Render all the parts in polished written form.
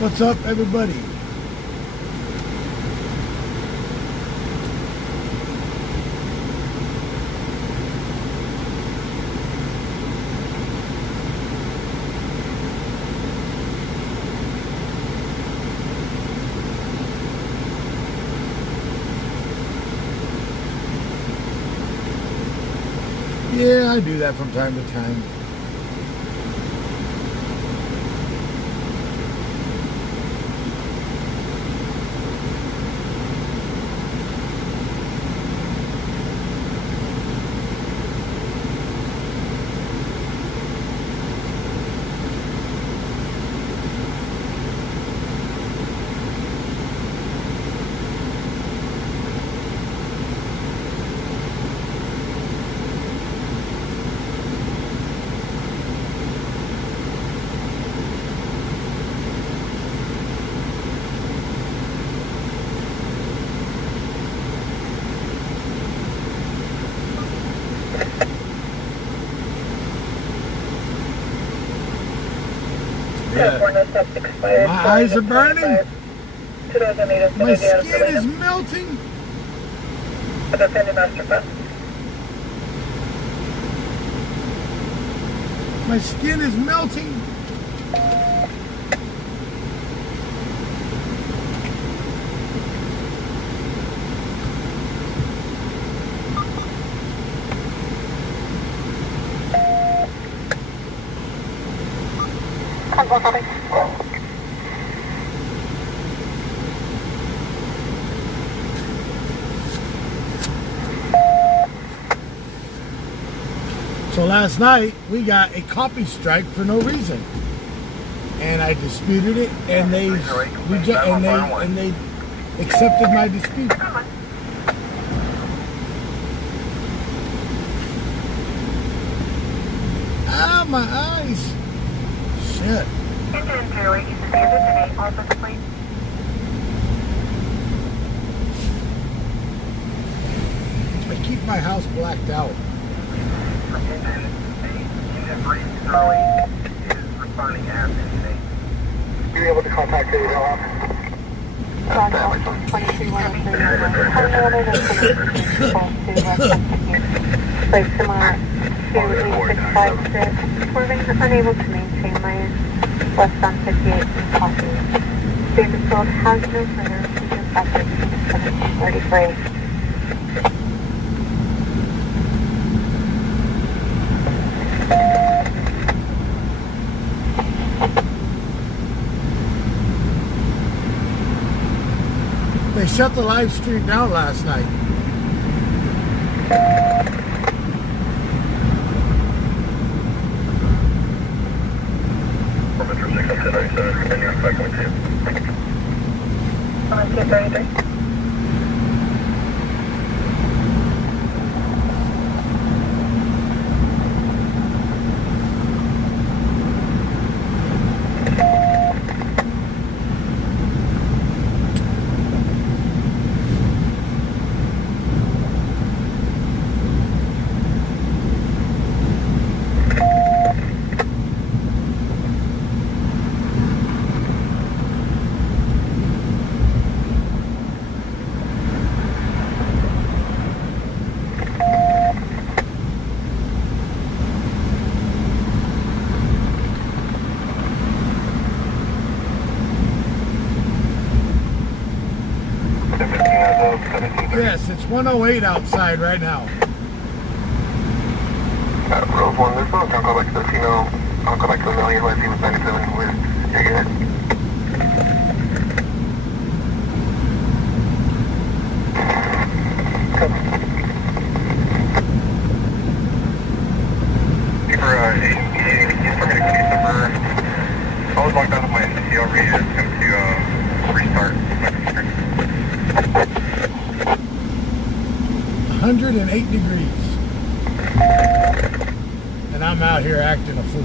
What's up, everybody? Yeah, I do that from time to time. My eyes are burning. My skin is melting. My skin is melting. So last night we got a copy strike for no reason, and I disputed it, and they accepted my dispute. Ah, my eyes! Shit. I keep my house blacked out. You're able to contact the office. Place similar to 865 Swerving, unable to maintain lane west on 58 and Coffee. Bakersfield has no further procedures after 1733. They shut the live stream down last night. Yes, it's 108 outside right now. Road 1, this one, I'll go back to the Tino. I'll go back to the million, let's see what's 97 with. You're good. I was locked out of my NCCL read. It's going to restart my computer. 108 degrees. And I'm out here acting a fool.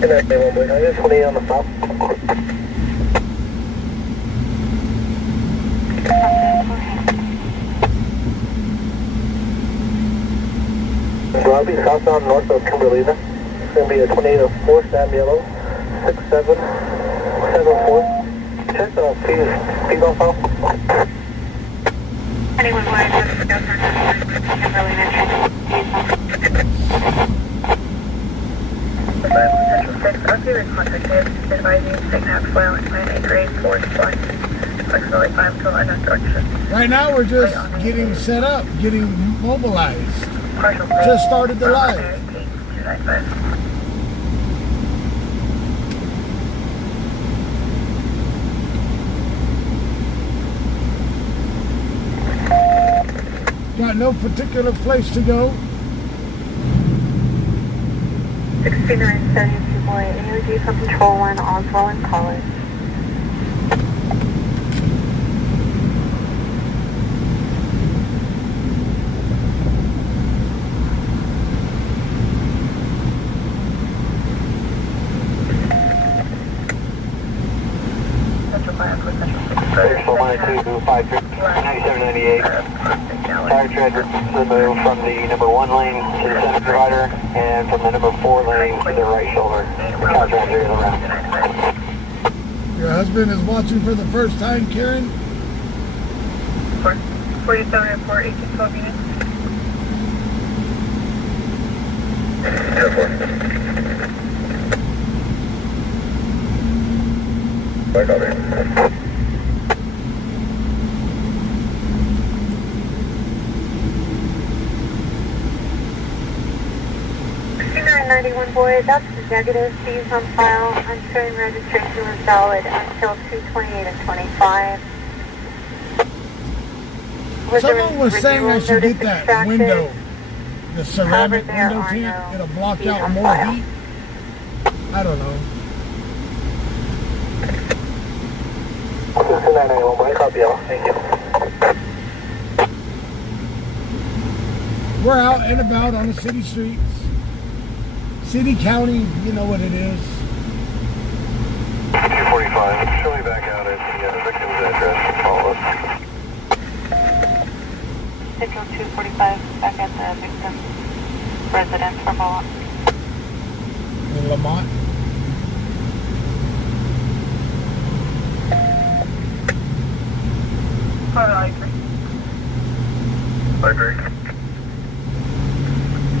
Good night, one boy. I just 28 on the stop. Robbie, southbound north of Kimberly. It's going to be a 2804, stand yellow. 6774. Check the P's on file. Anyone wanting to discuss our Kimberly Metro? Central 6, I'll be contacted, advising Signal Foil and Plan 8 grade 4 select, flexibility 5 to unknown direction. Right now we're just getting set up, getting mobilized. Partial Just started the live. 295. Got no particular place to go. 6972 boy, energy from Control 1, Oswald and College. Central 15253, 9798. Tire tread remove from the number 1 lane to the center divider and from the number 4 lane to the right shoulder. Contract area around. Your husband is watching for the first time, Karen? 47 and 4, 1812 units. I got it. 6991 boy, that's negative. Fees on file. I'm showing registration was valid until 2/28 of 25. Someone was saying I should get that window, the ceramic However, window there tint. are no It'll block fees out on more file. heat. I don't know. 6991 boy, copy all. Thank you. We're out and about on the city streets. City, county, you know what it is. 245, showing back out at the victim's address. Follow us. Central 245, back at the victim's residence for follow-up. In Lamont. I agree. I agree.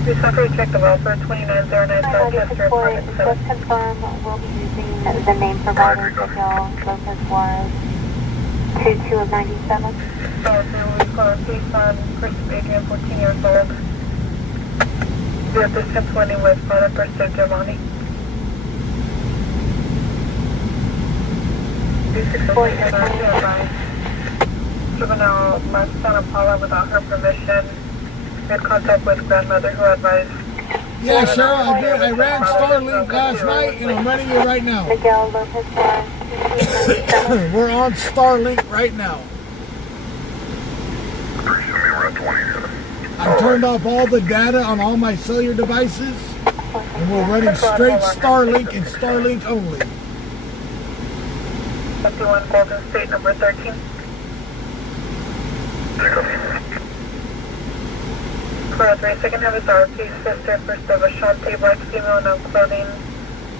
We separately checked the welfare 2909 Southchester apartment 7. Just confirm we'll be using the name provider Miguel Lopez Juarez 22 of 97. So we call our case on Chris Adrian, 14 years old. We have this employing with Father Percy Giovanni. 36 juvenile left Santa Paula without her permission. We had contact with grandmother who advised. Yeah, Cheryl, I did. I ran Starlink last night, and I'm running it right now. Miguel Lopez Juarez 2297. We're on Starlink right now. I've turned off all the data on all my cellular devices, and we're running straight Starlink and Starlink only. 51 Golden State number 13. For 3 second have his RP sister first of a shop table like female, no clothing,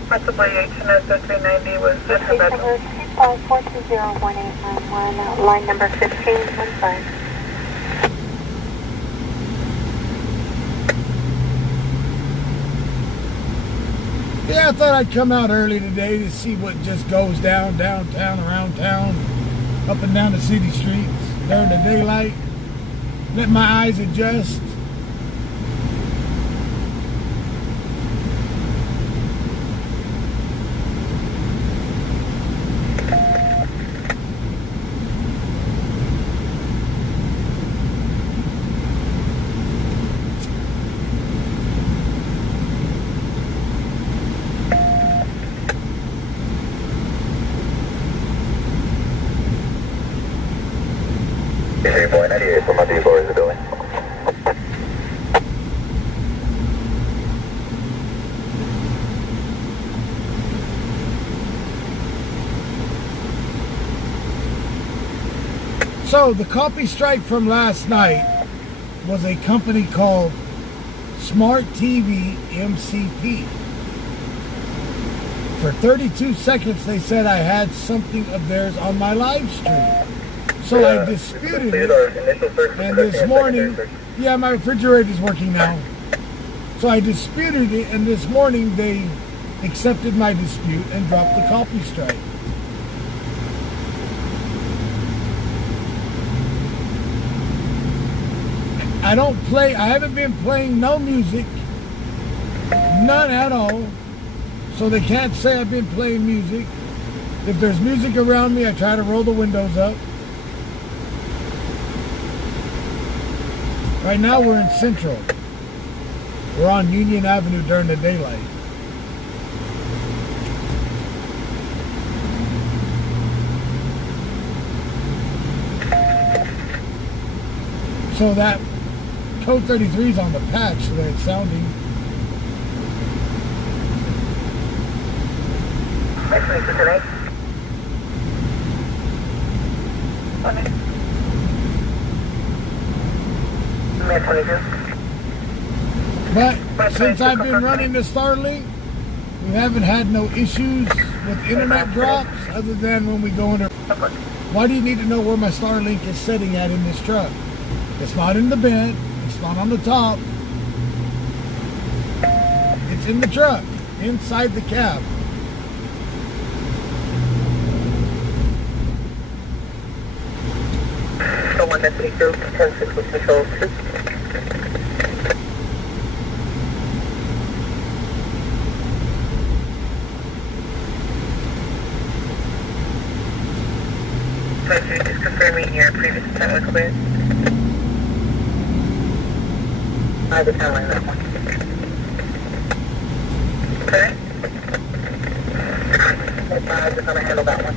possibly HNS 390 was at her bedroom. 254201891, line number 1515. Yeah, I thought I'd come out early today to see what just goes down, downtown, around town, up and down the city streets during the daylight. Let my eyes adjust. Boy 98 from my vehicle, is it doing? So the copy strike from last night was a company called Smart TV MCP. For 32 seconds, they said I had something of theirs on my live stream. So I disputed it. And this morning, yeah, my refrigerator is working now. So I disputed it, and this morning they accepted my dispute and dropped the copy strike. I haven't been playing no music, none at all, so they can't say I've been playing music. If there's music around me, I try to roll the windows up. Right now we're in Central. We're on Union Avenue during the daylight. So that code 33 is on the patch, the way it's sounding. But since I've been running the Starlink, we haven't had no issues with internet drops other than when we go into... Why do you need to know where my Starlink is sitting at in this truck? It's not in the bed. It's not on the top. It's in the truck, inside the cab. So 1 that 30 10-6 with control 2. Just confirming your previous time was clear. I have a timeline that one. Okay. I'm just gonna handle that one.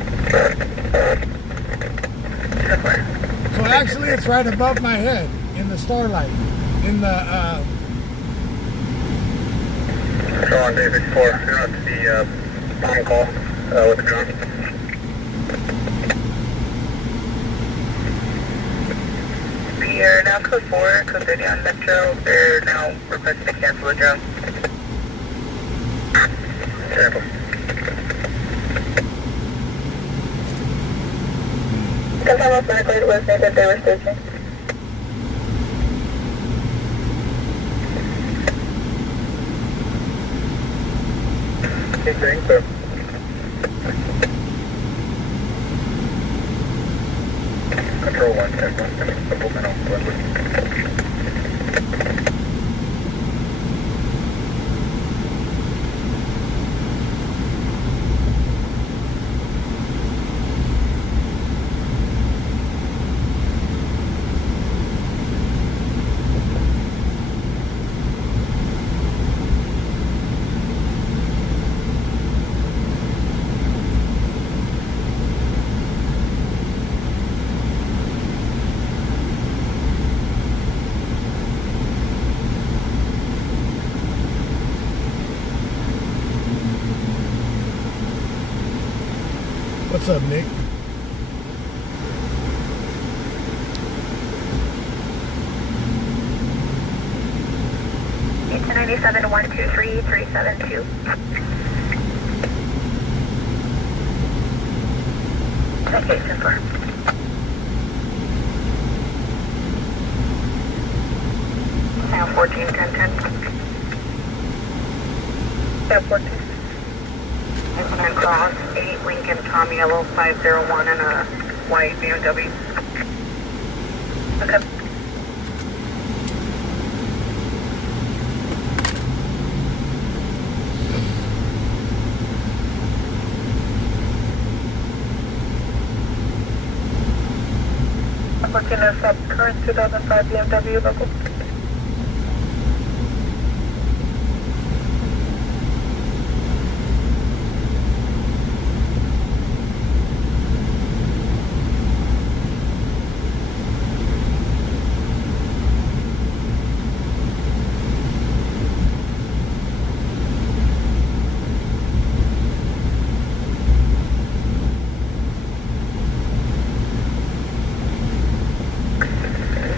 So actually it's right above my head in the starlight. In the So on David 4, you're up to the phone call with the drone. We are now code 4, code 30 on Metro. They're now requesting to cancel the drone. Terrible. Confirm most medically it was that they were stationed. Keep saying so. Control 1, check 1, supplemental, Glenwood. What's up, Nick? It's 97 123 372. Citation for. Now 14 10 10. Yeah, 14. And cross 8 Lincoln Tom Yellow 501 and a white BMW. Okay. Looking at that current 2005 BMW local.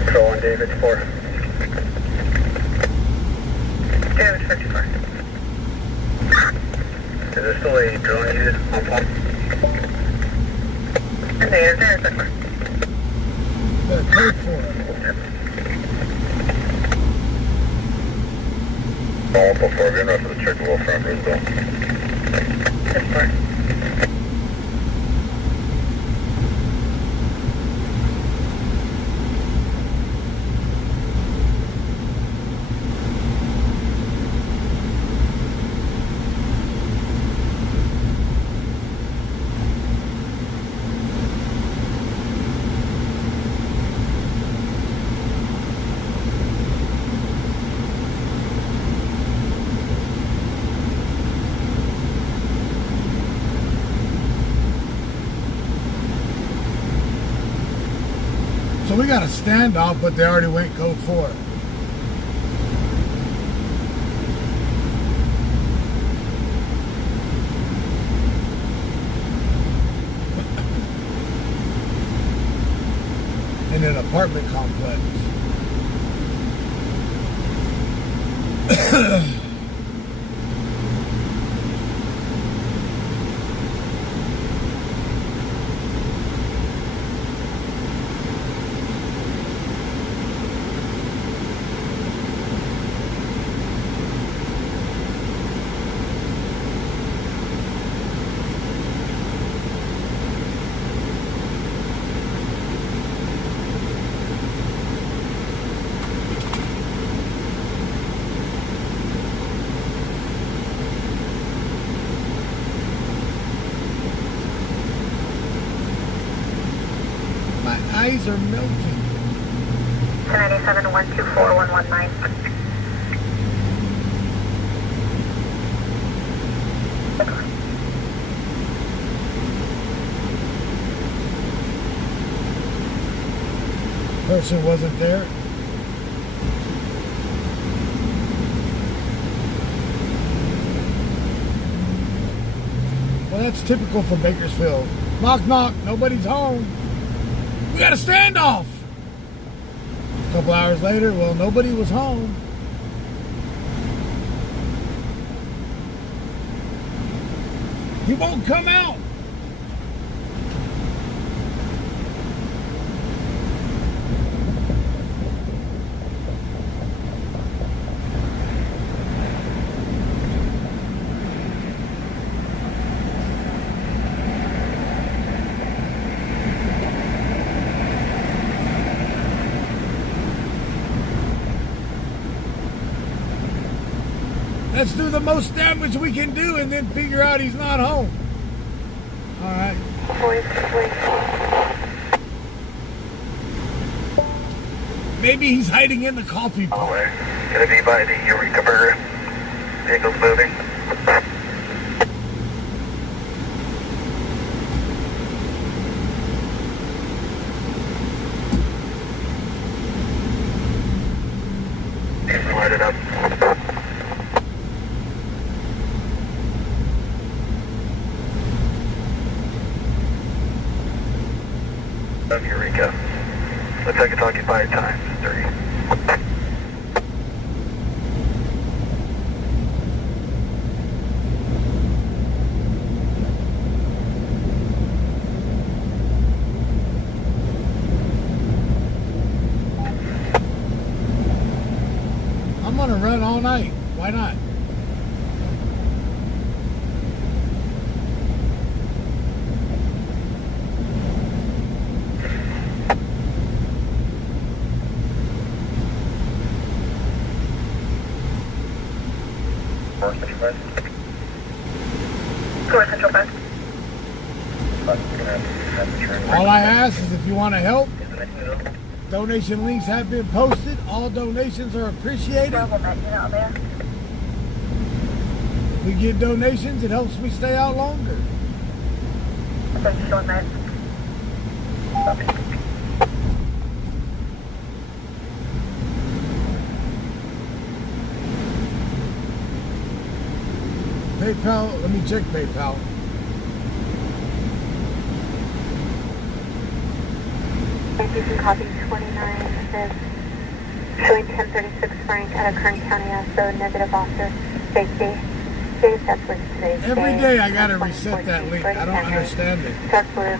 Control on David 4. David 54. Is there still a And there's a number. The code for it. All before we enough for the check wall front Roosevelt. This part. So we got a standoff, but they already went code 4. In an apartment complex. My eyes are melting. 1097 124 119. Person wasn't there. Well, that's typical for Bakersfield. Knock, knock, nobody's home. We got a standoff. A couple hours later, well, nobody was home. He won't come out. Let's do the most damage we can do and then figure out he's not home. All right. Maybe he's hiding in the coffee pot. Gonna be by the Eureka Burger. Vehicle's moving. Light it up. Of Eureka. Looks like it's occupied times 3. I'm gonna run all night. Why not? Central Bus. All I ask is if you want to help, donation links have been posted. All donations are appreciated. If we get donations, it helps me stay out longer. PayPal, let me check PayPal. You can copy 29 says showing 1036 Frank out of Kern County, so negative officer, safety. Dave, that's what today's Every day. day I gotta reset that link. I don't understand it. Dark blue.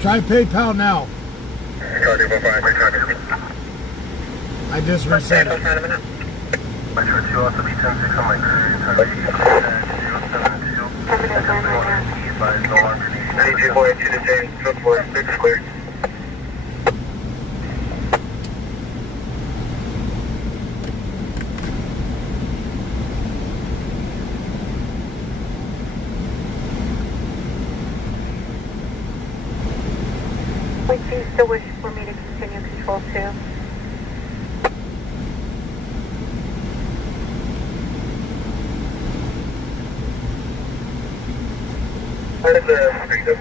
Try PayPal now. I just reset it. Metro 2 also be 10-6 on my crew. 92.2 to James, 6 clear. Wait, do you still wish for me to continue control 2? What is the freedom?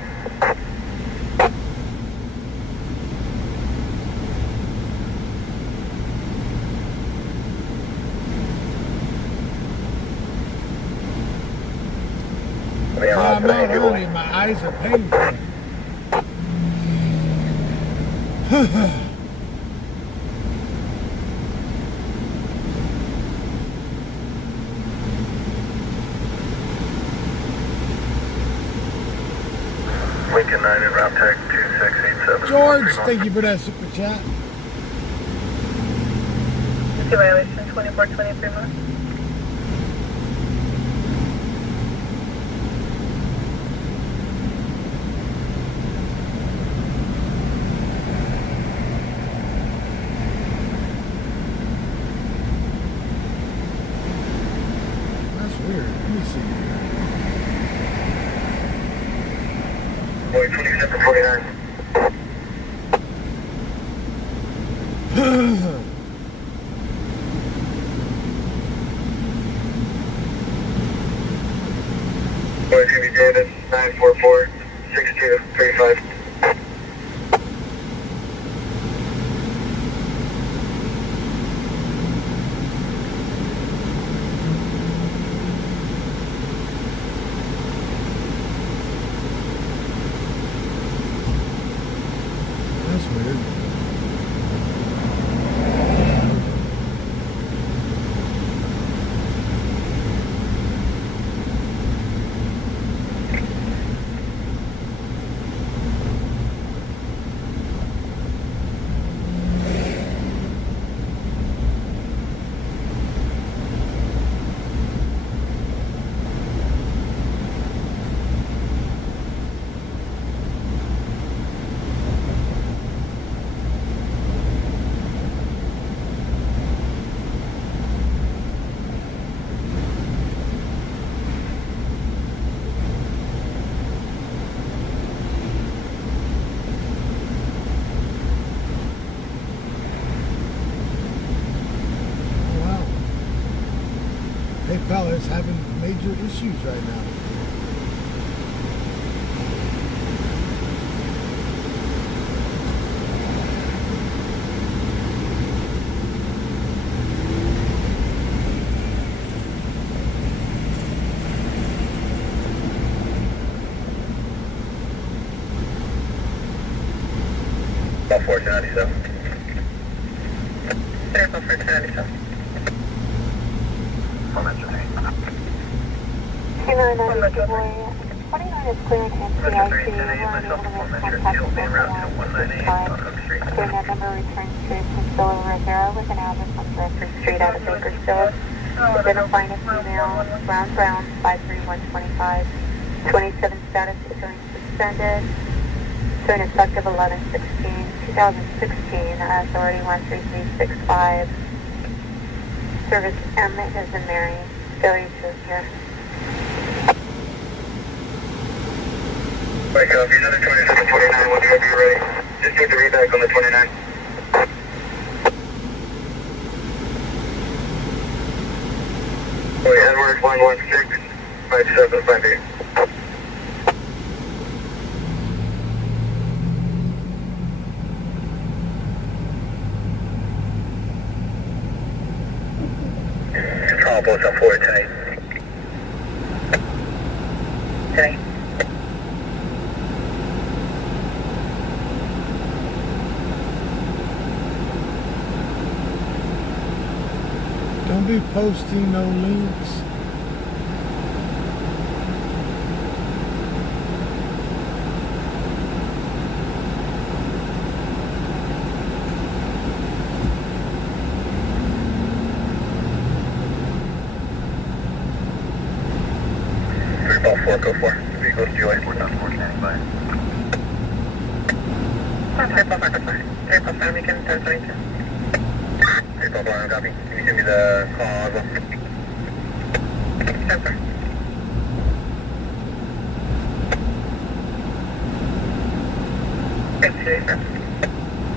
Yeah, I'm out early. My eyes are painful. Lincoln 9 and route tech 2687. George, thank you for that super chat. Violation 2423 mark. That's weird. Let me see. Boy, 2749. Boy, TV Davis 944 6235. That's weird. Oh, wow. PayPal is having major issues right now. About 1497. Airport 1497. On Metro 8. 299 boy. 29 is clear and NCIC. We're unable to make contact with Clear that number returns to Priscilla Rivera with an address on Director Street out of Bakersfield. Identifying a female, Brown, 53125. 27 status is showing suspended. Showing effective 11/16/2016. Authority 13365. Service M is in Mary. Failure to appear. Right, copy. Another 2729. Whenever you're ready. Just need the readback on the 29. Boy, Edward 116 5758. Call both on 4 tonight. Tonight. Don't be posting no links. Go for vehicles GOA 4,495. 3.5, we can turn 22. 3.5, copy. Can you send me the call as well? 10, sir.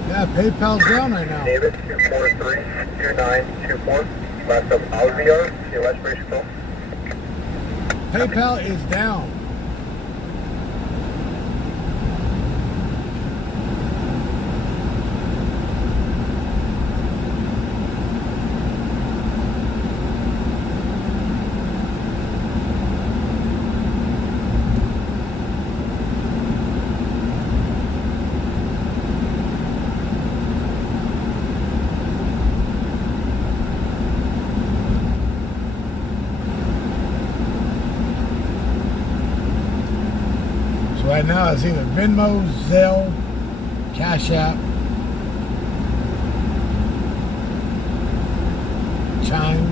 Yeah, PayPal's down right now. David, 243-2924. Last up, OutVR, CLS British Control. PayPal is down. Right now it's either Venmo, Zelle, Cash App, Chime.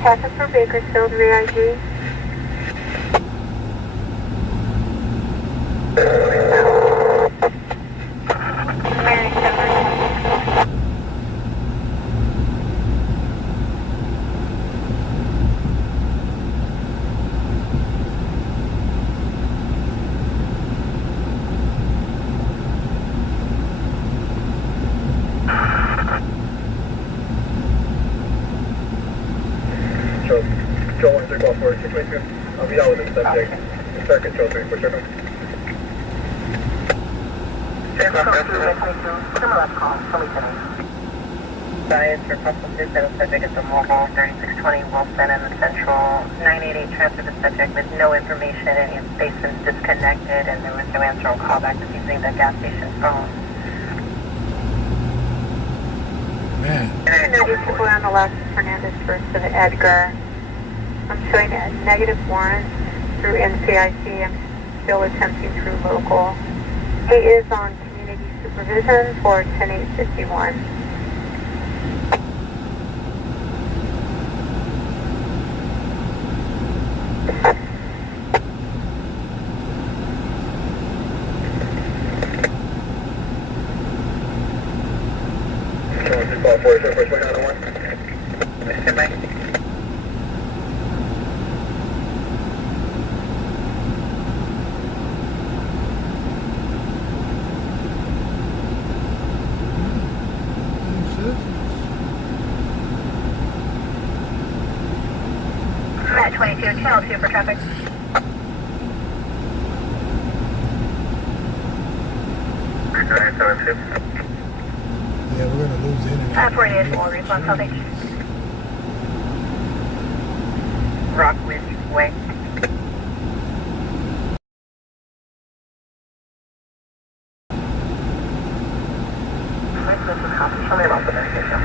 Traffic for Bakersfield, re-ID. Control 1 3 4 6 I'll be out with the subject. Start control 3 for circle. Science for Custom 27 subject at the mobile 3620 Wilson and the Central 988 transfer the subject with no information and his basement's disconnected and there was no answer on callback was using the gas station phone. Man. 94 on the left, Fernandez first to the Edgar. I'm showing a negative warrant through NCIC. I'm still attempting through local. He is on community supervision for 10851. Control 3 4 4 0 first way on 1. Mr. Mike. At 22, channel 2 for traffic. Yeah, we're gonna lose the internet. 484, response South Beach. Rockridge Way. Show me about the destination.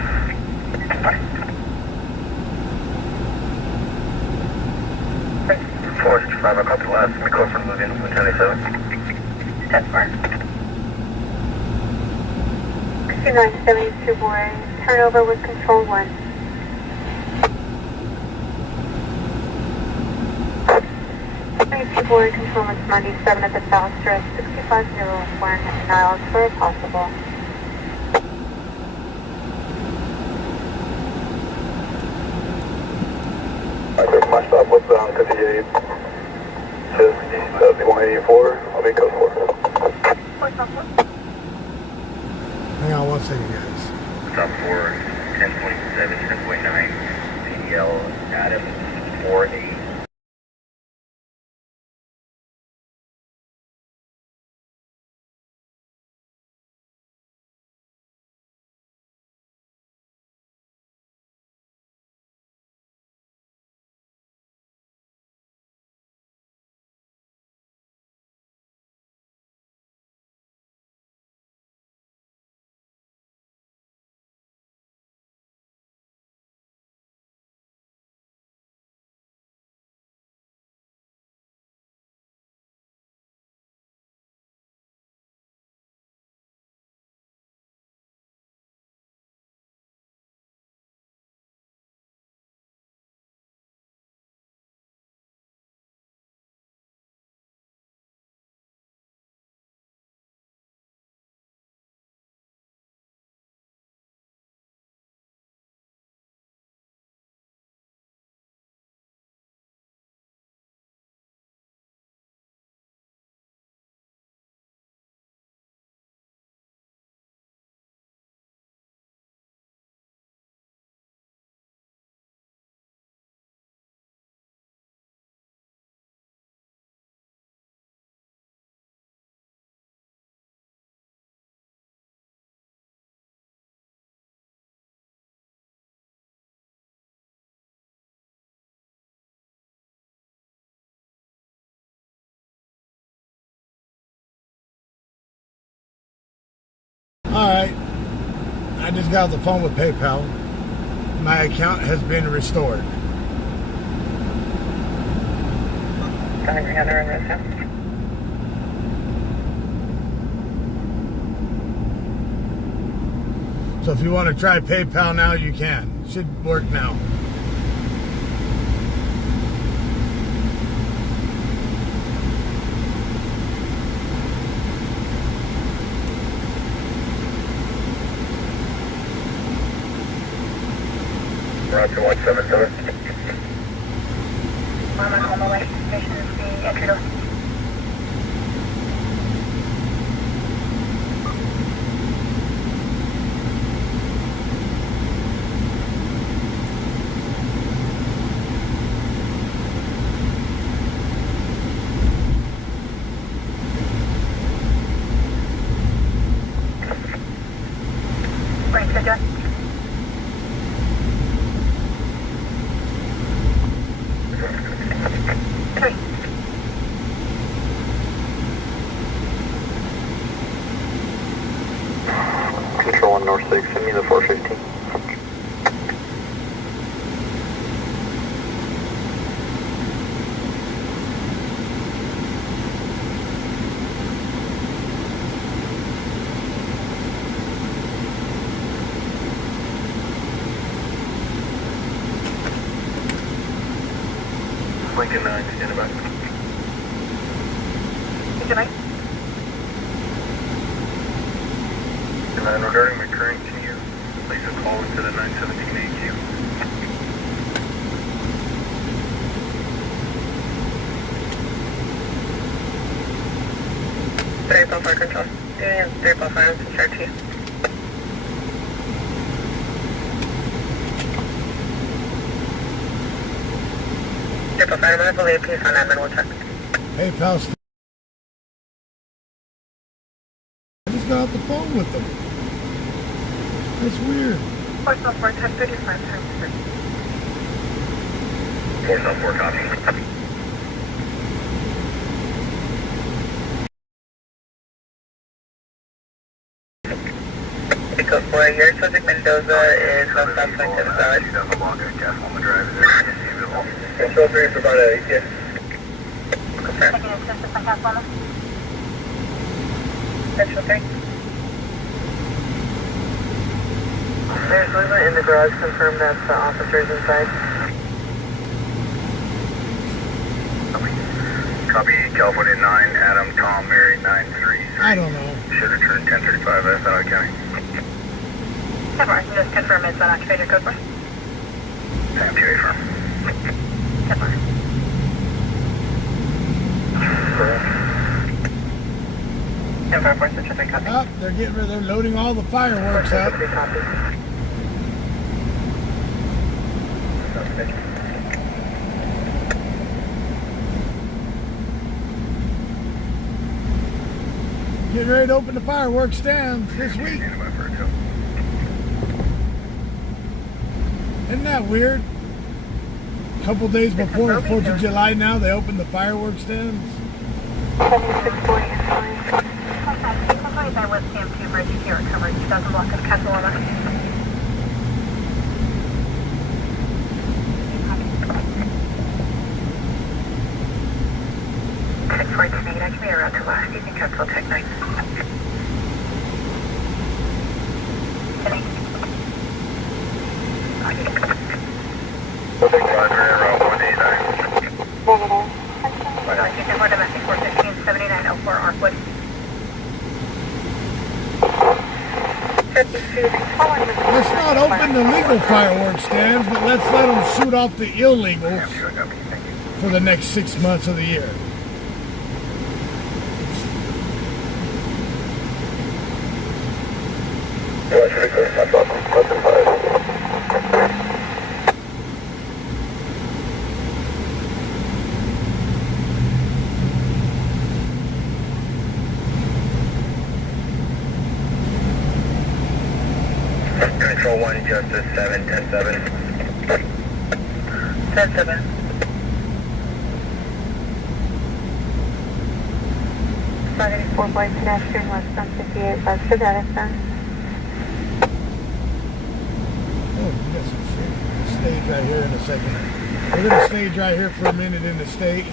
465, I copy last. We call for moving 127. 10-4. 2972 boy, turnover with control 1. Boy, control 197 at the south stress, 6501 miles where possible. I took my stop westbound 58. Says 184. I'll be code 4. Hang on one second, guys. stop for 10.7, 10.9, PDL Adams 48. Alright, I just got off the phone with PayPal. My account has been restored. So if you want to try PayPal now, you can. Should work now. Roger 177. I'm on the way. Station is the entry door. Right, good job. Control 1 North 6, send me the 415. Lincoln 9, stand by. Good night. And regarding my current, can you place a call into the 917 AQ? Variable for control. Union variable for CRT. Variable fire, I believe he's on admin, we'll check. PayPal. I just got off the phone with them. That's weird. 404, 1035 times 3. 404 copy. Echo 4, your subject Mendoza is not suspect inside. Control 3 for about a, yes. Confirm. Central 3. There's movement in the garage, confirm that the officers inside. Copy California 9, Adam, Tom, Mary 933. I don't know. Should return 1035 F out of county. Have Martin just confirm it's unoccupied code 4. Sam 2A firm. Have Martin. 1054, Central 3 copy. Oh, they're loading all the fireworks up. 3 copy. Getting ready to open the fireworks stand this week. Isn't that weird? A couple days before the 4th of July now, they open the fireworks stands. 7640 is fine. Contact I West Cam 2 Bridge here coverage 2000 block of Casalona. 648, I can be around to last. You can cancel tech 9. Negative. Houston for domestic 415 7904 Arkwood. Let's not open the legal fireworks stands, but let's let them shoot off the illegals for the next 6 months of the year. Control 1, Justice 7, 10-7. 10-7. Targeting 4 Boy pedestrian westbound 58 west of Edison. Oh, yes, stage right here in a second. We're going to stage right here for a minute in the shade.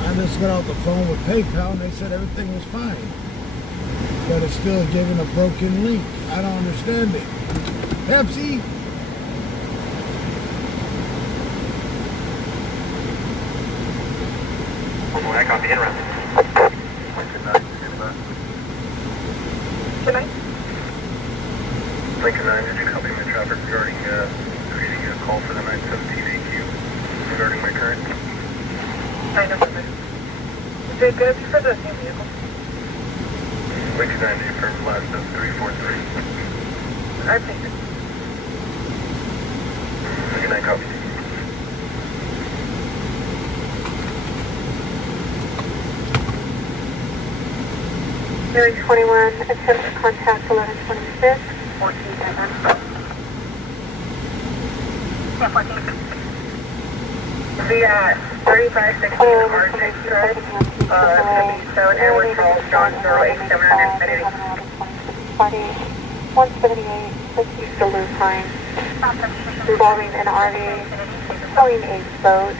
I just got off the phone with PayPal and they said everything was fine. But it's still giving a broken link. I don't understand it. Pepsi? I copy in round. Good night. Lincoln 9, did you copy my traffic regarding creating a call for the 917 AQ regarding my current? 907. Is it good for the same vehicle? Lincoln 9, did you confirm last of 343? I think it. Lincoln 9, copy. Area 21, attempt to contact 1126. 14 10. Yeah, 14. The 3560 R6 Drive, 77 Edward Charles John 087 178, let's use the loop line. Involving an RV, towing a boat.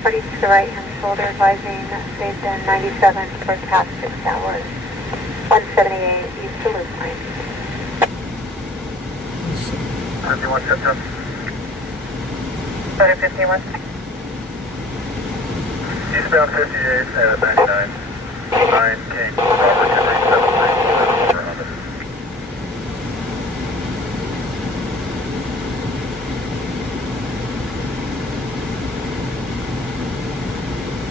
Party to the right hand shoulder, advising stayed in 97 for past 6 hours. 178, use the loop line. 51 steps up. 51. Eastbound 58 at 99. 9 King, Robert Henry 7 over Honda.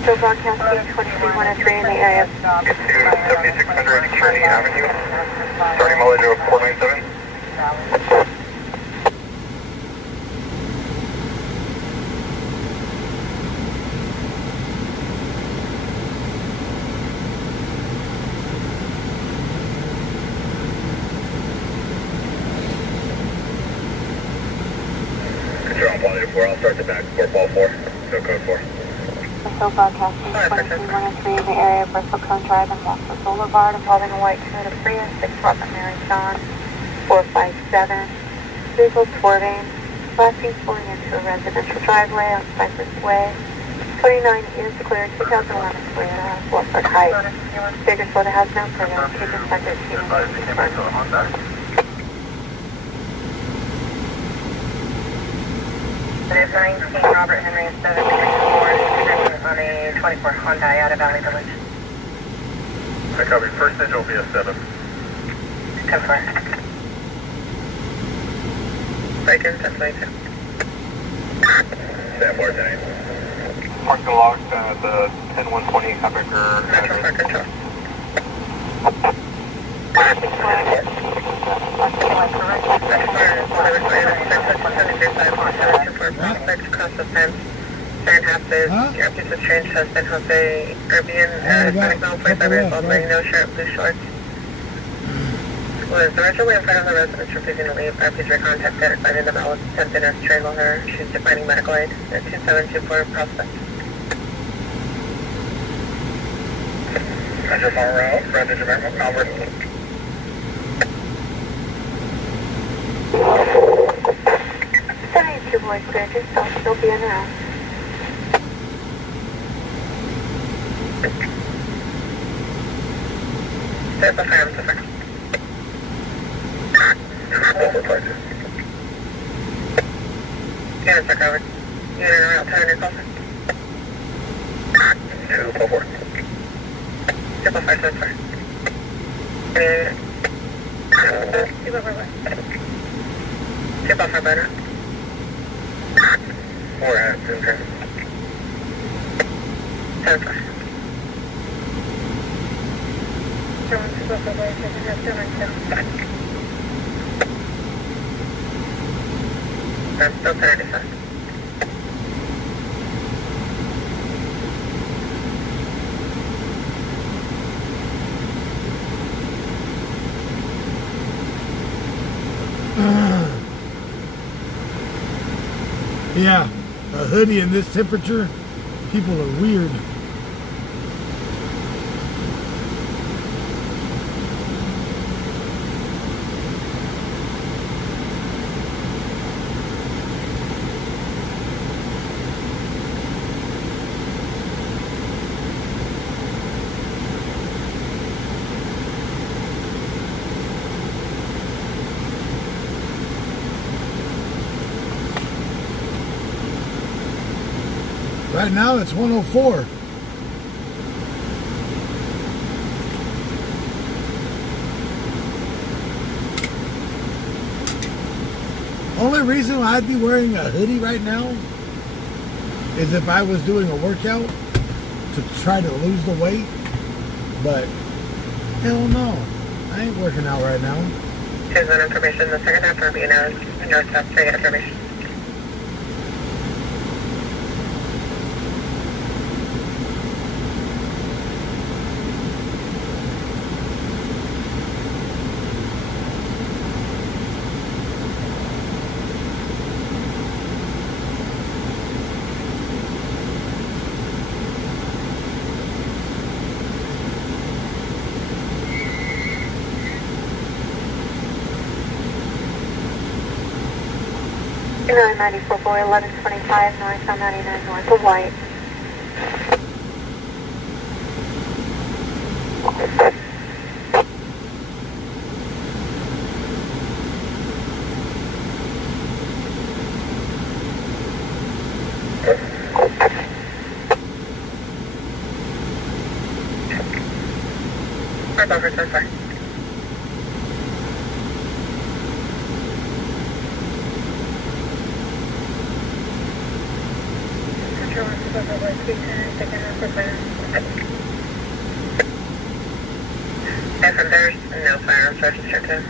Still broadcasting 2303 in the area. Get to 7600 Kearney Avenue. Starting mileage of 497. Control on quality 4, I'll start the back for ball 4. No code 4. Still broadcasting 2303 in the area of Bristol Cone Drive and Boston Boulevard, involving a white Toyota Prius, 6 Robert Mary John 457. Vehicle swerving, blasting pulling into a residential driveway on Cypress Way. 29 is cleared, 2011 Toyota, Wolford Heights. Bakersfield has no permit, keep it under 2. It is 19 Robert Henry 734 on a 24 Hyundai out of Valley Village. I copy. First stage will be a 7. 10-4. Right here, 10-22. Stand bar 10. Mark the log at the 10120 Habecker Metro for control. Prospect across the fence. Sign houses. Your piece of strange husband, Jose Urbian, Hispanic male, 45 years old, wearing no shirt, blue shorts. Was originally in front of the residence refusing to leave. Our police were contacted, finding the male was attempting to strangle her. She's declining medical aid at 2724 Prospect. Roger, far out. Brandon, American, Albert. 72 Boys Bridges, I'll still be en route. There's a fire, I'm so sorry. Overplayed. Units are covered. Unit en route, 10 your closer. 244. 245, so sorry. Any unit? 245. 245, better. 4 hands in turn. 10 5. 245, second half, 292. I'm still 1095. Yeah, a hoodie in this temperature, people are weird. Right now it's 104. Only reason I'd be wearing a hoodie right now is if I was doing a workout to try to lose the weight. But hell no, I ain't working out right now. Here's that information. The second half for Vienna is north-south 3 information. United 94 boy, 1125 north on 99 north of White. Our buffer so far. And from there's no firearms registered to.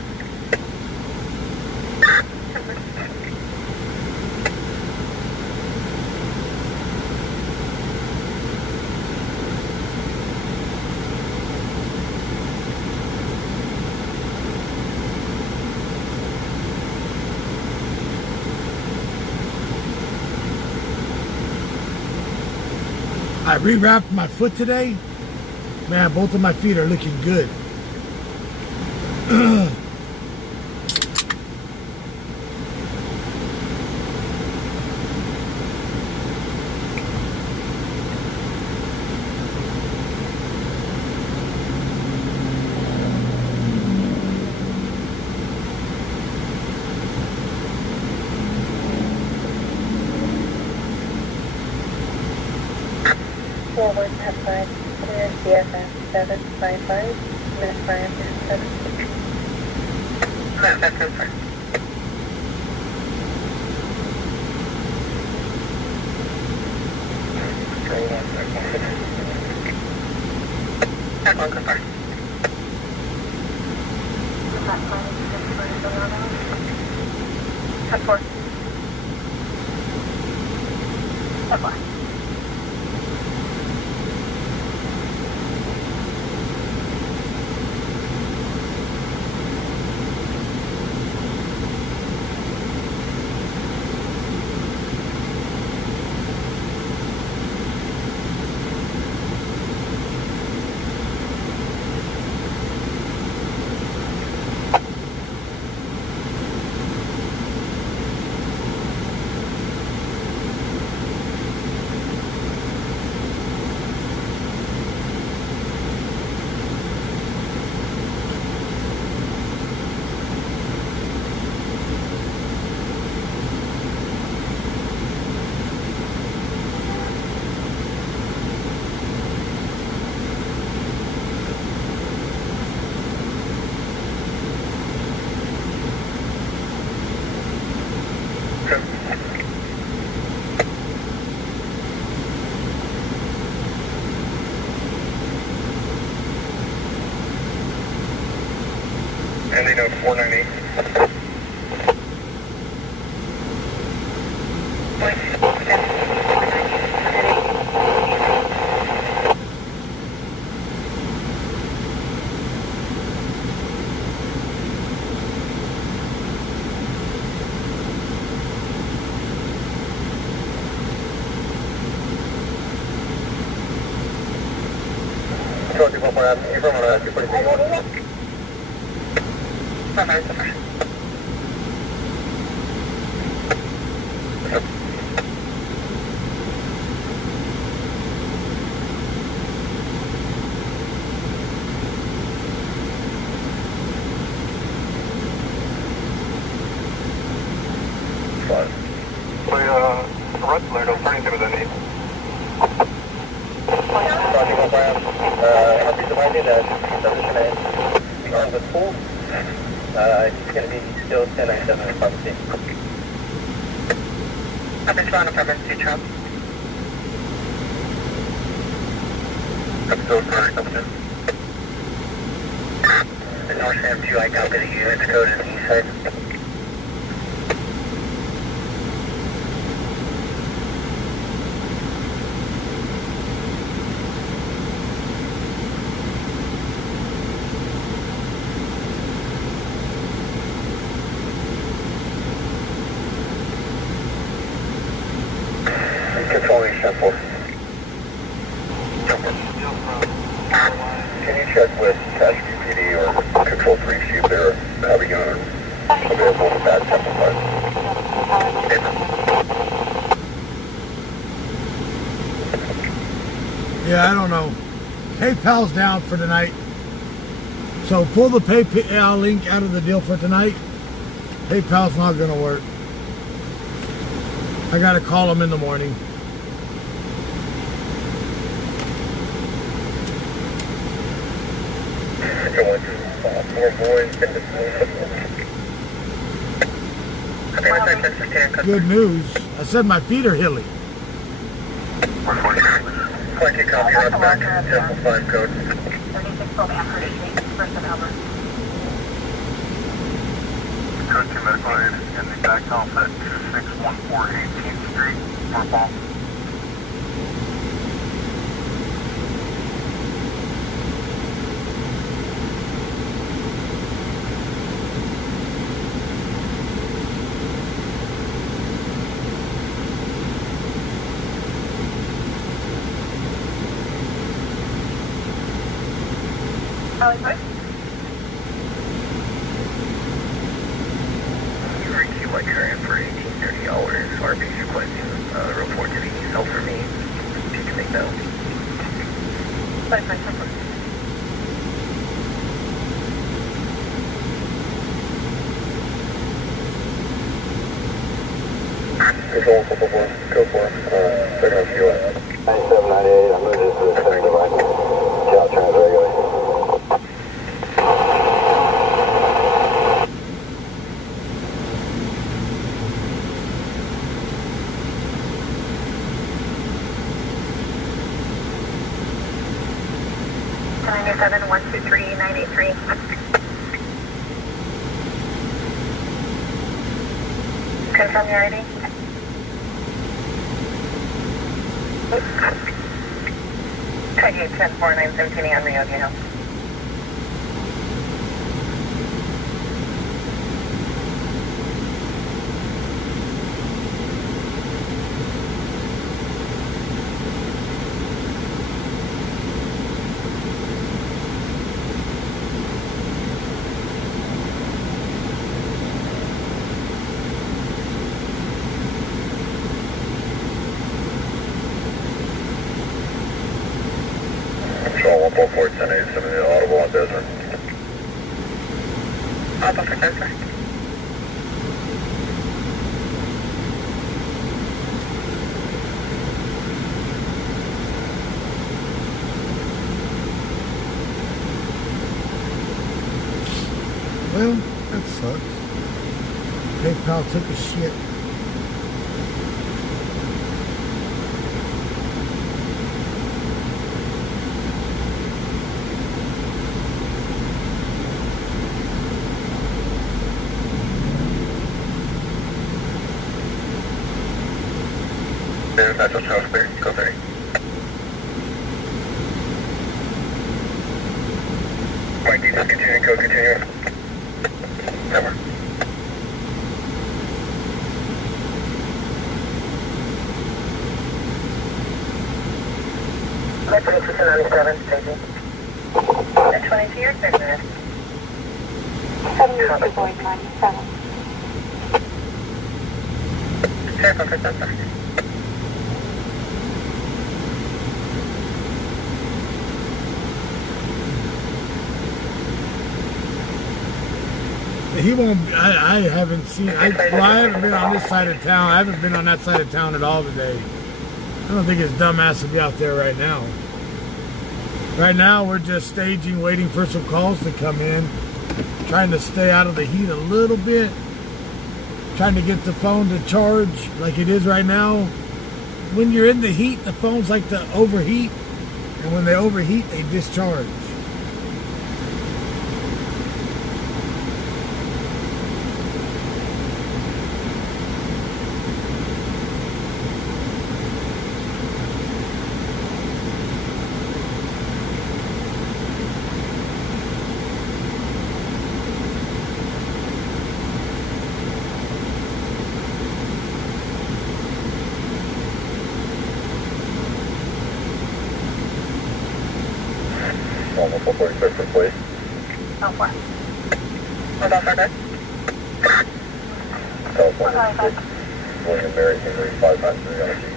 I rewrapped my foot today. Man, both of my feet are looking good. Forward, F5, clear CFS 755, minute 5 and 7. No, that's confirmed. That one confirmed. 10-4. 10-4. Ending note 498. Red alert, alternative with any. On the pool, it's going to be still 1097 in pharmacy. I've been trying to prevent you, Trump. I'm still correct, up to. The North Sam 2, I copy the unit code in the east side. Controlling 10-4. Can you check with Casualty PD or Control 3 see if they're having available to that 10-5? Yeah, I don't know. PayPal's down for tonight. So pull the PayPal link out of the deal for tonight. PayPal's not going to work. I got to call them in the morning. Good news. I said my feet are hilly. Collecting copy on back to 10-5 code. 3612 Amherst Street, first of Albert. Code 2 medical aid in the back house at 2614 18th Street, North Palm. Like current for 1830 hours. RP's requesting a report to the east help for me. If you can make that. Fine. Control, go for it. They're going to fuel it. 9798, I'm moving to the center device. Job turns regularly. Seven 123 983. Confirm your ID. Tag 810-4917 on Rio, do you know? Control 144-1087, audible on business. Audible for sensor. Well, that sucks. PayPal took a shit. Metro South clear, go 30. Mike, you just continue, code continue. Number. Metro 297, Stacy. At 22 years, 6 minutes. 72.97. Circle for sensor. He won't. I haven't seen. I haven't been on this side of town. I haven't been on that side of town at all today. I don't think his dumbass will be out there right now. Right now, we're just staging, waiting for some calls to come in, trying to stay out of the heat a little bit, trying to get the phone to charge like it is right now. When you're in the heat, the phones like to overheat, and when they overheat, they discharge. Almost 146 for please. Oh, what? What else are there? Telephone 6, William Mary Henry 593 on Vehicle.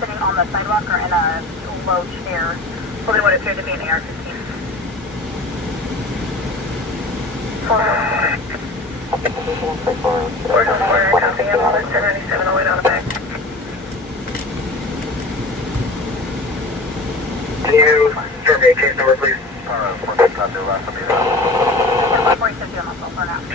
Sitting on the sidewalk or in a low chair, holding what appeared to be an AR-15. Copy, ambulance 1097, all the way down the back. Can you start me a case number, please? 146 on muscle for now. 69.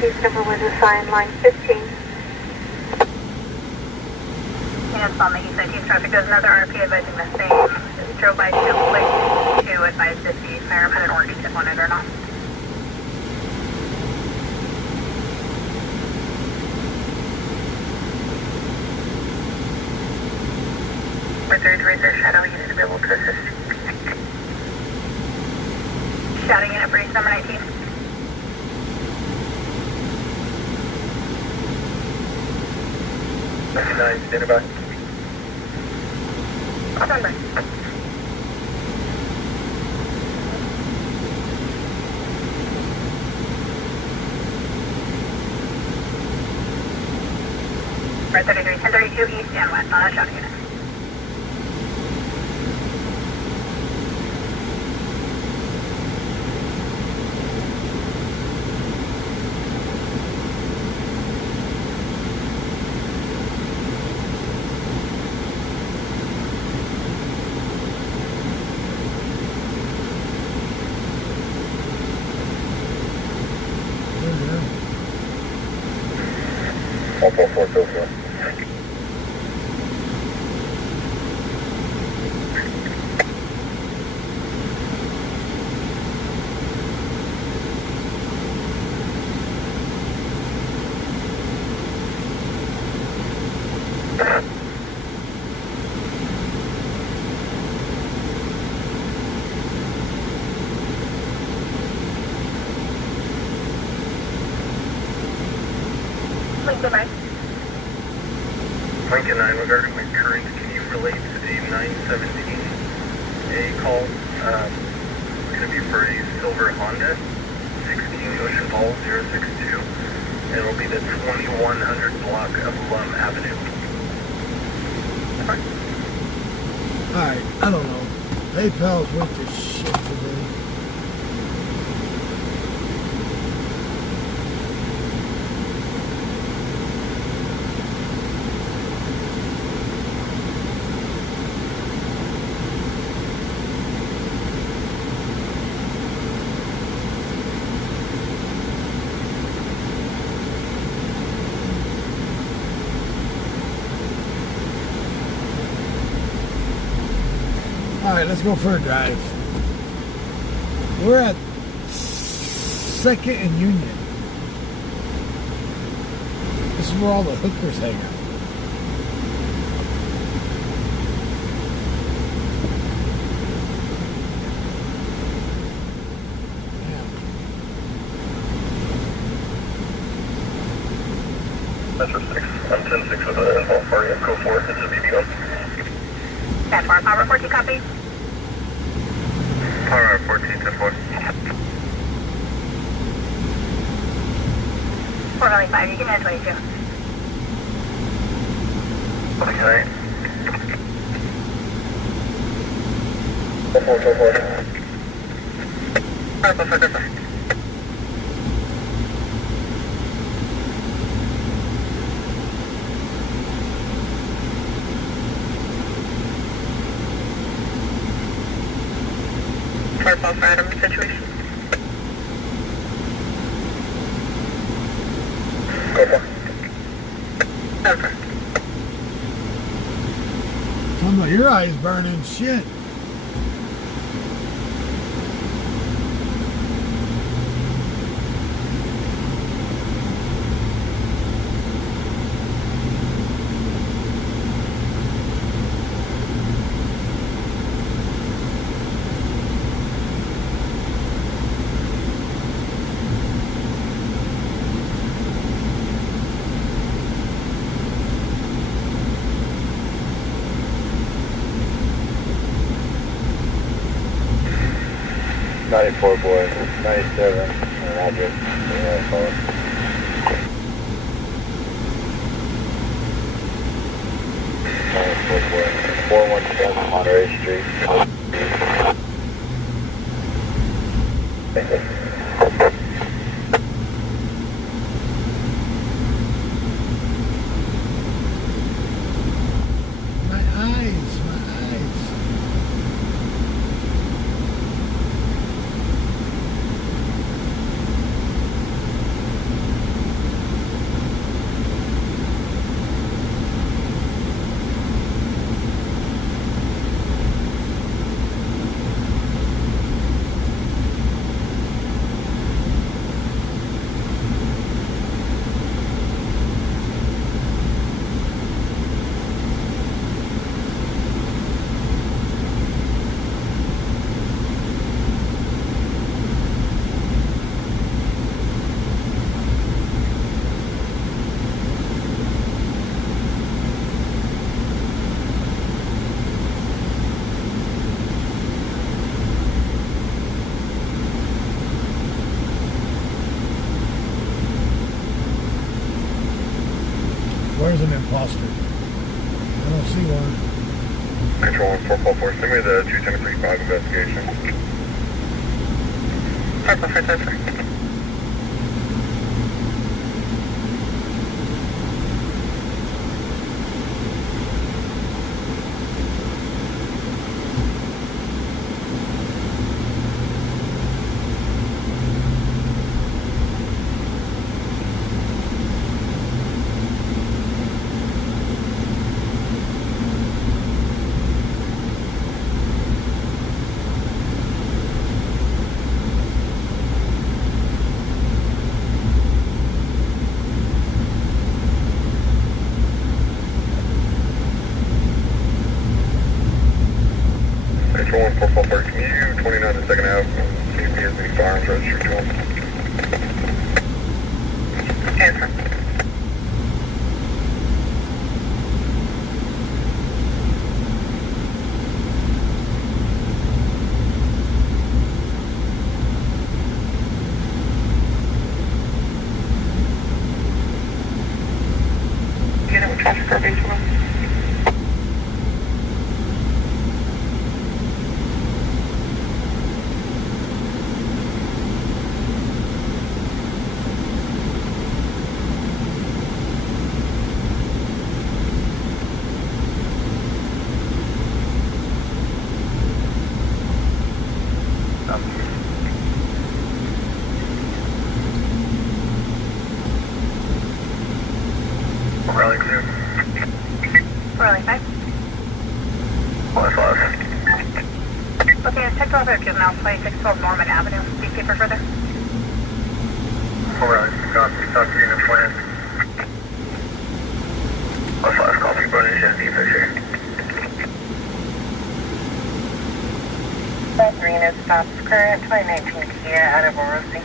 Case number was assigned line 15. Yes, on the east side, team traffic does another RP advising the same. Drove by too quick to advise if the fireman had an orange tip on it or not. Reserve shadow unit to be able to assist. Shouting unit for number 19. Stand by. Stand by. Right 33, 1032 east and west on a shouting unit. 4 code 4. Lincoln 9, regarding my current, can you relate to the 917A call? It's going to be for a silver Honda, 16 Ocean Falls 062, and it'll be the 2100 block of Lum Avenue. Alright, I don't know. PayPal's went to shit today. Alright, let's go for a drive. We're at 2nd and Union. This is where all the hookers hang out. Metro 6, I'm 10-6 with an info for you. Code 4, it's a BB1. That's our power 14 copy. Power 14 to 4. 405, you can head 22. Okay. 4 code 4. Purple for this one. Purple for Adam situation. Code 4. Over. Talking about your eyes burning shit. Four boy, 97, and address, call it. 94 boy, 417 Monterey Street. My eyes. Where's an imposter? I don't see one. Control 1444, send me the 21035 investigation. Purple for this one. traffic for regional. Rally clear. Rally 5. 5. Okay, it's checked off at juvenile 2612 Norman Avenue. Be safe for further. Rally, copy. Talk to unit plan. 5, copy. Running Chevy picture. That green is stops current 2019 Kia out of Orosi.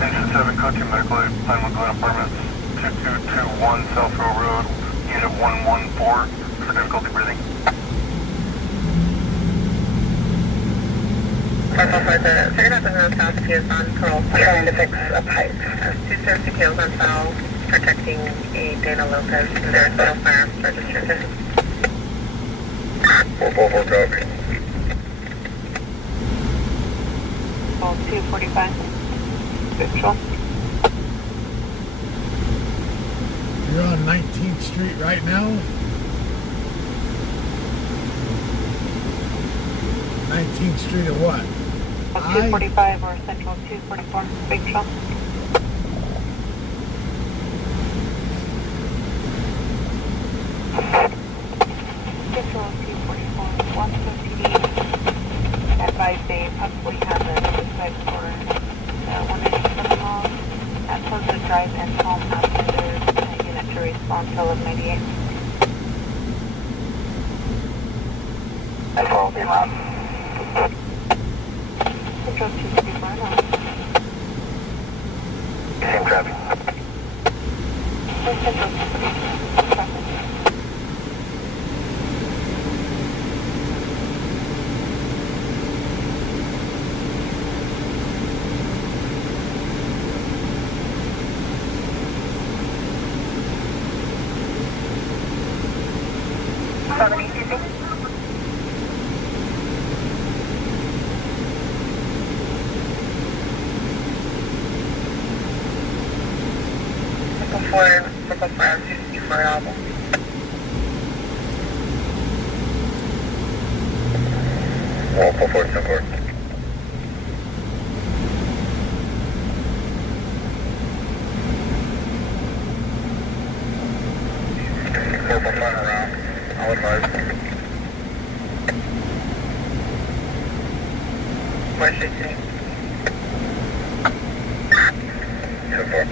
Engine 7, code 2 medical aid, Pine Glen Apartments, 2221 South Row Road, unit 114 for difficulty breathing. The second up in the south is on parole, trying to fix a pipe. Two safety details on file, protecting a Dana Lopez, and there is no firearms registered. 444 copy. Call 245. Central. You're on 19th Street right now. 19th Street of what? 245 or Central 244. Bakersfield. Central 244. 150. Advise they possibly have a suicide for 187 miles. At Pleasant Drive and home after their unit to respond to 1198. That's all be loud. Central 244 now. Same traffic. Central 244. Traffic. Triple four, 54 album. Wall 44 Purple front around. I'll advise. Where's she sitting? 2-4.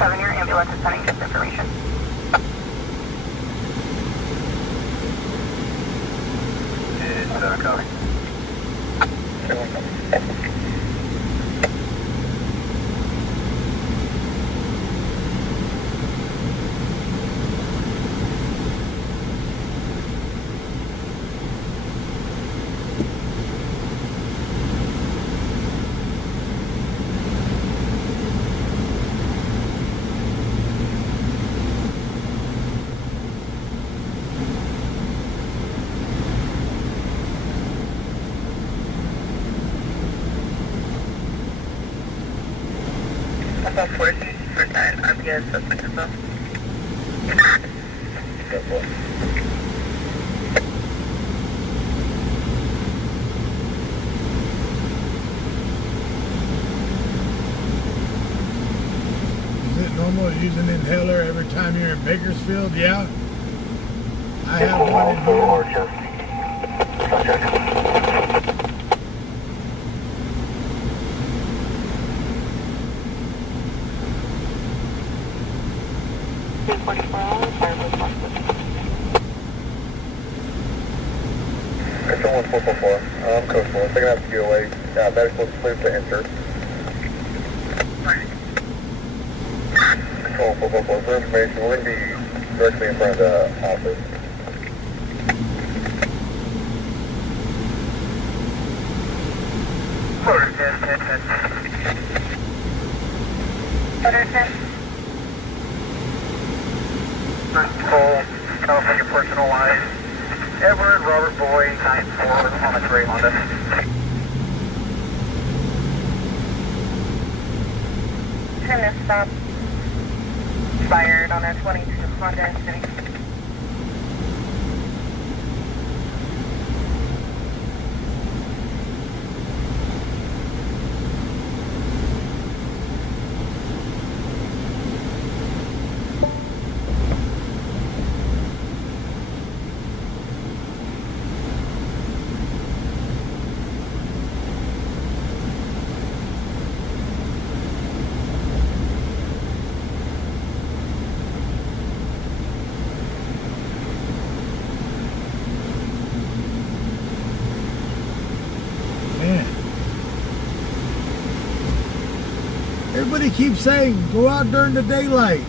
Your ambulance is sending this information. It's copy. About 40% RPS suspect as well. Is it normal to use an inhaler every time you're in Bakersfield? Yeah. I have one in here. Control 1444, code 4, second half QOA, medical is cleared to enter. Control 444, for information, we're going to be directly in front of the office. Quarter 10, 10, 10. Quarter 10. Control, California personal line. Edward Robert Boy, 94 on a gray Honda. Turn this stop. Expired on a 22 Honda City. Man. Everybody keeps saying, go out during the daylight.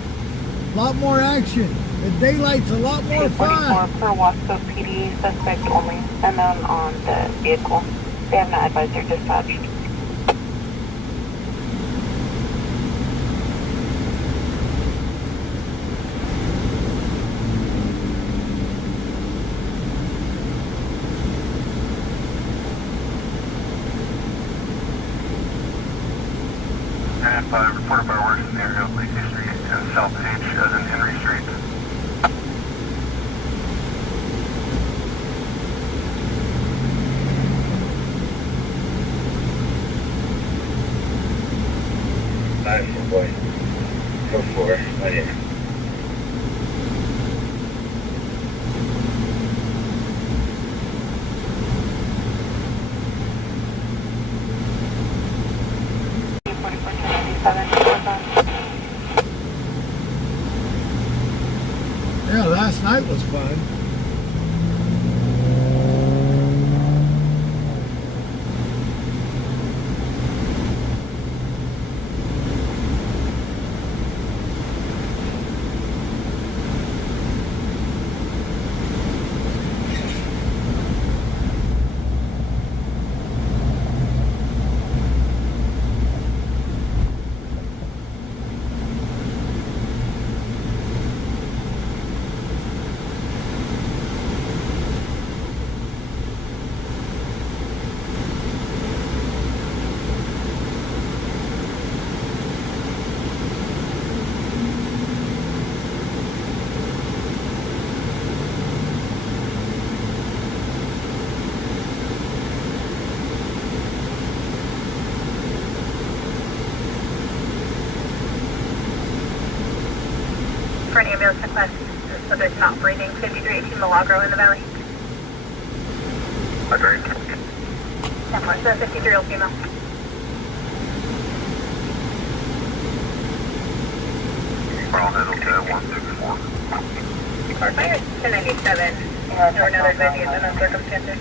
A lot more action. The daylight's a lot more 244 fun. for Wasco PD, suspect only, unknown on the vehicle. They have not advised their dispatched. And 5 reported by works in the area of Lacey Street and South Page as in Henry Street. Nice, boy. Code 4, right here. Yeah, last night was fun. For an ambulance request, the subject not breathing, 5318 Milagro in the valley. I drink. 10 the 53-year-old female. Brown Hill to 164. Fire 1097. Or another advising in unknown circumstances.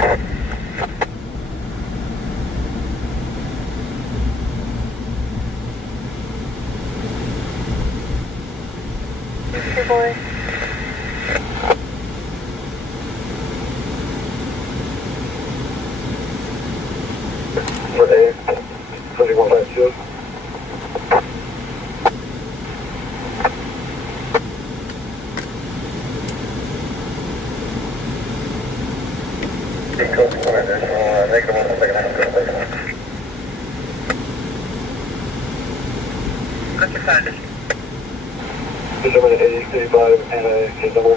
Two boy. For A, 3152. Negative 1 second, I'm going to take What's your phone? Determine 8035 and a double.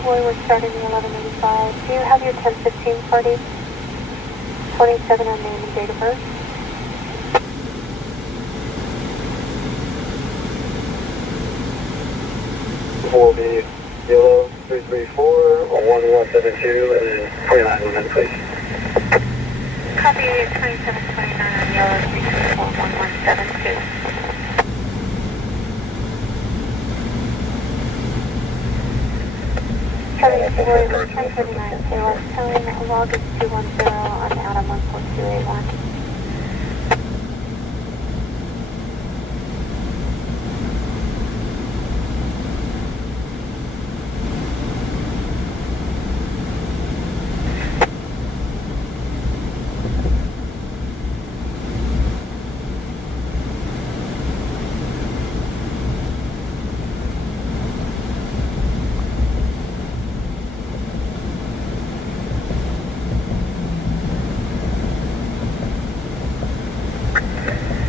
Boy, we're starting the 1185. Do you have your 1015 party? 27 on name and date of birth. Will be yellow 334 1172 and then 29 on that, please. Copy 2729 on yellow 334 1172. Charlie, Boy, 1039, KLS telling log is 210 on Adam 14281.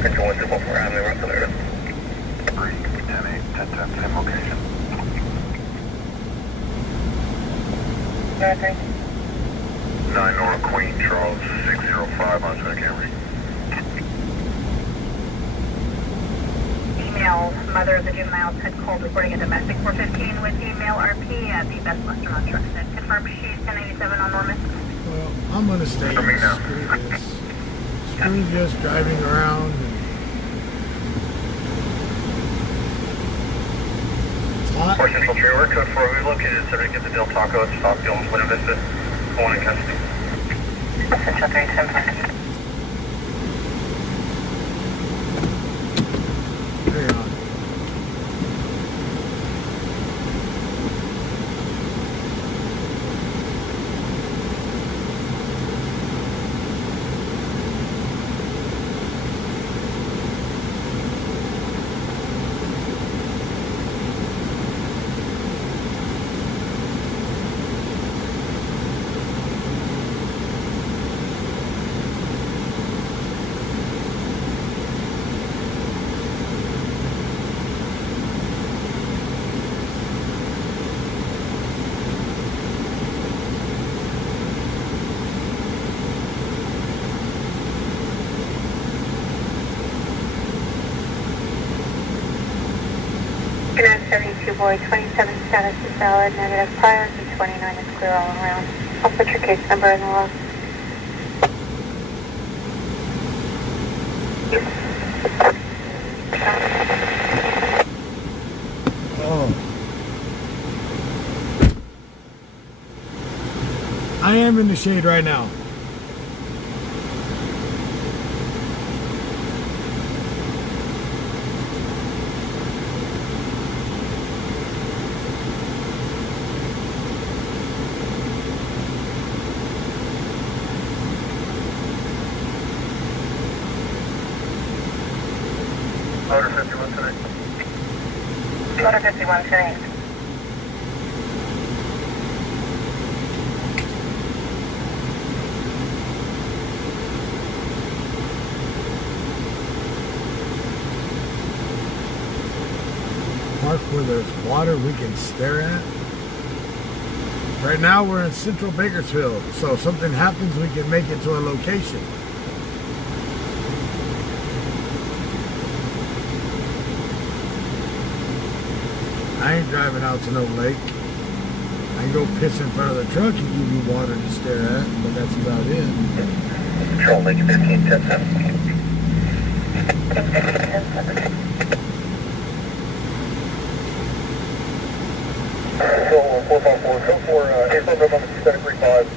Control 124, Avenue, Russell, 3, 10, 8, 10, 10, same location. Okay. 9 North Queen, Charles, 605 on the Camry. Email, mother of the juvenile had called reporting a domestic 415 with email RP at the Best Western on Truxton. Confirmed she's 1087 on Norman. Well, I'm gonna stay. For me now. Screw this. Screw just driving around. It's hot. Four Central Trailer, code 4 relocated, subject at the Del Taco, Stockfield, Buena Vista, going in custody. Central 310. Hang on. Connect 72 Boy, 27 status is valid, negative prior to 29 is clear all around. I'll put your case number in the log. Oh. I am in the shade right now. Motor 51 tonight. Motor 51 tonight. Park where there's water we can stare at. Right now we're in central Bakersfield, so if something happens we can make it to a location. I ain't driving out to no lake. I can go piss in front of the truck and give you water to stare at, but that's about it. Control Lake 1510. Control 454, go for April November 735.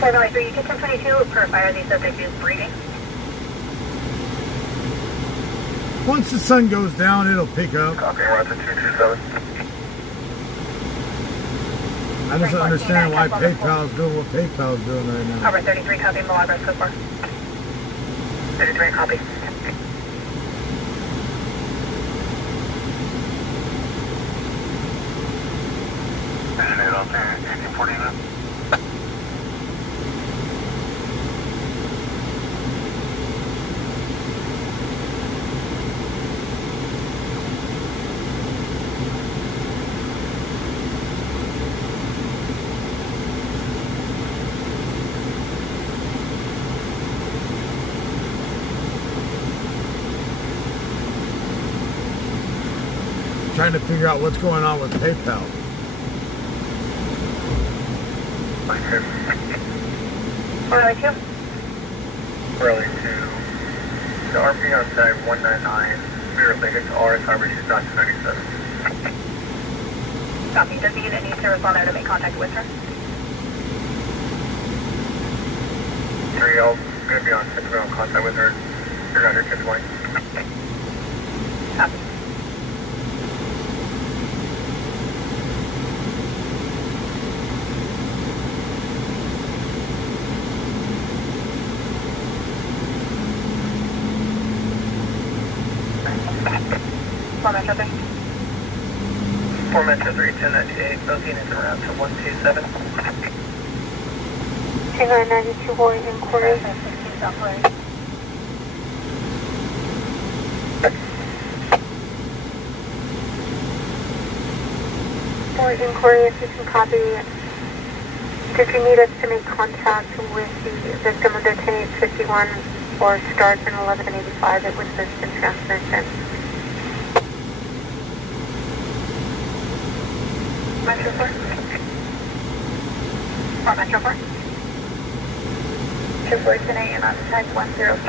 Valley 3, you get 1022 per fire, the subject is breathing. Once the sun goes down, it'll pick up. Copy, we're at the 227. I just don't understand why PayPal's doing what PayPal's doing right now. Over 33, copy, Milagro, so far. 33, copy. Designated out there, 1849. Trying to figure out what's going on with PayPal. Valley 2. Rally 2. The RP on side 199. Spirit Lake to RS Harbor, she's not 297. Copy, does he need to respond there to make contact with her? 3, I'm going to be on 6 in contact with her. You're under 1020. Copy. Four Metro 3. 4 Metro 3, 1098, both units en route to 127. 2992 boy inquiry. 16 South Florida. Boy inquiry, if you can copy. Did you need us to make contact with the victim under 10851 or stars in 1185 that was missed in transmission? Metro 4. 4 Metro 4. 248 and on tag 105.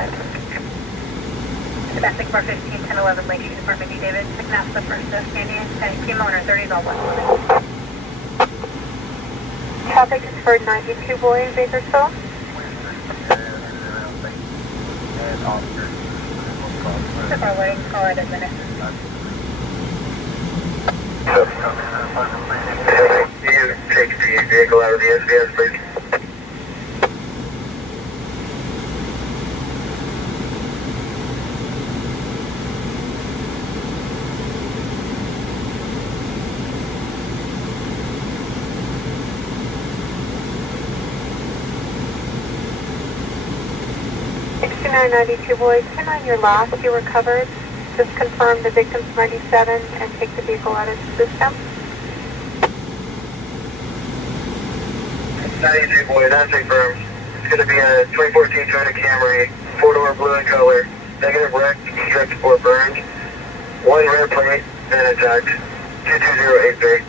Domestic bar 15, 1011, Lake Street, Department D. David, McNabb, the first Indian, Kimo owner 30 all 1. Traffic is for 92 boy in Bakersfield. So far, waiting, call it a minute. You take the vehicle out of the SBS, please. $69.92 boy, 10 on your last, you recovered. Just confirm the victim's 97 and take the vehicle out of the system. 92 boy, that's confirmed. It's going to be a 2014 Toyota Camry, 4-door blue in color, negative wreck, stripped or burned, 1 rear plate, and attacked, 22083.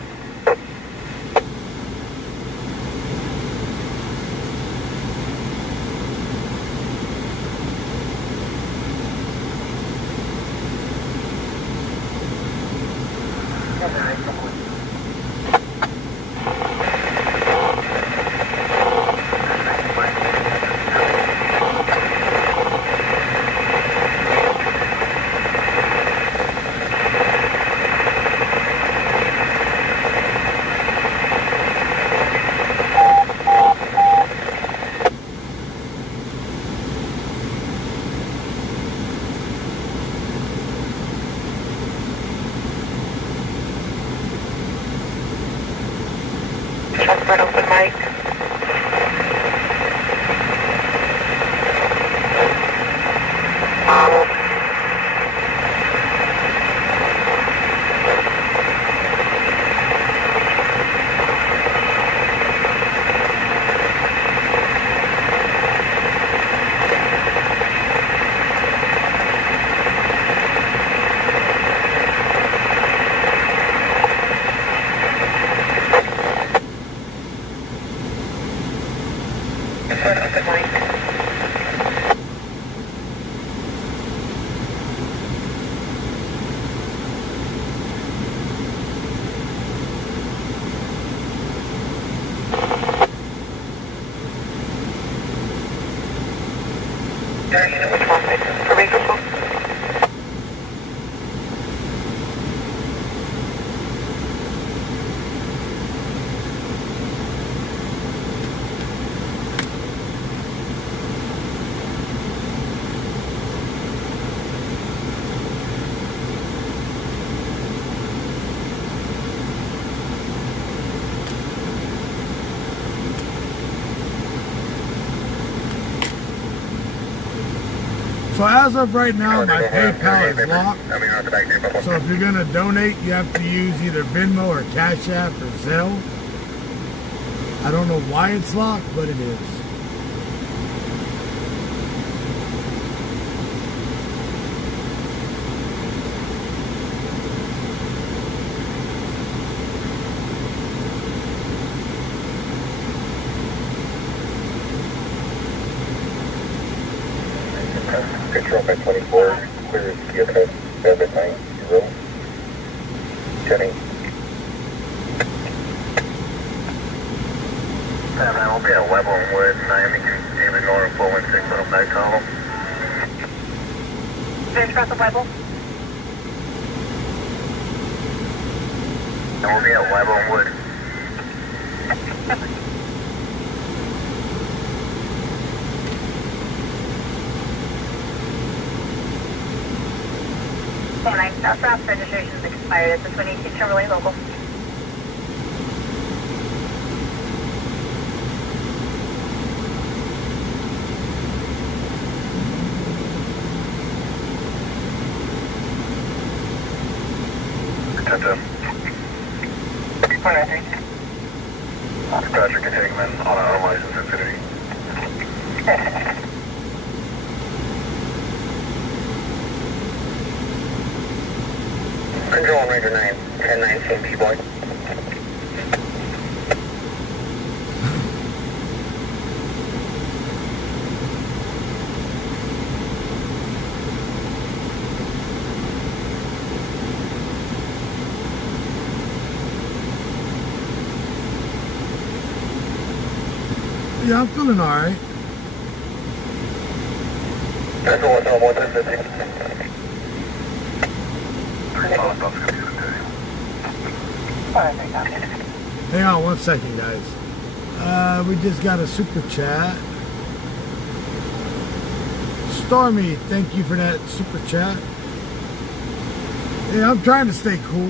Good morning. Unit with traffic for Bakersfield. So as of right now, my PayPal is locked. So if you're gonna donate, you have to use either Venmo or Cash App or Zelle. I don't know why it's locked, but it is. Picture up at 24, clear CFS 790. Jenny. I will be at Level Wood, Miami, David North 416, little back tunnel. Finish across the Bible. I will be at Level Wood. Southbound registration is expired. It's a 22 Timberlake local. Attention. 493. Patrick Hageman on an unlicensed Infinity. Control on Ranger 9, 1019 P-Boy. Yeah, I'm feeling alright. That's all, 150. Hang on one second, guys. We just got a super chat. Stormy, thank you for that super chat. Yeah, I'm trying to stay cool.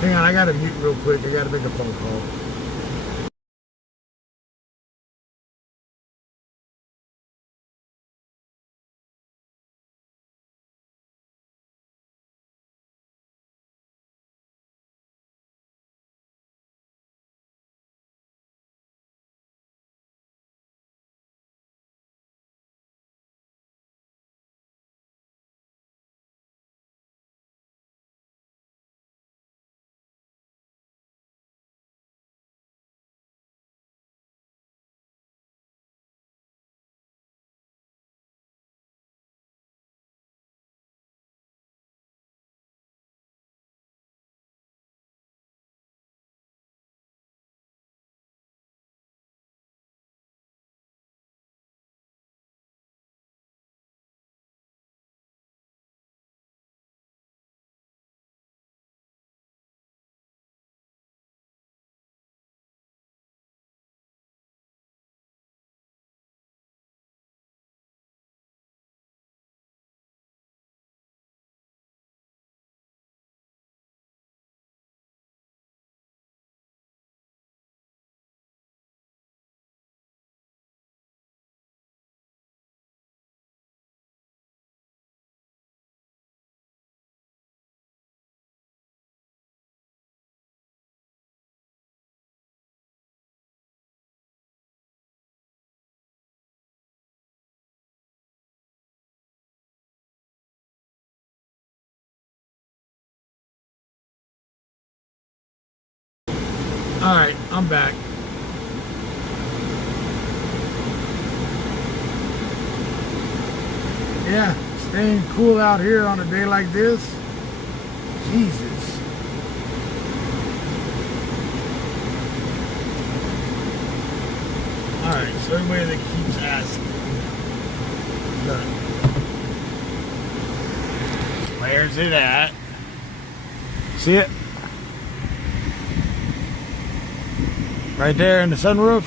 Hang on, I gotta mute real quick. I gotta make a phone call. Alright, I'm back. Yeah, staying cool out here on a day like this. Jesus. Alright, so everybody that keeps asking. Look. Where's it at? See it? Right there in the sunroof.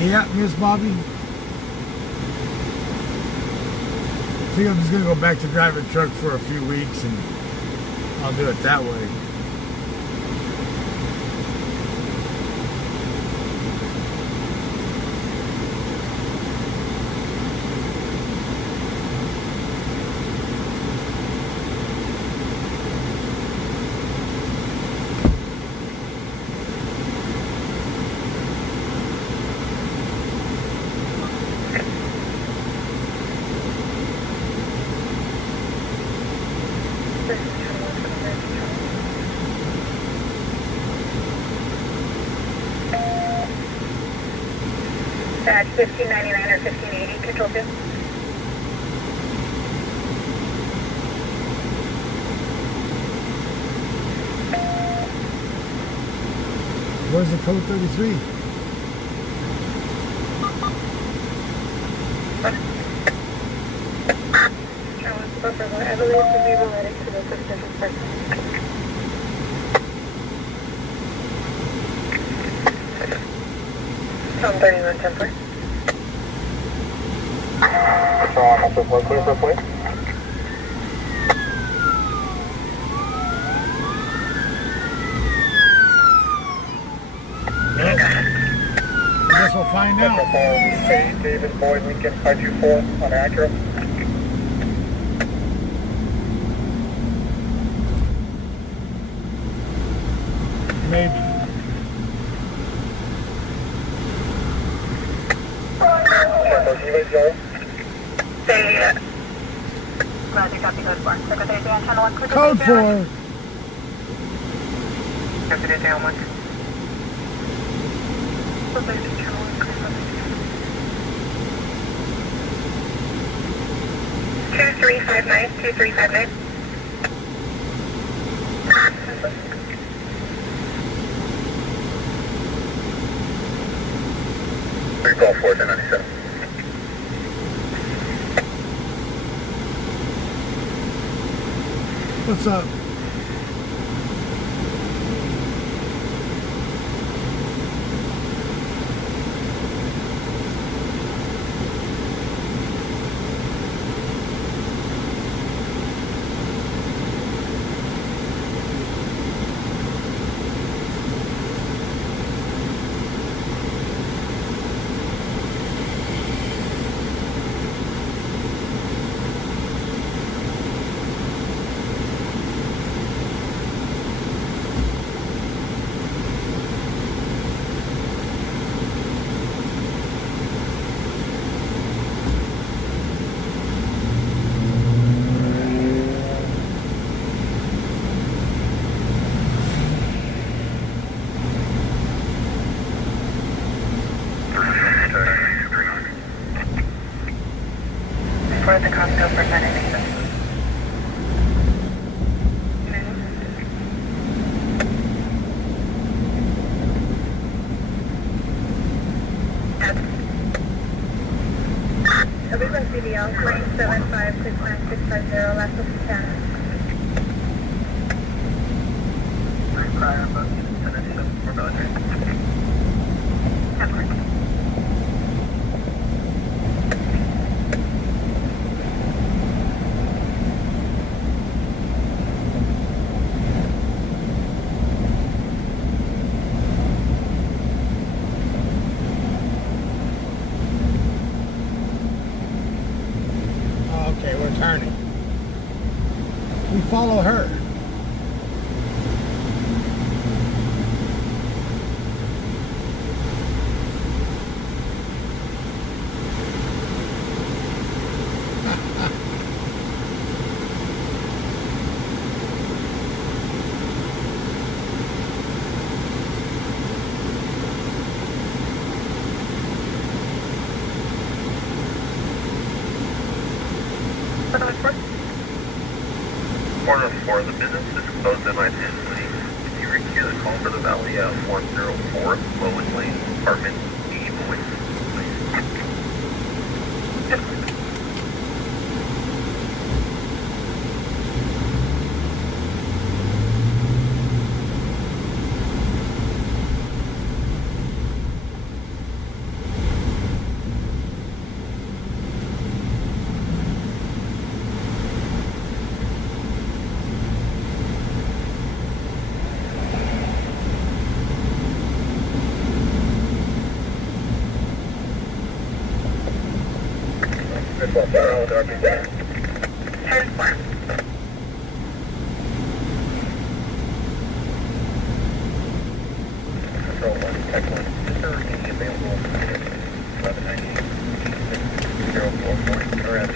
Yeah, Miss Bobby. I think I'm just gonna go back to driving truck for a few weeks and I'll do it that way. At 1599 or 1580, control 2. Where's the code 33? I believe to be related to the suspicious person. Tom 31 temporary. So I'm up with 1 clear for plate. I guess we'll find out. Say David Boyd Lincoln 524 on Acura. Maybe. Say, Roger, copy code 4. Secretary Dan, channel 1, clear. Code 4. Secretary Dan 1. Secretary channel 1, clear. 2359, 2359. Recall 497. What's up? Valley, 375-69650, last of Canada. Prior, about 10-7 military. Okay, we're turning. We follow her. Corner 4, the business is closed in my family. Can you recue the call for the Valley of 104, Lowen Lane, apartment E, please? This one, I'll drop you down. 10-4. Control 1, Tech 1, is there any available 1198 044 or at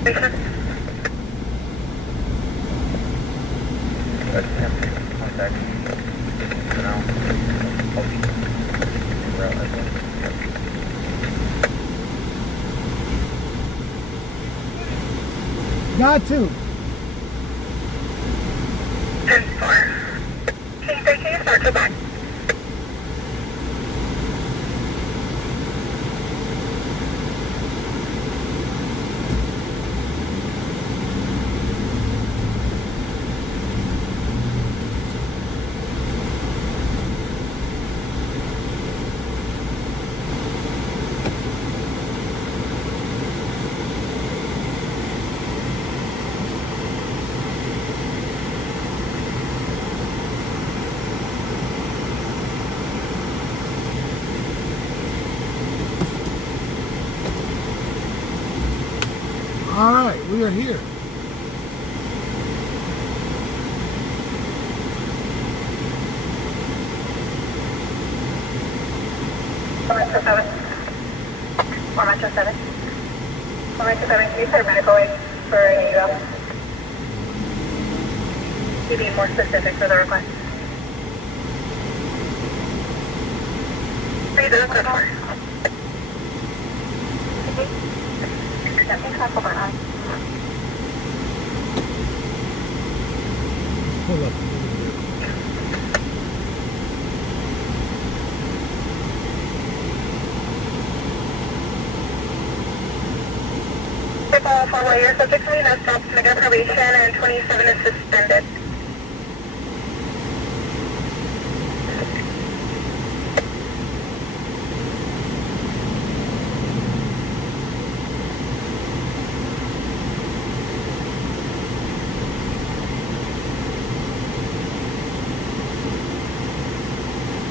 Station. That's 10, contact. Now, Got to. 10-4. Can you start to back? All right, we are here. Metro 7. Or Metro 7. Or Metro 7, can you put a medical in for a UL? To be more specific for the request. Please, that's good for. Pull up. Follow your subject to no stops, negative probation, and 27 is suspended.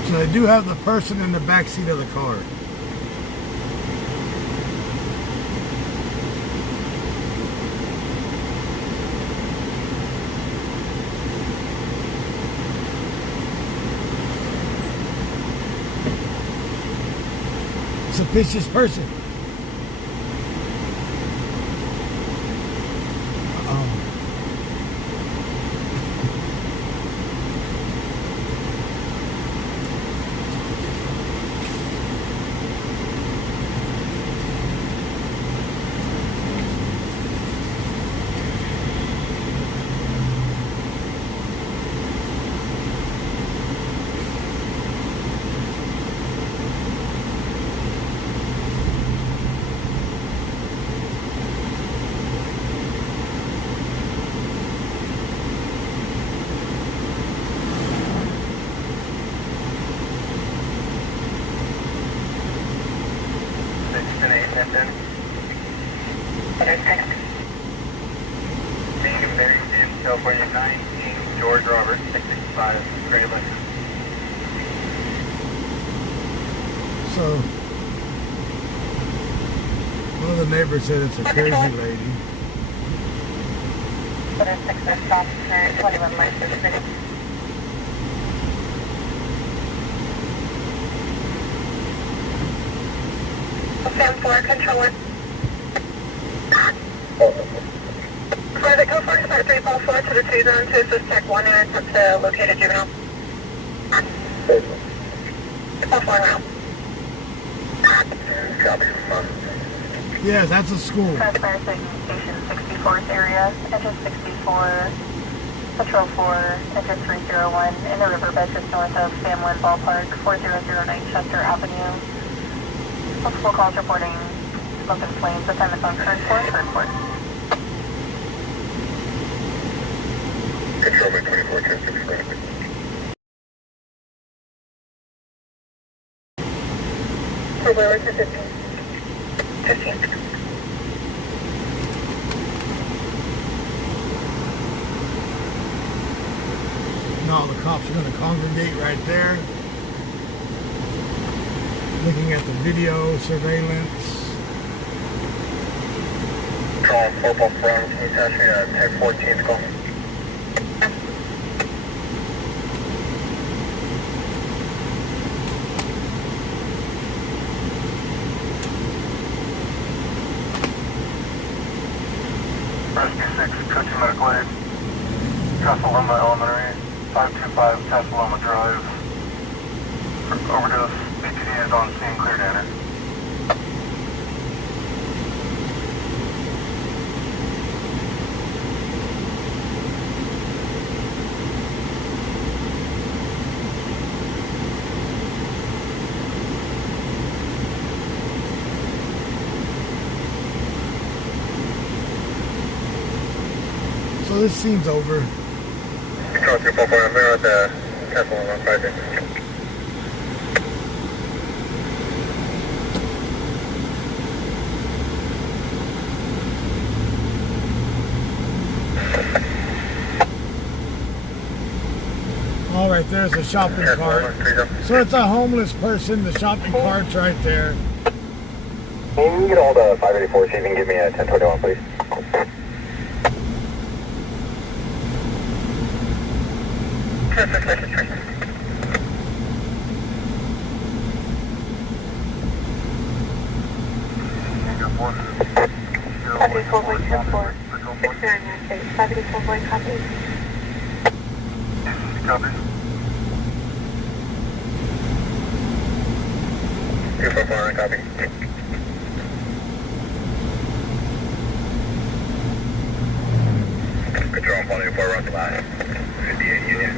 So they do have the person in the back seat of the car. Suspicious person. 2019 George Robert 665 Gray Lexus. So, one of the neighbors said it's a crazy lady. What is 6 officer 21 license city? Sam 4, control 1. Private Go 4, Smart 3, Ball 4 to the 2 zone to assist check 1 and attempt to locate a juvenile. Ball 4 now. Copy. Yes, that's a school. Fire Station 64th area, engine 64, Patrol 4, engine 301 in the riverbed just north of Sam 1 Ballpark, 4009 Chester Avenue. Multiple calls reporting smoke and flames. What time is on current report? Control by 24, Chester, correct. For where was it? 15. 15. No, the cops are going to congregate right there. Looking at the video surveillance. Calling 4 Ball front, can you pass me a 1014 call? Rescue 6, Coaching Medical Aid, Casaloma Elementary, 525 Casaloma Drive. For overdose, BPD is on scene, clear to enter. So this scene's over. Control 3 Ball 4, I'm there at the Castle on Friday. All right, there's a shopping cart. So it's a homeless person. The shopping cart's right there. Can you get all the 584, see if you can give me a 1021, please? Copy 4.24. Secure in your state. 74 boy copy. Copy. 244, copy. Control on 184, run the last. 58 Union.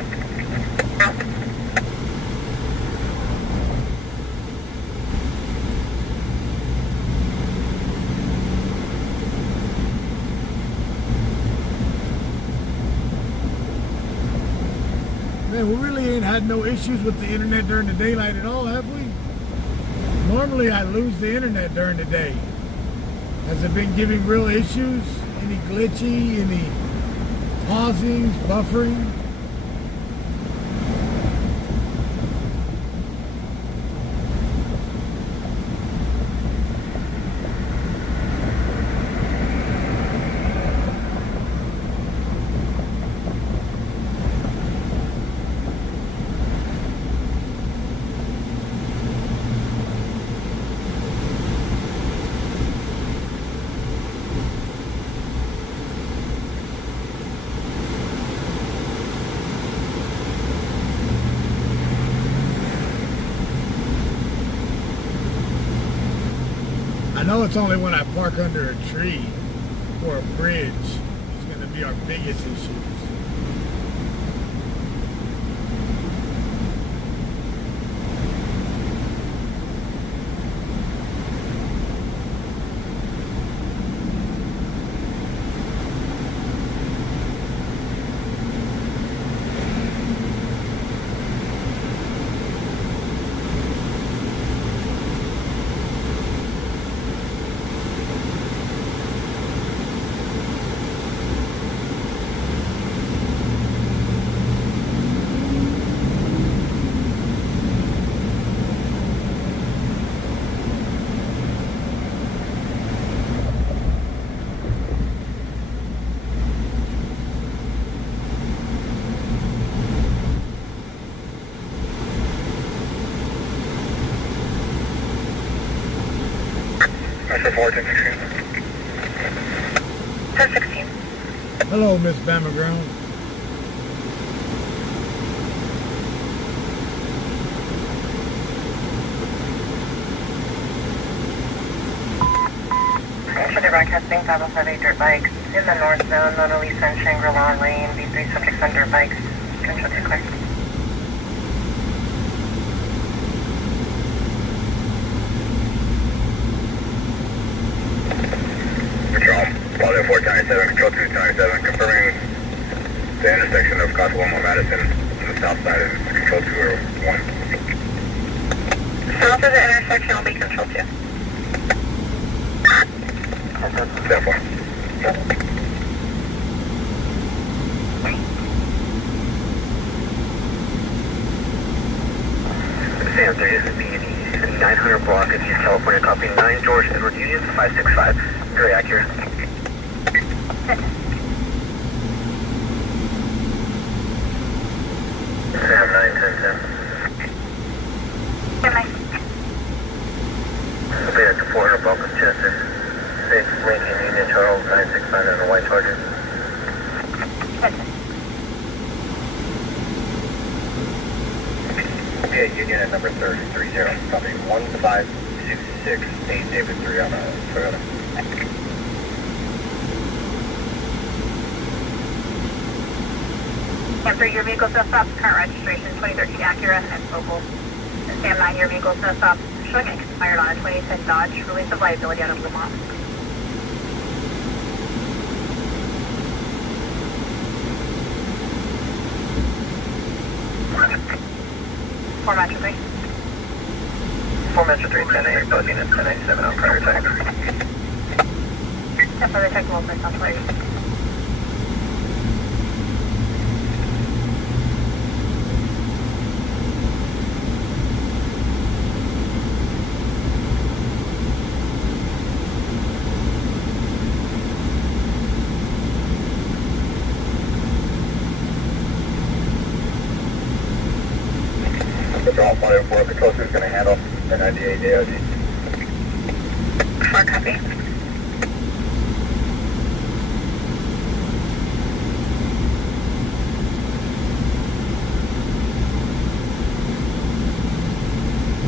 Man, we really ain't had no issues with the internet during the daylight at all, have we? Normally I lose the internet during the day. Has it been giving real issues? Any glitchy, any pausings, buffering? I know it's only when I park under a tree or a bridge is going to be our biggest issues. 4, 1016. 1016. Hello, Miss Bama Ground. Yesterday broadcasting 505 dirt bikes in the north zone, Mona Lisa and Shangri-La Lane, V3 subjects on dirt bikes. Control to clear. Control, Paulo 497, Control 297, confirming the intersection of Cottawamo Madison on the south side of Control 201. South of the intersection will be Control 2. Therefore. Sam 3, this is B&E, 900 block of East California, copy 9 George Edward Union 565. Very accurate. Sam 91010. Good night. Beta to 400 block of Chester. 6 Lincoln Union Charles 965 and a white Charger. Okay, Union at number 3030, copy 15668 David 3 on a Toyota. Camper, your vehicle to stop, current registration 2013 Acura and local. Sam 9, your vehicle to stop, showing expired on a 2010 Dodge, release of liability out of Lamont. Four Metro 3. 4 Metro 3, 10-8, buzzing at 1087 on prior attack. Step further check movement on 20. Control 104, Control 2 is going to handle the 98 AOG. 4 copy.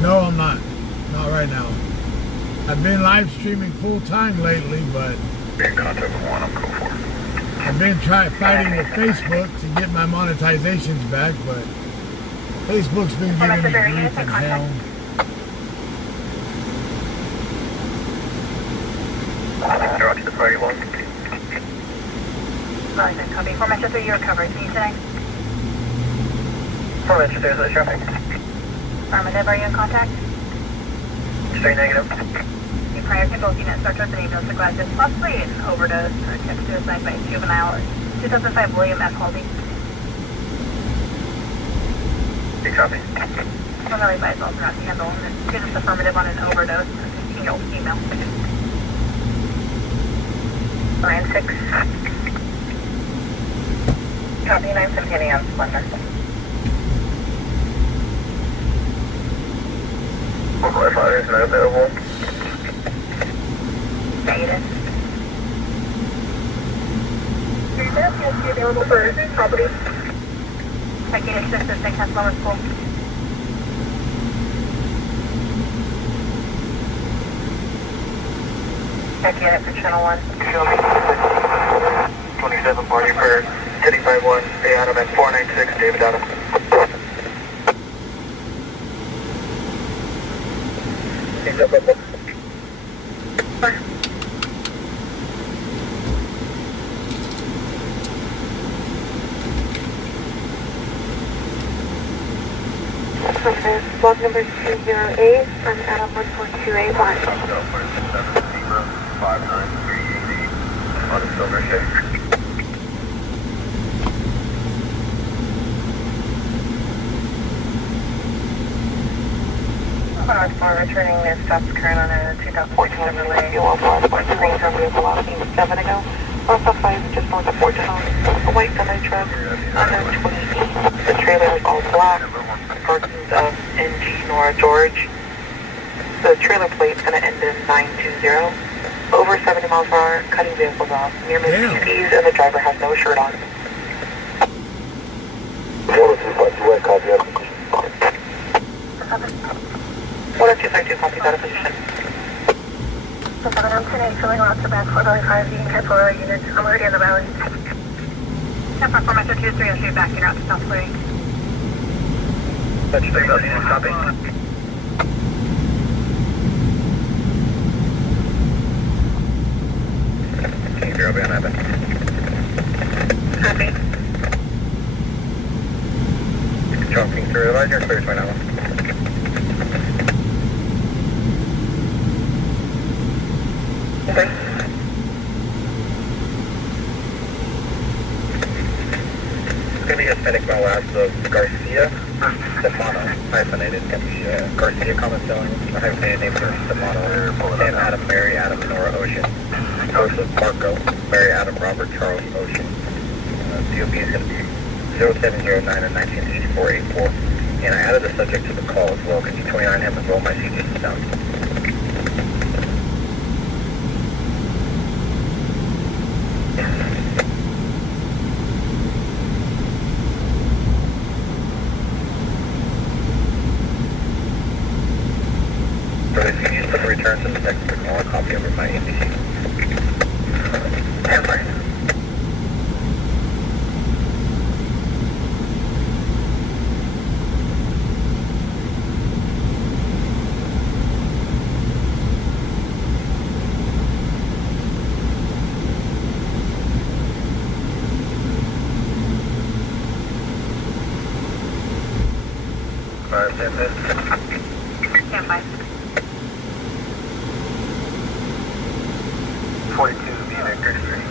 No, I'm not. Not right now. I've been live streaming full time lately, but Be in contact with 1, I'm cool 4. I've been fighting with Facebook to get my monetizations back, but Facebook's been giving me grief and hell. You're on to the party 1. Alright, copy. 4 Metro 3, you're covered. See you tonight. 4 Metro 3 is the traffic. Affirmative, are you in contact? Straight negative. The prior to both units start with an ambulance request is possibly an overdose or attempt suicide by a juvenile. 2005 William F. Halsey. Good copy. Formerly by itself not to handle. Students affirmative on an overdose. A 15-year-old female. Line 6. Copy 917 on Splendor. Wi-Fi is not available. Negative. Yes, be available for property. Citation 606 has lower school. Check unit for channel 1. 27 party for City 51, Bay Adam at 496, David Adam. He's up. Block number 208 from Adam 14281. On the silver ship. Returning their stops current on a 2014 Chevrolet. You also have a green from vehicle last seen 7 ago. Also 5 just north of Fort Town. A white semi truck on a 28. The trailer is all black. Markings of NG Nora George. The trailer plate's going to end in 920. Over 70 miles per hour, cutting vehicles off. Near Mercedes and the driver has no shirt on. 10252, copy that. 10252, copy that position. 710 showing lots of back 455, being careful of units. I'm already in the valley. 10.4 Metro 23, I'll shoot back. You're out to South Flurry. That's 3 million, copy. King 0, be on that. Copy. Dropping through, larger, clear 29. Okay. It's going to be Hispanic male last of Garcia Stefano, hyphenated. It's going to be Garcia common spelling, a hyphenated name for Stefano. Sam Adam, Mary Adam, Nora Ocean. Joseph Marco, Mary Adam, Robert Charles Ocean. DOB is going to be 0709 and 198484. And I added the subject to the call as well. Can you 29 him as well? My CG is down. For the CGs, put the returns in the text to call a copy over my ABC. And fine. Stand by. 42 V Victor Street.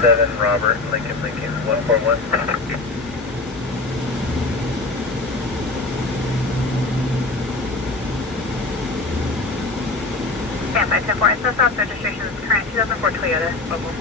7 Robert, Lincoln, 141. Stand by 10-4. standoffs registration is current 2004 Toyota Mobile.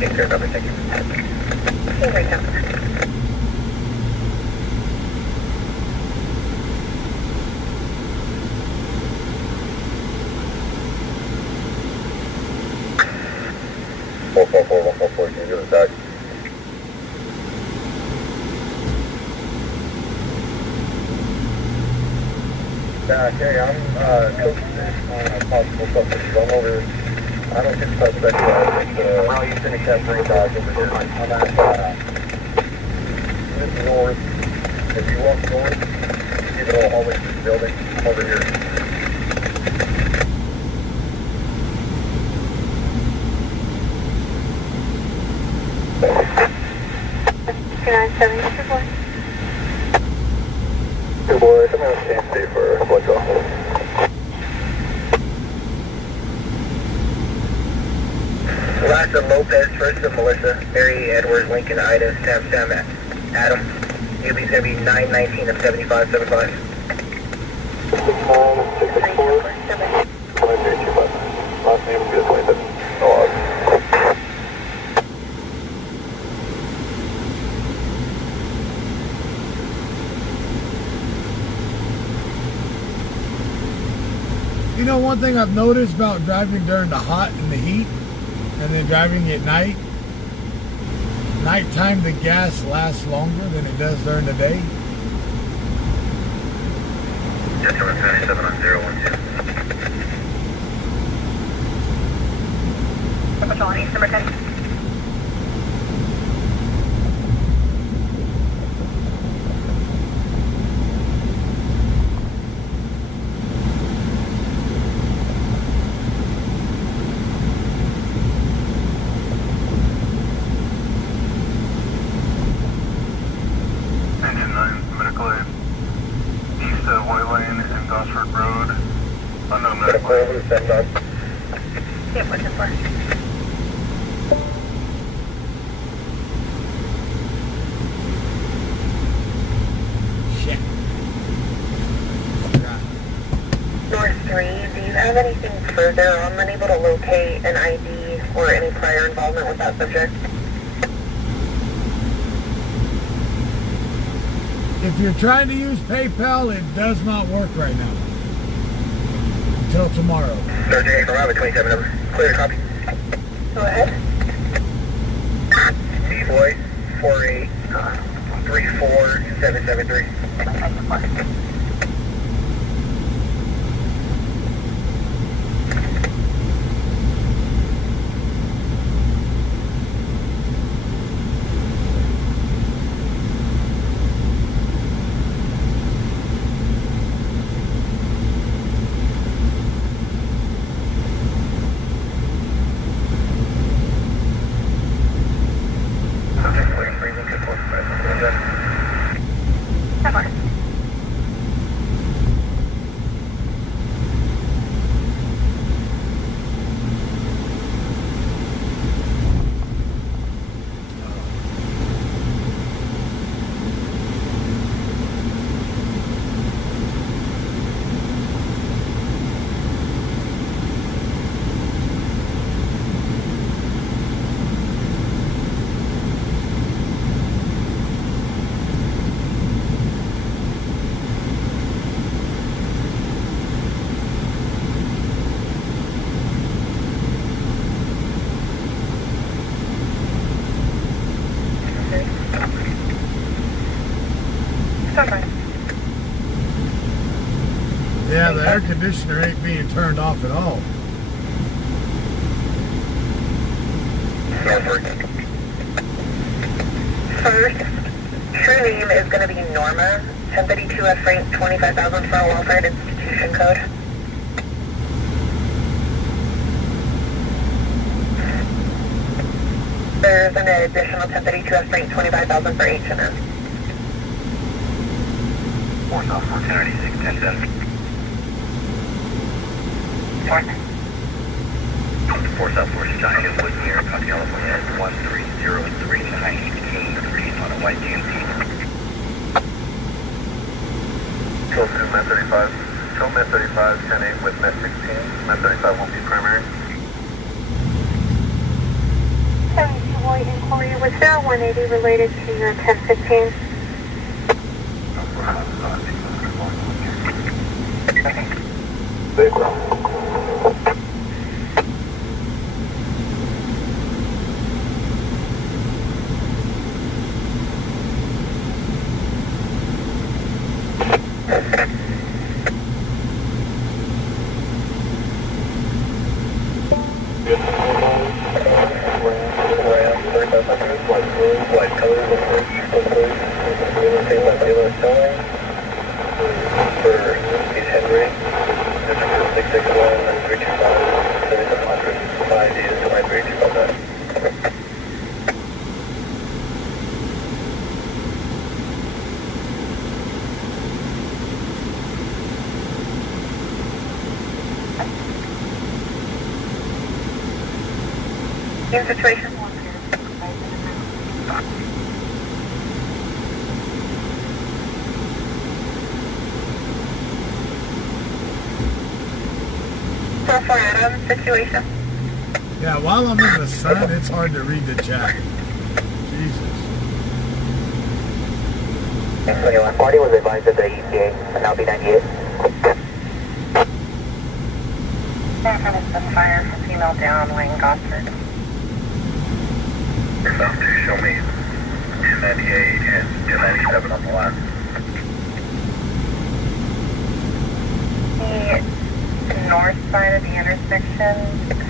Take care of everything. Okay, right now. Four, can you give us that? Okay, I'm coaching this on a possible subject. I'm over. I don't get suspect well, you finish that 3 dodge over here. I'm at this north. If you walk north, you go all the way to the building over here. 724. Two boys, I'm going to stand for a blood call. Last of Lopez, first of Melissa, Mary, Edward, Lincoln, Ida, Sam, Adam. UB's going to be 919 of 7575. 694. Last name is 27. You know, one thing I've noticed about driving during the hot and the heat, and then driving at night, nighttime the gas lasts longer than it does during the day. Just 77 on 012. Patrol East number 10. Engine 9, medical aid. East of White Lane and Gosford Road. Unknown medical aid. Yep, what's it for? Shit. North 3, do you have anything further? I'm unable to locate an ID or any prior involvement with that subject. If you're trying to use PayPal, it does not work right now. Until tomorrow. Sergeant from Robert 27 over. Clear copy. Go ahead. C-Boy 4834773. Subject waiting breathing 245. Never. Yeah, the air conditioner ain't being turned off at all. First, true name is going to be Norma, 1032 F Freight, 25,000 for a welfare institution code. There's an additional 1032 F Freight, 25,000 for H&M. 4 South 1096, 1010. 4 South 4 Johnny is looking here, California at 1303983 on a white GMC. Control 2, Met 35. Control Met 35, 10-8 with Met 16. Met 35 won't be primary. 72 White inquiry, was there a 180 related to your 1015? Vehicle. White colors, Same situation. So far, Adam, situation. Yeah, while I'm in the sun, it's hard to read the chat. Jesus. 2140 was advised of the ETA, and now B98. Some fire for female down, Wayne Gosford. South 2, show me 298 and 297 on the line. The north side of the intersection,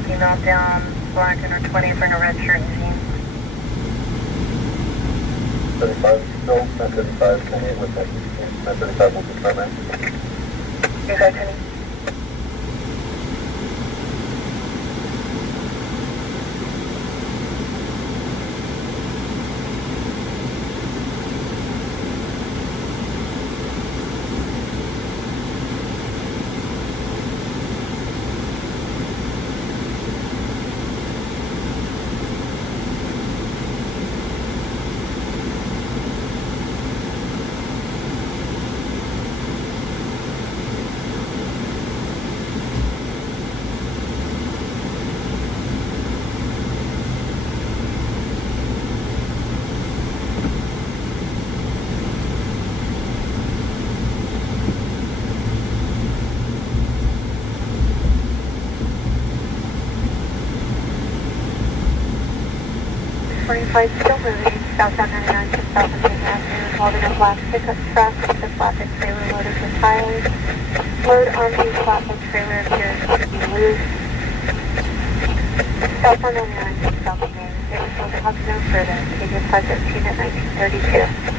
female down, black in her 20s, wearing a red shirt and jeans. 35, no, not 35, 28 with that. Not 35 will be primary. 35, 20. Still moving southbound 99 to South Main Avenue, involving a black pickup truck with a flatbed trailer loaded with tires. Load on the flatbed trailer appears to be loose. Southbound 99 to South Main, Bakersfield to Hudson no further. Figure 513 at 1932.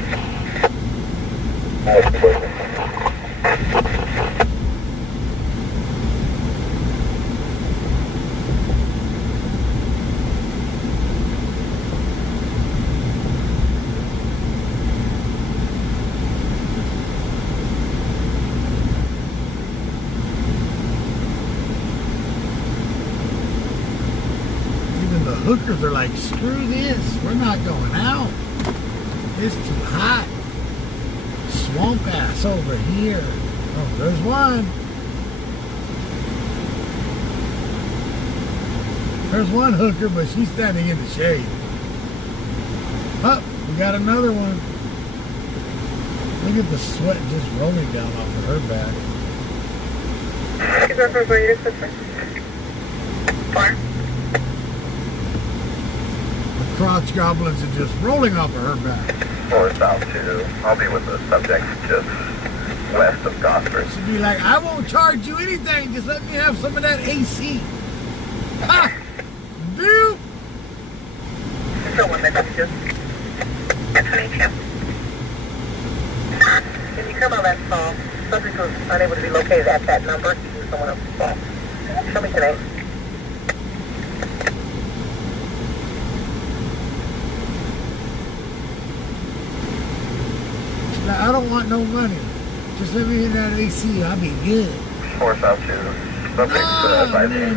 Hookers are like, screw this, we're not going out. It's too hot. Swamp ass over here. Oh, there's one. There's one hooker, but she's standing in the shade. Oh, we got another one. Look at the sweat just rolling down off of her back. Crotch goblins are just rolling off of her back. Or South 2, I'll be with the subject just west of Gosford. She'd be like, I won't charge you anything, just let me have some of that AC. Ha! Dude! So one minute, that's just. That's 22. Can you come on that call? Subject was unable to be located at that number. Someone else call. Show me today. I don't want no money. Just let me in that AC. I'll be good. Or South 2, subject advising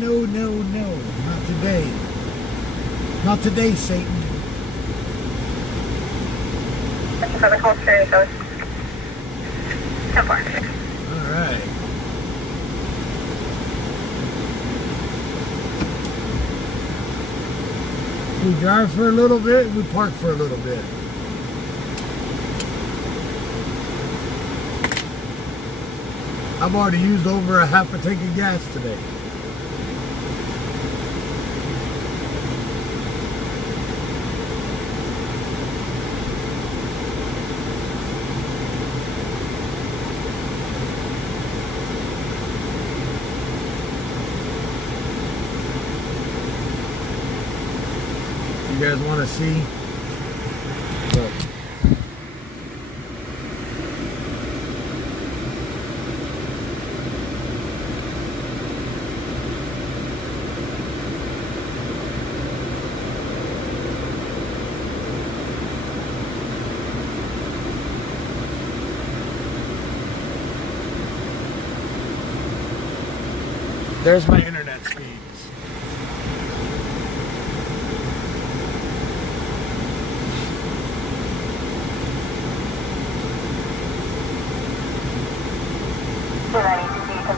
No. Not today. Not today, Satan. Thank you for the call, Sherry. So it's 10-4. All right. We drive for a little bit, we park for a little bit. I've already used over a half a tank of gas today. You guys want to see? Look. There's my internet speed.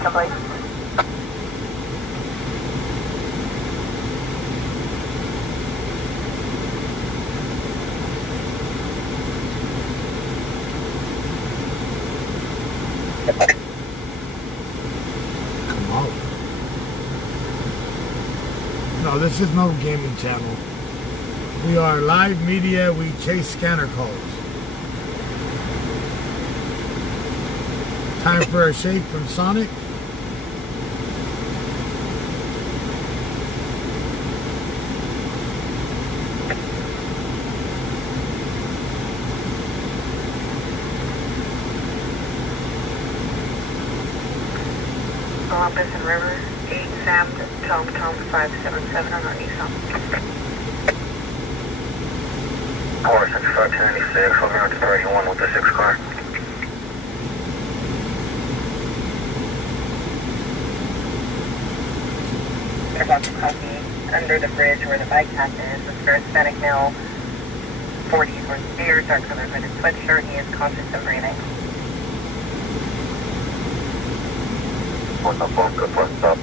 Attention, please. Come on. No, this is no gaming channel. We are live media. We chase scanner calls. Time for a shake from Sonic. Columbus and River, 8 Sam, Tome 577 on our Nissan. 465-296, hovering on to 31 with the 6 car. They're about to copy under the bridge where the bike path is. This is Hispanic male, 40s worth of beer, dark colored hooded sweatshirt. He is conscious and breathing. What's up, folks? Good for stop.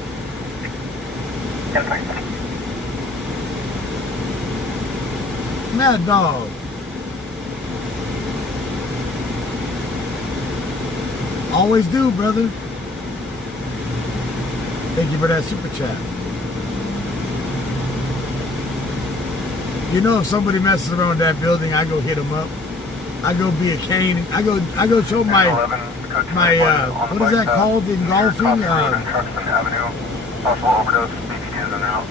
10-5. Mad Dog. Always do, brother. Thank you for that super chat. You know, if somebody messes around that building, I go hit them up. I go be a cane. I go show my what is that called in golfing? Truxton Avenue. Possible overdose. BPD is in out.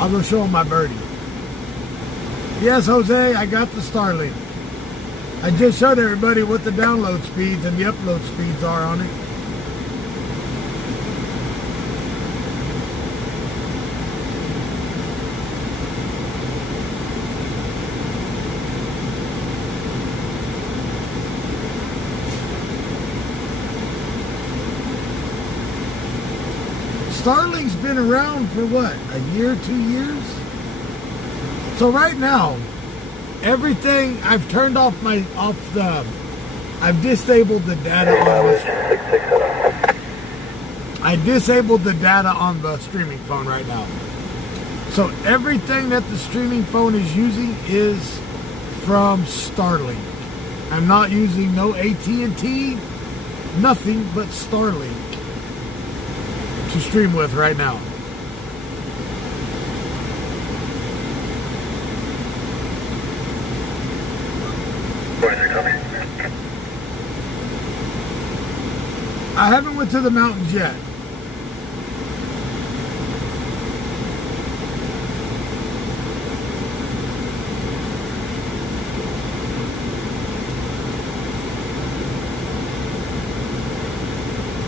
I'll go show them my birdie. Yes, Jose, I got the Starlink. I just showed everybody what the download speeds and the upload speeds are on it. Starlink's been around for what, a year, 2 years? So right now, everything I've turned off I've disabled the data on this. I disabled the data on the streaming phone right now. So everything that the streaming phone is using is from Starlink. I'm not using no AT&T, nothing but Starlink to stream with right now. I haven't went to the mountains yet.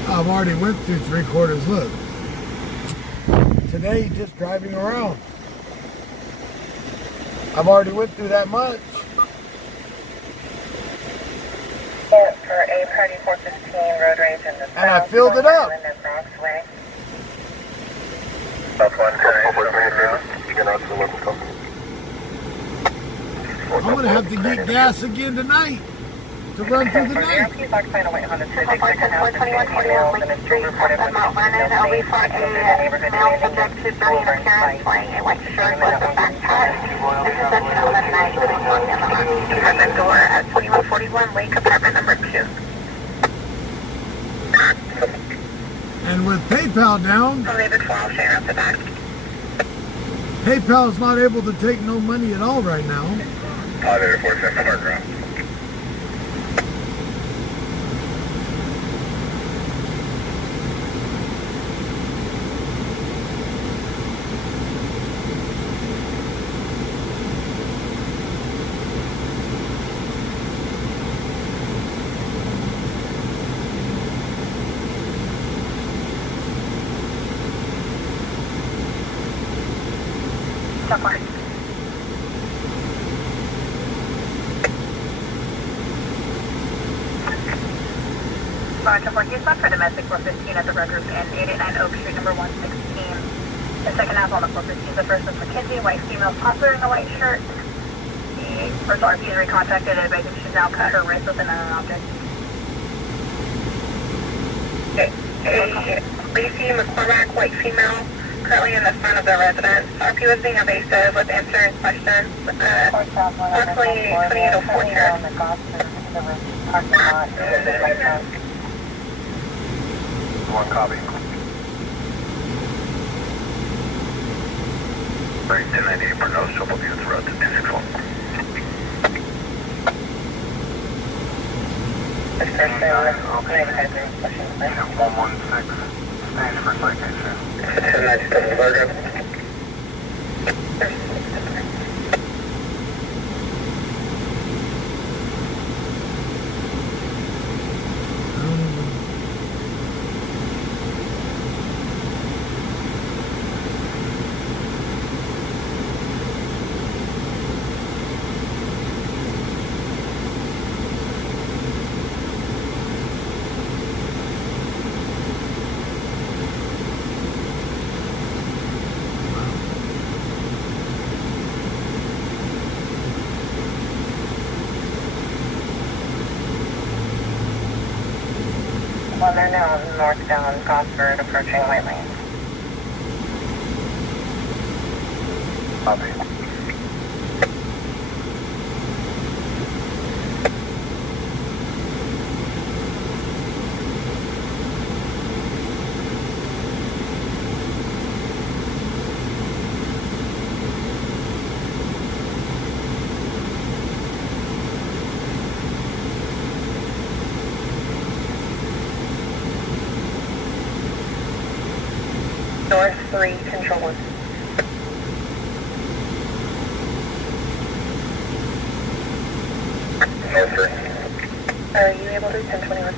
I've already went through 3/4. Look. Today, just driving around. I've already went through that much. For a party 415 road rage in the And I filled it up. I'm gonna have to get gas again tonight to run through the night. Door at 2141 Lake Apartment number 2. And with PayPal down, PayPal is not able to take no money at all right now. So far. Houston for domestic 415 at the Rutgers Inn, 889 Oak Street, number 116. The second half on the 415, the first is McKenzie, white female toddler in a white shirt. The first RP is recontacted at Bakersfield. She's now cut her wrist with an unknown object. A Lacey McCormack, white female, currently in the front of the residence. RP was being evasive with answering questions. Roughly 2804 here. One copy. 1098 for no trouble units route to 261. 116, stage for citation. 1097 Virgo. Well, they're now northbound Gosford, approaching White Lane. Copy. North 3, control 1. North 3. Are you able to 1021?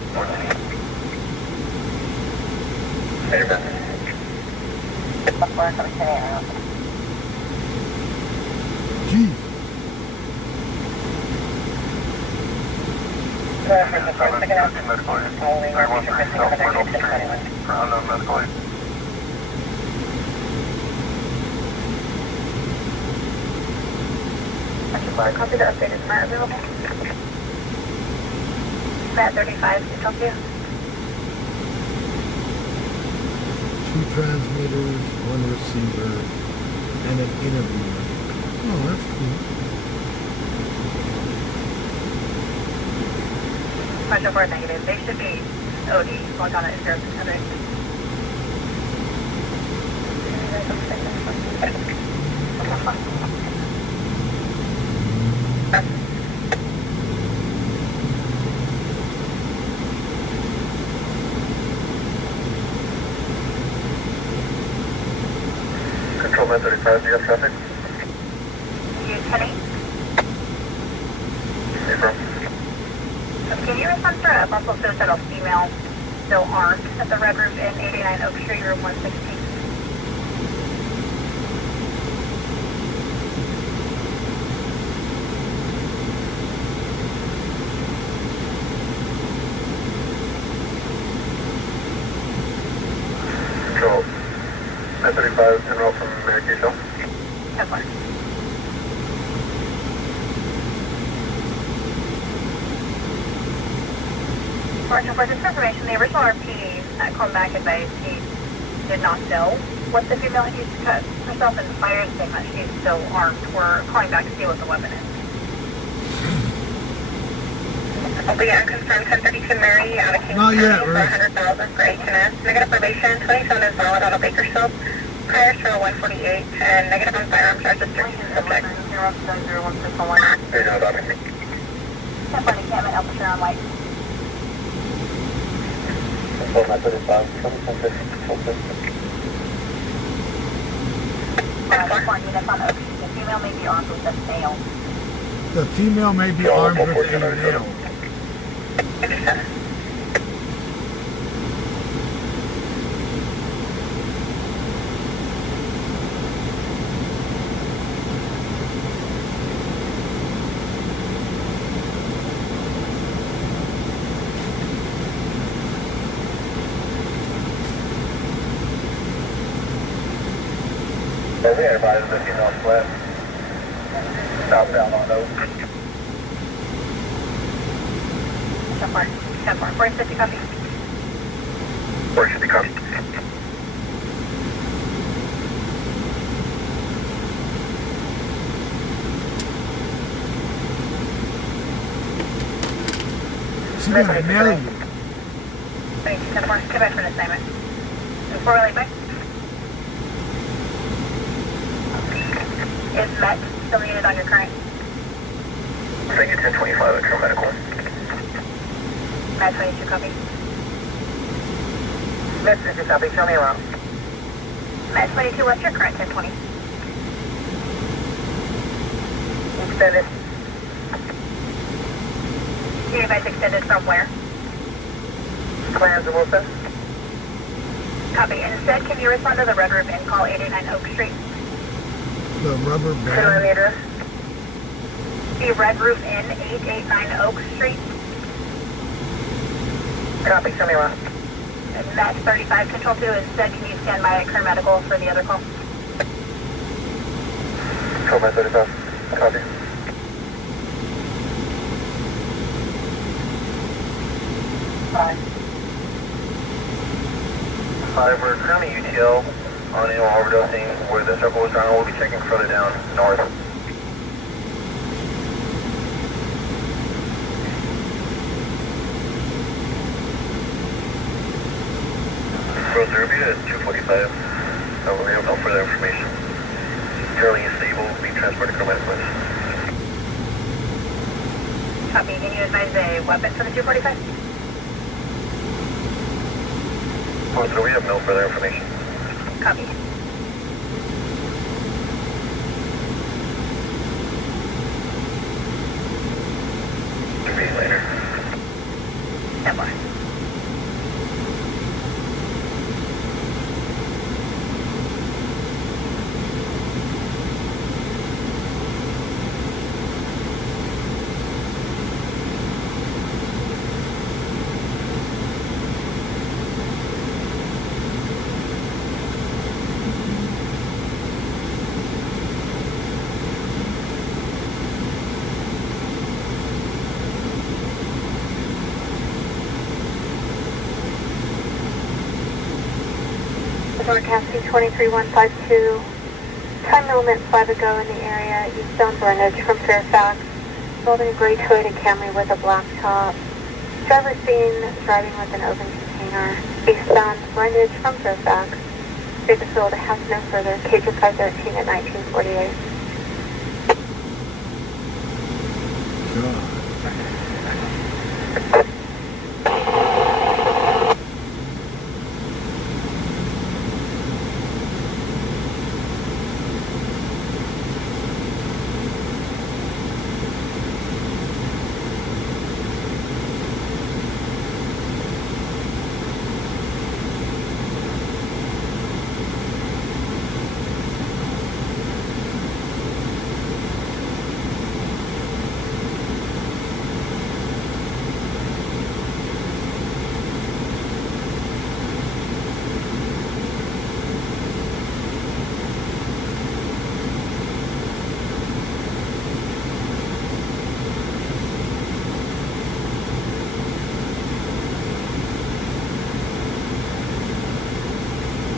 Paper. Jeez. Medical aid. 313 South Myrtle Street for unknown medical aid. Copy the updated map available. Matt 35, can help you? 2 transmitters, 1 receiver, and an interviewer. Oh, that's cool. Question 4 negative. They should be OD. Log on at 0600. Control 935, do you have traffic? You Kenny? Affirm. Can you respond for a Buffalo suicidal female still armed at the Red Roof in 89 Oak Street, room 116? Control 935, en route from Marrakesh. That's fine. For this information, the original RP that called back advised he did not know what the female had used to cut herself in the fire statement. She's still armed. We're calling back to see what the weapon is. I'll be unconfirmed 1032 Mary out of King Not yet, for Ruth. 100,000 for HNS. Negative probation, 27 is valid out of Bakersfield. Priors for 148 and negative on firearms registered subject. 0701611. Hey, no, about me. Can't find encampment, Alpha Sharon White. Control 935, control 1050. Unit on Oak Street. The female may be armed with a nail. The female may be armed with a nail. We had advised the female flat. Southbound on Oak. 10-4, 4050 copy. Where should be covered? She's gonna nail you. 2274, come back for an assignment. 4 late back. Is Met still needed on your current? Thank you, 1025, extra medical. Met 22 copy. Met 22 copy, show me around. Met 22, what's your current 1020? Extended. Your device extended from where? Clans and Wilson. Copy. Instead, can you respond to the Red Roof and call 889 Oak Street? The rubber Can I have the band. address? The Red Roof Inn, 889 Oak Street. Copy, show me around. Met 35 Control 2. Instead, can you stand by at Kern Medical for the other call? Control Met 35, copy. Five. 5, we're currently UTL on animal overdosing where the circle was drawn. We'll be checking further down north. Road Serbia at 245. We have no further information. Currently stable, being transported to medical. Copy. Can you advise a weapon for the 245? So we have no further information. Copy. Read later. Stand by. Broadcasting 23152. Time element 5 ago in the area. Eastbound Burnage from Fairfax. Holding a gray Toyota Camry with a black top. Driver seen driving with an open container. Eastbound Burnage from Fairfax. Bakersfield has no further. Cajun 513 at 1948. God.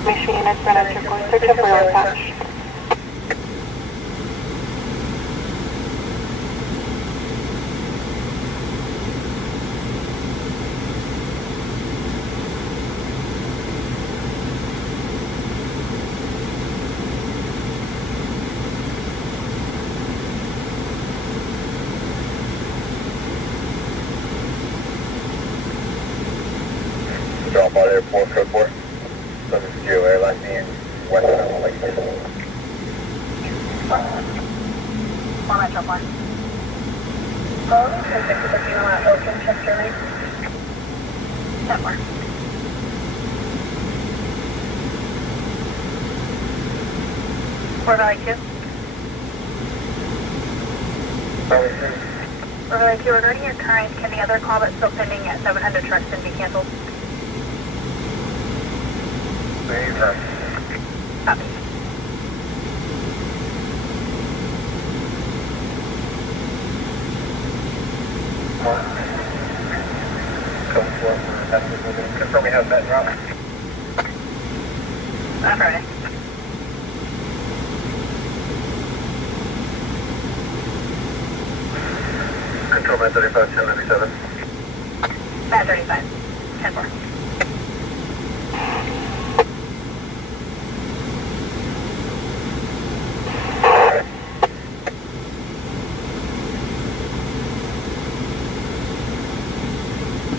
Mission units run out your course. Search up for patch. Drop out there, 4 code 4. 7 airline being westbound like this. One Metro 1. Open Chester Lane. Stand by. Fort Valley 2. Fort Valley 2, regarding your current, can the other call that's still pending at 700 Truxton be canceled? Copy. Confirm we have that route. Control 935, 1097. 935, 10-4.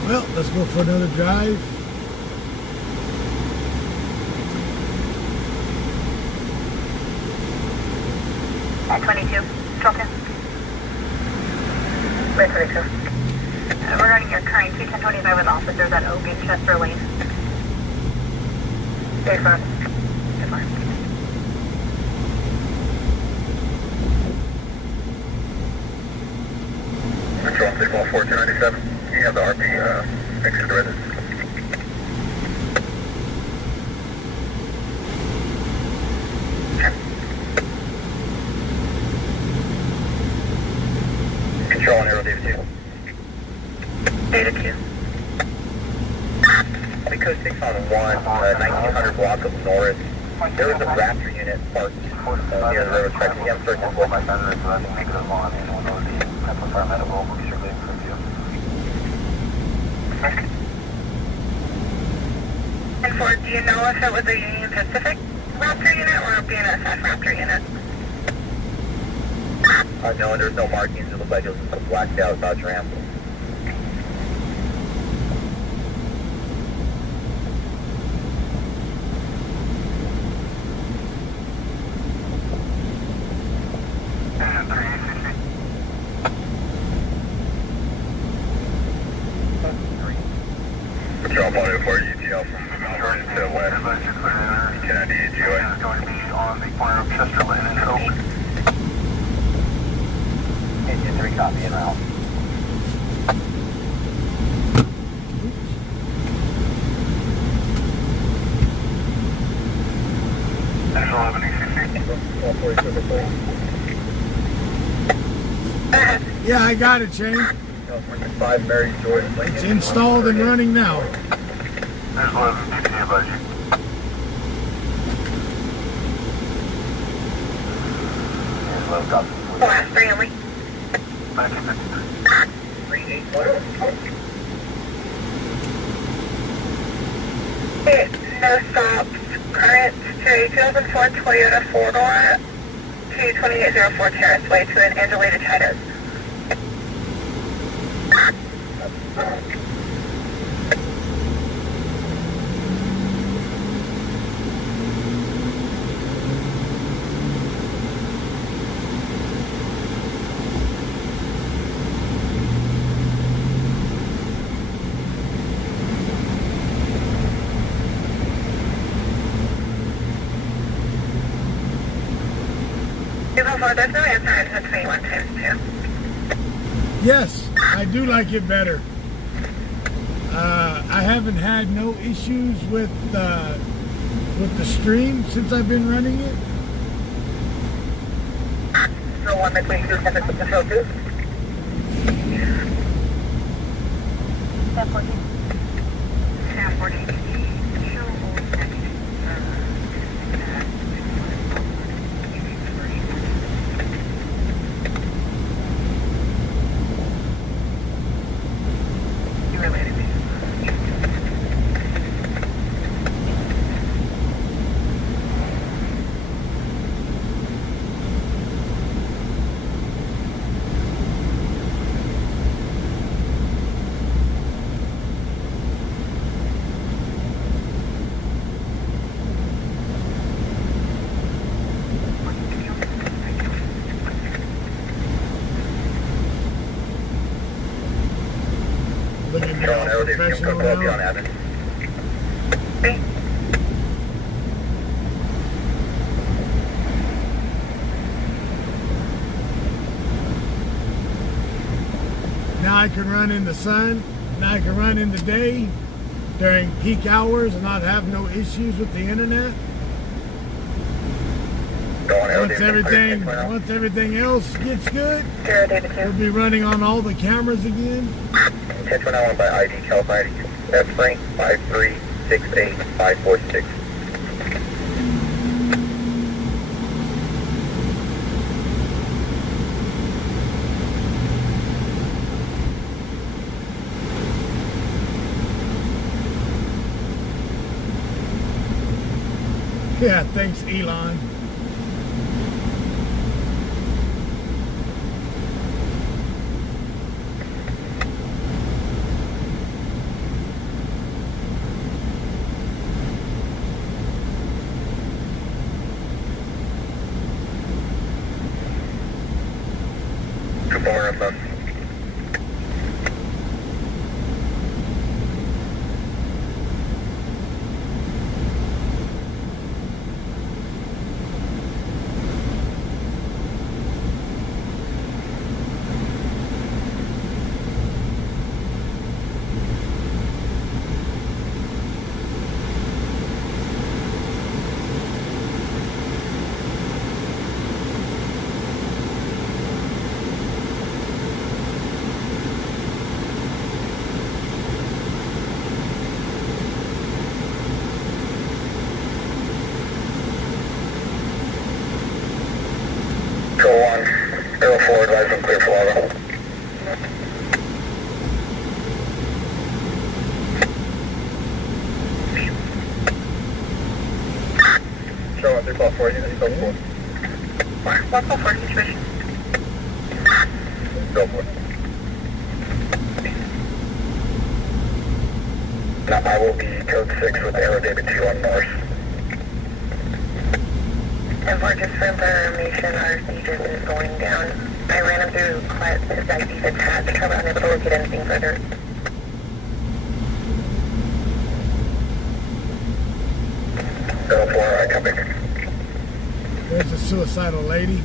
Well, let's go for another drive. At 22, Stroker. Red 22. Regarding your current 21025 with officers at Oak and Chester Lane. 85. 10-4. Control 614, 297. You have the RP exit ready. Control on Aero Data 2. Data 2. Because 6 on 1900 block of Norris, there was a Raptor unit parked near the railroad tracks again, first and foremost. And for, do you know if it was a Union Pacific Raptor unit or a BNSF Raptor unit? No, and there's no markings. It looked like it was a blacked out Dodge Ram. Control 104 UTL from Mount Vernon to west. 1090 UTL. It's going to be on the corner of Chester Lane and Oak. Engine 3 copy in route. There's 11 ECC. Yeah, I got it, Shane. California 5, Mary Jordan, Lincoln. It's installed and running now. There's 11 DPA by you. There's 11 copies. Last three only. 1953. 381. No stops. Current to a 2004 Toyota 4-door to 2804 Terrace Way to an Angelina China's. There's no answer into 21 times 2. Yes, I do like it better. I haven't had no issues with the stream since I've been running it. So 1 by 22 has a control 2. 10-14. 10-14. Looking Control on at Aero Data 2. professional Control up on now. Abbott. Now I can run in the sun. Now I can run in the day during peak hours and not have no issues with the internet. Go on Aero Data 2. Once everything else gets good, Zero David 2. we'll be running on all the cameras again. 1021 by ID California F-Frank 5368546. Yeah, thanks, Elon. Good morning, man. Go on. Arrow forward, rise and clear for Lago. Show up, 312 unit, go for it. 144 situation. Go for it. Now, I will be code 6 with Arrow David 2 on North. And for just for information, our stages is going down. I ran him through his ID that's had the cover, unable to locate anything further. Arrow 4, I come back. There's a suicidal lady.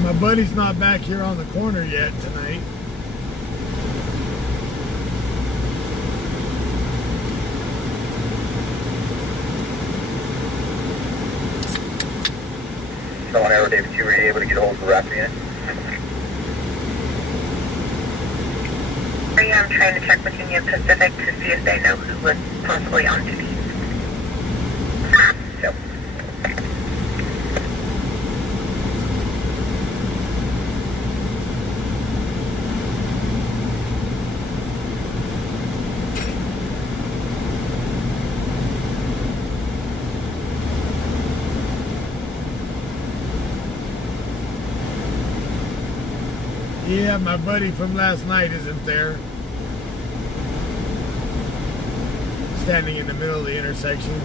My buddy's not back here on the corner yet tonight. So on Arrow David 2, were you able to get a hold of the rapid unit? I am trying to check with Union Pacific to see if they know who was possibly on duty. Yep. Yeah, my buddy from last night isn't there. Standing in the middle of the intersection.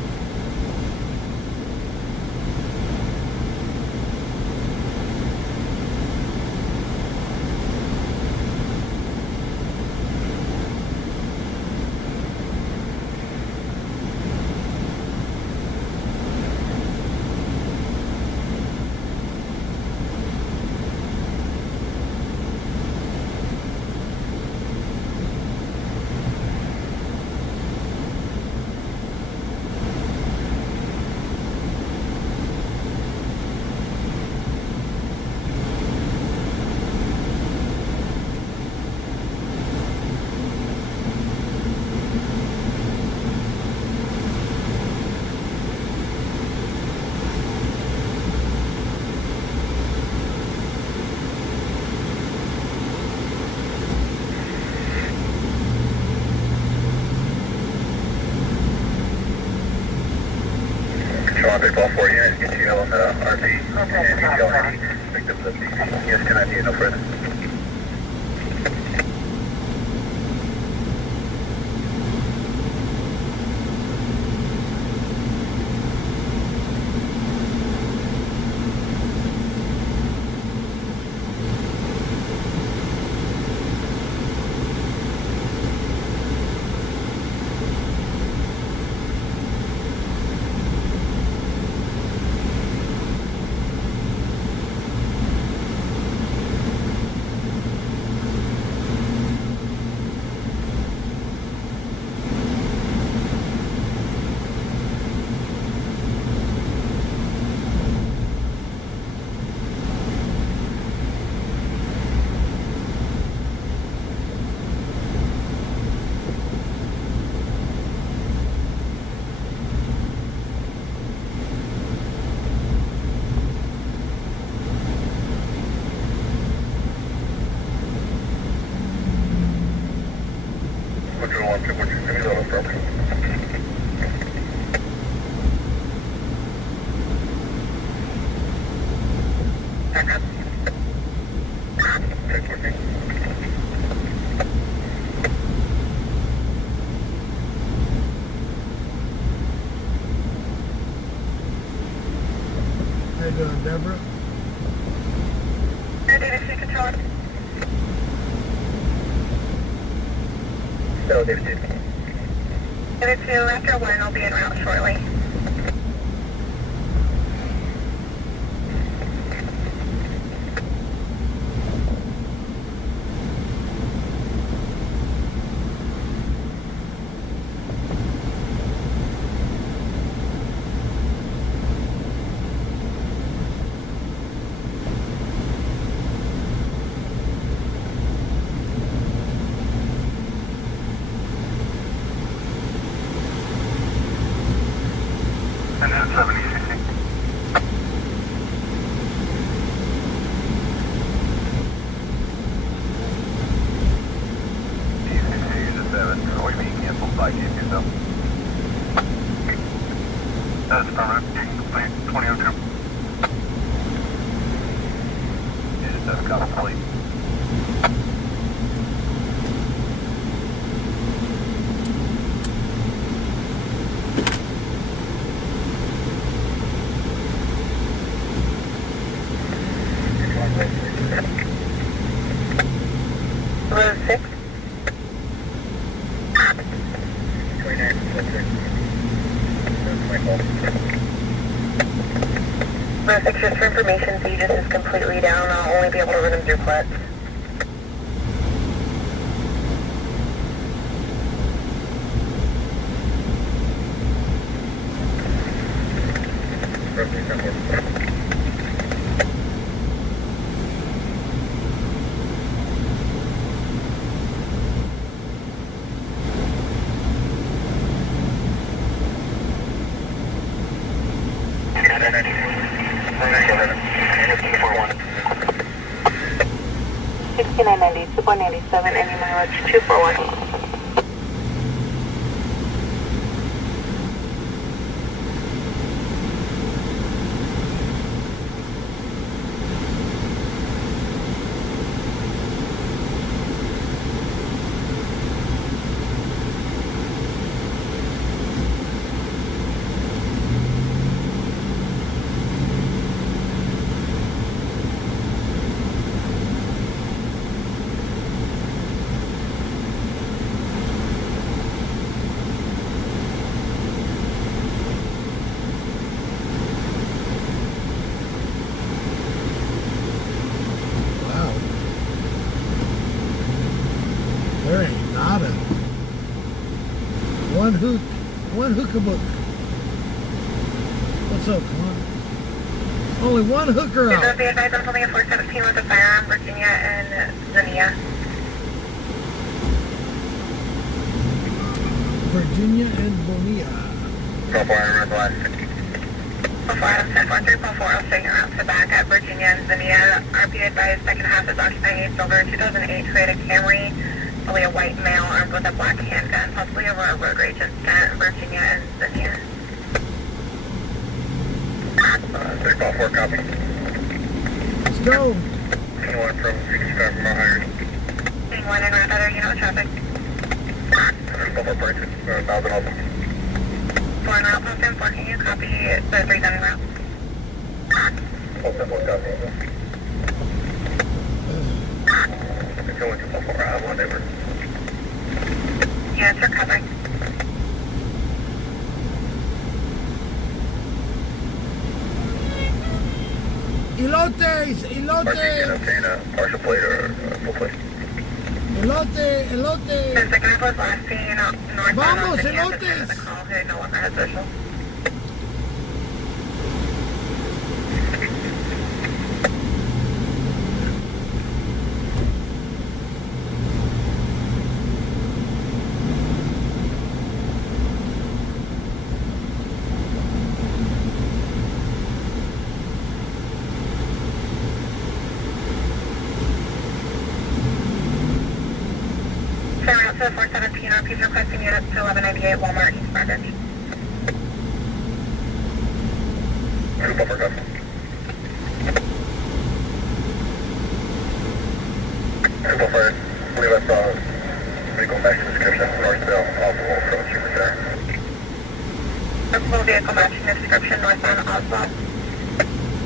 Sean, 312 unit, get you on the RP. And detail any victims of DC. Yes, can I be no further? Roger, would you send me the property? How you doing, Deborah? David, you control. No, David 2. David 2, after 1, I'll be en route shortly. And then 70 cc. TCC is a 7. Are we being canceled by GP though? That's permanent. You can complete 2002. It is 7 copy complete. Road 6. 29, that's my fault. Road 6, just for information, so Aegis is completely down. I'll only be able to run him through Pletz. Roughly 10 more. Sixty-nine 2.87, any mileage 241. Wow. There ain't nada. One hookabook. What's up, Con? Only one hooker Please out. be advised, I'm holding a 417 with a firearm, Virginia and Zinnia. Virginia and Bonilla. Drop wire red light. Before Adam 1043, Paul 4, I'll show you around to the back at Virginia and Zinnia. RP advised, second half is occupying a silver 2008 Toyota Camry. Only a white male armed with a black handgun, possibly over a road rage incident, Virginia and Zinnia. 3 Paul 4 copy. Let's go. Scene 1 from 65 from Ohio. Being 1 and route other, you know traffic. 104 purchase, 1,000 also. 4 and route, post in 4, can you copy the 3 done en route? Full 10 1 copy. It's only 2 Paul 4, I have one neighbor. Yes, we're covering. Elotes, RP can elote, obtain a partial plate or full plate. elote, The elote. second half was last seen northbound Vamos, on Zinnia, elotes. the call who no longer has visual. 417, RP's requesting units to 1198 Walmart East Frontage. I believe I saw vehicle match description, northbound, Oswald approach, you were there. Full vehicle matching description, northbound Oswald.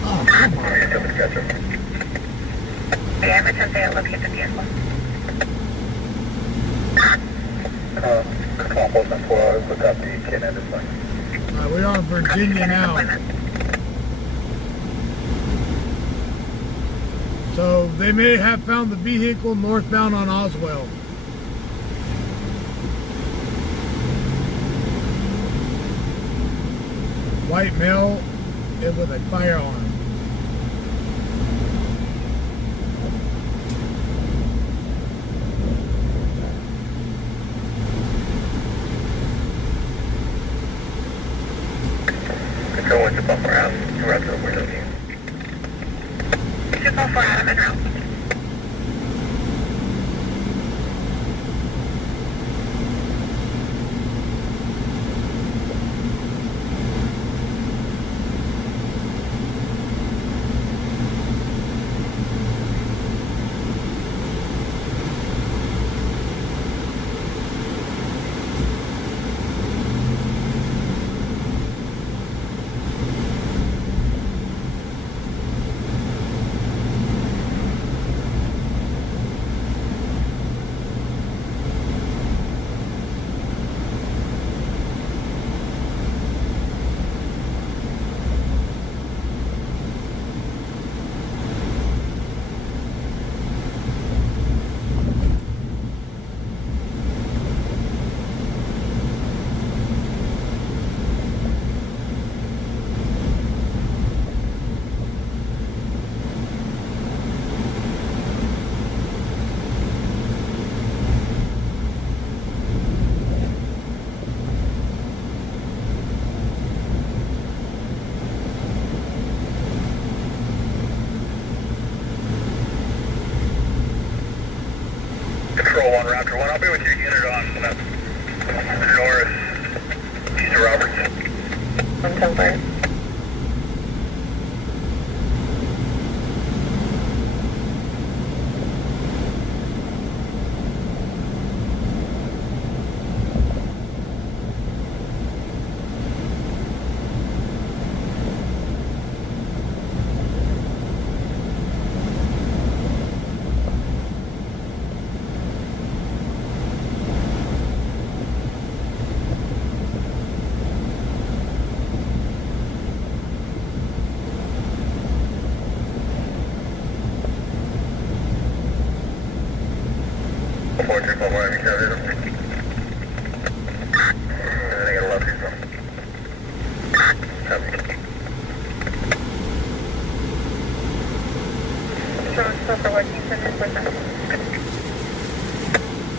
Oh, come on. Yeah, I'm attempting to locate the vehicle. Come on, post on 4 hours, look up the kid at this point. We're on Virginia now. So they may have found the vehicle northbound on Oswell. White male with a firearm. Control 124 out, 2 routes to the window view. 244 Adam en route. Control 1, Raptor 1, I'll be with your unit on north, east of Roberts. 110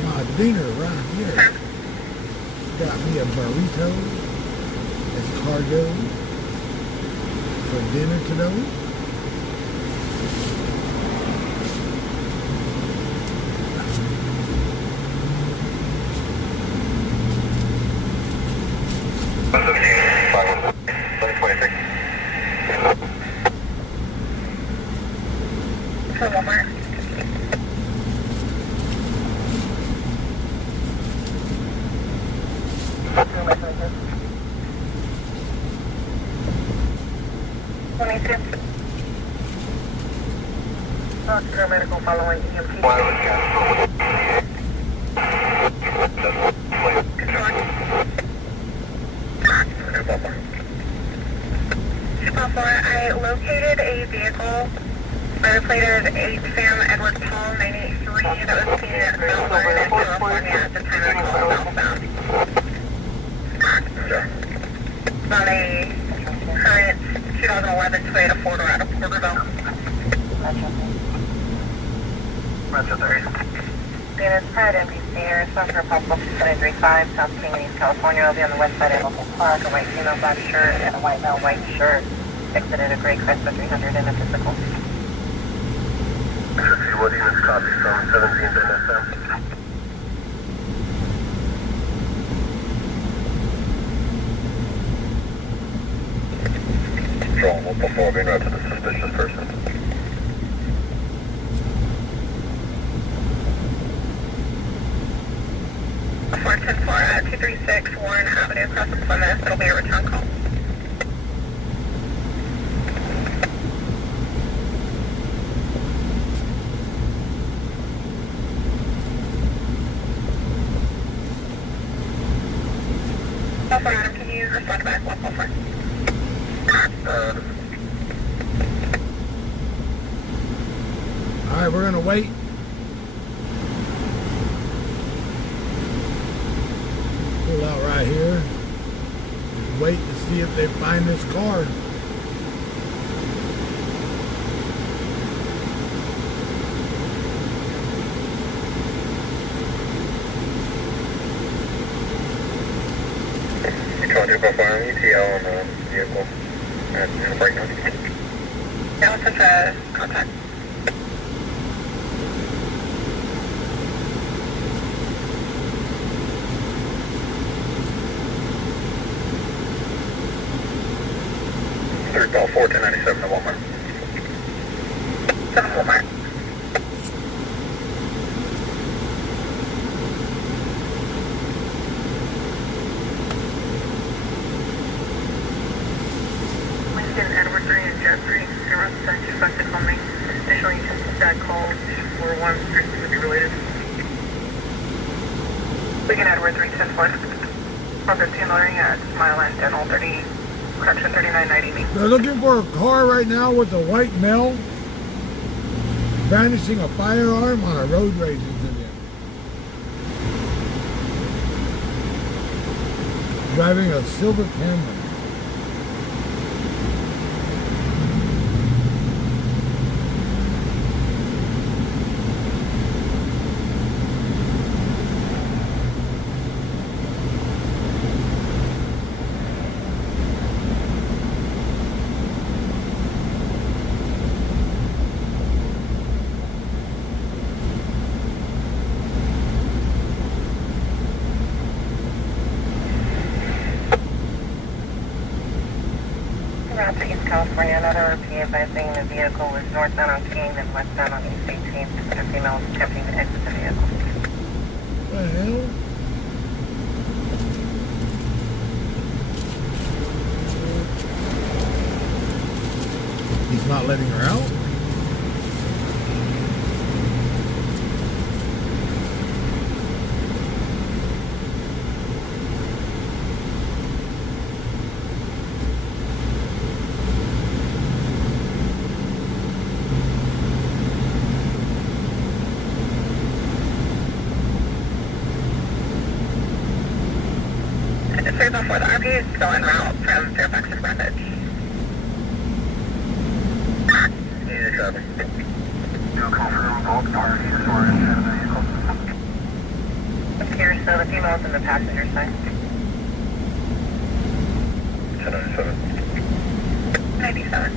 My dinner right here. Got me a burrito as cargo for dinner today. Walmart. Medical following EMT. I located a vehicle by the plate of 8 Sam Edward Paul 983 that was seen at Melbourne, California at the time of the call southbound. About a current 2011 Toyota 4-door out of Porterville. Units prior to NBC Air, South Republic 2735, South King and East California. I'll be on the west side of Local Park, a white female black shirt and a white male white shirt. Exited a gray Chrysler 300 in a physical. Let's see what units copy from 17th NSM. 144 being routed to the suspicious person. Four 236 Warren Avenue, across the Plymouth. It'll be a return call. Adam, can you respond back 144? All right, we're gonna wait. Pull out right here. Wait to see if they find this car. ETL on the vehicle at breakdown. Yeah, let's just contact. Third call 41097 to Walmart. 7 Walmart. Edward 3 and Jet 3, zero such affected on me. Additionally, that call 241 strictly be related. Lincoln Edward 3, 10 4. Progress handling at Smile and Dental 30, correction 3990 me. They're looking for a car right now with a white male brandishing a firearm on a road rage incident. Driving a silver Camry. Route to East California, another RP advising the vehicle was northbound on King and westbound on East 18th. The female was attempting to exit the vehicle. What the hell? He's not letting her out? Before the RP is still en route from Fairfax to Carthage. Yeah, copy. Do a confirm both parties or inside the vehicle. It's here, so the female's in the passenger side. 1097. 97.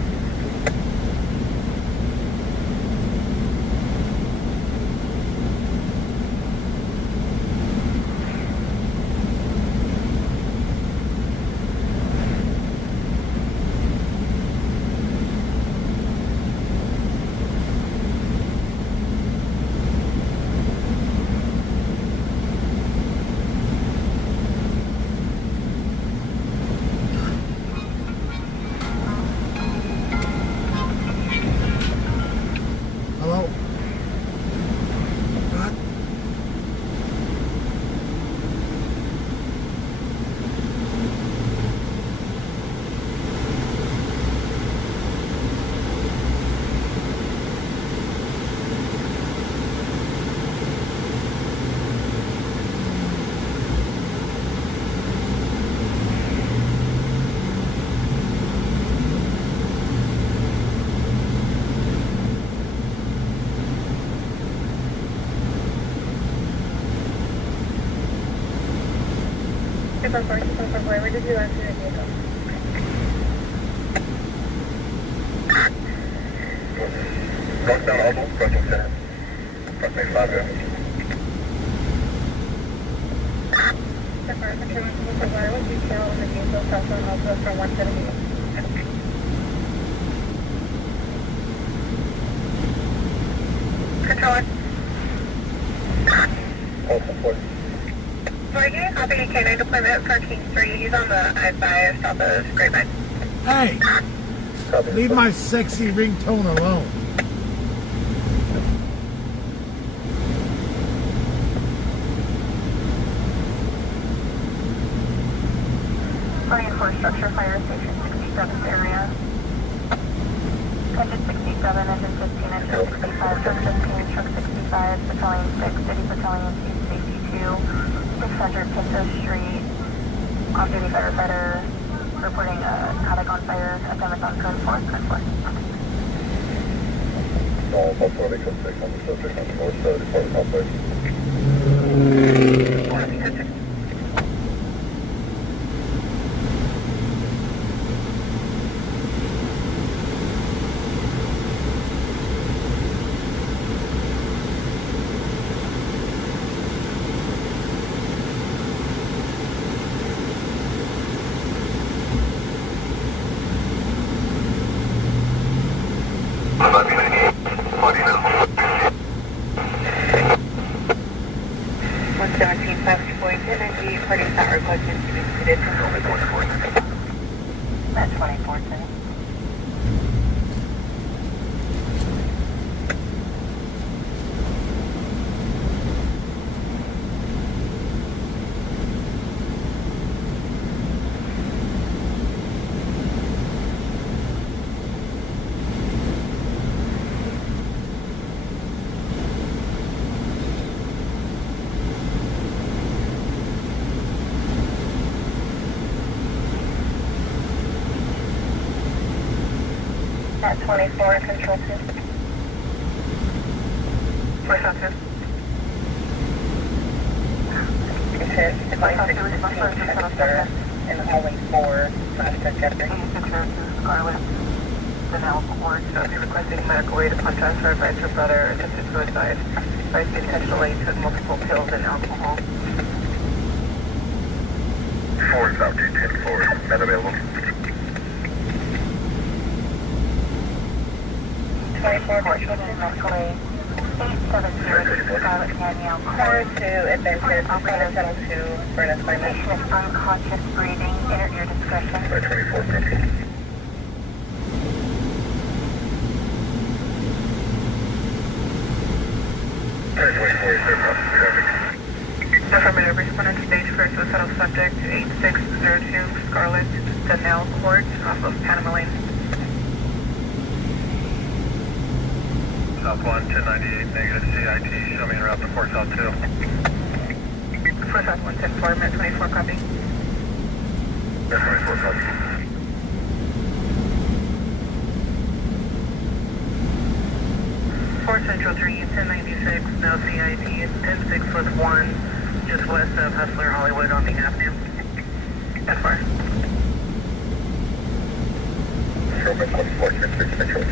Hello? What? Where did you enter the vehicle? Northbound Oswald, approaching center. Approximately 5 minutes. Department Chairman, where was detail in the vehicle south on Oswald from 178? going? Awesome, boy. Sorry, can you copy K9 deployment for King 3? He's on the I-5 south of Grapevine. Hey, Copy. leave my sexy ringtone alone. For structure fire station 67th area. Engine 67, engine 15, engine 65, truck 15, truck 65, battalion 6, city battalion 2, safety 2, 600 Pinto Street, off-duty firefighter reporting attic on fire, attendance on code 4, code 4. All possible victims, 6 on the subject on the north side of the apartment complex. Parties not requested to be seated. That's 24, sir. At 24, control 2. Push on 2. It says device 16 Chester in the hallway 4, /Tech Chester. Scarlet, the now court. So if you're requesting medical aid upon transfer, advise your brother attempted suicide. Advise he intentionally took multiple pills and alcohol. 4 is out to 10-4, med available. 24, control 2. Medical aid, 870 Scarlet Danielle Car Court. 2, advantage, operator shuttle 2 for an assignment. Patient is unconscious breathing, enter your discretion. 24, copy. Affirmative, respondent to stage first suicidal subject 8602 Scarlet, Danielle Court, off of Panama Lane. South 1, 1098, negative CIT, show me route to Fort South 2. For South 110-4, Met 24, copy. 24, copy. Fort Central 3, 1096, no CIT, 10-6 with 1, just west of Hustler Hollywood on the avenue. That's far. Sherman 2466 control.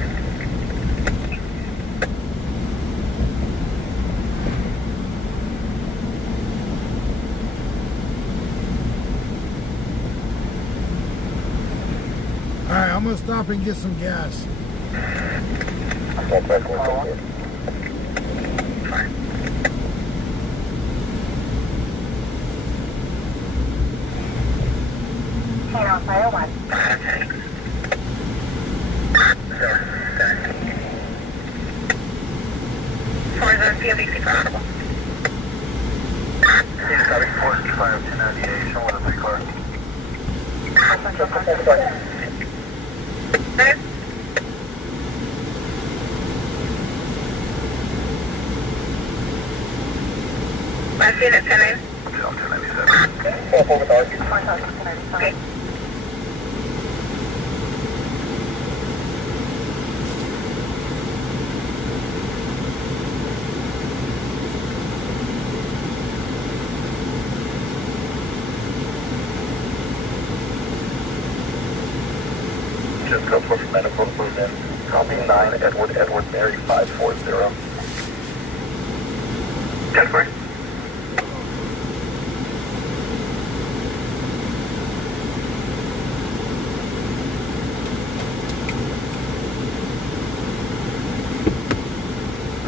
Alright, I'm gonna stop and get some gas. Stop back 1 Fine. Channel Fire 1. Four zone PMDC possible. Copy 465, 1098, show one of 3 car. Right? Last unit 10-9. South 1097. 4 with R. 4095. Okay. Just go for medical movement. Copy 9, Edward, Mary 540. 10-4.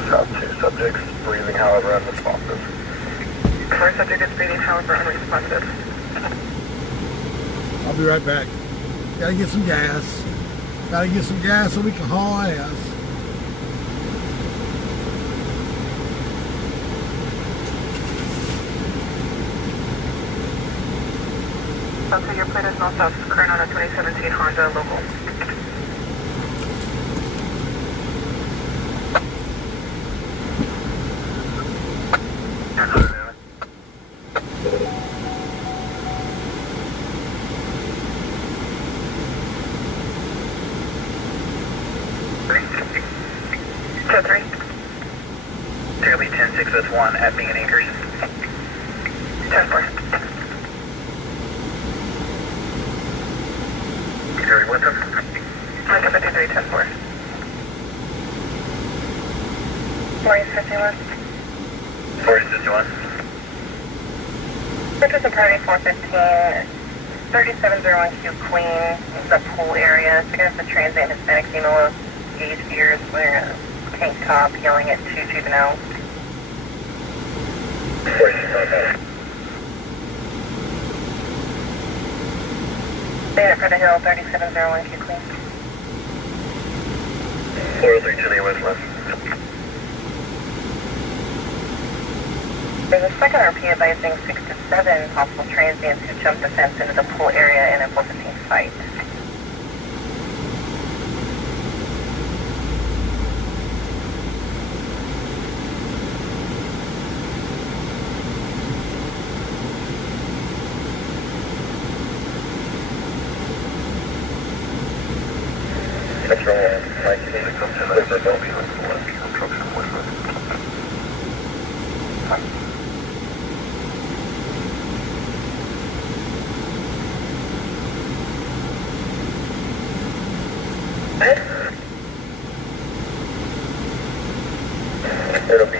South 2, subject's breathing, however, unresponsive. First subject is breathing, however, unresponsive. I'll be right back. Gotta get some gas. Gotta get some gas so we can haul ass. So your plate is north south, current on a 2017 Honda local. Tailby 10601 at Beacon Acres. 10-4. Terry with him. Honda 53, 10-4. Maurice 51. Forest 51. Purchase of party 415, 3701Q Queen, the pool area. It's against the transient Hispanic female, gauge gears, wearing a tank top, yelling at two juvenile. Bandit for the hill, 3701Q Queen. 403 to the west left. There's a second RP advising 6 to 7 possible transients who jumped the fence into the pool area in a 415 fight. Metro 19 comes to the left, don't be on the left, construction point. It'll be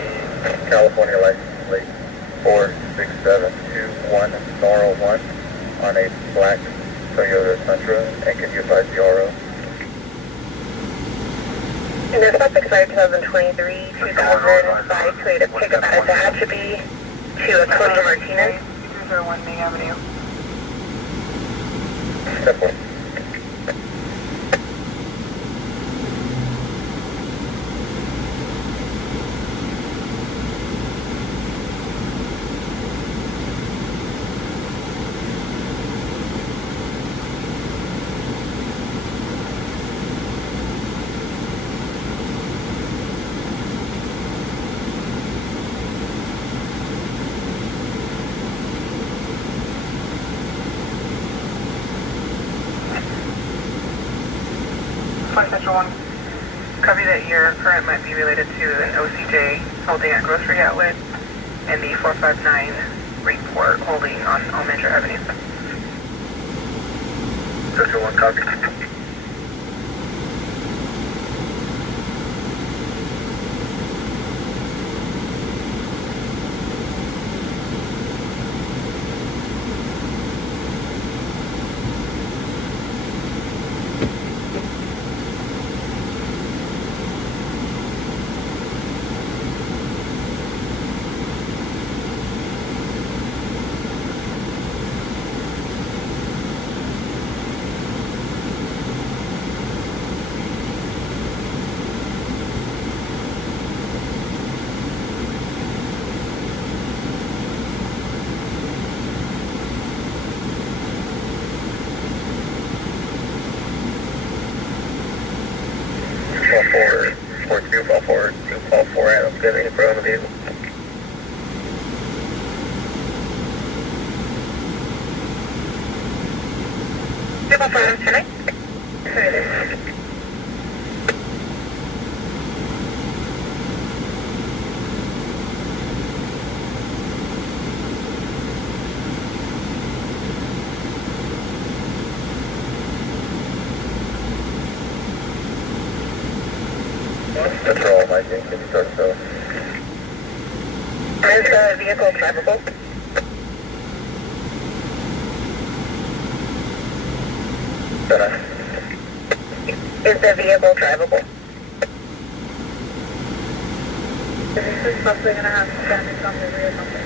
California license plate 46721 Nora 1 on a black Toyota Sentra, and can you advise the RO? And the suspect side 2023, 2005 Toyota pickup out of Tehachapi to a Cody Martinez. 201 Main Avenue. Step 1. Central 1, copy that your current might be related to an OCJ holding at grocery outlet and the 459 report holding on Almendra Avenue. Central 1, copy. Fall forward, Adams, getting in front of the vehicle. People from tonight? That's all, Mike. Can you start so? Is the vehicle drivable? Is the vehicle drivable? This bus is going to have damage on the rear bumper.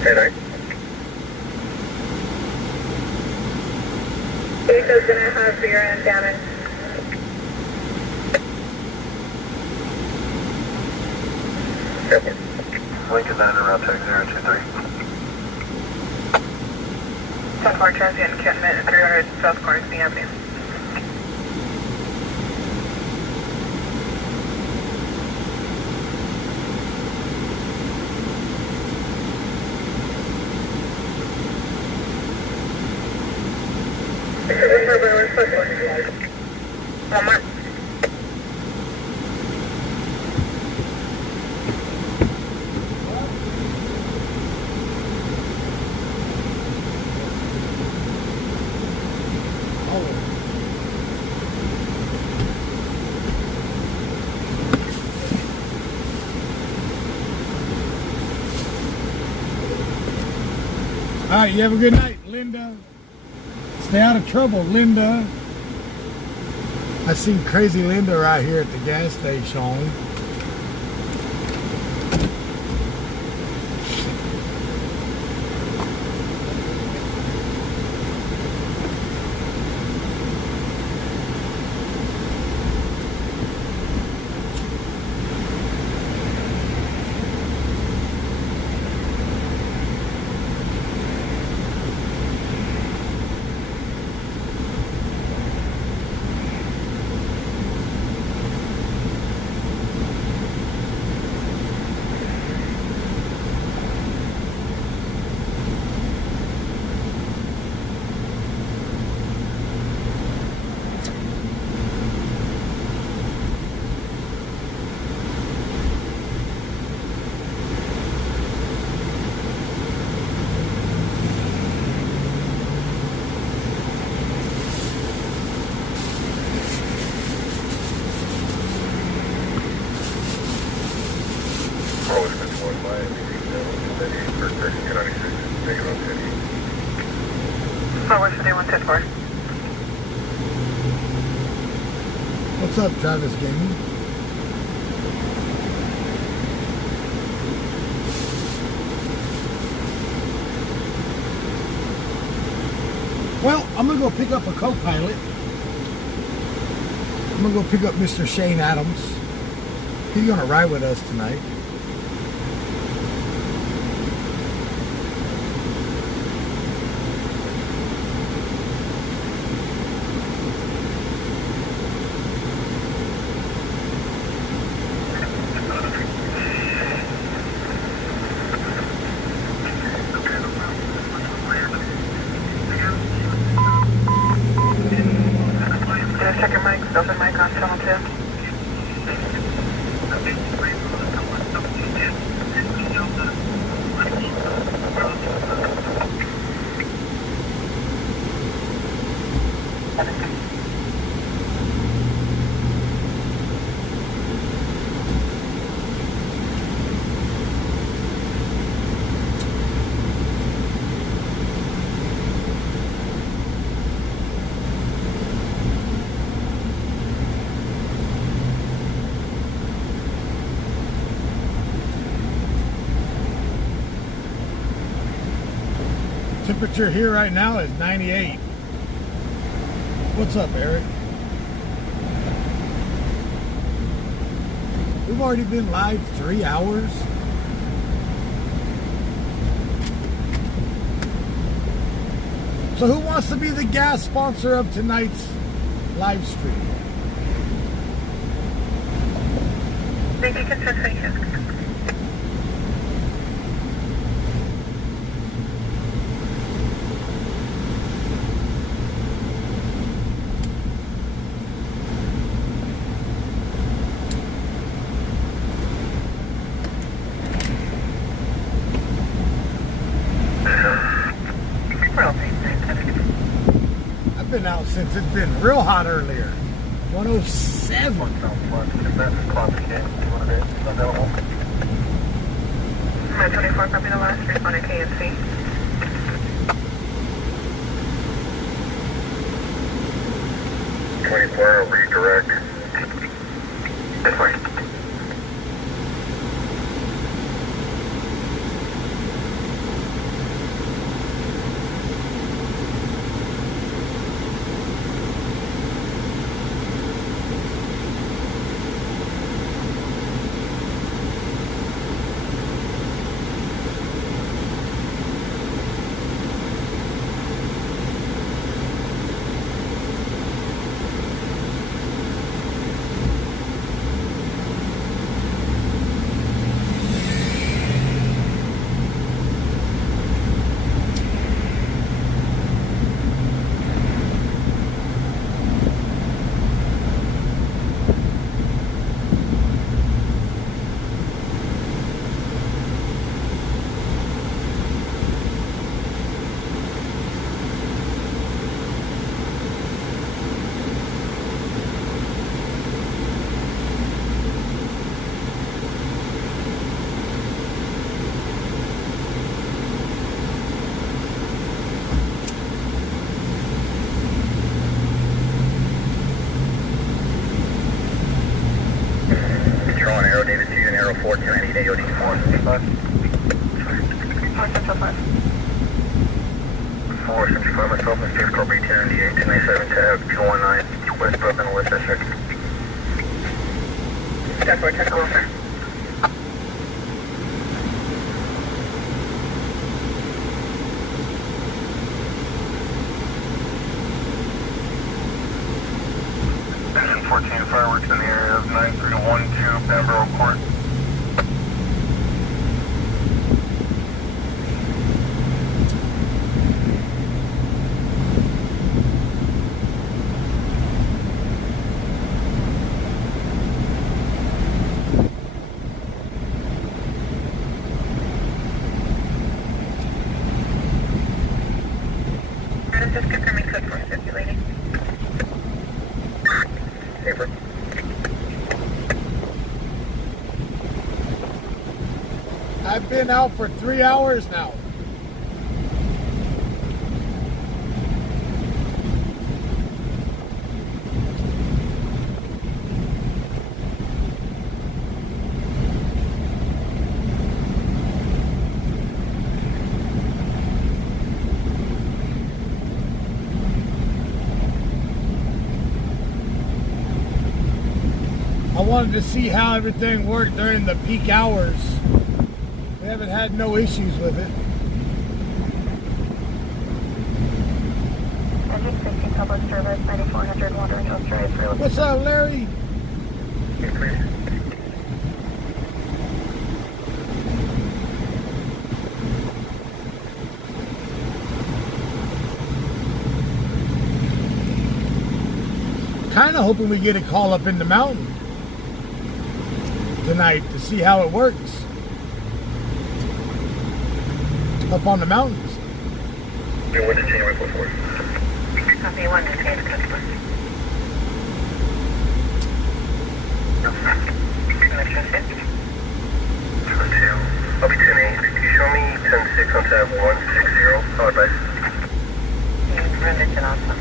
Hey, Vehicle's going to have rear end damage. Lincoln 9 around tag 023. 10-4 transient encampment at 300 South Corning Avenue. One more. All right, you have a good night, Linda. Stay out of trouble, Linda. I seen crazy Linda right here at the gas station. What's up, Travis Gaming? Well, I'm gonna go pick up a co-pilot. I'm gonna go pick up Mr. Shane Adams. He's gonna ride with us tonight. Check your mics, open mic on channel 2. Temperature here right now is 98. What's up, Eric? We've already been live 3 hours. So who wants to be the gas sponsor of tonight's live stream? Thank you, concentration. I've been out since it's been real hot earlier. 107. 924, copy the last responder KNC. redirect. 214, I need AOD 465. 465, myself, and State Corp 1098, 297 tab 219, West Brooklyn, West District. That's where check over. Engine 14 fireworks in the area of 9312 Bamborough Court. Adam, just confirming code 4 circulating. Paper. I've been out for 3 hours now. I wanted to see how everything worked during the peak hours. We haven't had no issues with it. Engine safety public service 9400 Wandering Hills Drive. What's up, Larry? Kind of hoping we get a call up in the mountain tonight to see how it works up on the mountains. You're with the January before. Copy 1 to change customer. Metro 50. 2, I'll be 10-8. Can you show me 10-6 on tab 160? How advice? Religion also.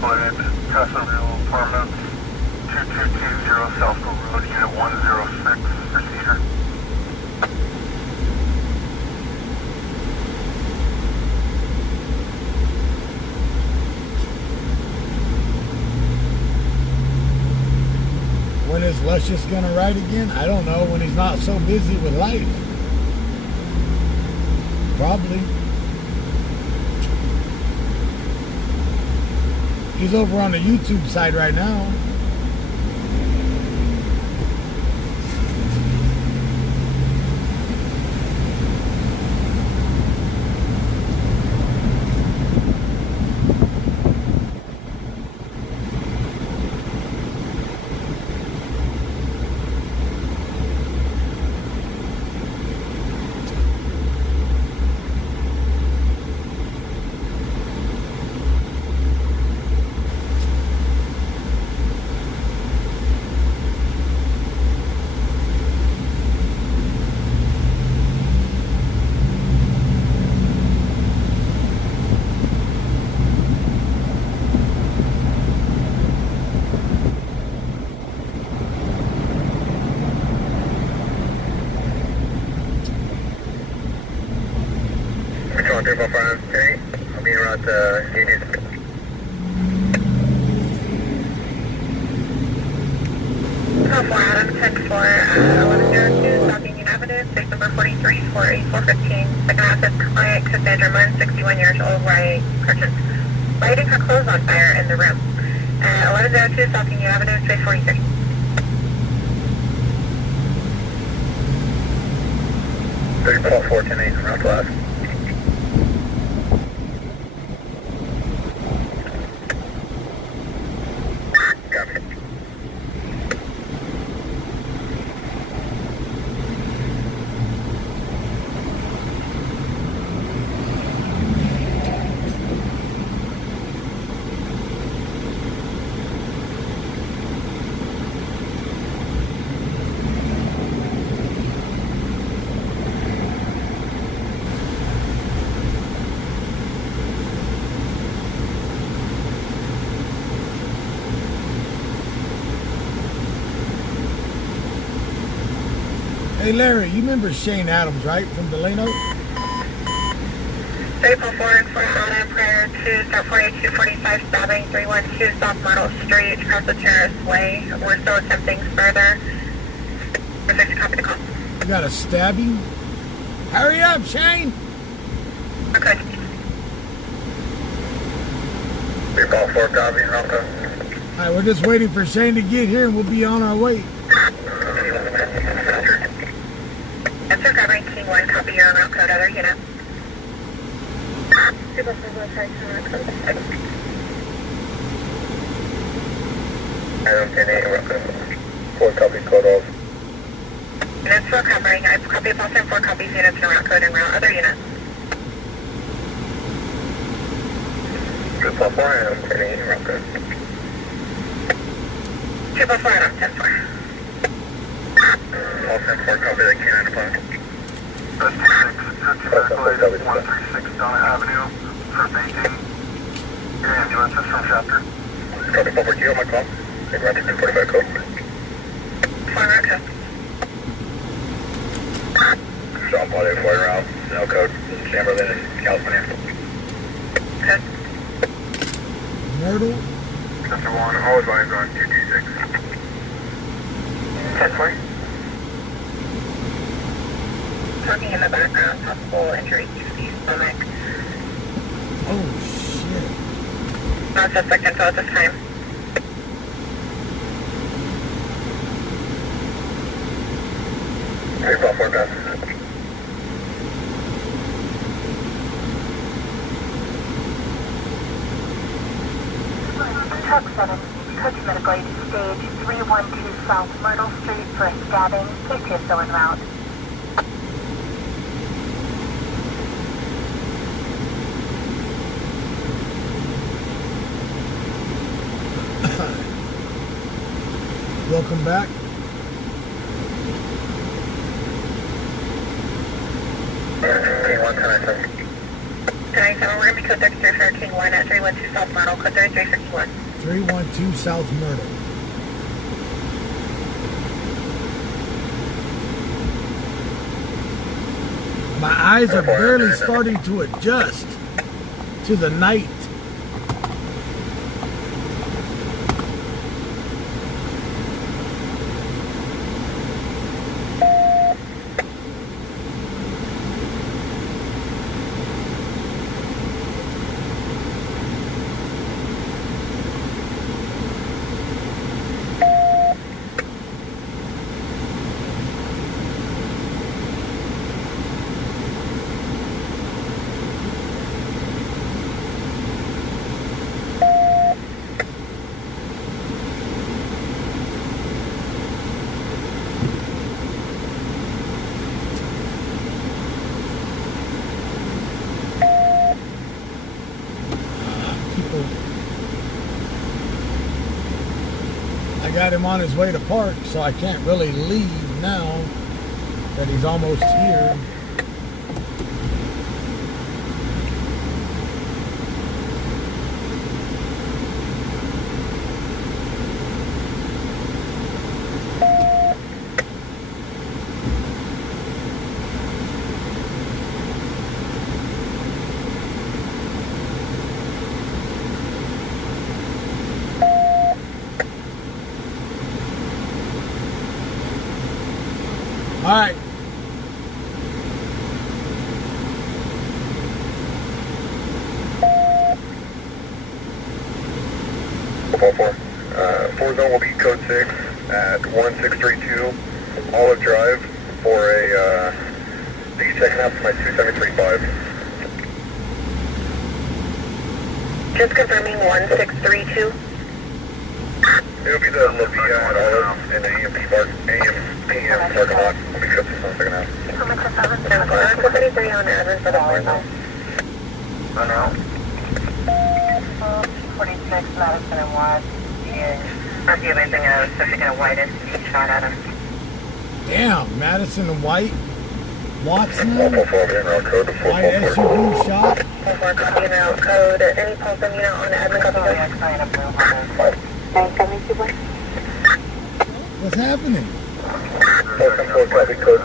Flooded Cassaville Apartments, 2220 Southfield Road, Unit 106, procedure. When is Luscious gonna ride again? I don't know. When he's not so busy with life. Probably. He's over on the YouTube side right now. Control 345, okay. I'll be around unit. Adam, 10-4, 1102, South Union Avenue, space number 43 for 8415. Second office client, Cassandra Munn, 61 years old, right, purchased lighting her clothes on fire in the room. 1102, South Union Avenue, space 43. Call 410-8, around class. Copy. Hey Larry, you remember Shane Adams, right, from Delano? 344 and 4 prior to start 4245 stabbing 312 South Myrtle Street across the Terrace Way. We're still attempting further. Perfect, copy the call. You got a stabbing? Hurry up, Shane! Okay. 344 copy, okay. Alright, we're just waiting for Shane to get here and we'll be on our way. Answer covering King 1, copy your route code, other unit. Adam 10-8, welcome. 4 copies, code off. Units 4 covering. I copy Boston 4 copies, units and route code and route, other units. 244, Adam 10-8, route code. 244 Adam 10-4. All 10-4, copy that canine upon. That's 2-6, 136 Donna Avenue for Baking. Your ambulance is from Chapter. Copy 442 on my call. Take route to 245 code. 4 route code. Sean Paul 84 route, no code. Chamberlain in California. Code. Myrtle? Chapter 1, always lines on 226. 10-4. Talking in the background, possible injury to the stomach. Oh, shit. No suspect info at this time. Hey, Paul 4 pass. Truck 7, Coach Medical Aid Stage 312 South Myrtle Street for a stabbing. Please do so en route. Welcome back. King 1, 10-7. 10-7, we're going to be code 33 for King 1 at 312 South Myrtle, code 33 for King 1. 312 South Myrtle. My eyes are barely starting to adjust to the night. I got him on his way to park, so I can't really leave now that he's almost here. All right. Four zone will be code 6 at 1632 Olive Drive for a the second half of my 2735. Just confirming 1632. It'll be the Lavia at Olive in the EMP parking lot. We'll be shifting on the second half. Code 33 on average for the 4 zone. Oh no. 46 Madison and Watts. Yeah. If you have anything else, so you're going to white it, shot at him. Damn, Madison and White. Watson. 444 route code to White SUV shot. 4 copy and route code. Any pulse in unit on admin copy code? 972 What's happening? copy code.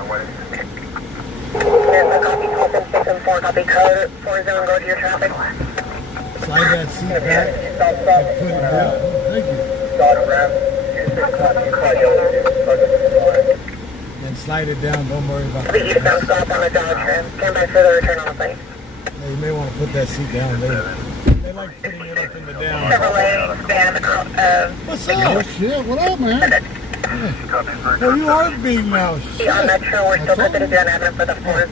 There's a copy, Colton 6 and 4 copy code. 4 zone, go to your traffic. Slide that seat back and put it down. Thank you. And slide it down. Don't worry about The it. eastbound stop on the Dodge Ram. Stand by for the return on the plate. Yeah, you may want to put that seat down. They like putting it up in the down. Chevrolet van out of What's up? Shit, what up, man? Yeah. Oh, you are big now. Shit. on Metro. We're still considered down Avenue for the 4 zone.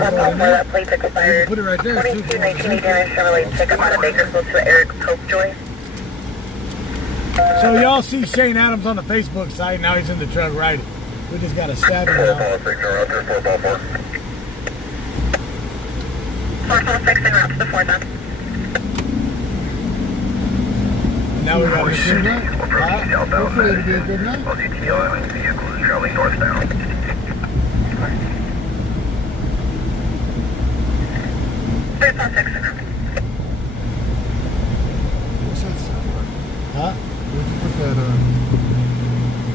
Pop off where that plate's expired. Put it right there. 22 1989 Chevrolet pickup out of Bakersfield to Eric Popejoy. So y'all see Shane Adams on the Facebook site. Now he's in the truck riding. We just got to stab him now. 446 en route to the 4 zone. And now we got to shoot. Hopefully it'll be a good night. Vehicles traveling northbound. 346 en route. What's that sound like? Huh? Where'd you put that,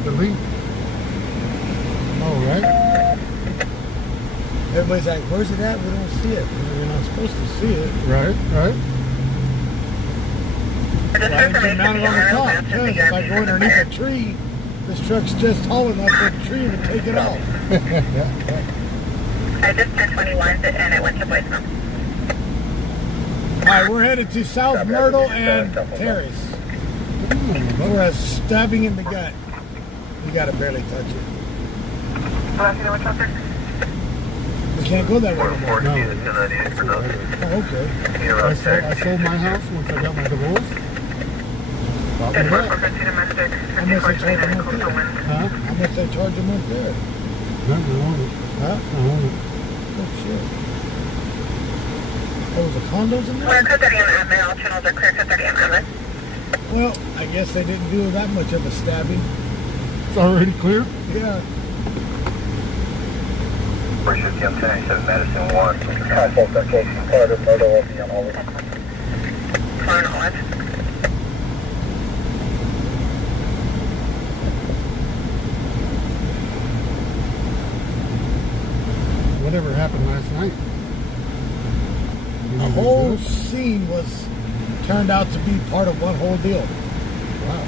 the link? Oh, right? Everybody's like, where's it at? We don't see it. We're not supposed to see it. Right, right. For Why this didn't you mount it on the top? information, Because if I go underneath a tree, this truck's just tall enough for the tree to take it off. I just turned 21 and it went to voicemail. All right, we're headed to South Myrtle and Terrace for a stabbing in the gut. You got to barely touch it. We can't go that way anymore. No. Oh, okay. I sold my house once I got my divorce. Bought me back. How much they charge them up there? Huh? How much they charge them up there? No, I own it. Huh? I own it. Oh, shit. Oh, was the condos in Clear there? code 30 M all channels are clear code 30 M. Well, I guess they didn't do that much of a stabbing. It's already clear? Yeah. British 1097 Madison 1. Contact location, Carter, Myrtle, will be on all of it. Fine, Olive. Whatever happened last night? The whole scene was turned out to be part of one whole deal. Wow.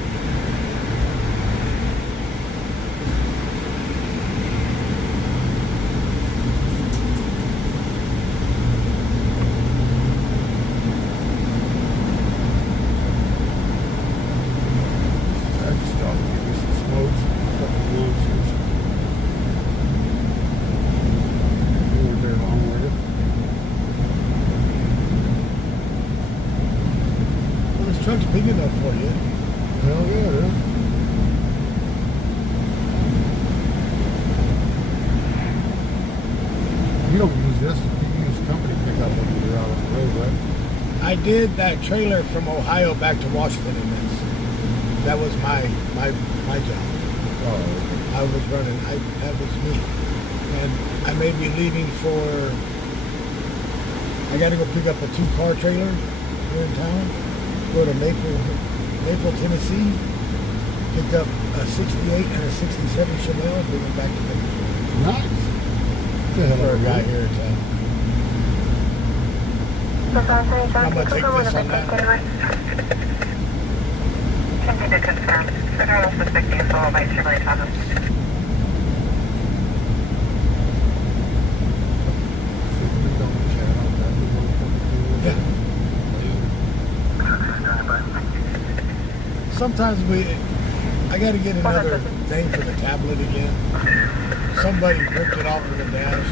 Truck's big enough for you. Hell yeah, it is. You don't use this. You use company pickup when you're out on the road, right? I did that trailer from Ohio back to Washington in this. That was my job. Oh, I was running. That was me. And I may be leaving for. I got to go pick up a 2-car trailer here in town. Go to Maple, Tennessee, pick up a 68 and a 67 Chevelle, and bring them back to Bakersfield. nice. For a guy here in town. I'm gonna take this on that. Continue to confirm. Federal suspect vehicle by Chevrolet Tahoe. Yeah. Sometimes I got to get another thing for the tablet again. Somebody ripped it off of the dash.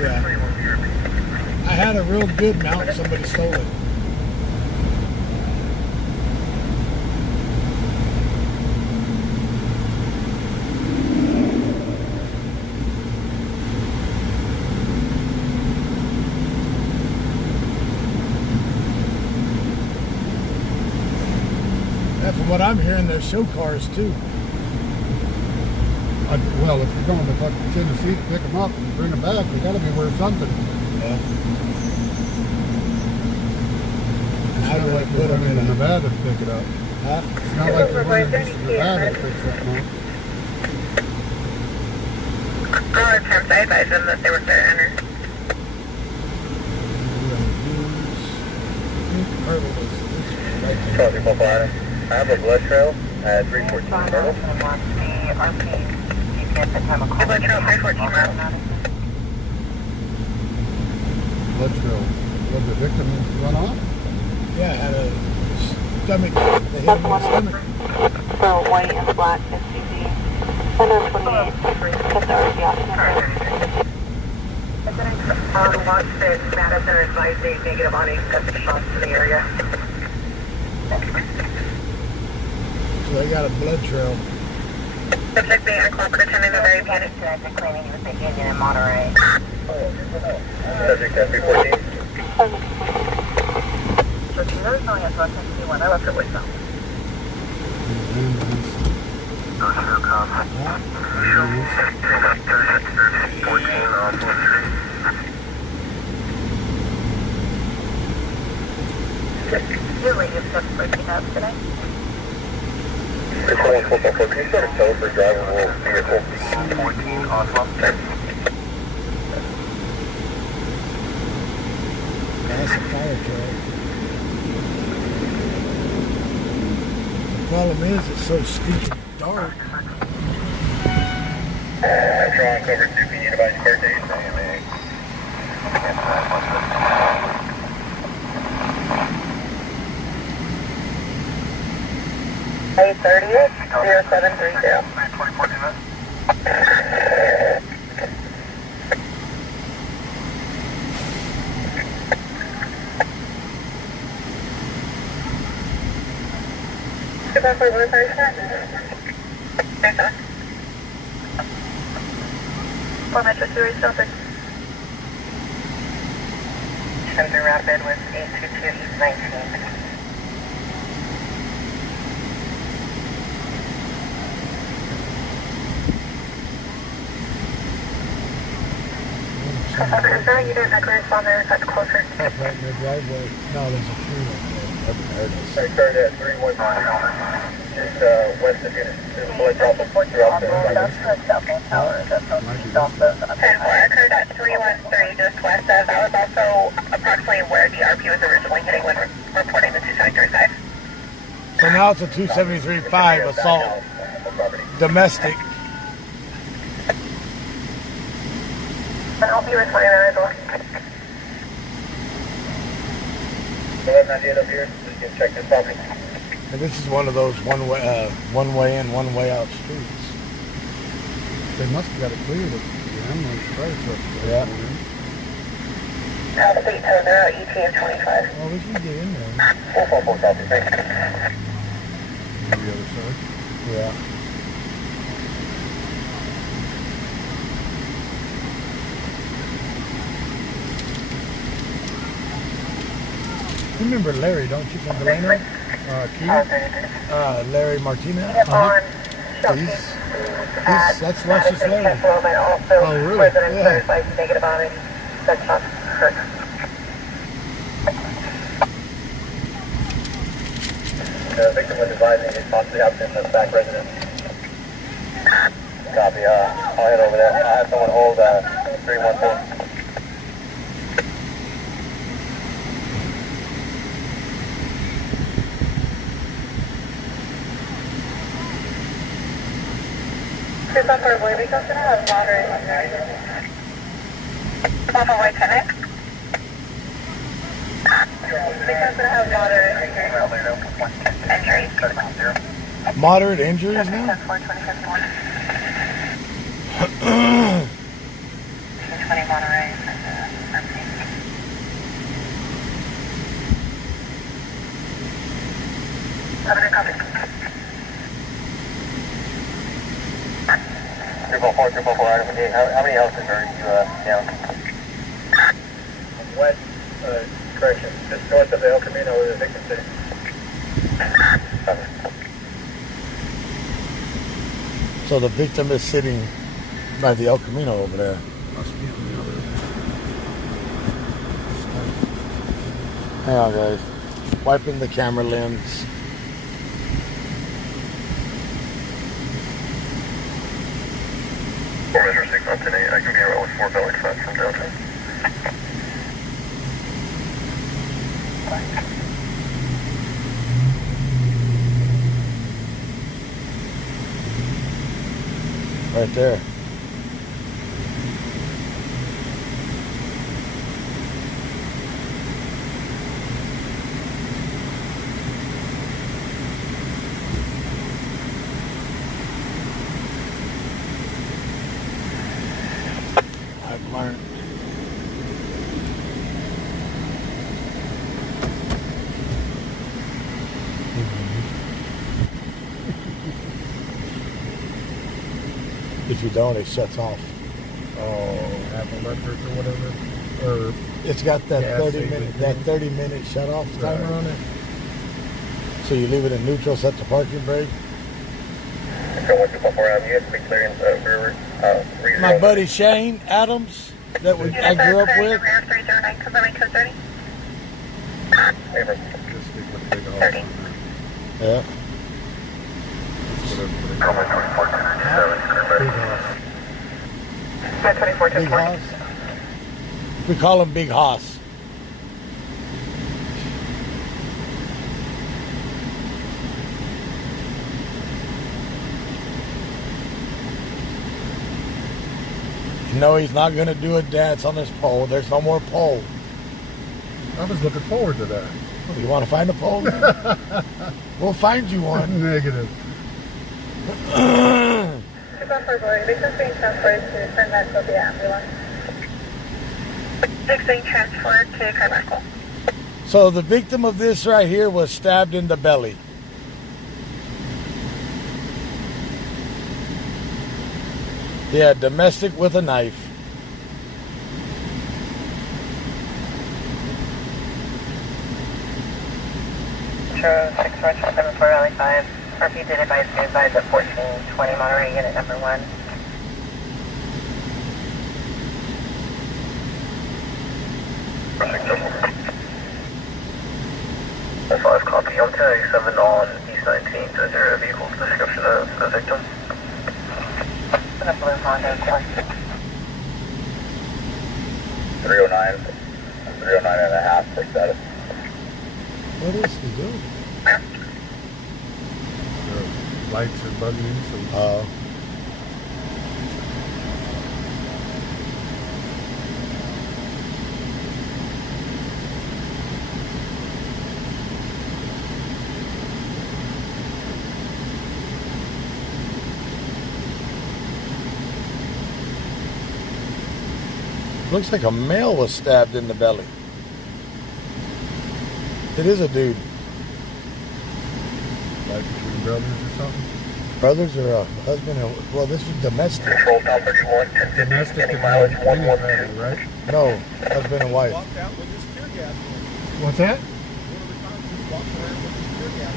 Yeah. I had a real good mount. Somebody stole it. Yeah, from what I'm hearing, there's show cars too. Well, if you're going to fucking Tennessee to pick them up and bring them back, they got to be worth something. Yeah. And It's I not really like put they're them coming in to a. Nevada to pick it up. Huh? It's not like the one in Nevada picks up more. All attempts, I advised them that they were clear to enter. Charlie People Florida. I have a blood trail at 314 Myrtle. Your blood trail 314 miles. Blood trail. What, the victim run off? Yeah, had a stomach. They hit him in the stomach. So white and black SUV. 128. Kept the RV option. Watch this status and advise the negative on excessive shots to the area. So they got a blood trail. Subject being uncooperative attending the very beginning. Claiming he was the Union in Monterey. Subject at 314. So she knows only has 161. I left her voicemail. Here comes. 14 on 43. Your radio stuff's breaking up today. It's 144. Can you start a tow for drivable vehicle? 14 Oslo. That's a fire truck. The problem is it's so steep and dark. Metro on cover 2. Can you advise birthday? 830 0730. 2014. Good back for what person? Or Metro Series Shelter. Center Rapid with 822 East 19. I'm sorry you didn't respond there. That's closer. Up right in their driveway. No, there's a tree right there. Up in there. I started at 314. Just west of here. There's blood drop throughout the Occurred at 313 just west of. That was also approximately where the RP was originally hitting when reporting the 273.5. So now it's a 273.5 assault domestic. I'll be reporting that as well. So that's not yet up here. Just gonna check this property. And this is one of those one way in, one way out streets. They must have got it cleared at the ambulance fire truck. Yeah. Now the beat toes are out ETA 25. Well, we can get in there. 444 copy. Thank you. On the other side. Yeah. You remember Larry, don't you, from Delano? Key? Larry Martinez. That's Luscious Larry. Oh, really? Yeah. Negative on any gunshots heard. The victim was advising it's possibly out in the back residence. Copy. I'll head over there. I'll have someone hold 314. This is for Boy Because gonna have moderate injury. Papa White Tenant. Because gonna have moderate injury. Moderate injuries now? 10-4-2051. 220 Monterey. Covenant copy. 344, item 8. How many houses are you down? West, correction, just north of the El Camino where the victim sitting. So the victim is sitting by the El Camino over there. Must be on the other. Hang on, guys. Wiping the camera lens. Measure 6 on 10-8. I can be around with 4 belly flat from downtown. Right there. I've learned. If you don't, it shuts off. Oh, Apple Electric or whatever. Or It's got that Yeah, 30-minute shut off timer Right. on it. So you leave it in neutral, set the parking brake. So 124 Avenue, it's free clearance over. My buddy Shane Adams, that I grew up with. Rear 309, confirming code 30. just stick with the big house. 30. Yeah. Whatever they Come call on, 24 297. it. Big house. Yeah, 24 Big 24. Hoss. We call him Big Hoss. No, he's not going to do a dance on this pole. There's no more pole. I was looking forward to that. You want to find a pole? We'll find you one. Negative. This is being transferred to San Marcos via ambulance. 6 being transferred to Carmichael. So the victim of this right here was stabbed in the belly. Yeah, domestic with a knife. Sure, 674 Rally 5. RP did advise to advise at 1420 Monterey, unit number 1. That's 5 copy. I'm 1087 on East 19th. Is there a vehicle's description of the victim? The blue Honda Accord. 309, 309 and a half for status. What is he doing? The lights are bugging, so Looks like a male was stabbed in the belly. It is a dude. like between brothers or something. Brothers or a husband and, well, this was domestic. Control Tom 31, 1050, Domestic getting mileage 112. right? No, husband and wife. Walked out with his tear gas. What's that? One of the times he walked around with his tear gas.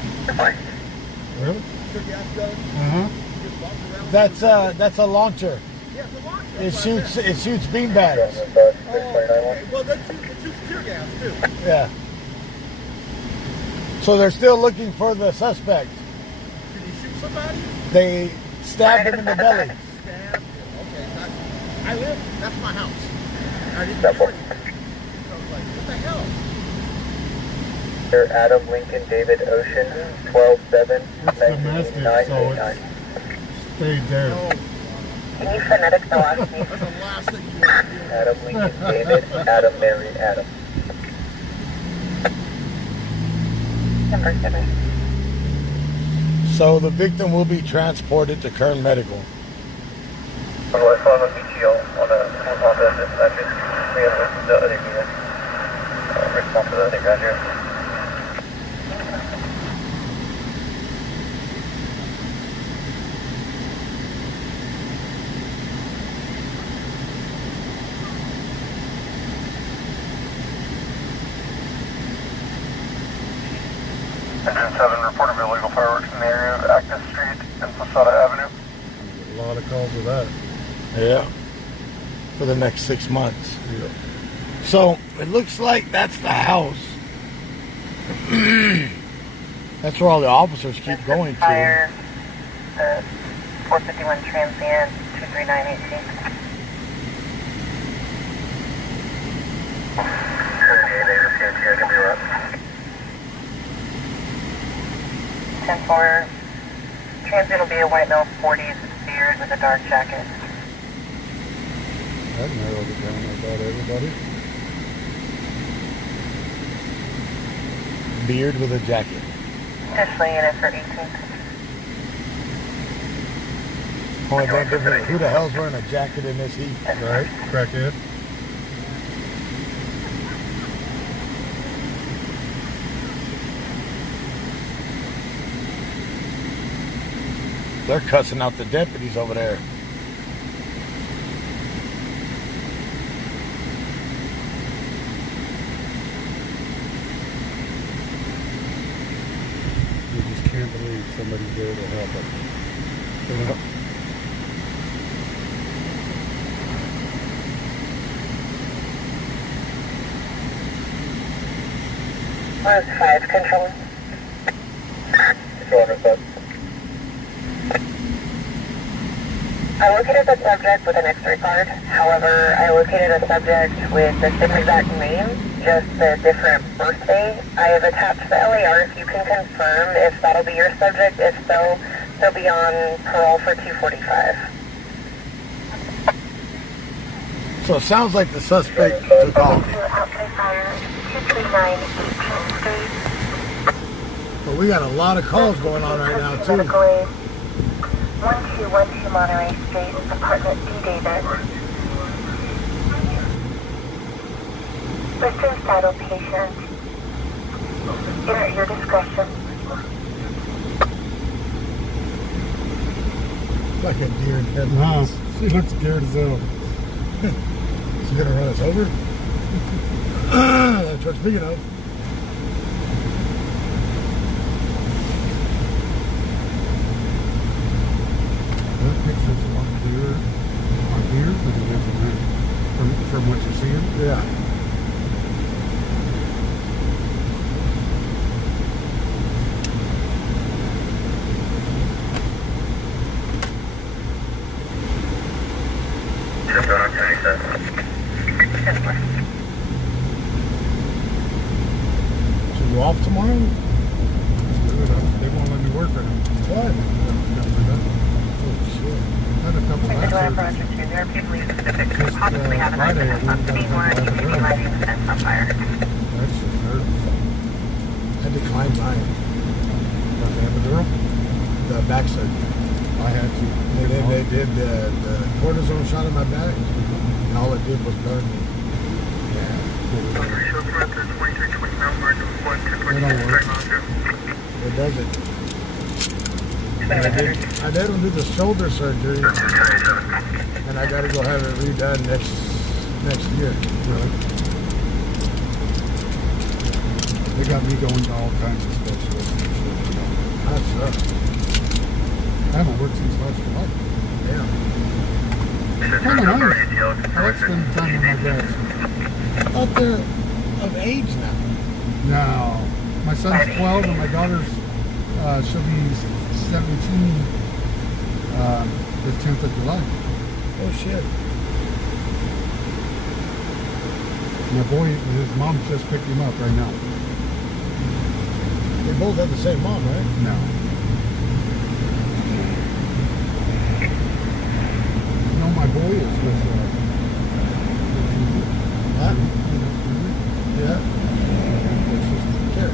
Really? Tear gas gun. Uh-huh. He just walked around with That's a launcher. yeah, it's a launcher. It That's what I said. shoots beanbags. Oh, okay. Well, it shoots tear gas too. Yeah. So they're still looking for the suspect. Did he shoot somebody? They stabbed him in the belly. Stabbed him. Okay, I live. That's my house. I didn't do anything. So I was like, what the hell? Sir Adam Lincoln David Ocean, 12-7, It's domestic, so it's stayed there. Oh, Can you phonetic velocity? that's the last thing you want to do. Adam Lincoln David, Adam Mary Adam. Number 7. So the victim will be transported to Kern Medical. Otherwise, follow the BTO on the Honda dispatches. We have the other unit. Response to the other graduate. Engine 7 reported illegal fireworks in the area of Active Street and Posada Avenue. A lot of calls with that. Yeah. For the next 6 months. Yeah. So it looks like that's the house. That's where all the officers keep going to. Fire, the 451 transient, 23918. 10-4. Transient will be a white male 40s beard with a dark jacket. That narrowed it down about everybody. Beard with a jacket. Additionally in it for 18th. Only thing different is who the hell's wearing a jacket in this heat? Right? Crackhead. They're cussing out the deputies over there. You just can't believe somebody's there to help us. You know? Rose 5, control. Control understood. I located the subject with an X-ray card. However, I located a subject with the same exact name, just a different birthday. I have attached the LAR if you can confirm if that'll be your subject. If so, they'll be on parole for 245. So it sounds like the suspect took off. Outside fire, 239 18th Street. But we got a lot of calls going on right now too. 1212 Monterey Street, apartment D. Davis. Western saddle patient. At your discretion. Like a deer in No, headlights. she looks scared as hell. She's gonna run us over? That's what speaking of. That picture's a lot clearer on here than it is on there. From what you're seeing. Yeah. So you off tomorrow? They won't let me work right now. What? Holy shit. I had a couple Take the door accidents. project here. There are people you Just, possibly have an Friday, I accident. went Speed 1, down you to should be the lighting the fence on fire. That shit hurts. I declined mine. But the epidural, The back surgery. I had to. And then they did the cortisone shot in my back, and all it did was burn me. It doesn't. And I didn't do the shoulder surgery, and I got to go have it redone next year. They got me going to all kinds of specialists and shit, you know. That sucks. I haven't worked since last July. Yeah. Kind of nice. I like spending time with my guys. Out there of age now. No. My son's 12 and my daughter's, she'll be 17 the 10th of July. Oh shit. My boy, his mom just picked him up right now. They both have the same mom, right? No. No, my boy is with, What? Yeah. Sure.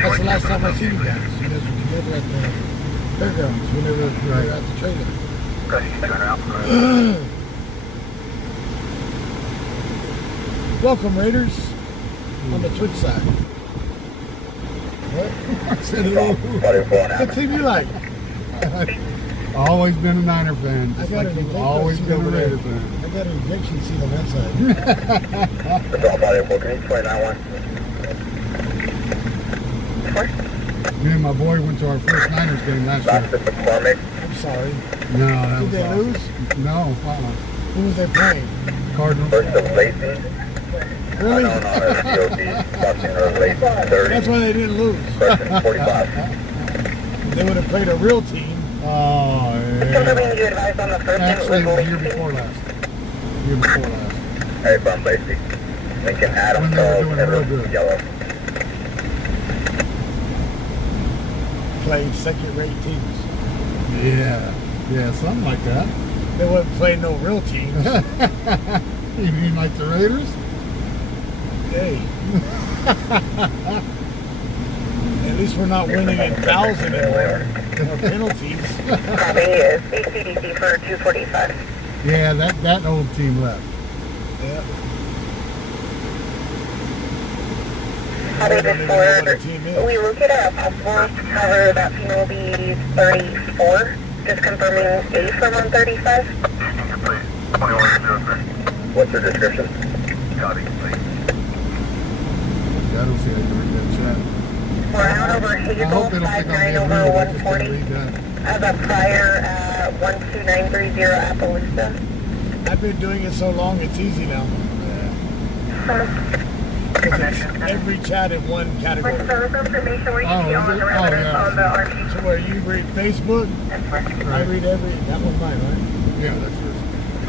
That's the last time I seen you guys. You guys were together at the fairgrounds whenever we were at the trailer. Welcome, Raiders, on the Twitch side. What? I said hello. What team you like? I've always been a Niner fan, just like you've always been a Raider fan. I got an ejection seat on that side. Me and my boy went to our first Niners game last year. I'm sorry. No, that Did was they awesome. lose? No, Who was they playing? Cardinals. First of Lacey. Really? Unknown honor COD. Crossing road Lacey 30. That's why they didn't lose. Freshman 45. They would have played a real team. Oh, Confirming yeah. you advised on the first Actually, it was the year Lacey. before last. Year before last. Hey, from Lacey. Lincoln Adam When they were Charles doing real Edward good. Yellow. Played second-rate teams. Yeah. Yeah, something like that. They wouldn't play no real teams. You mean like the Raiders? Hey. At least we're not winning in fouls anymore. Or penalties. Copy is ACDC for 245. Yeah, that old team left. Yeah. Copy I don't this even know what a for, team is. we located a possible cover that female will be 34. Just confirming A for 135. What's your description? Copy, please. I don't see how you read that chat. We're out over I Hazel, hope they don't think 59 I'm over being rude. I just can't 140. read that. As a prior 12930 Appaloosa. I've been doing it so long, it's easy now. Because it's every chat in one category. Service information where you Oh, see all is it? the Oh, residents yeah. on the RT. So where you read Facebook, I read that one's mine, right? Yeah, that's yours.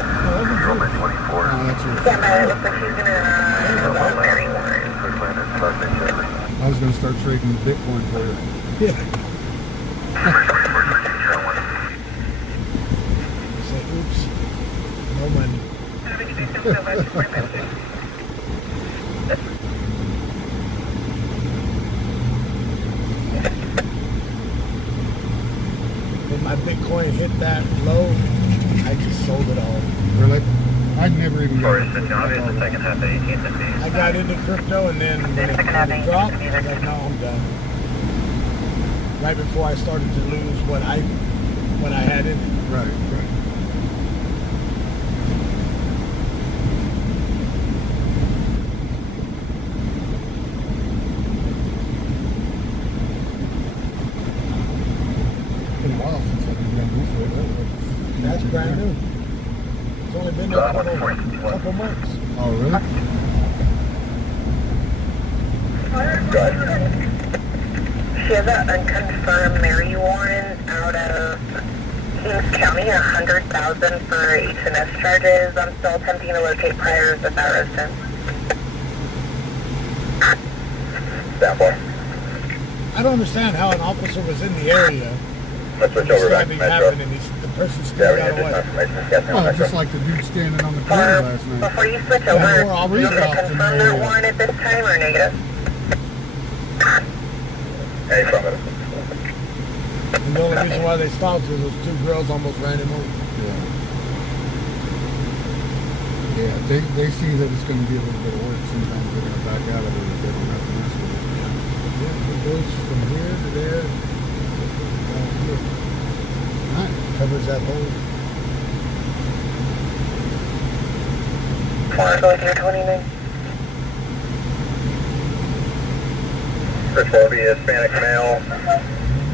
Oh, that'd be good. Oh, that's yours. Yeah, but it looks like she's gonna Mary Warren. I was going to start trading Bitcoin for you. Yeah. Say, oops, no money. When my Bitcoin hit that low, I just sold it all. Really? I'd never even got Forest and Navi in the second half of 1850. I got into crypto and then when it dropped, I was like, no, I'm done. Right before I started to lose what I had in it. Right, right. It's been a while since I've been down this way. That's brand new. It's only been there a couple months. Oh, really? She has an unconfirmed Mary Warren out of Kings County, 100,000 for H&S charges. I'm still attempting to locate priors of that residence. Sample. I don't understand how an officer was in the area Let's when switch the over back to stabbing Metro. happened and the person Yeah, still we got need additional away. information. Yes, Oh, Metro. just like the dude standing on the corner last night. Before you switch Yeah, over, well, I'll do you read want to off the confirm that area. warrant at this time or negative? Hey, from it. And the only reason why they stopped was those two girls almost ran him over. Yeah, they see that it's going to be a little bit of work. Sometimes they're going to back out of it if they don't have to mess with it. Yeah, it goes from here to there. Down here. Nice. Covers that whole. Warrant goes through 29. First will be Hispanic male.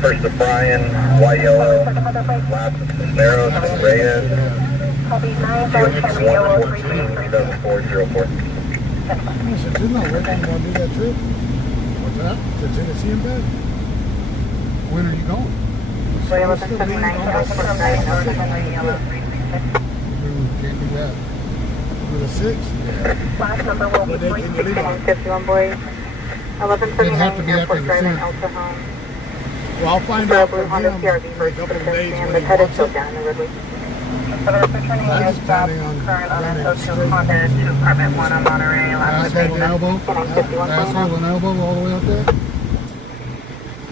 First of Brian, white, yellow. Last of Cisneros, Reyes. Copy 9, GX 114, 7404. Oh, so it's not working. You want to do that trip What's that? to Tennessee and back? When are you going? Supposed to leave on the 6th. Ooh, can't do that. For the 6th? Last number will What be day can you leave on? 51 boys. It'd have to 11:29 be after Airport the Drive in 10th. El Cajon. Well, I'll find For a out blue from Honda him CRV for a for couple of days pedestrian. when The he head is wants still it. down the roadway. returning I was planning on current on running an straight. 02 Honda to apartment 1 on Monterey. Last Asshole and elbow? Can I 51 Asshole and elbow all the way up there?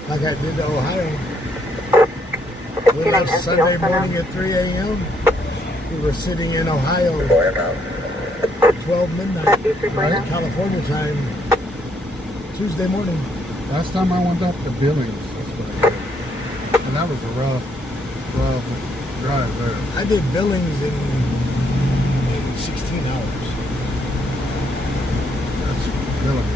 Like I did to Ohio. We 69 left SPL Sunday Center. morning at 3 a.m. We were sitting in Ohio Boy, I'm out. at 12 midnight, Copy 349. California time, Tuesday morning. Last time I went up to Billings, that's what I did. And that was a rough drive there. I did Billings in 16 hours. That's Billings.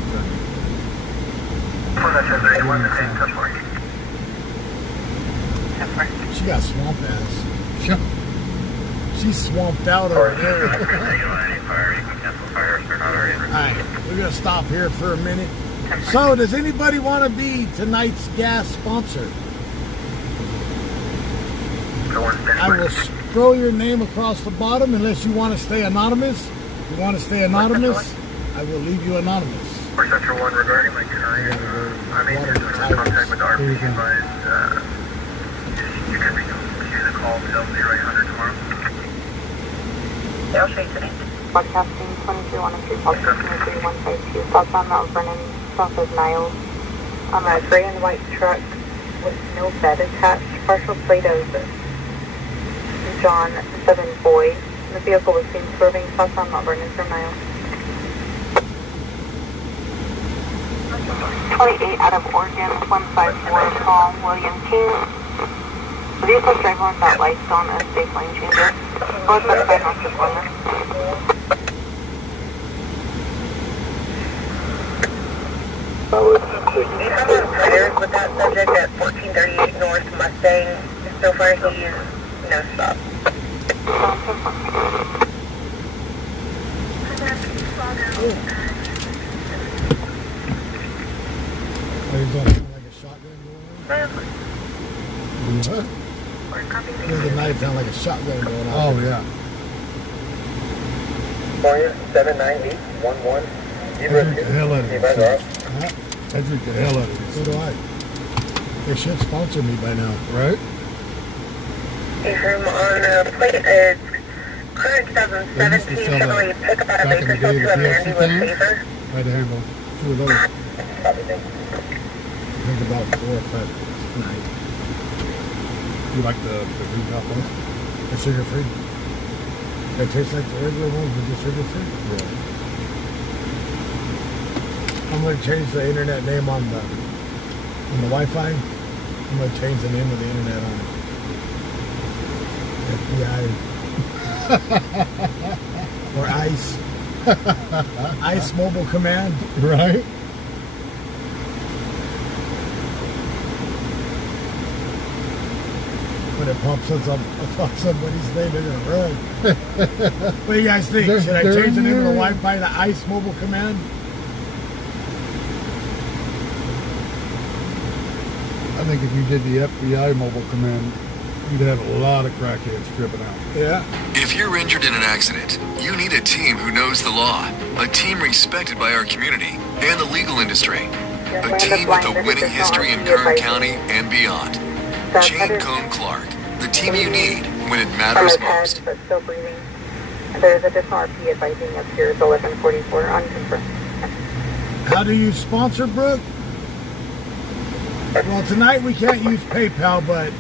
She got swamp ass. Yeah. She's swamped out over there. Alright, we're going to stop here for a minute. So, does anybody want to be tonight's gas sponsor? I will scroll your name across the bottom unless you want to stay anonymous. If you want to stay anonymous, I will leave you anonymous. For Central 1 regarding the current, I made your contact with RP advised you can use a call to 0800 tomorrow. Yeah, I'll show you today. Broadcasting 2313, Falcon 3152, southbound Mount Vernon, south of Niles. On a gray and white truck with no bed attached, partial plate of John 7 Boy. The vehicle was seen swerving southbound Mount Vernon from Niles. 28 out of Oregon, 154, call William King. The vehicle's driver without lights on a safe lane changer. Both certified not deployment. We have a prayers with that subject at 1438 North Mustang. So far, he's no stop. Are you going to sound like a shotgun going on? What? The night sound like a shotgun going on. Oh, yeah. Point 79811. I drink the hell out of it. I drink the hell out of So it. do I. They should sponsor me by now. Right? Room on plate is current They used to 2017 sell Chevrolet that pickup out of back in the Bakersfield day, to the Amanda PLC with things. favor. I had to handle 2 of those. I think about 4 or 5 tonight. You like the green top ones? They're sugar free. They taste like the regular ones, but they're sugar free. Yeah. I'm going to change the internet name on the Wi-Fi. I'm going to change the name of the internet on it. FBI. Or ICE. ICE Mobile Command. Right? When it pops up on somebody's name, they're going to run. What do you guys think? Should I They're change the name of the weird. Wi-Fi to ICE Mobile Command? I think if you did the FBI mobile command, you'd have a lot of crackheads tripping out. Yeah. If you're injured in an accident, you need a team who knows the law, a team respected by our community and the legal industry, a team with a winning history in Kern County and beyond. Jane Cone Clark, the team you need when it matters most. But still breathing. There is additional RP advising appears 1144 unconfirmed. How do you sponsor, Brooke? Well, tonight we can't use PayPal, but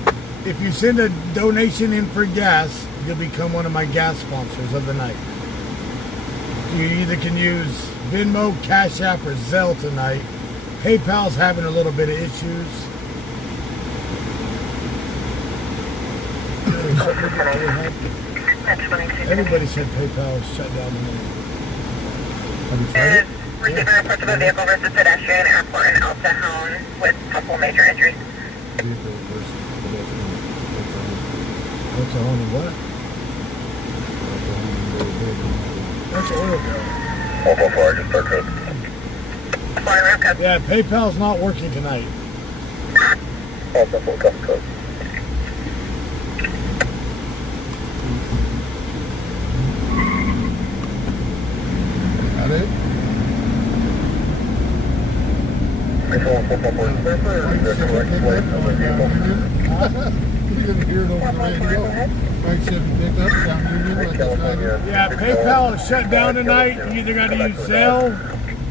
if you send a donation in for gas, you'll become one of my gas sponsors of the night. You either can use Venmo, Cash App, or Zelle tonight. PayPal's having a little bit of issues. Everybody said PayPal is shut down tonight. Have you tried it? Receiving reports of a vehicle versus pedestrian airport in El Cajon with possible major injuries. Vehicle versus pedestrian. What's a Honda what? That's oil bill. 444, just start code. Flying ramp code. Yeah, PayPal's not working tonight. 444, custom code. Got it? Control 444, is there a correct plate of the vehicle? You didn't hear it over the radio. Mike said he picked up down Union like that's not it. Yeah, PayPal is shut down tonight. You either got to use Zelle,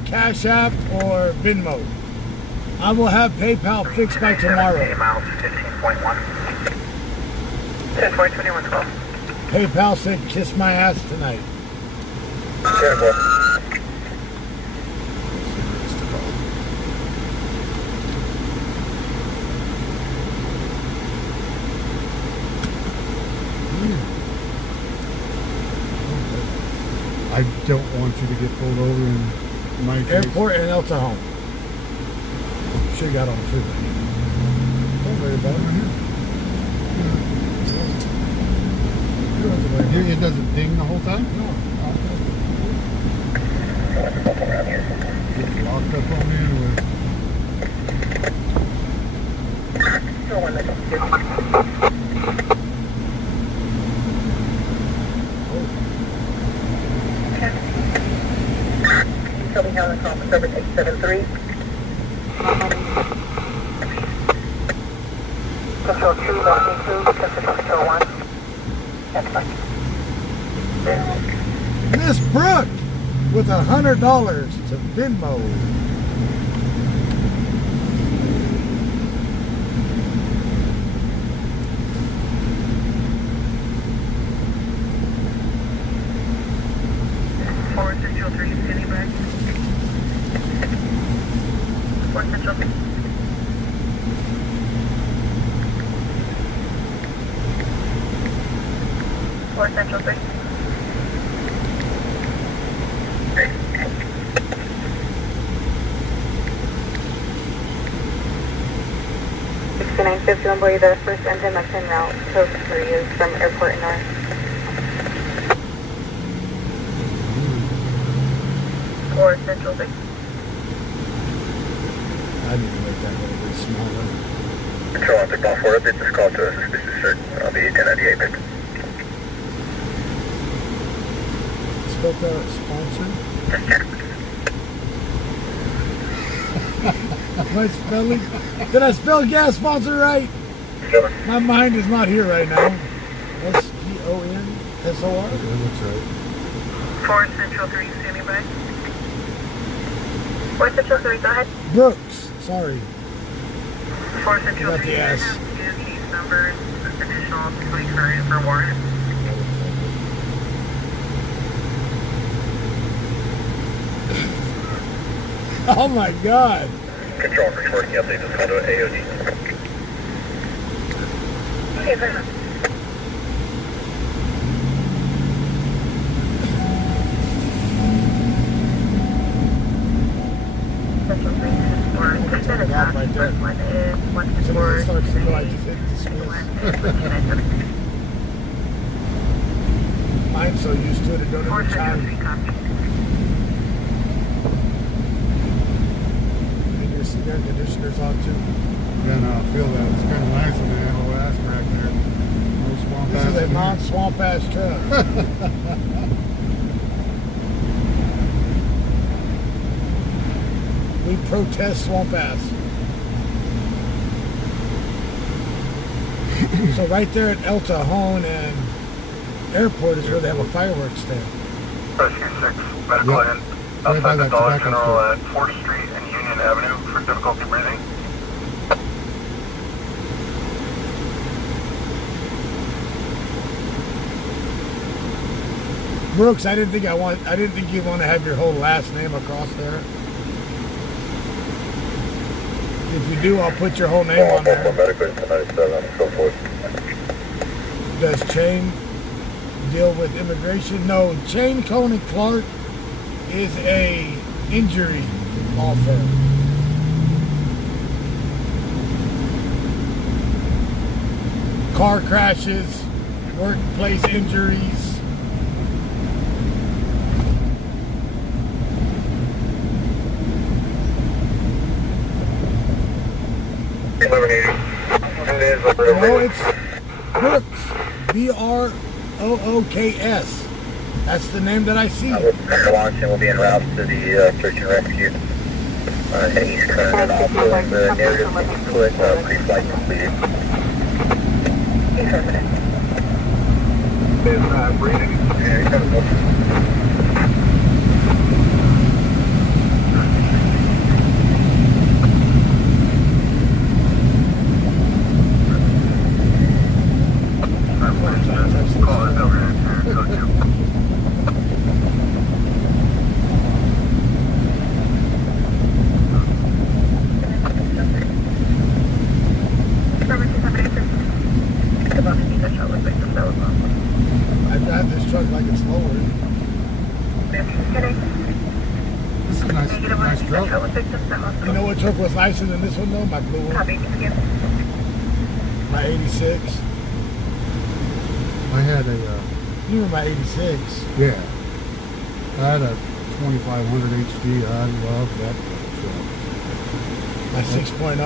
Cash App, or Venmo. I will have PayPal fixed by tomorrow. Miles 15.1. 10.2112. PayPal said kiss my ass tonight. Careful. I don't want you to get pulled over in my case. Airport and El Cajon. Should have got on the freeway. Don't worry about it. You it doesn't ding the whole time? No. It's locked up on me anyway. Still one minute. Shelby Helen, conference over 673. Control 2, locating 2, control 1. That's fine. Miss Brooke with $100 to Venmo. Forward Central 3, standing by. Forward Central 3. Forward Central 3. 6951 boy, the first engine that's en route, code 3 is from airport north. Forward Central 3. I need to make that a little bit smaller. Control on signal 4, update this call to a suspicious search. I'll be 1098 pick. Spoke out sponsor. Am I spelling? Did I spell gas sponsor right? My mind is not here right now. SPONSOR? That looks right. Forward Central 3, standing by. Forward Central 3, go ahead. Brooks, sorry. Forward Central Got 3, the I S. have two case numbers, additional 20 current for warrant. Oh my God. Control, working update this call to AOD. Okay, very much. Central 3 is for suspended attack. Right there. First one is one As soon as forward. it starts to go, I just hit dismiss. Mine's so used to it, it don't Forward even Central 3, chime. copy. And your seat air conditioner's on too. Yeah, no, I feel that. It's kind of nice when they have a last rack there. No swamp This ass is a in here. non-swamp ass truck. We protest swamp ass. So right there at El Cajon and Airport is where they have a fireworks stand. Rescue 6, medical Yep. end. Right by Outside the that Dollar tobacco General store. at 4th Street and Union Avenue for difficulty breathing. Brooks, I didn't think you'd want to have your whole last name across there. If you do, I'll put your whole name on there. Medical 97 and so forth. Does Chain deal with immigration? No, Chain, Cohen and Clark is a injury law firm. Car crashes, workplace injuries. No, it's Brooks. Brooks. That's the name that I see. We're launching, we'll be en route to the search and rescue. And East Current and also in the narrative input, pre-flight completed. Is breathing. Yeah, kind of Call it over here. Code 2. I drive this truck like it's lowered. This is a nice truck. You know what truck was nicer than this one though? My blue one. My 86. I had a You were my 86. Yeah. I had a 2500 HD. I love that truck. My 6.0.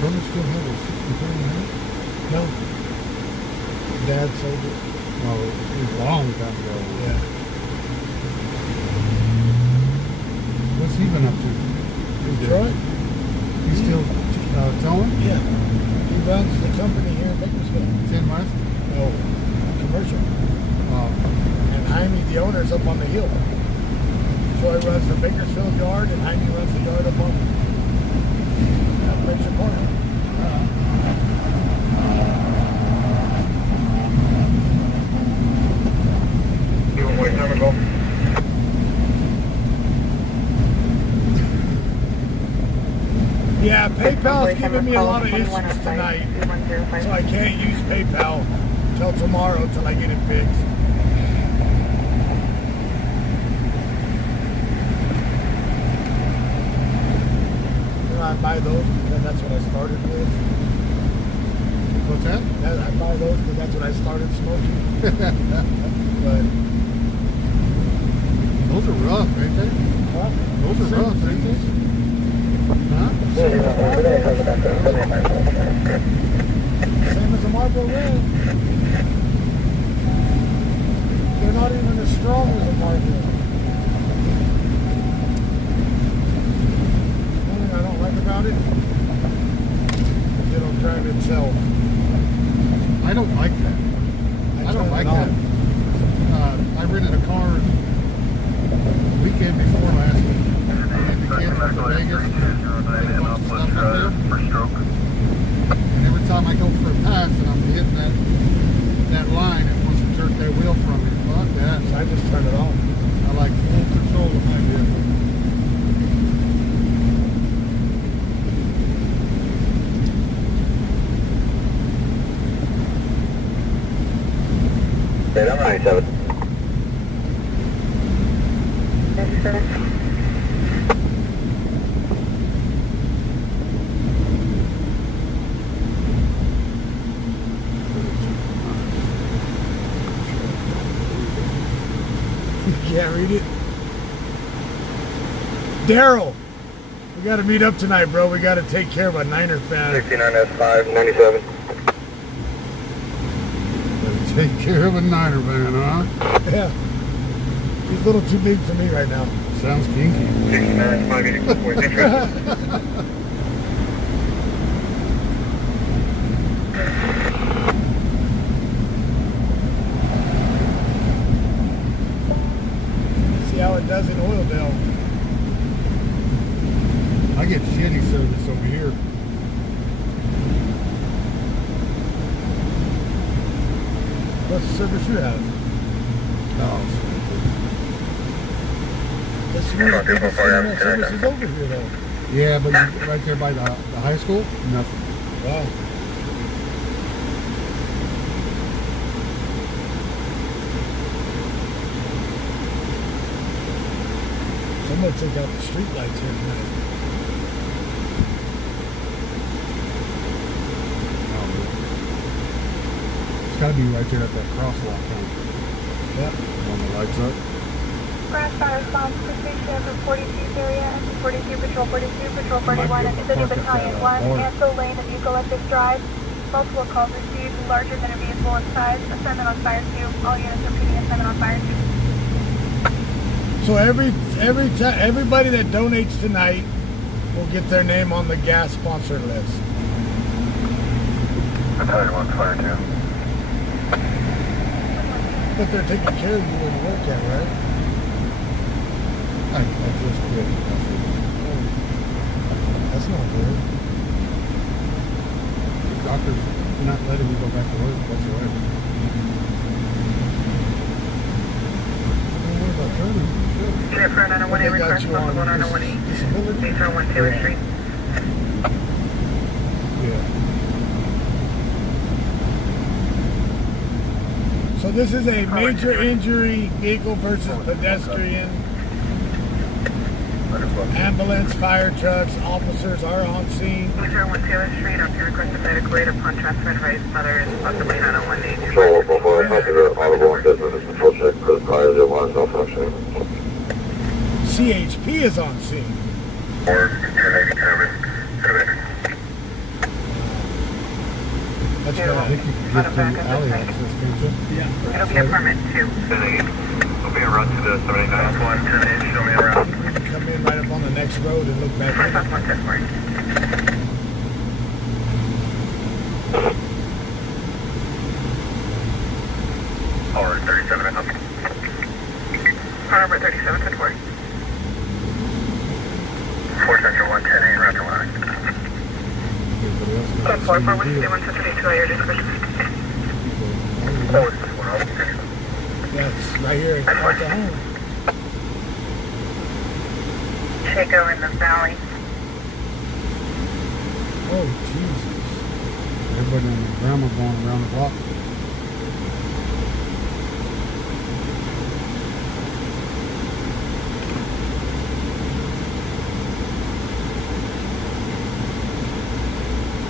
Brother still have a 6300? No. Dad sold it. Well, it was a long time ago. Yeah. What's he been up to? Detroit? He's still towing? Yeah. He runs the company here in Bakersfield. 10 West? No. Commercial. Oh. And Jaime, the owner, is up on the hill. Troy runs the Bakersfield yard, and Jaime runs the yard up on Picture Corner. Yeah, PayPal's giving me a lot of issues tonight, so I can't use PayPal till tomorrow till I get it fixed. You know, I buy those because that's what I started with. What's that? I buy those because that's what I started smoking. But those are rough, ain't they? huh? Those are rough, ain't they? Huh? Same as a Marlboro Red. They're not even as strong as a Marlboro. One thing I don't like about it, it'll drive itself. I don't like that. I don't like that. I rented a car the weekend before last week. We had the kids went to Vegas. Did a bunch of stuff up there. And every time I go for a pass and I'm hitting that line, it wants to jerk that wheel from me. Fuck that. So I just turn it off. I like full control of my vehicle. Okay, I'm 97. You can't read it? Daryl, we got to meet up tonight, bro. We got to take care of a Niner fan. 69S5, 97. Better take care of a Niner van, huh? Yeah. He's a little too big for me right now. Sounds kinky. 69S5, 84. See how it does in Oildale. I get shitty service over here. What's the service you have? Oh, This is one of the biggest internet services over here, though. yeah, but right there by the high school, nothing. Wow. Somebody took out the street lights here tonight. It's got to be right there at that crosswalk, huh? Yep. When the lights up. Crash fire response to station from 42 area, and 42 Patrol 42, Patrol 41, and City Battalion 1, Ansel Lane and Eucalyptus Drive. Multiple calls received, larger than a vehicle in size. Assignment on fire 2. All units repeating assignment on fire 2. So everybody that donates tonight will get their name on the gas sponsor list. Battalion 1, fire 2. But they're taking care of you where you work at, right? I just quit. That's not good. The doctor's not letting me go back to work whatsoever. Don't worry about training. Unit for 901A, They got request you possible on 901E. disability? 801 Taylor Street. Yeah. So this is a major injury, vehicle versus pedestrian. Ambulance, fire trucks, officers are on scene. User 1 Taylor Street, on your requested medical aid upon transfer advice. Mother is possibly not on 182. Control before I talk to the audible and business control check for the fire that was malfunction. CHP is on scene. Or 1087. That's I bad. think you can get to alley access, can't you? Yeah. It'll be a permit 2. 10-8. I'll be en route to the 79. 10-8, show me around. Come in right up on the next road and look back. First off 110 Or 37 and up. Car number 37 to 4. 4 Central 110-8, Roger 1. Everybody else got 10 4 the for same deal. 161 to 32 at your discretion. Oh, it's this one. That's right here at the home. Chico in the valley. Oh, Jesus. Everybody and their grandma going around the block.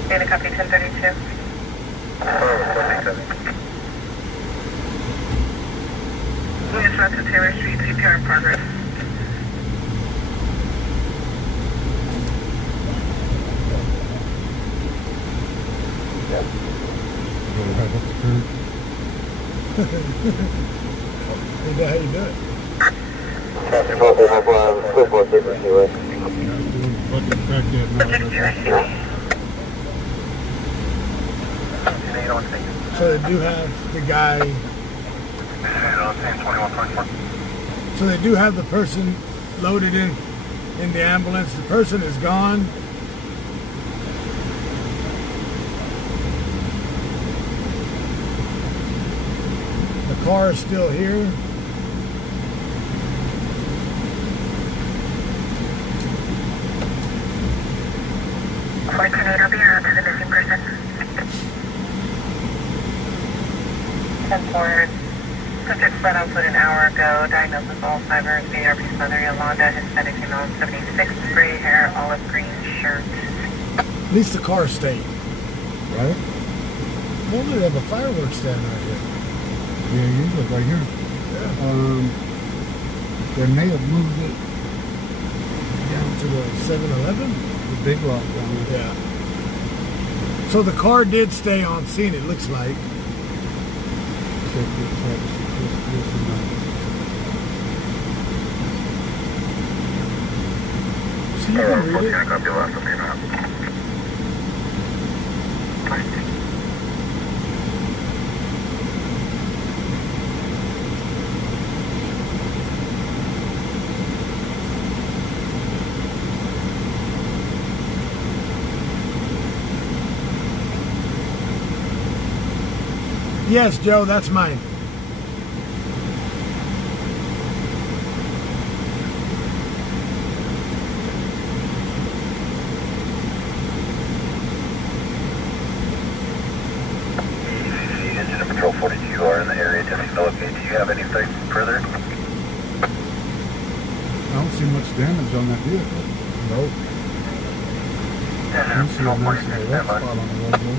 Data copy 1032. Moving south to Taylor Street, CPR in progress. Go right up the curb. Is that how you do it? Doing fucking crackhead now. So they do have the guy. So they do have the person loaded in the ambulance. The person is gone. The car is still here. I'll be around to the missing person. 10-4. Subject fled on foot an hour ago. Diagnosed with Alzheimer's. ARP's mother, Yolanda. Hispanic female, 76. Gray hair, olive green shirt. At least the car stayed. Right? Normally they have a fireworks stand right here. Yeah, usually right here. Yeah. They may have moved it Down to the 7-Eleven. the big rock down there. Yeah. So the car did stay on scene, it looks like. Check your text. This and that. So you can read it. Copy last of the Yes, Joe, that's mine. Engine Patrol 42, you are in the area. Just locate. Do you have anything further? I don't see much damage on that vehicle. Nope. I don't see a nice little rough spot on the road though.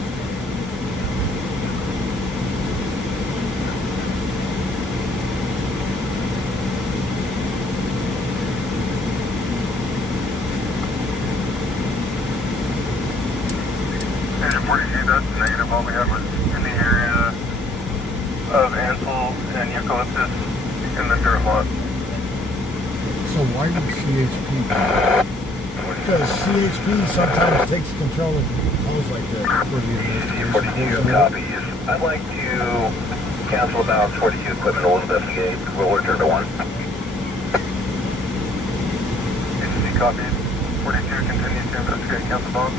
Engine 42, that's negative. All we had was in the area of Ansel and Eucalyptus in the dirt lot. So why would CHP? Because CHP sometimes takes control of calls like that. For the investigation? 42 copies. I'd like to cancel balance 42 equipment. We'll investigate. We'll return to 1. agency copies. 42 continues to investigate council bomb.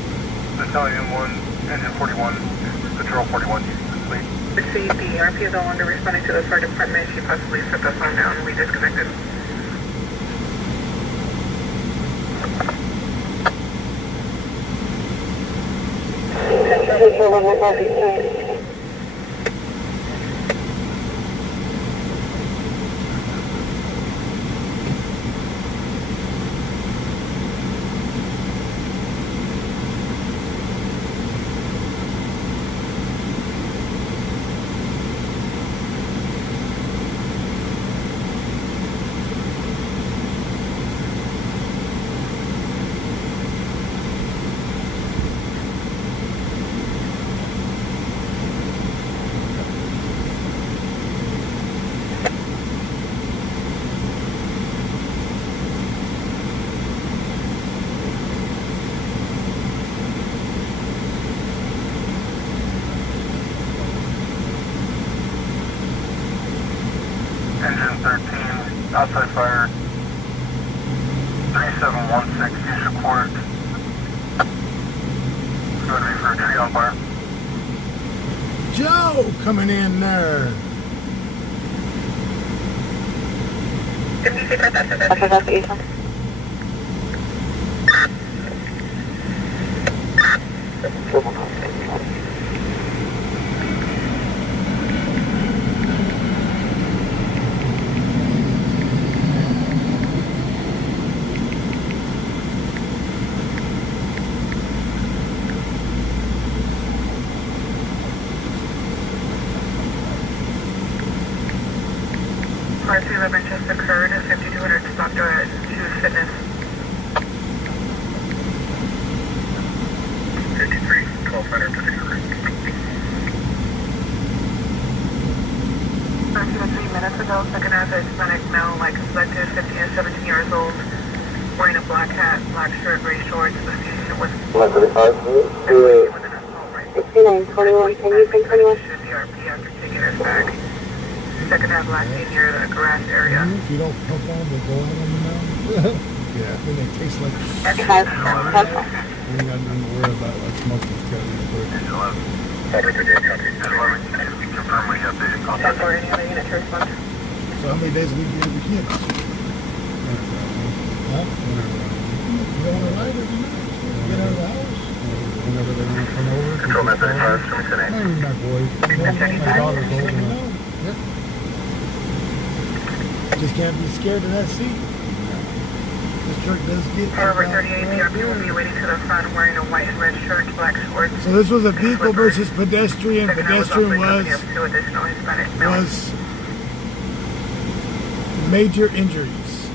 Battalion 1, Engine 41, Patrol 41, using the fleet. Received the RP is no longer responding to the fire department. She possibly set the phone down. We disconnected. Outside fire. 3716 Fuchsia Court. It's going to be for a tree on fire. Joe coming in there. Investigation. Car 211 just occurred at 5200 Stock Drive, Choose Fitness. 53, 1200 to the correct. 3 minutes ago, second half Hispanic male, like suspected, 15 and 17 years old, wearing a black hat, black shirt, gray shorts, the fusion was 6921, can you say 21? should be RP after taking his bag. Second half last seen near the garage area. If you don't pump on, they go on them now. Yeah. Then they taste like You ain't got nothing to worry about like smoking stuff. Confirm we have the contact. 10-4, any other unit to respond? So how many days a week do you have your kids? Huh? You don't want to ride every night? Get out of the house? Whenever they want to come over. Control that 35, show me today. Not even my boys. My daughter's old enough. Yep. Just can't be scared of that seat. This truck does get. However, 38, the RP will be waiting to the front wearing a white and red shirt, black shorts. So this was a vehicle versus pedestrian. Second half Pedestrian also was picking up 2 additional Hispanic males. major injuries,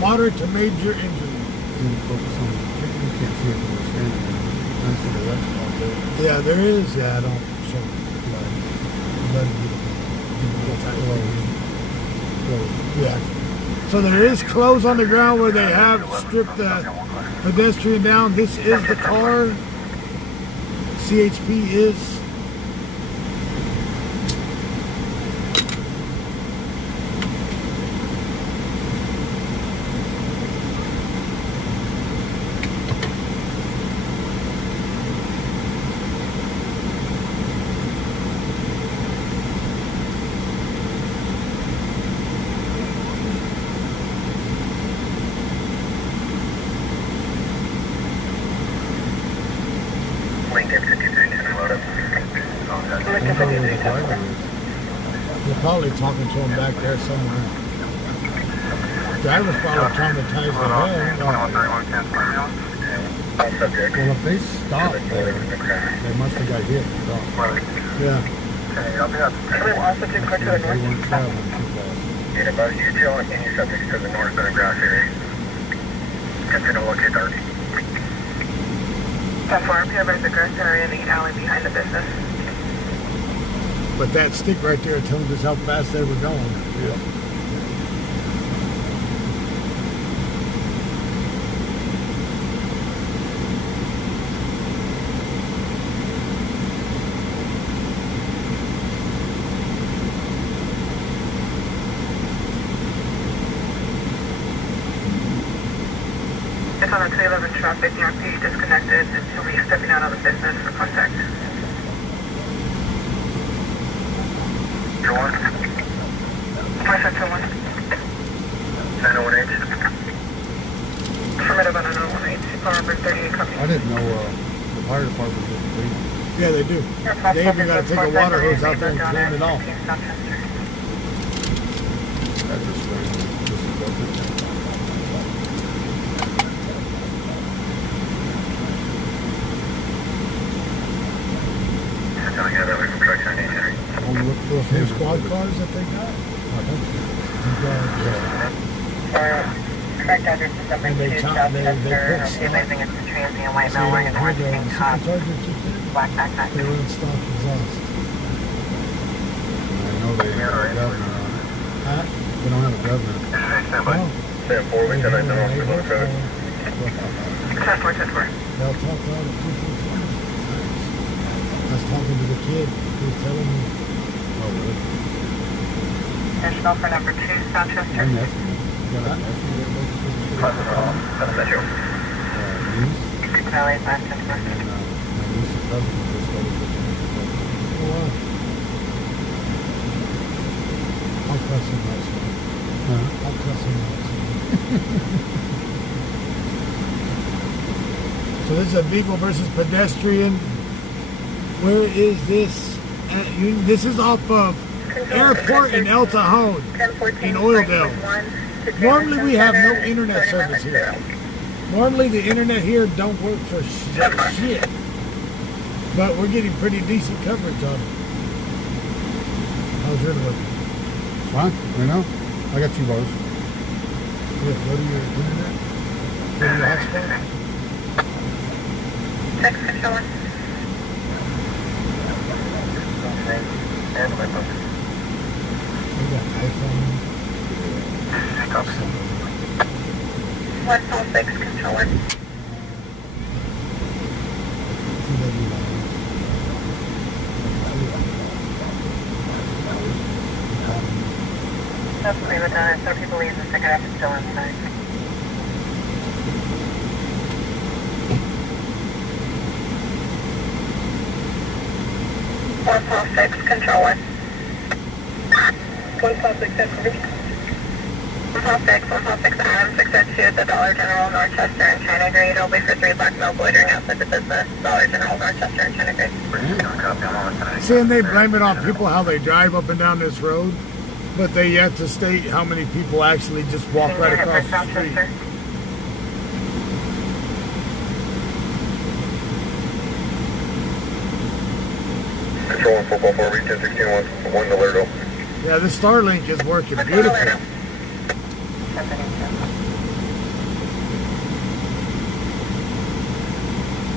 moderate to major injuries. You focus on the chicken. You can't see it when we're standing there. That's what the rest of it. Yeah, there is. Yeah, I don't show blood. Yeah. So there is clothes on the ground where they have stripped the pedestrian down. This is the car. CHP is. Lincoln 5310 load up. They're probably talking to him back there somewhere. Driver's probably traumatized the hell. 2131 cancel email. Well, if they stop there, they must have got hit. Yeah. Okay, I'll be up. We will also take car to the They north. weren't traveling too fast. Need about detail and any subjects to the north of the grass area. Continue to locate target. 10-4, RP over the grass area in the alley behind the business. But that stick right there tells us how fast they were going. Yeah. It's on the 211 traffic, the RP disconnected until we stepping out of the business for contact. Your one? 5721. 9018. Affirmative on 918. Power 38 copy. I didn't know the fire department didn't clean it. Yeah, they do. They even got to take a water hose out there and clean it off. That just this is open. Telling you that we can track 98. Only with those new squad cars that they got. Correct address is And they put stop. realizing it's a transient white male wearing an orange tank top, black backpack. They wouldn't stop exhaust. I know they don't have a governor on it. Huh? They don't have a governor. Stand by. No. Stand 4, we can I know if we're going to traffic. 10-4, 10-4. They'll talk about it. I was talking to the kid. He was telling me. Oh, really? Additional for number 2, Southchester. I'm asking. You got an estimate of Valley, 510. my niece's husband just got it. Oh, wow. I'll cuss him out soon. Huh? I'll cuss him out soon. So this is a vehicle versus pedestrian. Where is this? This is off of Airport in El Cajon in Oildale. Normally we have no internet service here. Normally the internet here don't work for shit. But we're getting pretty decent coverage on it. How's yours working? Fine, right now. I got 2 bars. Good. Go to your internet. Go to your hotspot. Text control 1. We got iPhone. 146, control 1. That's what we would done. Some people leave the cigarette still inside. Control 1. 156, information. 146 Adam, 602, the Dollar General, Northchester and China Grade. It'll be for 3 black male loitering outside the business. Dollar General, Northchester and China Grade. Seeing they blame it on people how they drive up and down this road, but they yet to state how many people actually just walk right across the street. Control 1, 444, reach 1016, 1 Alerto. Yeah, this Starlink is working beautiful.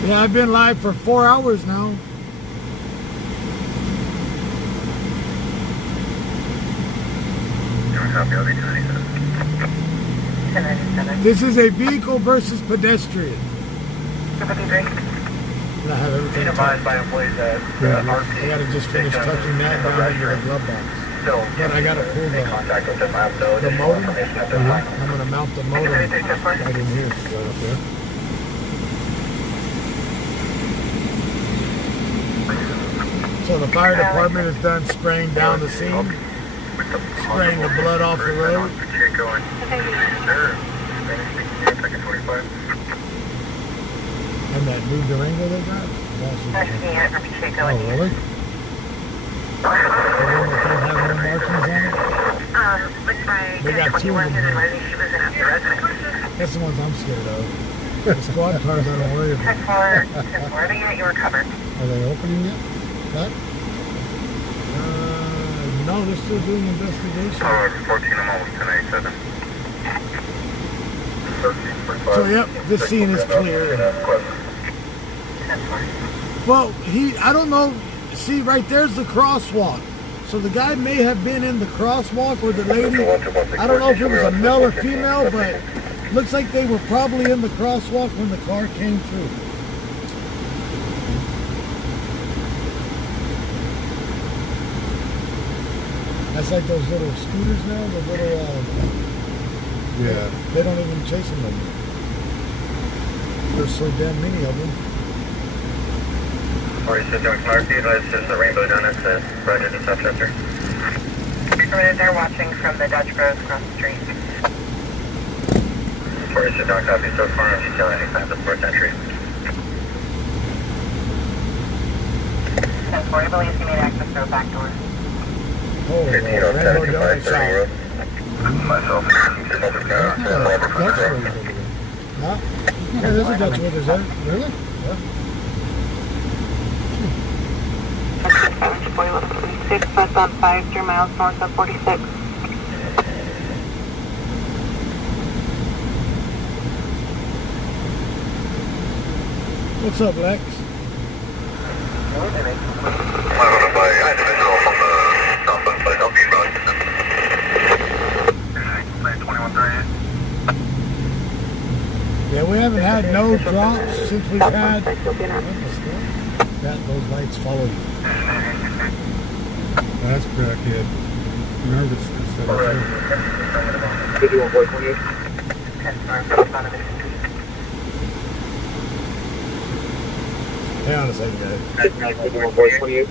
Yeah, I've been live for 4 hours now. This is a vehicle versus pedestrian. And I have everything tucked. by employees that I gotta just finish tucking that down into the glove box. But I gotta pull the modem. I'm gonna mount the modem right in here. Right up there. So the fire department is done spraying down the scene, spraying the blood off the road. And that new Durango they got? Oh, really? The one that don't have no markings on it? They got 2 of them here. That's the ones I'm scared of. The squad cars I don't worry about. 10-4, the unit you were covered. Are they opening it? That? No, they're still doing investigation. 14, I'm almost 1087. So yep, this scene is clear. Well, I don't know. See, right there's the crosswalk. So the guy may have been in the crosswalk, or the lady. I don't know if it was a male or female, but looks like they were probably in the crosswalk when the car came through. That's like those little scooters now, the little, Yeah. they don't even chase them no more. There's so damn many of them. 46 John Clarksview, that's just the Rainbow Donuts, Roger to Southchester. They're watching from the Dutch Bros across the street. 46 John Copy, so far on detail anytime, the sports entry. 10-4, he believes he made access to a back door. Oh, 15 on Rainbow 725 Donut Sterling Shop. Road. Myself, Huh? Yeah, there's a Dutch Withers there. Really? Yeah. 6 westbound 5, 3 miles north of 46. What's up, Lex? Yeah, we haven't had no drops since we've had. Those lights follow you. That's crackhead. Nervousness. 51 boy 28. Hang on a second, guys. 51 boy 28.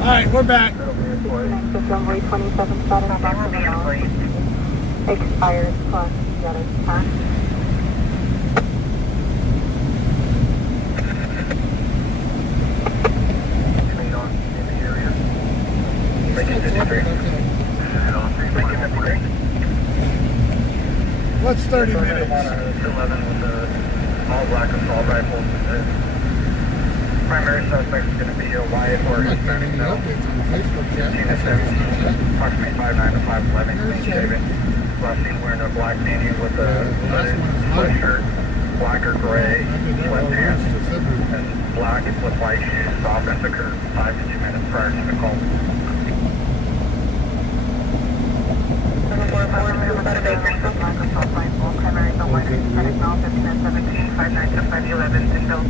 All right, we're back. Runway 27 starting on expired plus the other time. What's 30 minutes? 11 with the small black assault rifle. Primary suspect is going to be a Wyatt or Hispanic male. Approximately 5'9" to 5'11", clean shaven. Last seen wearing a black beanie with a hooded sweatshirt, black or gray sweatpants, and black with white shoes. Offense occurred 5 to 2 minutes prior to the call. About a Bakersfield, black assault rifle, primary assault minor, Hispanic male, 15 5'9" to 5'11", and built.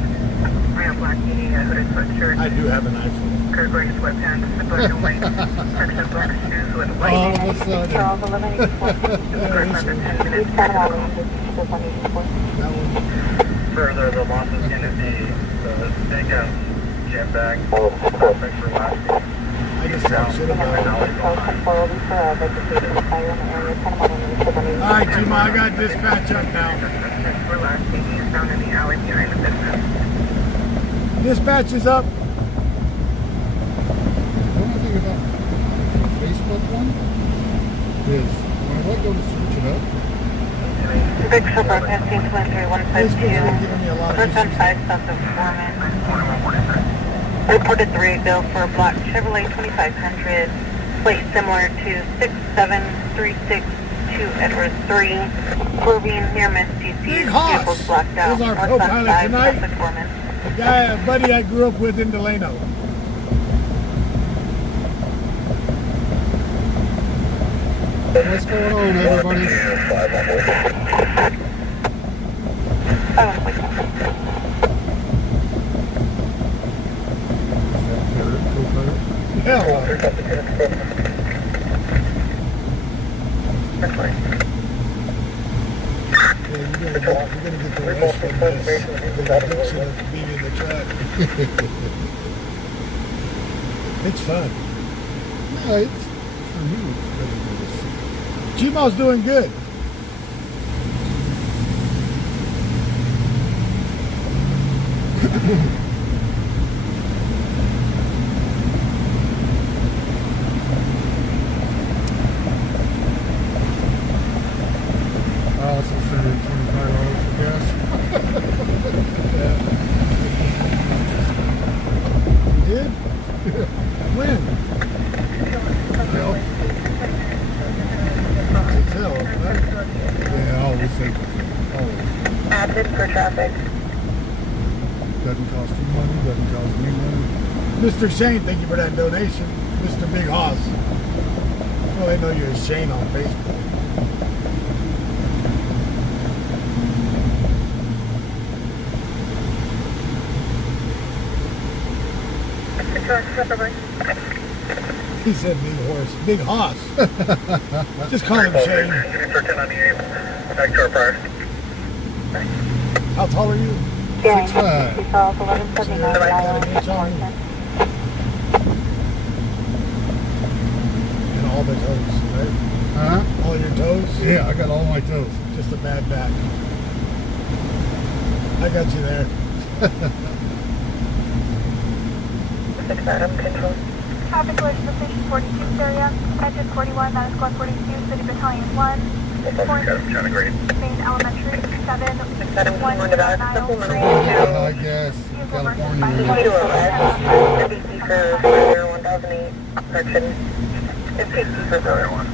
Wearing a black beanie, a hooded sweatshirt. I do have an iPhone. Gray sweatpants, the black and white, section black shoes with white. All of a sudden. Charles 1184. Under 10 minutes. Further, the loss is going to be the big gym bag, perfect for last week. I just talked shit about it. All right, Juma, I got dispatch up now. Relaxing, he's down in the alley behind the business. Dispatch is up. One thing about the Facebook one is when I go to search it up, Big Silver 1523-152. Person 5 south of Foreman. Reported 3 bill for a black Chevrolet 2500. plate similar to 6736 to Edward 3, swerving near Miss DC. Big Hoss Vehicles blocked out. is our Northbound co-pilot 5, tonight. traffic foreman. Guy, a buddy I grew up with in Delano. What's going on, everybody? Hell, yeah, you're gonna get the rest from this. The addiction of being in the truck. It's fun. No, it's for me. It's G-Mo's doing good. I also spent $25 for gas. You did? When? Well, It's hell, right? yeah, I always say always. Added for traffic. Doesn't cost you money, doesn't cost me money. Mr. Shane, thank you for that donation. Mr. Big Hoss. Well, they know you're Shane on Facebook. He said big horse. Big Hoss. Just call him Shane. For 1098. Back to our prior. How tall are you? Bearing 6'5". DC calls 1179 Got an inch on you. And all the toes, right? Huh? All your toes? Yeah, I got all my toes. Just a bad back. I got you there. 6 Adam control. Traffic collision to station 42 area, engine 41, that is squad 42, City Battalion 1, Kind of great. Main Elementary, 7, 7 1 1 about mile, supplemental I to guess California. to arrest. PC for fire 1008. Correction. It's PC for fire 1.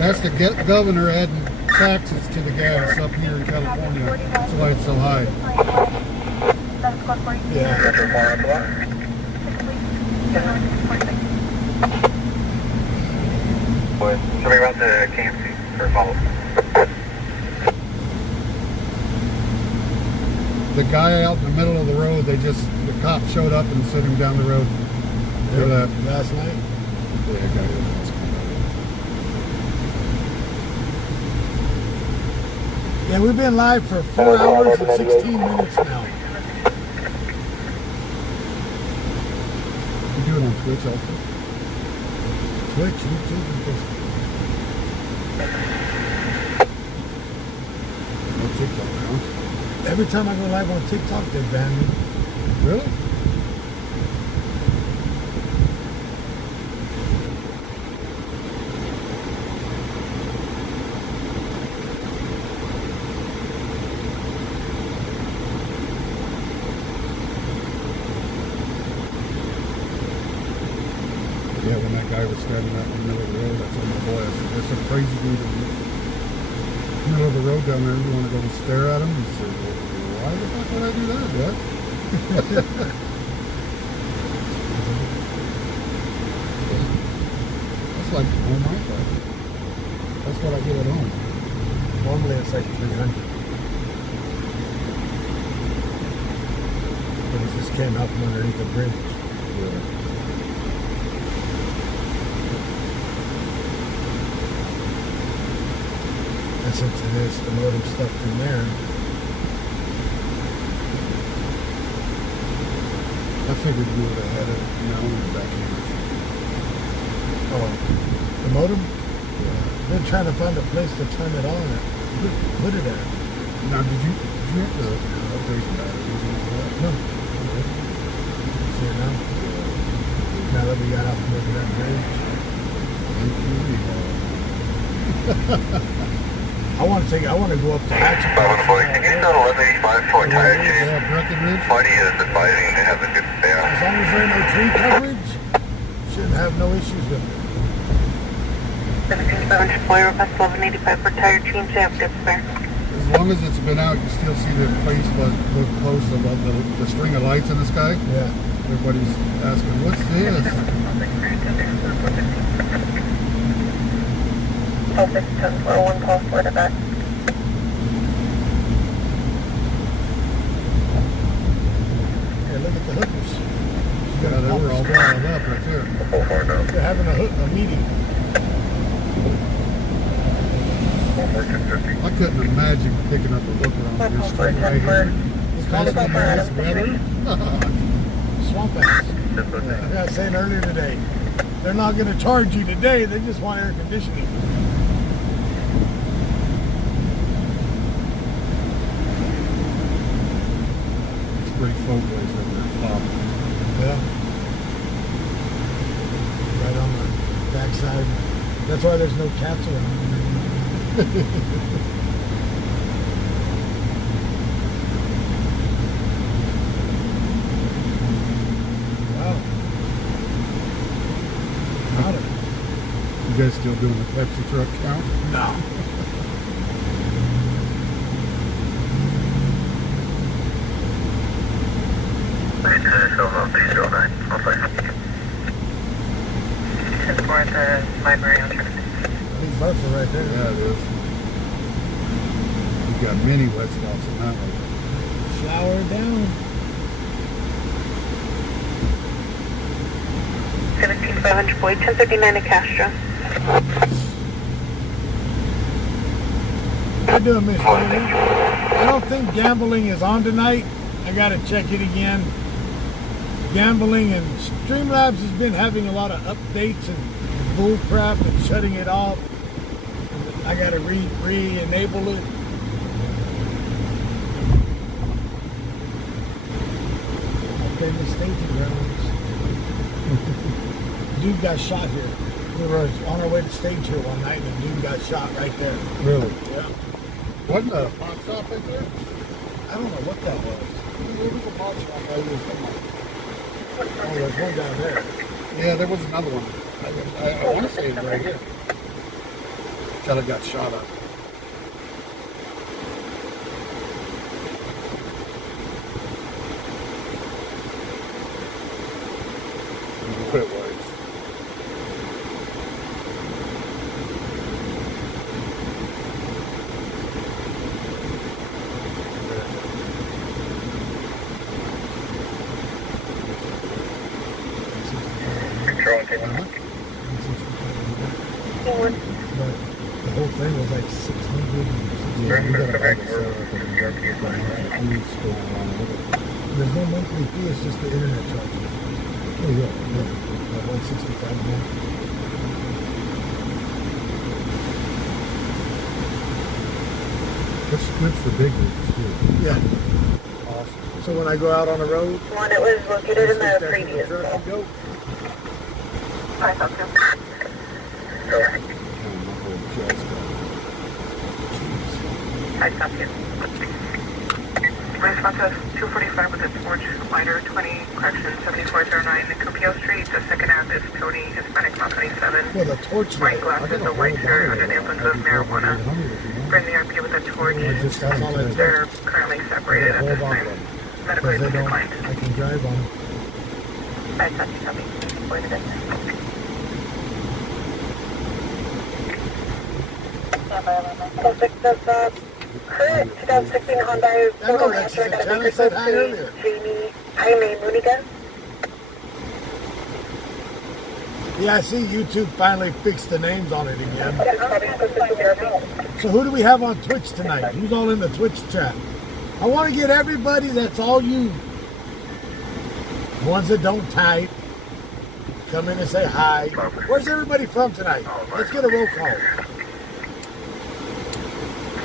That's the governor adding taxes to the gas up here in California. That's why it's so high. that is squad 42. Yeah. Metro far after that. 46. Somebody about the KMC for follow. The guy out in the middle of the road, the cop showed up and sent him down the road. They left. Last night? Yeah, guy was. Yeah, we've been live for 4 hours and 16 minutes now. You do it on Twitch also? Twitch, YouTube, and Facebook. No TikTok now. Every time I go live on TikTok, they ban me. Really? Yeah, when that guy was standing out in the middle of the road, I told my boy, I said, there's some crazy dude in the middle of the road down there. You want to go and stare at him? He said, well, why the fuck would I do that, Dad? That's like home Wi-Fi. That's what I get at home. Normally it's like 300. But it just came out from underneath the bridge. Yeah. And since it is the modem stuff in there, I figured you would have had it now in the back end. oh, the modem? Yeah. They're trying to find a place to turn it on. Put it at. Now, did you have to update the batteries and all that? No. See it now? Now that we got out from over that bridge. I want to go up to Hatchet. 514, can you start 1185 for tire change? Yeah, Breckenridge. Party is advising to have a good stay on. As long as there ain't no tree coverage, Shouldn't have no issues with it. 15704, request 1185 for tire change. They have good spare. As long as it's been out, you still see the place the post above the string of lights in the sky. Yeah. Everybody's asking, what's this? Focus 1041, call for the back. Hey, look at the hookers. Yeah, they were all piled up right there. They're having a meeting. I couldn't imagine picking up a hooker on this string right here. Especially in this weather. Swamp ass. Like I was saying earlier today, they're not going to charge you today. They just want air conditioning. It's great folk place over there. Top. Yeah. Right on the backside. That's why there's no cats around. Wow. Got it. You guys still doing the Pepsi truck count? No. For the library on Trinity. Big buffer right there. Yeah, it is. You got many wet spots in that one. Flower down. 17500 Boyd, 1039 to Castro. How you doing, Miss Jamie? I don't think gambling is on tonight. I gotta check it again. Gambling and Streamlabs has been having a lot of updates and bull crap and shutting it off. I gotta re-enable it. Okay, the staging grounds. Dude got shot here. We were on our way to stage here one night and a dude got shot right there. Really? Yeah. Wasn't a pot shop right there? I don't know what that was. It was a pot shop. I was somewhere. Oh, there's one down there. Yeah, there was another one. I want to say it's right here. Fella got shot up. What it was. But the whole thing was like 600. Yeah, you gotta buy the set up and there's no monthly fee, it's just the internet charge. Oh yeah, that 165 a month. That's good for big rigs too. Yeah. Awesome. So when I go out on the road, One, it was located in the stick that previous in the truck call. and go. I thought so. I stopped you. Response 245 with a torch, lighter 20, correction 7409, Cupio Street, the second app is Tony, Hispanic male 27. Well, the torch Wearing light. glasses, a white shirt under the influence of marijuana. Bring the RP with a torch. That's all I They're currently separated at this time. Medical Because is they don't, declined. I can drive on them. I stopped you, copy. Avoided it. Current 2016 Hyundai I know, Photo that's Raptor just got Janet said hi to earlier. Jamie Jaime Muniga. Yeah, I see YouTube finally fixed the names on it again. So who do we have on Twitch tonight? Who's all in the Twitch chat? I want to get everybody, that's all you. The ones that don't type, come in and say hi. Where's everybody from tonight? Let's get a roll call.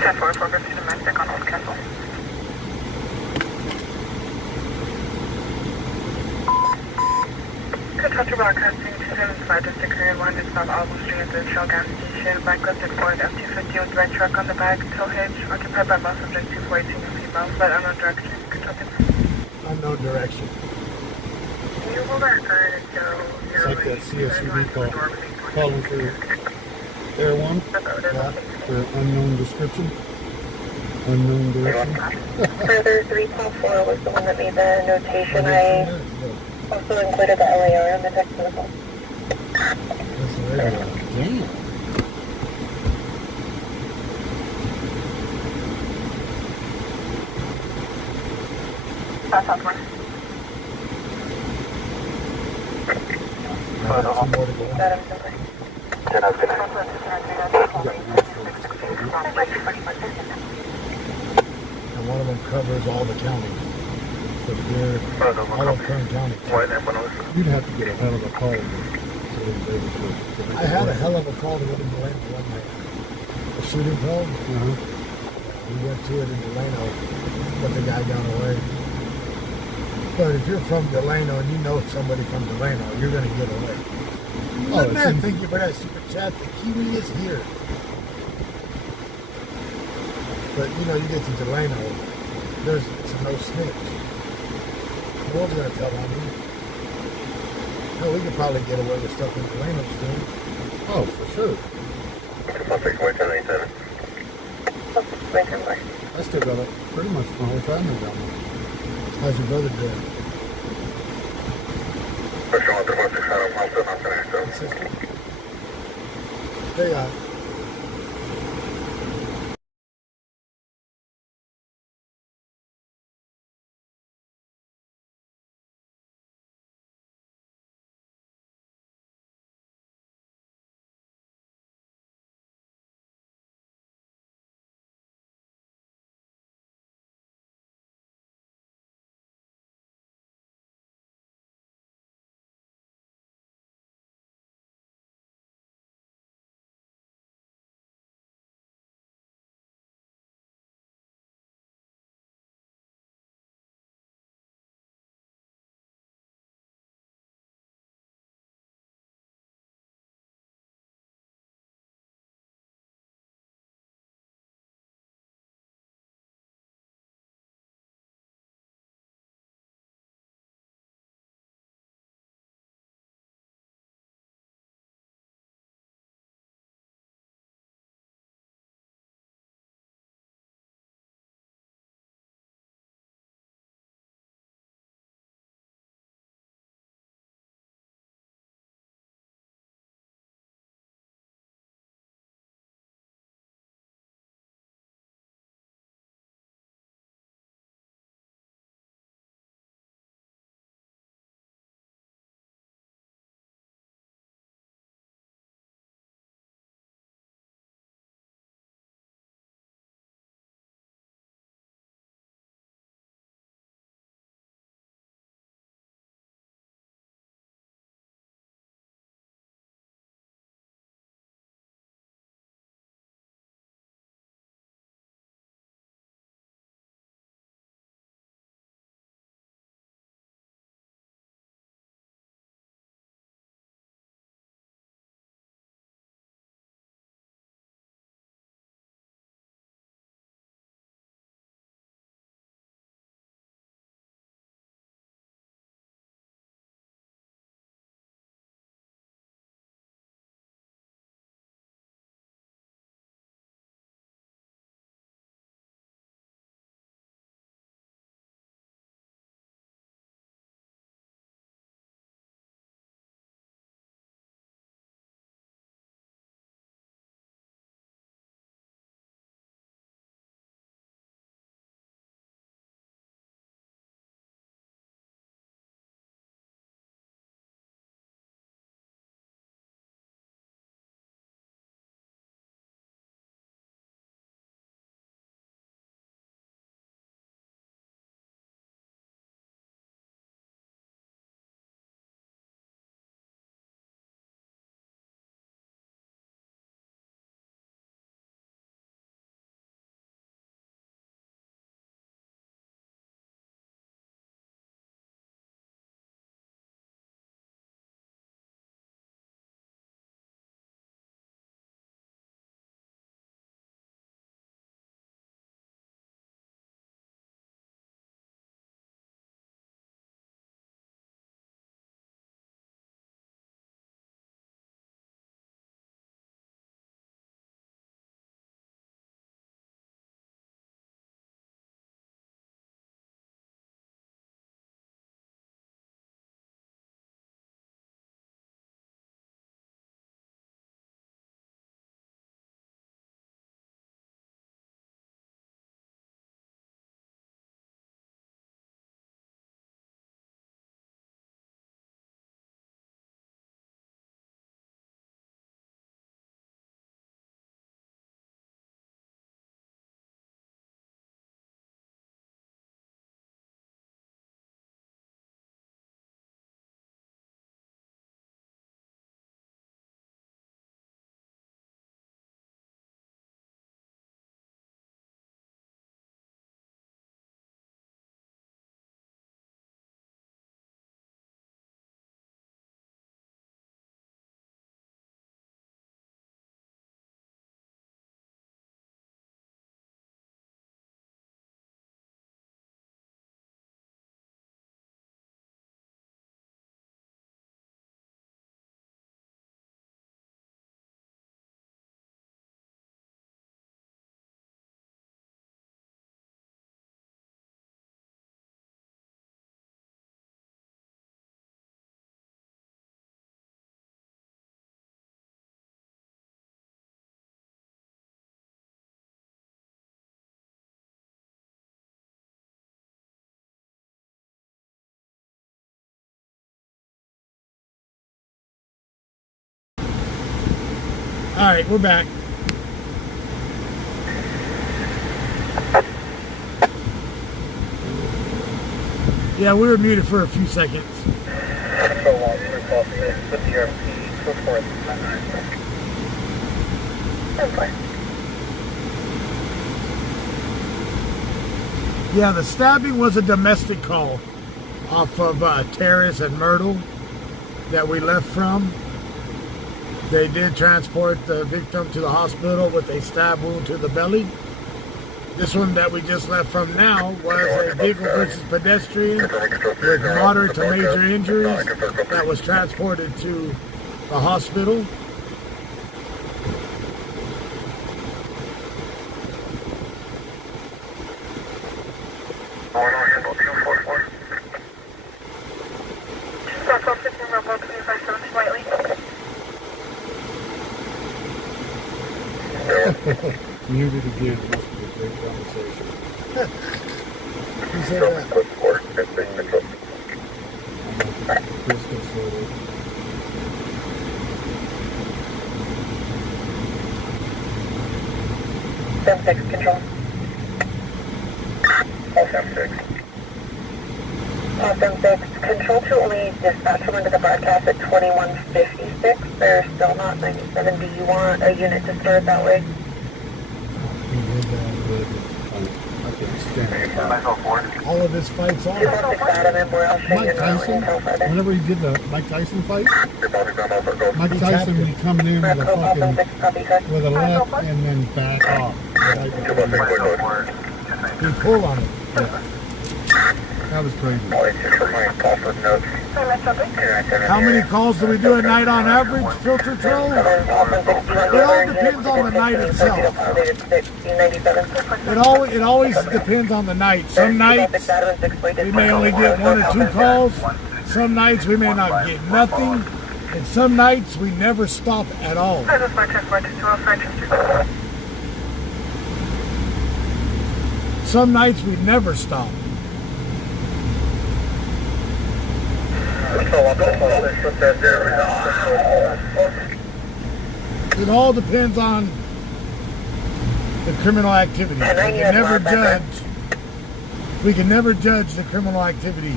10-4, 450 domestic on Old Castle. Good touch of broadcasting 275 District Korean 1 is South Olive Street at the Shell gas station. Blacklisted Ford F-250 with red truck on the back, tow hitch, occupied by male subject 242 female, but unknown direction. Good talking. Unknown direction. Can you hold that until It's like that CSUV call. Calling for Air One for unknown description. Unknown direction. Further 3.4 was the one that made the notation. I also included the LAR in the text of the call. That's the radio. Damn. That's up one. I got 2 more to go. Got him simply. 10 out, good night. And one of them covers all the counties. So here, all of Kern County. You'd have to get a hell of a call to be able to I had a hell of a call to go to Delano one night. A shooting call. We went to it in Delano, but the guy got away. But if you're from Delano and you know somebody from Delano, you're going to get away. Oh, Man, thank you for that super chat. The Kiwi is here. But you know, you get to Delano, it's a no snitch. The world's going to tell on me. No, we could probably get away with stuff in Delano still. Oh, for sure. I still got it pretty much my whole family down there. How's your brother doing? Stay on. right, we're back. Yeah, we were muted for a few seconds. Yeah, the stabbing was a domestic call off of Terrace and Myrtle that we left from. They did transport the victim to the hospital with a stab wound to the belly. This one that we just left from now was a vehicle versus pedestrian with moderate to major injuries that was transported to the hospital. Muted again. Must be a great conversation. Who said that? Crystal soda. Control. All 7-6. Awesome, 6. Control to only dispatch someone to the broadcast at 2156. They're still not 97. Do you want a unit to start that way? I can't stand it. All of this fights on. 216 Adam and we're Mike Tyson, whenever he did the Mike Tyson fight, Mike Tyson would be coming in with a fucking, with a left and then back off. He pulled on it. Yeah. That was crazy. How many calls do we do a night on average, Filter Troll? It all depends on the night itself. It always depends on the night. Some nights we may only get 1 or 2 calls. Some nights we may not get nothing. And some nights we never stop at all. Some nights we never stop. It all depends on the criminal activity. We can never judge the criminal activity.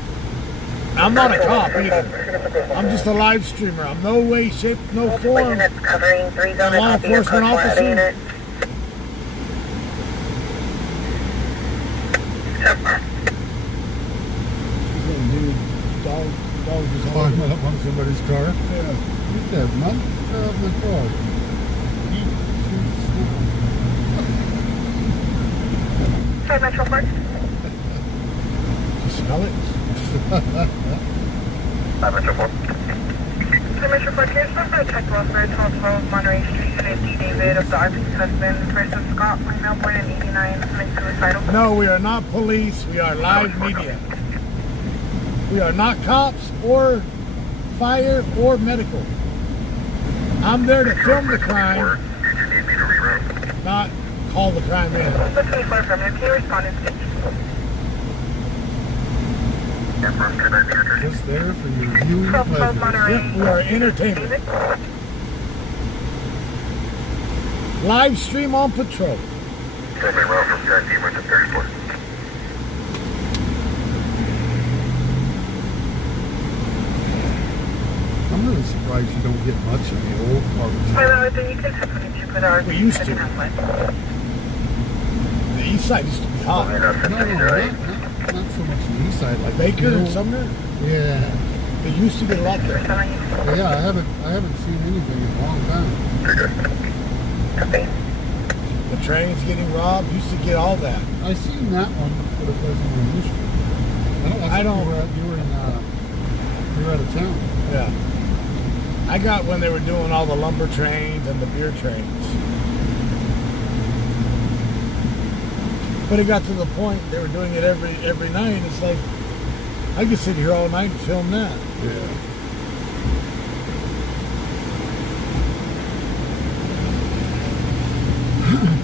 I'm not a cop either. I'm just a live streamer. I'm no way, shape, no form a law enforcement officer. Dog just Climbing up on somebody's car. Yeah. Who's that, Mike? The frog. Hi, Metro Park. You smell it? Hi, Metro Park. Here's number check welfare 1212 Monterey Street, Unit D. David of the RP's husband, person Scott, female born in 89, committed suicidal. No, we are not police. We are live media. We are not cops or fire or medical. I'm there to film the crime, not call the crime in. What's 24 from you? Can you respond in stage? Just there for your viewing 1212 pleasure. Monterey. Yep, we are entertainment. Live stream on patrol. I'm really surprised you don't get much of the old part of Well, then you can definitely put our We used to. second half light. The east side used to be hot. No, not so much the east side, like Baker the and old- Sumner, Yeah, it used to get a lot We're there. telling you. yeah. I haven't seen anything in a long time. The trains getting robbed, used to get all that. I seen that one, but it wasn't on this one. I don't- think you were out of town. Yeah. I got when they were doing all the lumber trains and the beer trains. But it got to the point they were doing it every night. It's like I could sit here all night and film that. Yeah.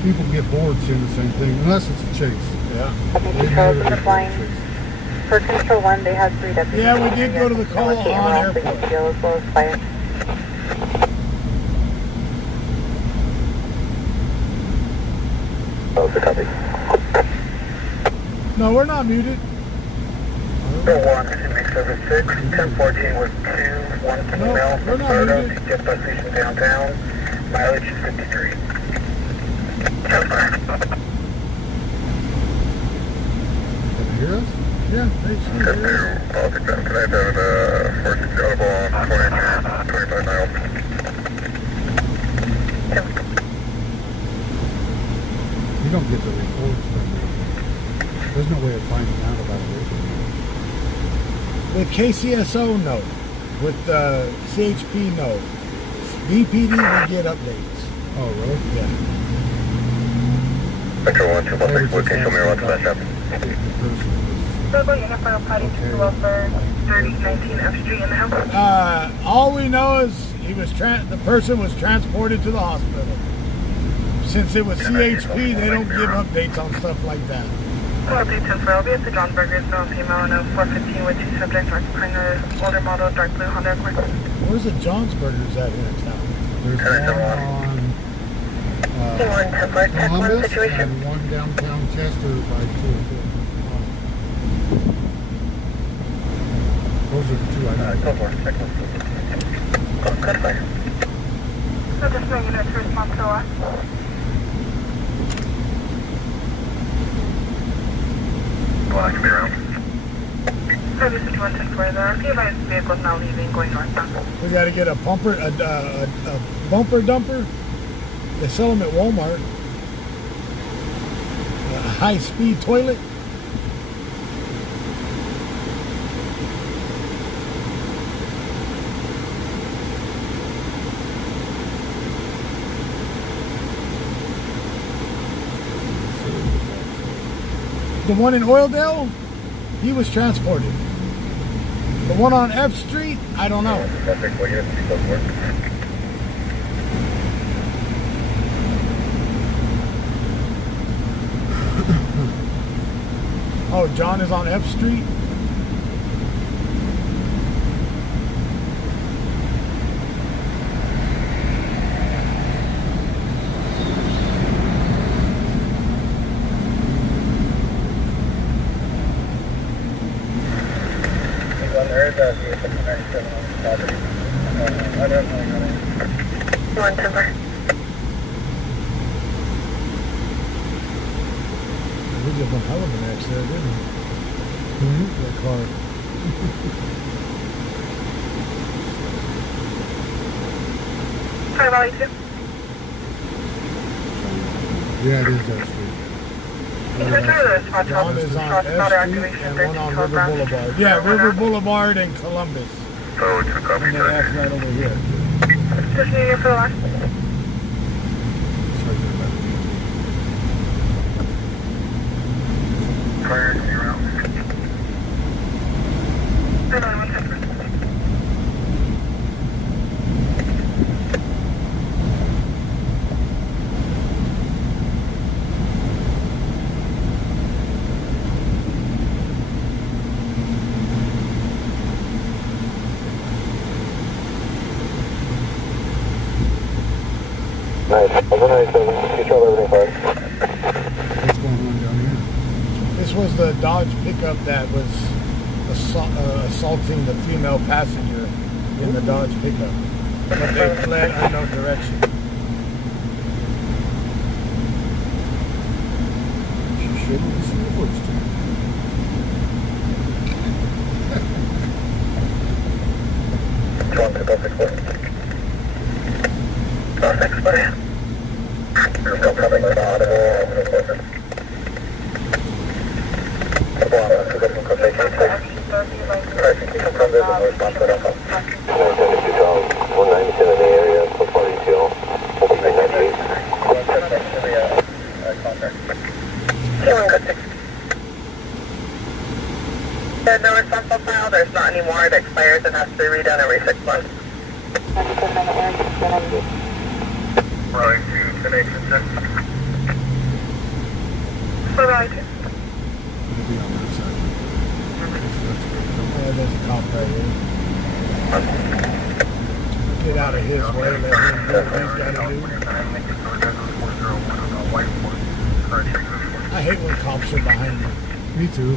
People get bored seeing the same thing, unless it's a chase. Yeah. Control to the flying. For Control 1, they had 3 deputies. Yeah, we did go to the call on airport. As well as fire. What's the copy? No, we're not muted. 1, Sydney Service 6, 1014 with 2, 1 female, we're not Florida, muted. Jet Bus Station downtown, mileage is 53. Can you hear us? Yeah, they should hear us. Politics, can I have a 460 audible on 25 miles? You don't get the reports from me. There's no way of finding out about it. With KCSO, no. With CHP, no. BPD, we get updates. Oh, really? Yeah. Metro 1, 216, what can you show me around to that shop? Local unit for a party to Welfare 3019 F Street in the house. All we know is the person was transported to the hospital. Since it was CHP, they don't give updates on stuff like that. Well, update 10 for LB at the John Burgers, no female, and a 415 with 2 subjects occupying an older model dark blue Honda Accord. Where's the John's Burgers at here in town? There's one on Columbus and one downtown Chester by 204. Those are the two I know. Go for it, check one. Good fire. So just no unit to respond to us. Well, I can be around. Service is 110 for the RP vehicles now leaving, going northbound. We got to get a bumper dumper. They sell them at Walmart. A high-speed toilet. The one in Oildale, he was transported. The one on F Street, I don't know. Perfect, well, you have to be close to work. Oh, John is on F Street? There is a vehicle 97 on the property. I don't know. 1 timber. We did one hell of an accident, didn't we? That car. Sorry, Valley 2. Yeah, it is that street. John is on F Street and one on River Boulevard. Yeah, River Boulevard and Columbus. So it's a copy And then F right over here. Just need you for the last. Fire, can you around? 1 timber. Nice. Overnight 7, control everything fine. What's going on down here? This was the Dodge pickup that was assaulting the female passenger in the Dodge pickup. But they fled unknown direction. She shouldn't be seeing the first time. John, 2.6, Perfect, buddy. You're still coming with audible equipment. Well, that's a good one, take it. Alright, can you confirm this and respond to that? 197 in the area, so far detail. 198. Contract. There's no response on file. There's not anymore. It expires and has to be redone every 6 months. Routing to 1086. For Valley 2. It'll be on that side. Yeah, there's a cop right here. Get out of his way, let him do what he's got to do. I hate when cops are behind me. Me too.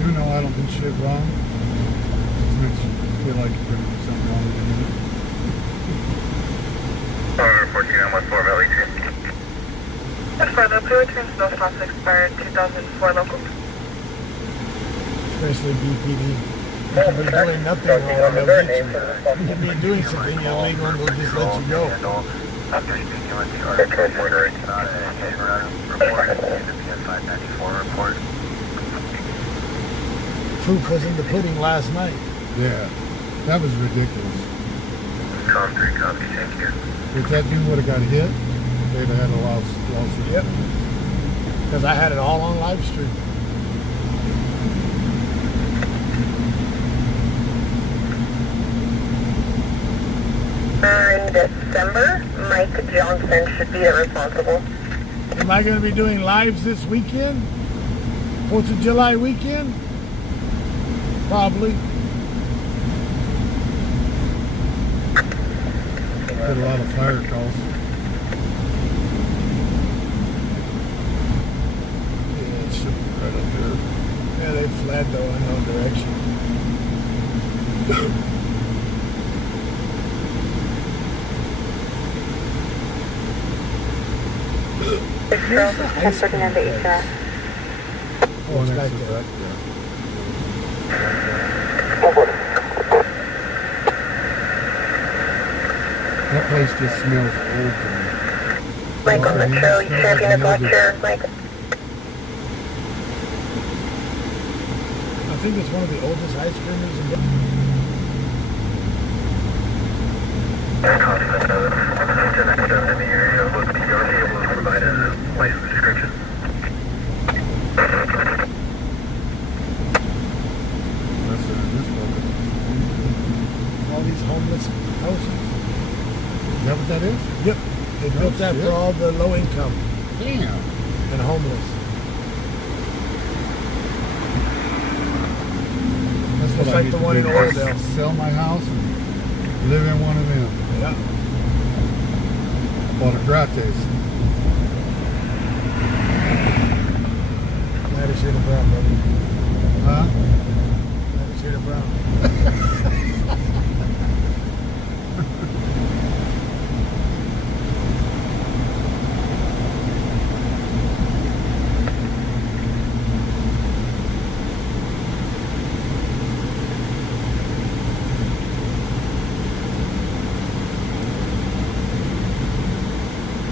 Even though I don't do shit wrong, it just makes you feel like you're going to do something wrong with you. 14 on 14 Valley 2. And for the pre-return snow stops expired 2004 local. Especially BPD. You could be doing nothing wrong and they'll get you. You could be doing something illegal and they'll just let you go. After speaking with the RPD, report to the PS594 report. Proof was in the pudding last night. Yeah, that was ridiculous. Com 3 copy, thank you. If that dude would have got hit, they'd have had a lawsuit. Yep. Because I had it all on live stream. In December, Mike Johnson should be the responsible. Am I going to be doing lives this weekend? 4th of July weekend? Probably. Had a lot of fire calls. Yeah, it should be right up there. Yeah, they fled though in no direction. Girls, 1049 to HRS. Oh, it's back next to there. that, yeah. That place just smells old to me. Mike on the show, you champion is watcher, Mike. I think it's one of the oldest ice creamers in the In the area, would the RV able to provide a license description? That's in this building. all these homeless houses. Is that what that is? Yep. They built that shit. for all the low income Damn. and homeless. That's Just what I like need the to one do, in is Oradell. Sell my house and live in one of them. Yeah. Bought a gratis. Glad to see the brown, brother. Huh? Glad to see the brown.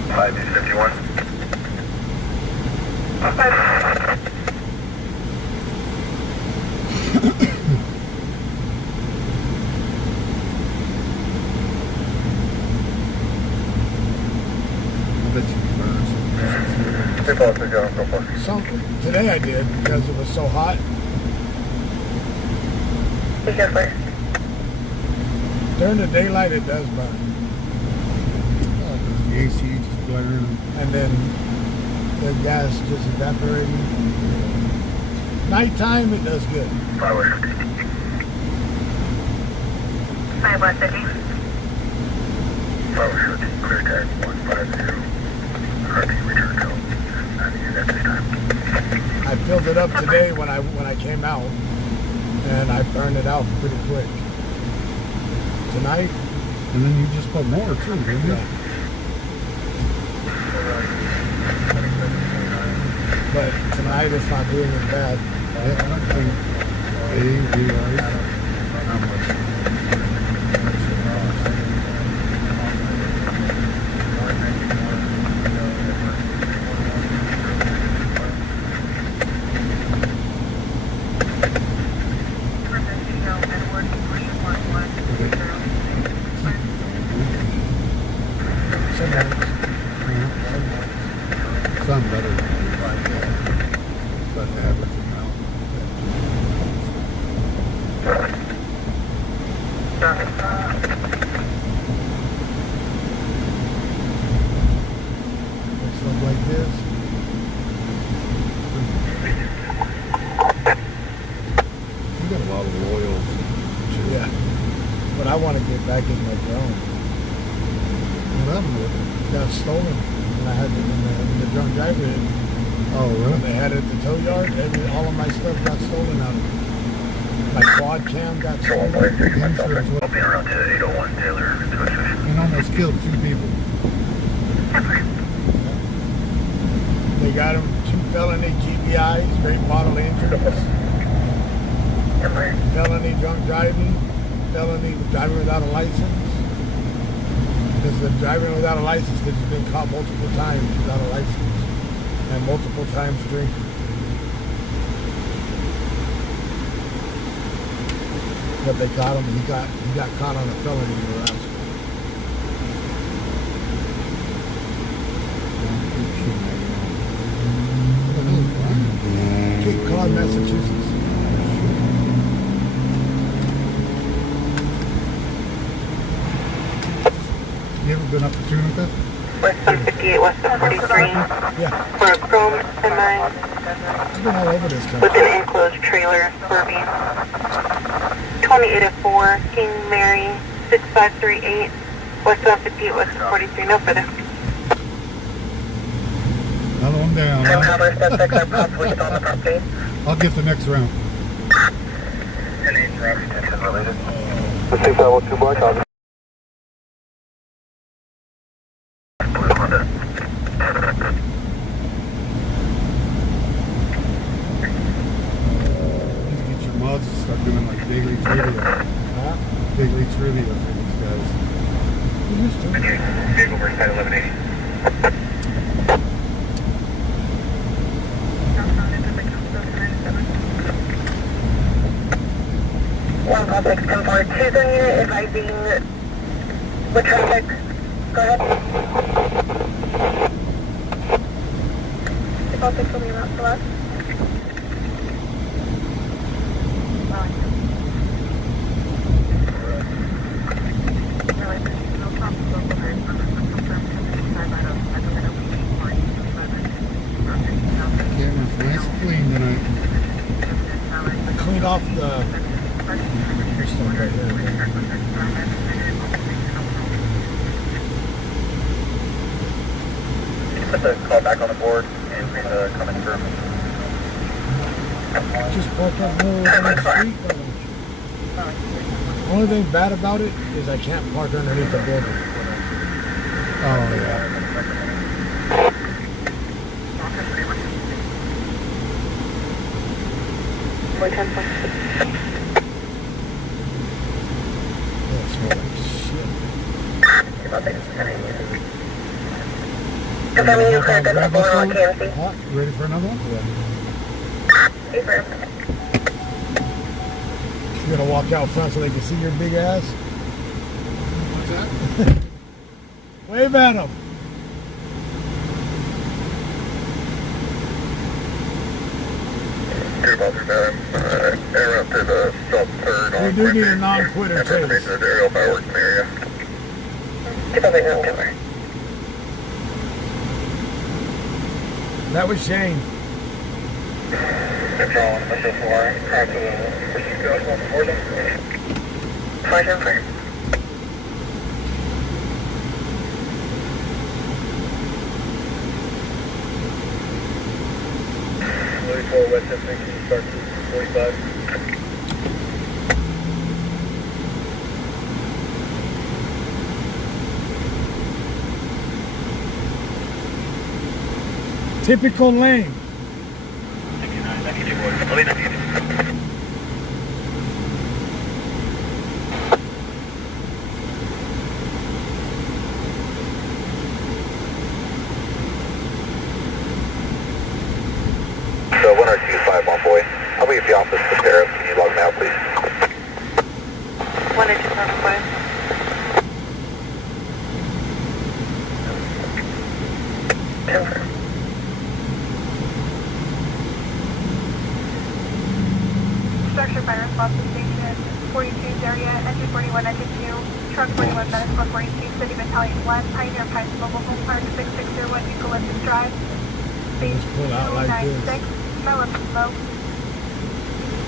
551. I bet you can burn some. Hey, boss, go for it. Something. Today I did because it was so hot. Be careful. During the daylight it does burn. The AC just blaring. And then the gas just evaporating. Nighttime it does good. 550. 550, clear tag 150. RP return code. Not needed at this time. I filled it up today when I came out, and I burned it out pretty quick. Tonight, And then you just put more too, didn't you? yeah. But tonight it's not doing as bad. I don't think they realize how much. Sometimes. Some better than but average amount. Stuff like this. You got a lot of loyals. Yeah. What I want to get back is my drone. What happened with it? Got stolen. And I had to, when the drunk driver hit me. Oh, When really? they had it at the tow yard, all of my stuff got stolen out of it. My quad cam got stolen. Insurance was- I'll be around to 801 Taylor. and almost killed 2 people. They got him 2 felony GBIs, great bodily injuries, felony drunk driving, felony driving without a license. Because the driving without a license, because he's been caught multiple times without a license and multiple times drinking. But they caught him. He got caught on a felony harassment. Cape Cod, Massachusetts. You ever been up to Tunica? West 158, west of 43, Yeah, for a chrome semi I've been all over this with country. an enclosed trailer swerving. 2804, King Mary, 6538, west 158, west of 43, no further. Another one down. Some Huh? other suspects are possibly still on the property. I'll get the next round. 10-8 driver detention related. The 6502 black, I'll Blue Honda. You need to get your mods and start doing like daily trivia. Huh? Daily trivia for these guys. We used to. Vehicle versus side 1180. One call 610 2 zone unit advising with traffic. Go ahead. Call 6 will be route to left. Camera's nice and clean tonight. I cleaned off the stuff right here. Put the call back on the board and read the comment firm. Just park up middle of the street, why don't you? Only thing bad about it is I can't park underneath the building. Oh, yeah. That smells like shit. Confirming you cleared the Grab double this on one. KMC. Huh? You ready for another one? Yeah. You're gonna walk out front so they can see your big ass? What's that? Wave at them. Air up to the sub third We do need a non-quitter chase. the aerial fireworks in the area. 2009 Timber. That was Shane. Control on missile 4, crack to the pursuit ghost on the board. 474. Louis 4 West F-16, start to 45. Typical lane. 99, 92 boys. I'll be 98. So 1025 on boy. I'll be at the office to pair up. Can you log me out, please? 102 Timber. Structure fire response to station 42's area, entry 41, entry 2, truck 41, medical 42, City Battalion 1, Pioneer Pines Mobile Home Park 6601, Eucalyptus Drive. Just pull out like this. 96, smell of smoke.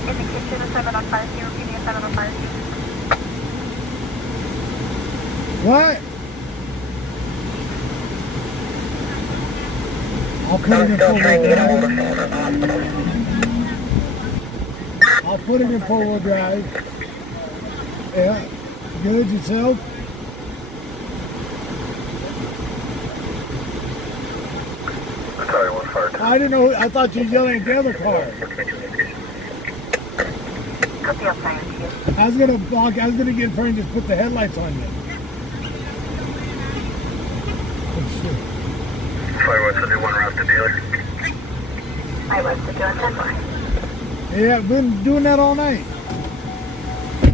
In the kitchen, assignment on fire scene, repeating assignment on fire scene. What? I'll put it in Still trying to get a hold four-wheel of someone at the hospital. drive. I'll put it in four-wheel drive. Yeah. Good yourself? Sorry, 1 fire. I didn't know. I thought you were yelling at the other car. Copy of fire. I was gonna block. I was gonna get in front and just put the headlights on you. Oh shit! Fire, what's the new one route to dealer? I was to do a 10 line. Yeah, I've been doing that all night.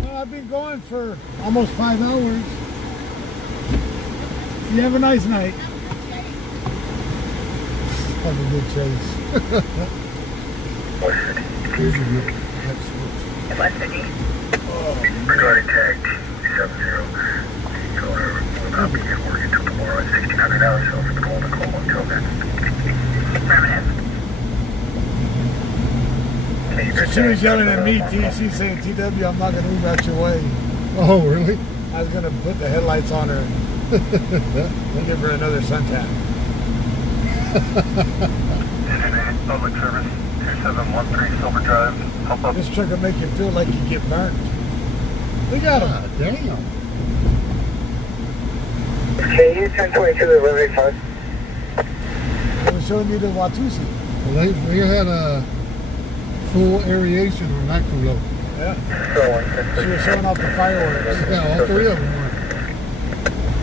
Well, I've been going for almost 5 hours. You have a nice night. Have a good chase. Here's your next switch. West City. Regarding tag 70, Color will not be at work until tomorrow at $1,600, so for the golden call until then. Affirmative. She was yelling at me, She's saying, TW, I'm not going to move out your way. Oh, really? I was going to put the headlights on her and give her another suntan. Public service 2713 Silver Drive. Pump up. This truck will make you feel like you get burnt. We got him. Ah, damn. KU 1022 to 185. It was showing me the Watusi. Well, they had a full aeration on that culo. Yeah. She was showing off the fireworks. Yeah, all three of them were.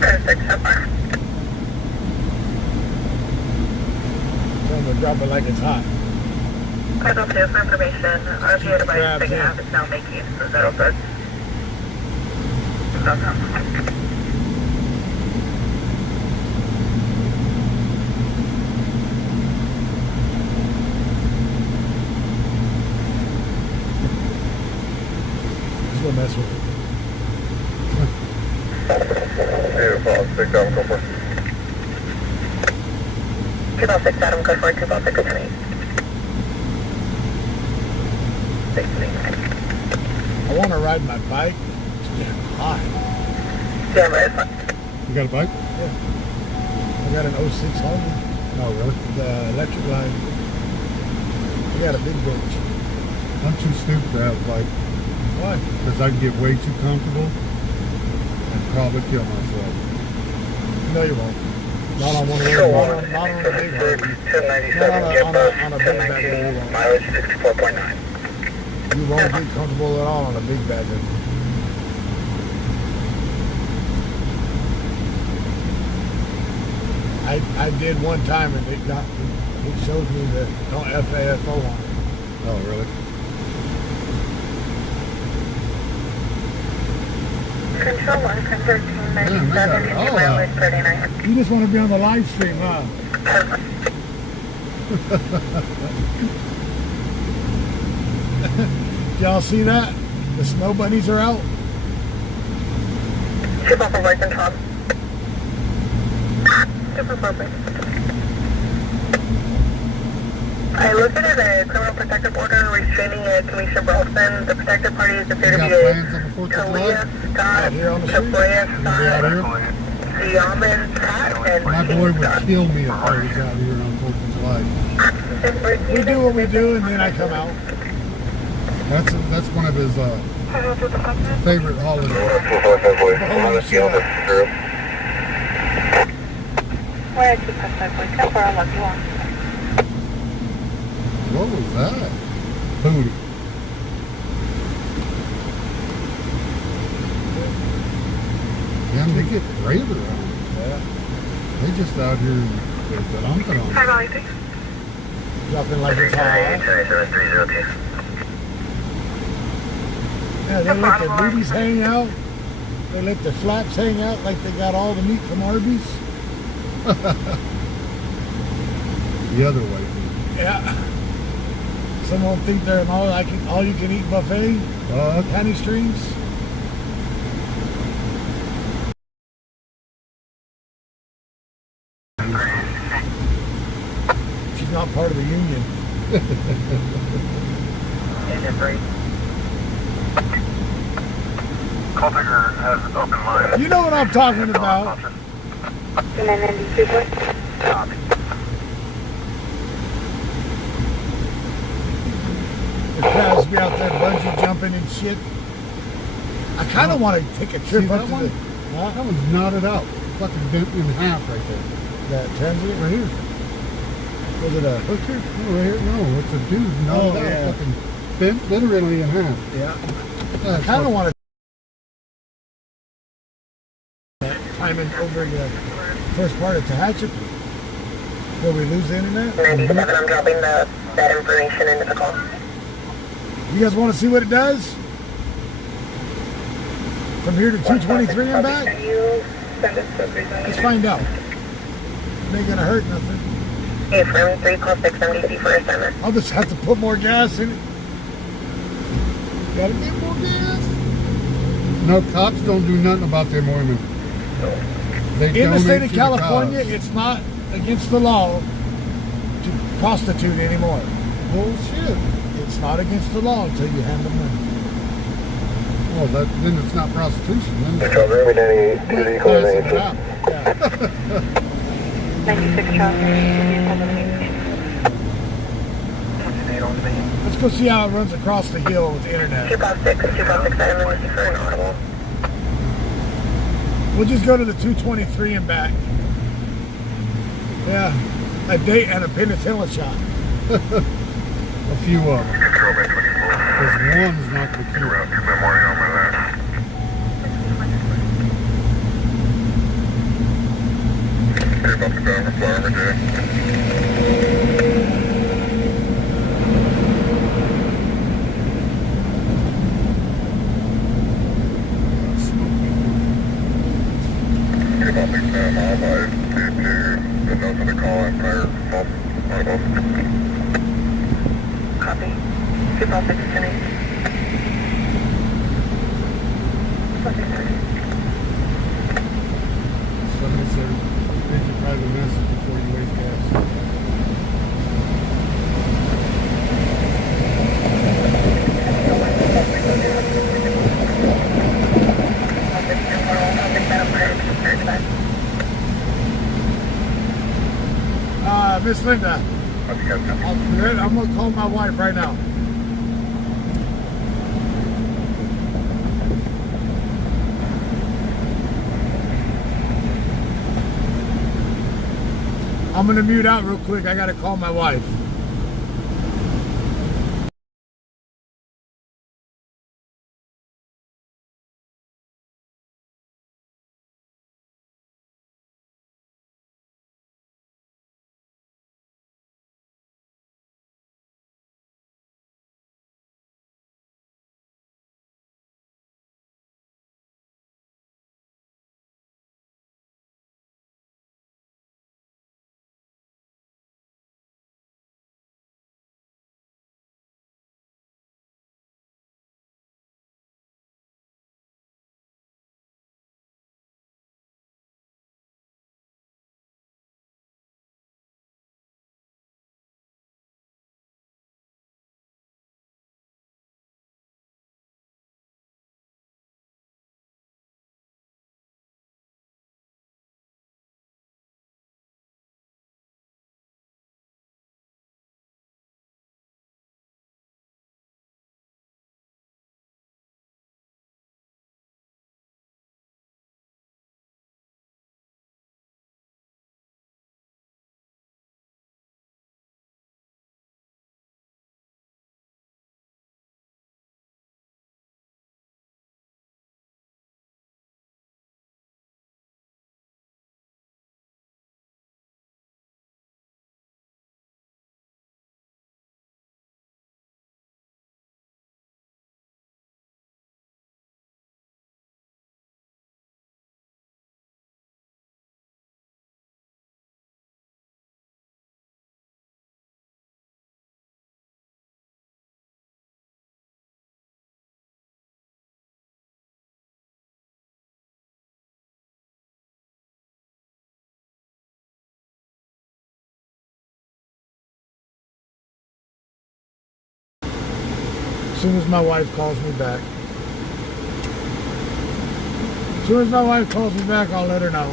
Perfect so far. Tell them to drop it like it's hot. Cardinal 2 for information. RPA device Grabs second in. half is now vacated. Is that open? Okay. Just go mess with it. Beautiful. 6 Adam, go for it. 206 Adam, code for 206 Attorney. 639. I want to ride my bike. It's damn hot. Camera is on. You got a bike? Yeah. I got an 06 Harley. Oh, really? The electric line. I got a big bitch. I'm too stupid to have a bike Why? because I'd get way too comfortable and probably kill myself. No, you won't. Not on one of those. Not on a big Harley. 1097, get bus, 1019, mileage 64.9. You won't be comfortable at all on a big bagger. I did one time and it showed me the no FAFO on it. Oh, really? Control 1, 1397, Yeah, engine mileage 39. You just want to be on the live stream, huh? Y'all see that? The snow bunnies are out. Super for voice control. Super appropriate. I located a criminal protective order restraining Kamisha Brolson. The protected parties appear to You be got plans on the 4th of July? Kalia Scott, Out here on the street? Tafoya You Scott, out here? Diamond Scott, and My boy King would Scott. kill me if I was out here on 4th of July. We do what we do and then I come out. That's one of his favorite holidays. Where did you put that boy? Come for a lucky one. What was that? Booty. Damn, they get braver on it. Yeah. They just out here with the uncle on. Hi, Molly. Dropping like it's hot. 107302. Yeah, they let the booties hang out. They let the flaps hang out like they got all the meat from Arby's. The other way. Yeah. Some won't think they're an all you can eat buffet. Penny strings. She's not part of the union. Engine 3. Call taker has an open line. You know what I'm talking about. 992 boy. The crowds be out there bungee jumping and shit. I kind of want to take a trip See up that to one? the... Huh? That one's knotted out. Fucking bent in half right there. That transient? Right here. Was it a hooker? No, right here. No, it's a dude knotted out. yeah. Fucking bent literally in half. Yeah. I That's kind of fucking- want to... Climbing over the first part of Tehachapi. Will we lose the internet? 97, I'm dropping that information into the call. You guys want to see what it does? From here to 223 and back? You send it to Let's find out. It ain't gonna hurt nothing. Hey, firm 3 call 6 MDC for assignment. I'll just have to put more gas in it. Gotta get more gas. No, cops don't do nothing about them women. They In the donate state to of the California, cause. it's not against the law to prostitute anymore. Bullshit. It's not against the law until you hand them money. Well, then it's not prostitution. Then it's Control Room 98, passing it 2D out. Yeah. 96 Let's go see how it runs across the hill with the internet. 2 call 6 item MDC for an audible. We'll just go to the 223 and back. Yeah. A date and a penicillin shot. A few of them. Control Bay 24. Because one's not going to Get keep. around 2 Memorial on my left. Hey, about to go over Flower J. Hey, about to go mile by 2-2. The notes of the call and prior audible. Copy. 2 call 6 10. Somebody said, read your private message before you waste gas. Miss Linda, I'm gonna call my wife right now. I'm gonna mute out real quick. I gotta call my wife. As soon as my wife calls me back. As soon as my wife calls me back, I'll let her know.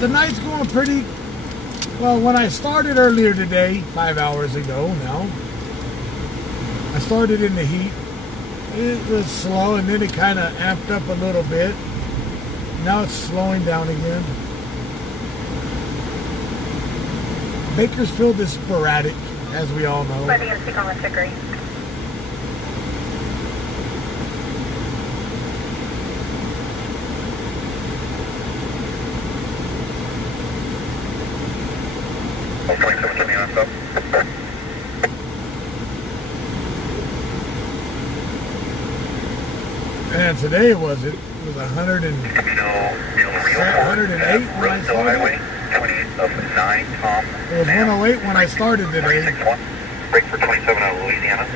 The night's going pretty well. When I started earlier today, 5 hours ago now, I started in the heat. It was slow, and then it kind of amped up a little bit. Now it's slowing down again. Bakersfield is sporadic, as we all know. By the MC comments agree. And today it was 108 when I started. It was 108 when I started today. Break for 27 out of Louisiana.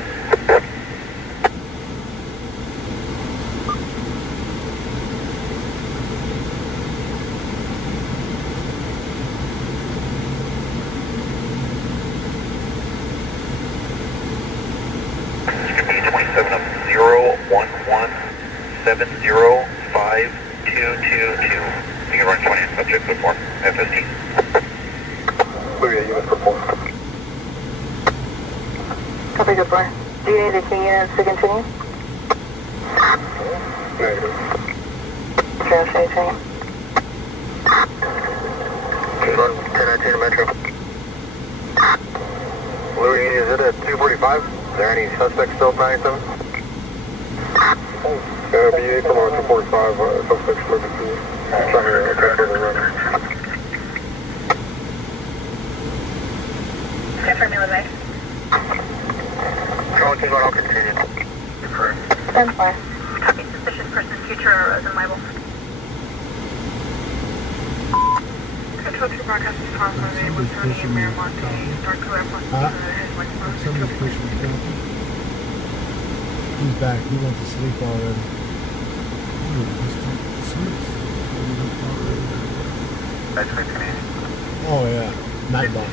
It's going to be 27 of 011705222. You can run 20 subject so far. FST. Louisiana unit for 4. Copy, good boy. Do you need the key units to continue? Negative. Trash anything? Run 1019 Metro. Louis, is it at 245? Is there any suspects still 97? BA from 245, suspects emergency. Trying to catch the runner. Confirm your leg. I'll continue. Stand by. Copy. Suspicious person, future or unreliable. Control 2 broadcasting from Monday, 130 Miramont, Dark Blue Airport. Somebody's pushing me. He's back. He went to sleep already. Oh yeah, Nightbot.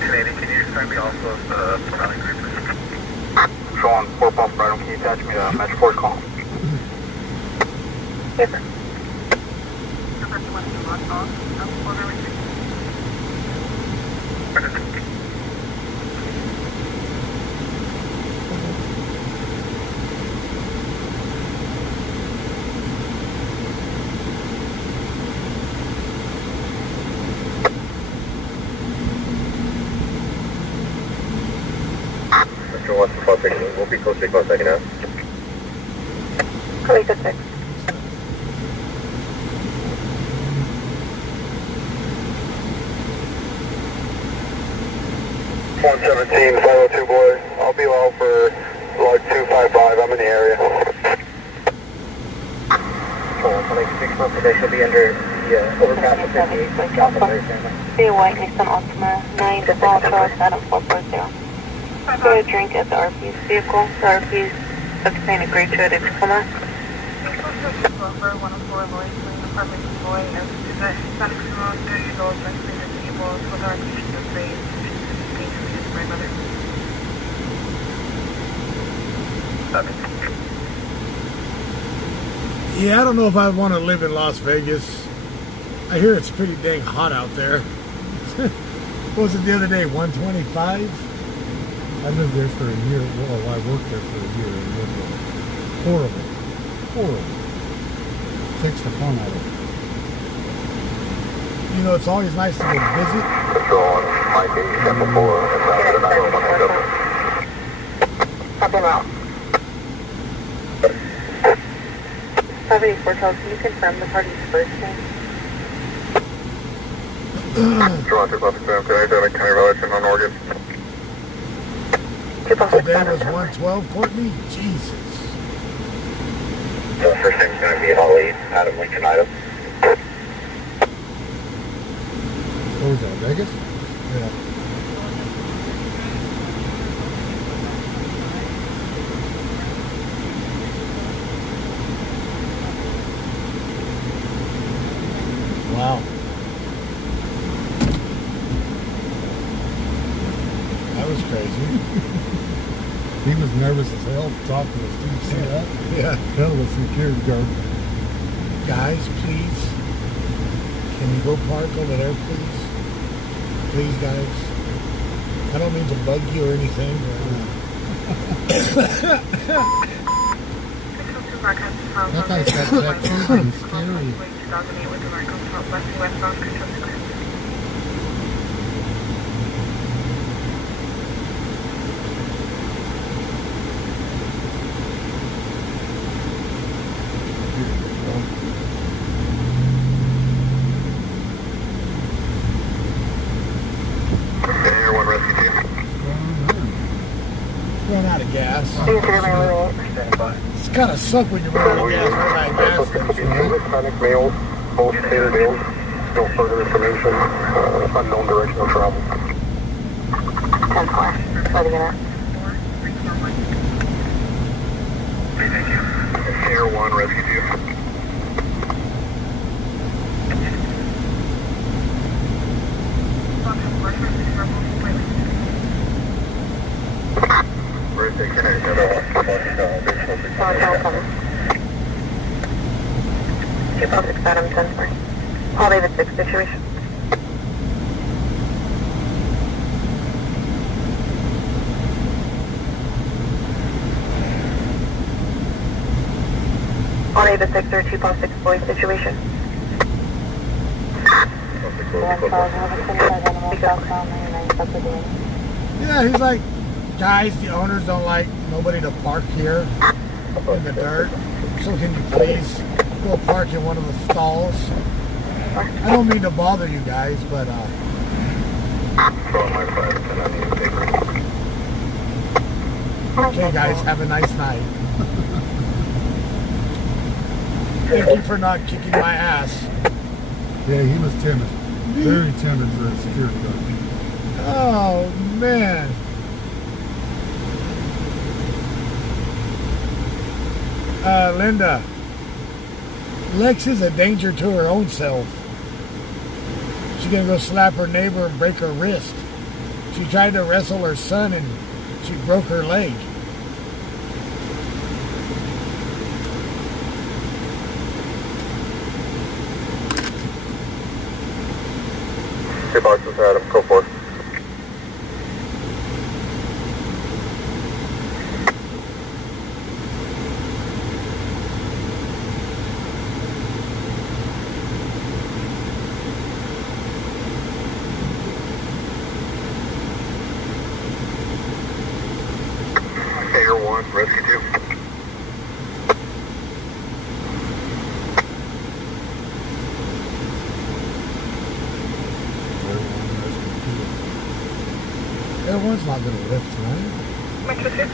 Canadian, can you send me also the surrounding group? Show on 4 Pulse Bridal, can you attach me to Metro 4's call? Paper. Metro 1 for 16, we'll be close to 1 second out. Copy, good 6. One 17, 502 boy. I'll be low for log 255. I'm in the area. 26 months today she'll be under the overpass of 58. Be a white Nissan Altima 9 Alpha 7440. Go to drink at the RP's vehicle. The RP's obtained a grade 2 at Tacoma. Number 104 Lloyd Lane, apartment Lloyd, as Sonic Simone, 30 years old, mentally disabled, with our patient of grade, being treated by mother. Yeah, I don't know if I want to live in Las Vegas. I hear it's pretty dang hot out there. What was it the other day, 125? I lived there for a year. Well, I worked there for a year. And it was horrible. Horrible. Takes the fun out of it. You know, it's always nice to go visit. Control on Mike 874 and the 911 Copy him out. 584 Charles, can you confirm the party's first name? Draw to Buffett Sam, can I have a county violation on Oregon? Today was 112, Courtney? Jesus. The first name's going to be Holly out of Lincoln, Idaho. What was that, Vegas? Yeah. Wow. That was crazy. He was nervous as hell talking to us. Did you see that? Yeah. Hell of a security guard. Guys, please. Can you go park over there, please? Please, guys. I don't mean to bug you or anything. That guy's got tattoos and scary. Air 1 Rescue 2. Run out of gas. Standing by. It's kind of suck when you run out of gas. Run out of gas station. Electronic mail, both stated mails. No further information. Unknown direction of travel. 10-4. Letting it out. Thank you. Air 1 Rescue 2. Where's the connection? Two Baltic Bottom 10-4. Paul David 6 situation. Paul David 6 or 2 Paul 6 boy situation. Yeah, he's like, guys, the owners don't like nobody to park here in the dirt. So can you please go park in one of the stalls? I don't mean to bother you guys, but okay, guys, have a nice night. Thank you for not kicking my ass. Yeah, he was timid. Very timid for a security guard. Oh, man. Linda, Lex is a danger to her own self. She's gonna go slap her neighbor and break her wrist. She tried to wrestle her son and she broke her leg. Two boxes, Adam. Go for it. Air 1, Rescue 2. Everyone's not gonna lift tonight. Metro 6.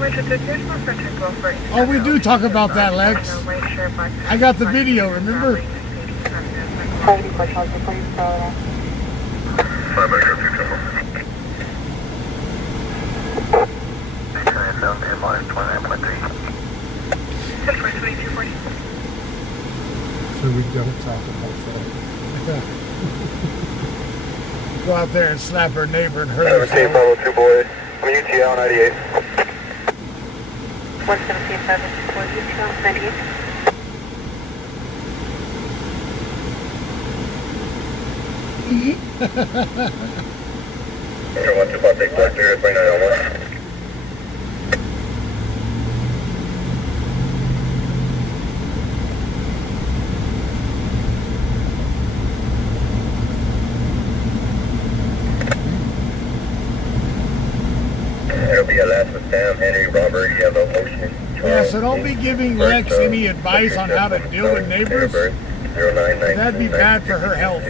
Metro 6, here's my friend to go for it. Oh, we do talk about that, Lex. I got the video, remember? 5 Bakersfield 2 Temple. Sound inline 29.3. 10-4, 2240. So we don't talk about that. Go out there and slap her neighbor and hurt 17 herself. Bravo 2 boys. I'm UTL 98. 117 5 UTL 98. Air 1 2 Pop Big Black 02901. It'll be a last with Sam, Henry, Robert, Yellow, Ocean. Yeah, so don't be giving Lex any advice on how to deal with neighbors. That'd be bad for her health.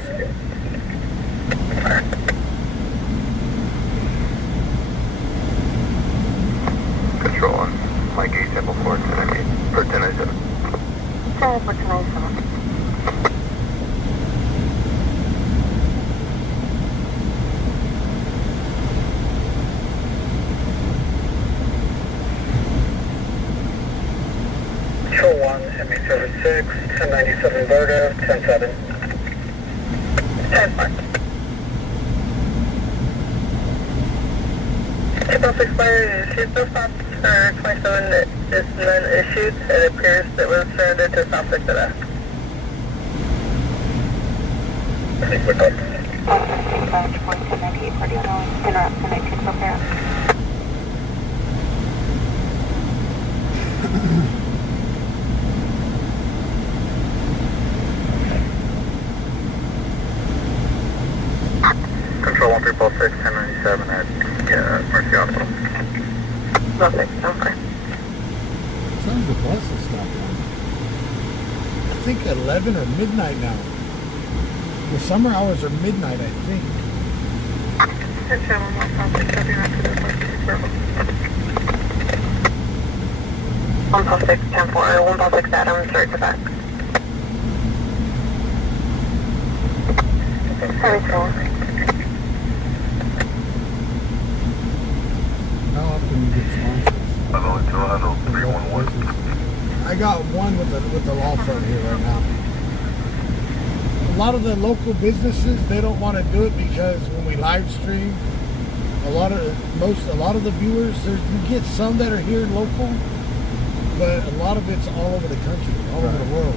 Control on Mike 8 Temple 4 1098 or 1097. 10-4, 1, MB Service 6, 1097 Virgo, 10-7. 10-4. Triple 6 fire is 2 stop. for 27 that is none issued. It appears that was surrendered to South Dakota. Control 1346, 1097 at Mercy Hospital. Perfect, okay. Sounds the bus is stopping. I think 11 or midnight now. The summer hours are midnight, I think. One plus 6, 10 4, 1 plus 6 Adam, start to back. Very cool. How often you get sponsors? Hello, 311. I got one with the law firm here right now. A lot of the local businesses, they don't want to do it because when we live stream, a lot of the viewers, you get some that are here local, but a lot of it's all over the country, all over the world.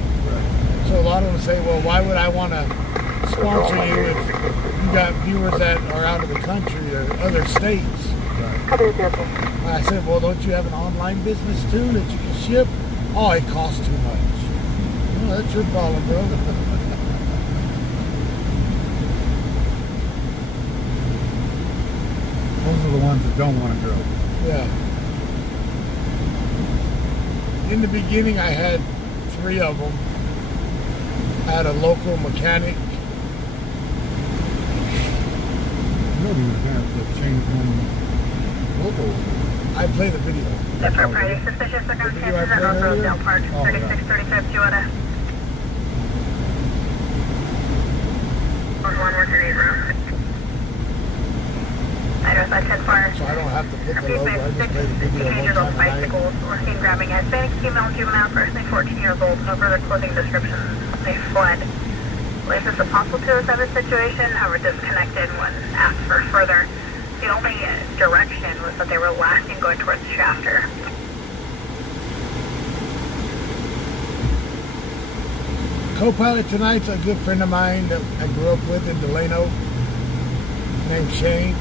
So a lot of them say, well, why would I want to sponsor you if you got viewers that are out of the country or other states? I said, well, don't you have an online business too that you can ship? Oh, it costs too much. Well, that's your problem, bro. Those are the ones that don't want to grow. Yeah. In the beginning, I had 3 of them. I had a local mechanic. No, you have to change one local. I play the video. Property suspicious circumstances at North Rosedale Park, 3635 Georgia. 1 worker 8 room. Address at 10 far. So I don't have to put the logo, I just play the video one Teenagers on time a night. bicycles were seen grabbing a Hispanic female and juvenile, approximately 14 years old. No further clothing descriptions. They fled. Police is possible to assess the situation, however disconnected when asked for further. The only direction was that they were last seen going towards Shafter. Co-pilot tonight's a good friend of mine that I grew up with in Delano, named Shane.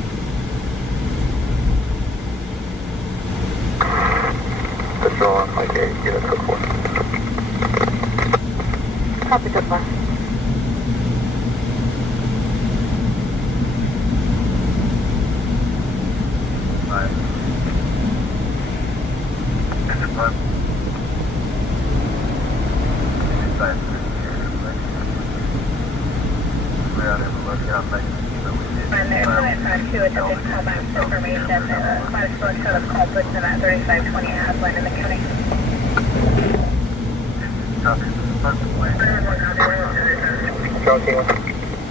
Control on Mike 8, unit code 4. Copy, good one. And there's two attempted callbacks for information. Five spoke to the call puts them at 3520 Aslan in the county.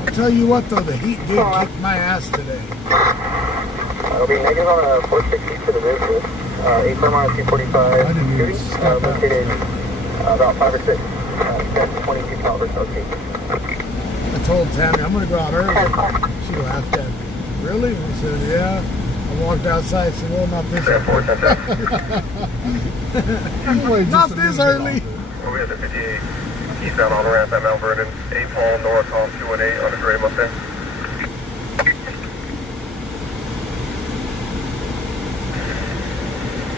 I'll tell you what though, the heat did kick my ass today. It'll be negative on a 460 to the business. 8 per mile, 245. Located about 5 or 6. 22 caliber okay. I told Tammy I'm gonna go out early. She laughed at me. Really? I said, yeah. I walked outside and said, well, not this early. Not this early. We have the 58 eastbound on the ramp at Mount Vernon. 8 Paul, north on 218 on the gray Mustang.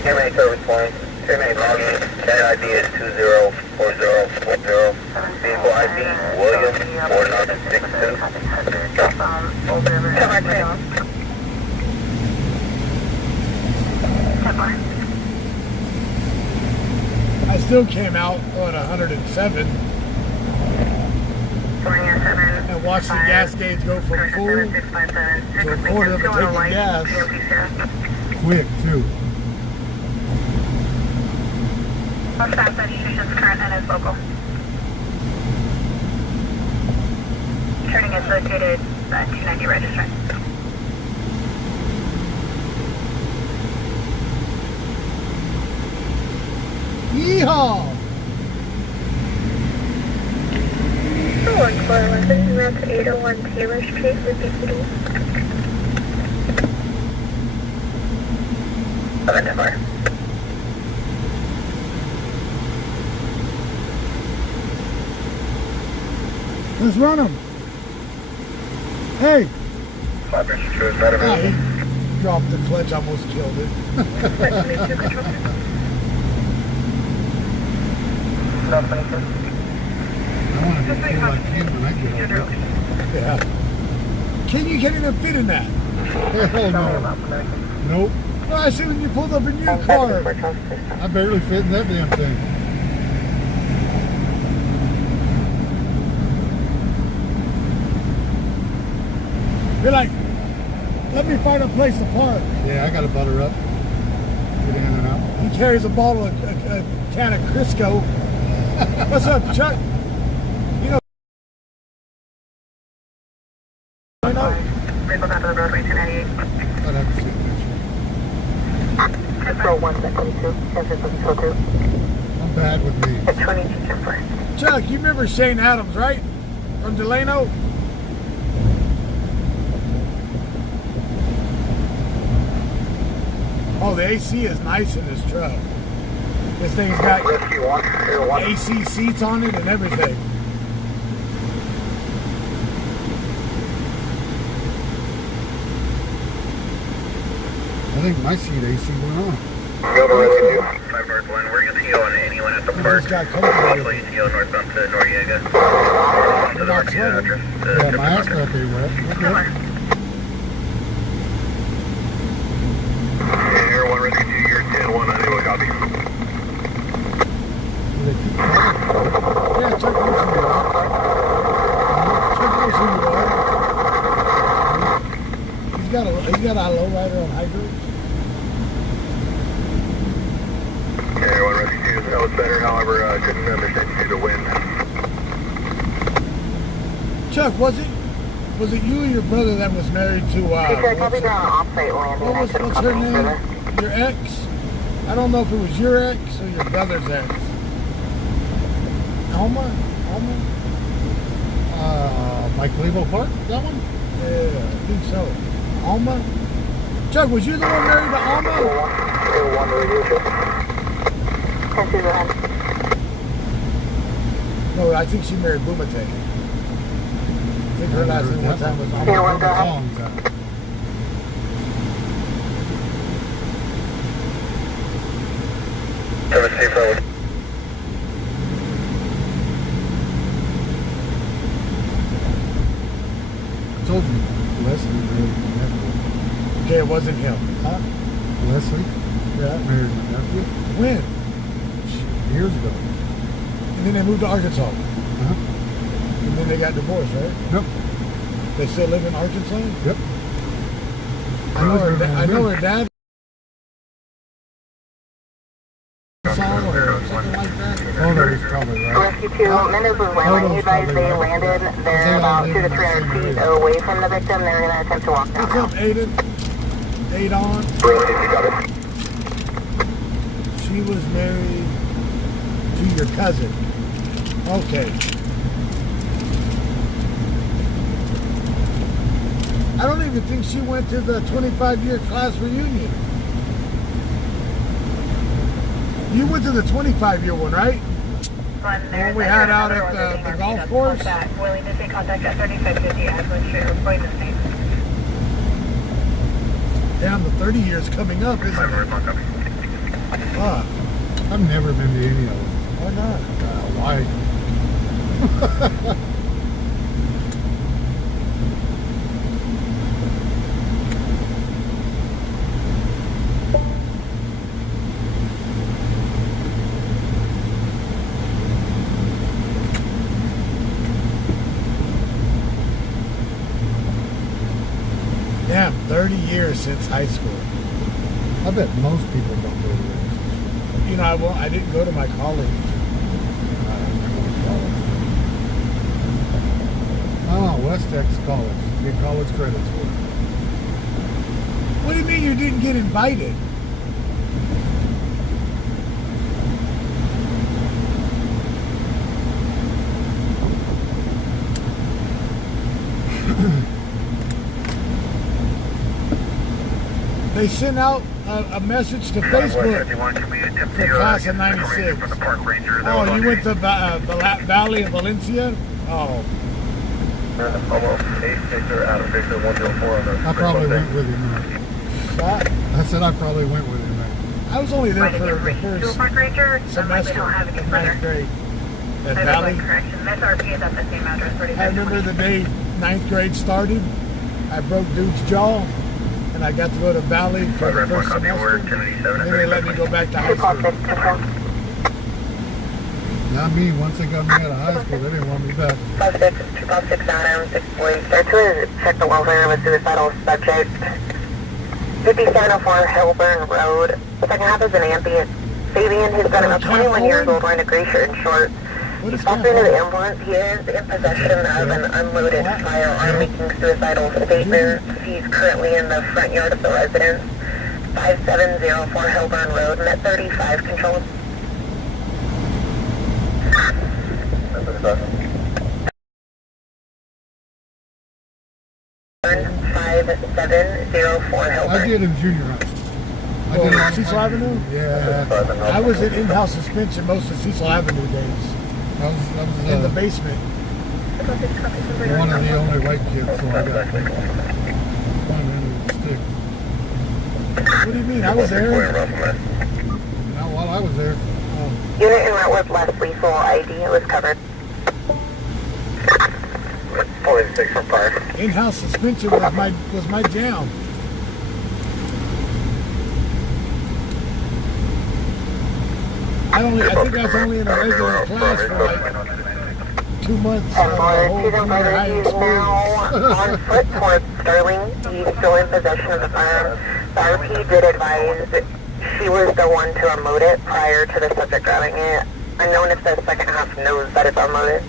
Terminate service point. Terminate login. Cat ID is 204040. Vehicle ID, William 4962. I still came out at 107 and watched the gas gauge go from full to a quarter of a tank of gas. Quick, too. Most fast station's current and is local. Turning is located at 290 registrant. Yeehaw! 1411, route to 801 Taylor Street with BPD. 7 to 4. Let's run them. Hey. Flat Bridge 2 is not Ah, available. he dropped the clutch, almost killed it. I want to be cool like him when I get older. Yeah. You can't even fit in that. Hell no. Nope. No, I see when you pulled up in your car. I barely fit in that damn thing. You're like, let me find a place to park. Yeah, I got to butter up. Get in and out. He carries a bottle of a can of Crisco. What's up, Chuck? You know. I know. Vehicle down to the roadway, 298. I'd have to see a picture. Control 1, Sector 2, San Francisco 2. I'm bad with me. At 22, temporary. Chuck, you remember Shane Adams, right? From Delano? Oh, the AC is nice in this truck. This thing's got Rescue 1, Air 1. AC seats on it and everything. I think my seat AC went on. Go to Rescue 5 North 1. We're going to TO on anyone at the We park. just got comfortable. Also, TO northbound to Noriega. On to the Not RP sweating. address. Yeah, my ass got pretty wet. We're good. Air 1 Rescue 2, you're 10-1, unable to copy. Do they keep calling? Yeah, Chuck knows who you are. Chuck knows who you are. He's got a lowrider on hydros. Air 1 Rescue 2, that was better, however, couldn't understand you due to wind. Chuck, was it you or your brother that was married to Copy, they're on off-site landing. what's her name? Your ex? I don't know if it was your ex or your brother's ex. Alma? Mike Lebo Park? That one? Yeah, I think so. Alma? Chuck, was you the one married to Alma? Air 1 radio check. No, I think she married Bumate. I think her last name one time was Alma. Here, one, go ahead. Songs out. Have a safe road. I told you, Leslie married my nephew. Okay, it wasn't him. Huh? Leslie Yeah. married my nephew When? years ago. And then they moved to Arkansas. Uh-huh. And then they got divorced, right? Nope. They still live in Arkansas? Yep. I know her dad. Song or something like that. Oh, that is probably right. Rescue 2, Mendes was landing. He advised they landed. They're about 200 to 300 feet away from the victim. They're going to attempt to walk down What's now. up, Aiden? Aidon. She was married to your cousin. Okay. I don't even think she went to the 25-year class reunion. You went to the 25-year one, right? When we had out at the golf course? Willing to take contact at 3550 Ashland Street, reporting the scene. Damn, the 30 years coming up, isn't it? Fuck. I've never been to any of them. Why not? Why? Damn, 30 years since high school. I bet most people don't go to those. You know, I didn't go to my college. Oh, West Texas College. Get college credits for it. What do you mean you didn't get invited? They sent out a message to Facebook for class of 96. Oh, you went to Valley of Valencia? Oh, Almost 8-6er out of Victor 104 on the. I probably went with him. What? I said I probably went with him. I was only there for the Fuel first Park Ranger. semester We don't have any in further. ninth grade at I have Valley. one correction. This RP is at the same address. I remember the day ninth grade started, I broke dude's jaw, and I got to go to Valley for the first semester, and then they let me go back to high school. Not me. Once they got me out of high school, they didn't want me back. 256 Adam, 6 boys. Start to check the welfare of a suicidal subject. 5704 Hillburn Road. Second half is an ambient. Fabian, who's been about 21 years old, wearing a gray shirt and shorts. What is Popped that? into the ambulance. He is in possession of an unloaded firearm, making suicidal statements. He's currently in the front yard of the residence. 5704 Hillburn Road, Met 35, control. 5704 I Hillburn. did in junior high. I Oh, did on Cecil Avenue? Yeah. I was in in-house suspension most of Cecil Avenue days, I was in the basement. one of the only white kids, so I got one end of the stick. What do you mean? I was there. Not while I was there. Unit en route with less lethal ID. It was covered. 46 from 5. In-house suspension was my jam. I think I was only in a regular class for like 2 months. And more whole Susan junior high Brother, he's experience. now on foot towards Sterling. He's still in possession of the firearm. The RP did advise that she was the one to unload it prior to the subject grabbing it. Unknown if the second half knows that it's unloaded.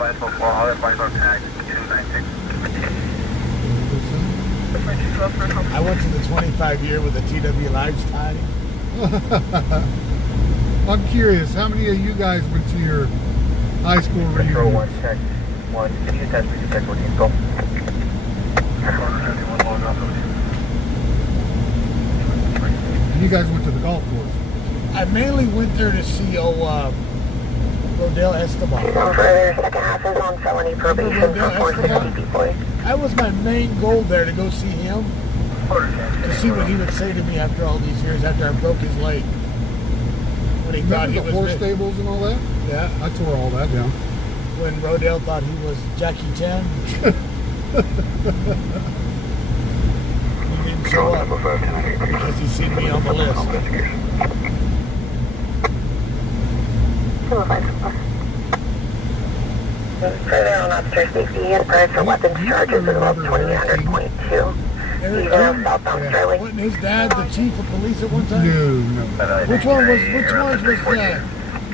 I'll advise on tag 296. I went to the 25 year with the TW Lives tie. I'm curious, how many of you guys went to your high school Control 1, reunions? check 1. Can you test me? Check 14, go. And you guys went to the golf course. I mainly went there to see Rodell Esteban. No further. Second half is on felony probation for 460 boys. That was my main goal there, to go see him, to see what he would say to me after all these years, after I broke his leg. When he thought Remember he the was horse stables and all that? Yeah, I tore all that down. when Rodell thought he was Jackie Chan. He didn't show up because he seen me on the list. 205. Further on officer safety, he is prior for weapons charges as well as 2000.2. Eric He's in Kim, southbound Sterling. wasn't his dad the chief of police at one time? No. Which one was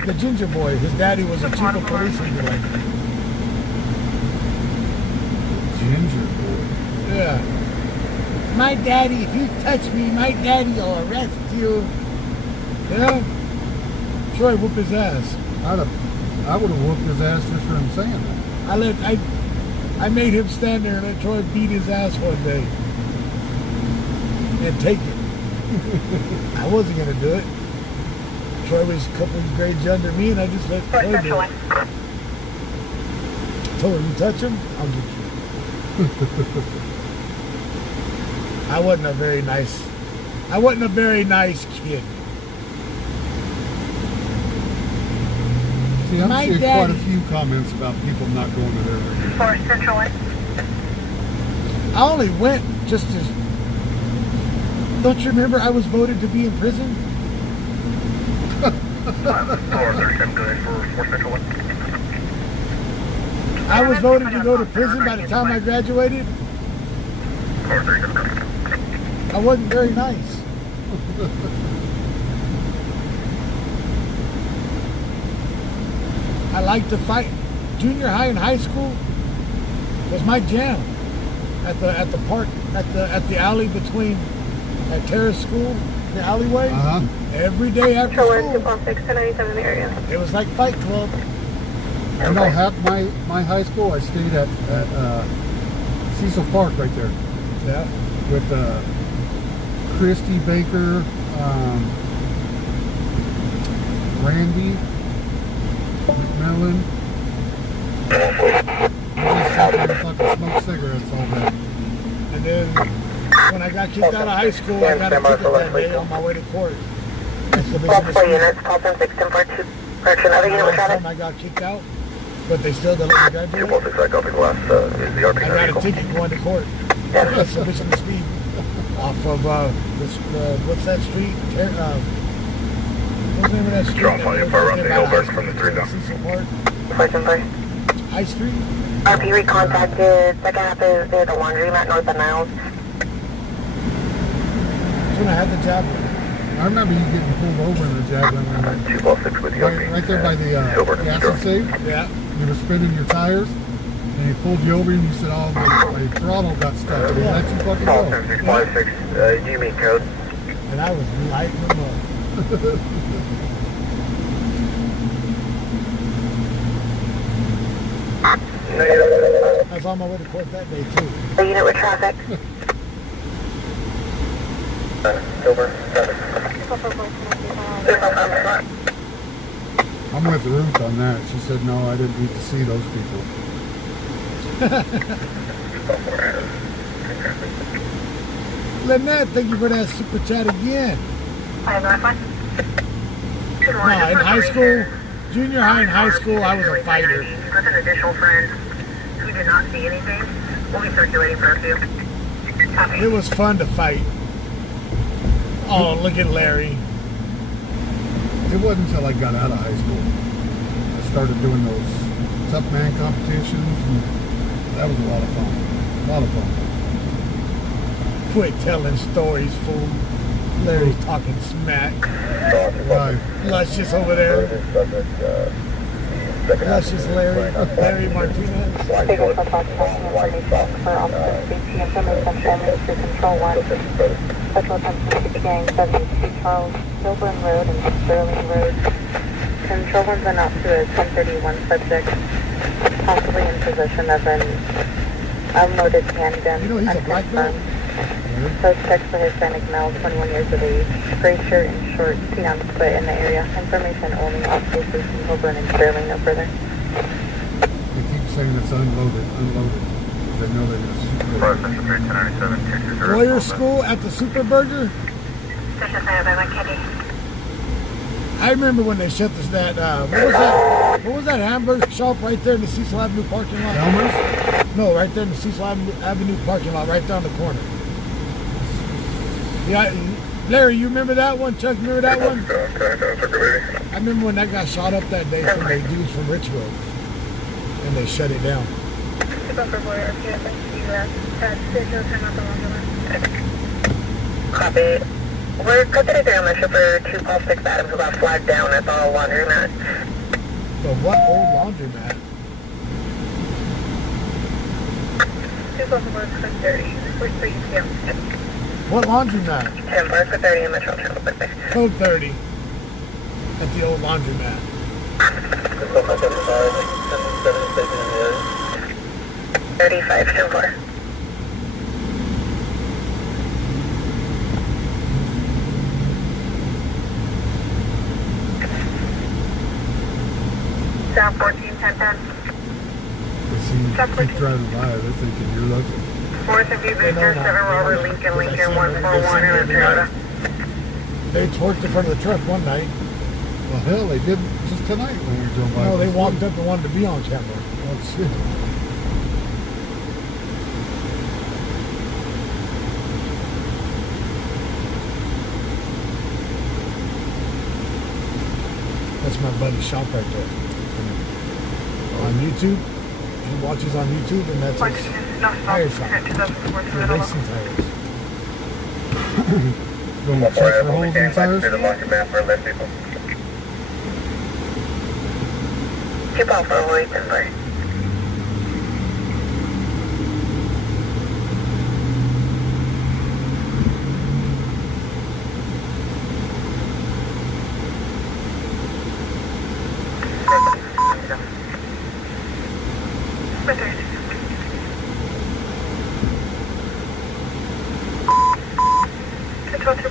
the ginger boy? His daddy was a chief of police in Delaney. Ginger boy. Yeah. My daddy, if you touch me, my daddy will arrest you. Yeah. Troy whooped his ass. I would have whooped his ass just for him saying that. I made him stand there and let Troy beat his ass one day. And take it. I wasn't gonna do it. Troy was a couple of grades under me, and I just let Troy do it. Told him, you touch him, I'll get you. I wasn't a very nice kid. See, I'm My seeing quite a daddy- few comments about people not going to their reunions. Forest Central 1. I only went just to. Don't you remember I was voted to be in prison? I was voted to go to prison by the time I graduated. I wasn't very nice. I liked to fight. Junior high and high school was my jam. At the park, at the alley between at Terrace School, the alleyway. Every day after Control school, 246 to 97 the area. it was like Fight Club. I know half my high school, I stayed at Cecil Park right there Yeah. with Christy Baker, Randy McMillan. it's all bad. And then when I got kicked out of high school, I got a ticket that day on my way to court. All 4 units, call 10-6-10-4-2. Correction, other unit with Last traffic. time I got kicked out, but they still didn't let me graduate. 246, I copy glass, is the RP I got a ticket going to court. Submission of speed off of what's that street? What's the name of that street? Drop on you far around the Hillberg from the 3 down. Cecil Park. 410. High Street? RP recontacted. Second half is near the laundromat north of Niles. That's when I had the job. I remember you getting pulled over in the Javelin. 246 with the RP. Right there by the gas and save. Yeah. You were spinning your tires, and he pulled you over, and you said, "Oh, my throttle got stuck." And he let you fucking Call go. 10-6-56, do you mean code? And I was lighting them up. I was on my way to court that day too. The unit with traffic. Silver, I'm with Ruth on that. She said, "No, I didn't need to see those people." Lynette, thank you for that super chat again. No, in high school, junior high and high school, I was a fighter. With an additional friend who did not see anything, we'll be circulating for a few. Copy. It was fun to fight. Oh, look at Larry. It wasn't until I got out of high school I started doing those tough man competitions, and that was a lot of fun. A lot of fun. Quit telling stories, fool. Larry's talking smack. Right. Luscious over there. Luscious Larry. Larry Martinez. Figure for information for officer safety information only to Control 1. Special attention to beginning 72 Charles Kilburn Road and Sterling Road. Control 1's been out to a 1031 subject, possibly in possession of an unloaded handgun. You know he's a black belt? Suspect for Hispanic male, 21 years of age, gray shirt and short, seen on foot in the area. Information only, officers in Kilburn and Sterling, no further. They keep saying it's unloaded. They know they're going to shoot it. Lawyer school at the Super Burger. I remember when they shut that, what was that hamburger shop right there in the Cecil Avenue parking lot? Elmer's? No, right there in the Cecil Avenue parking lot, right down the corner. Yeah, Larry, you remember that one? Chuck, remember that one? I remember when that got shot up that day from the dudes from Richgrove, and they shut it down. Copy. We're copying on the shipper 2 Paul 6 Adam who got flagged down at the laundromat. The what old laundromat? 2 Paul 30. We're 3 p.m. What laundromat? 10 Park for 30 in Metro Channel, but Code 30. At the old laundromat. 35 10 4. Down 14 10 10. They see you keep driving by, they're thinking you're looking. 4th and Victor 7 Robert Lincoln 141 in Toyota. They twerked in front of the truck one night. Well, hell, they did just tonight when we were driving by. No, they walked up and wanted to be on camera. Oh, shit. That's my buddy's shop right there. On YouTube. He watches on YouTube, and that's his tire shop. For racing tires. Going to check for holes in the tires? To the laundromat for less people. Keep off for Lloyd and Bart.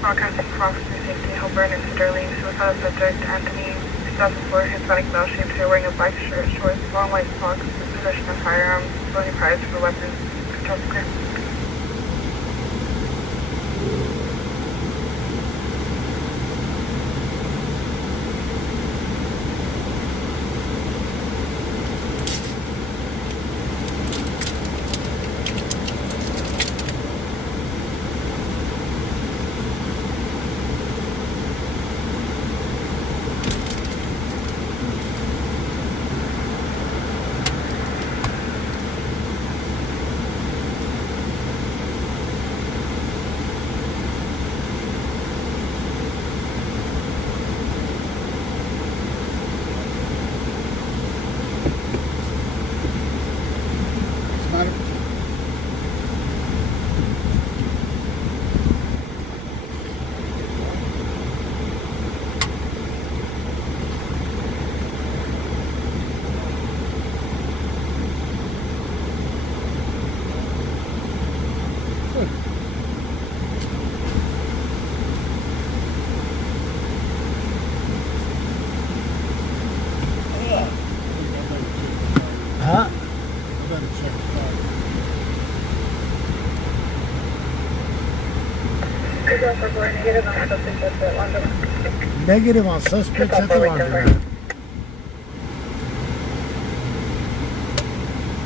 Broadcasting for officer safety, Hillburn and Sterling, suicide subject Anthony, 2004, Hispanic male, shaped hair, wearing a black shirt, shorts, long white socks, possession of firearms, felony prize for weapons, Central Square. Huh? I better check it out. Negative on suspects at the laundromat.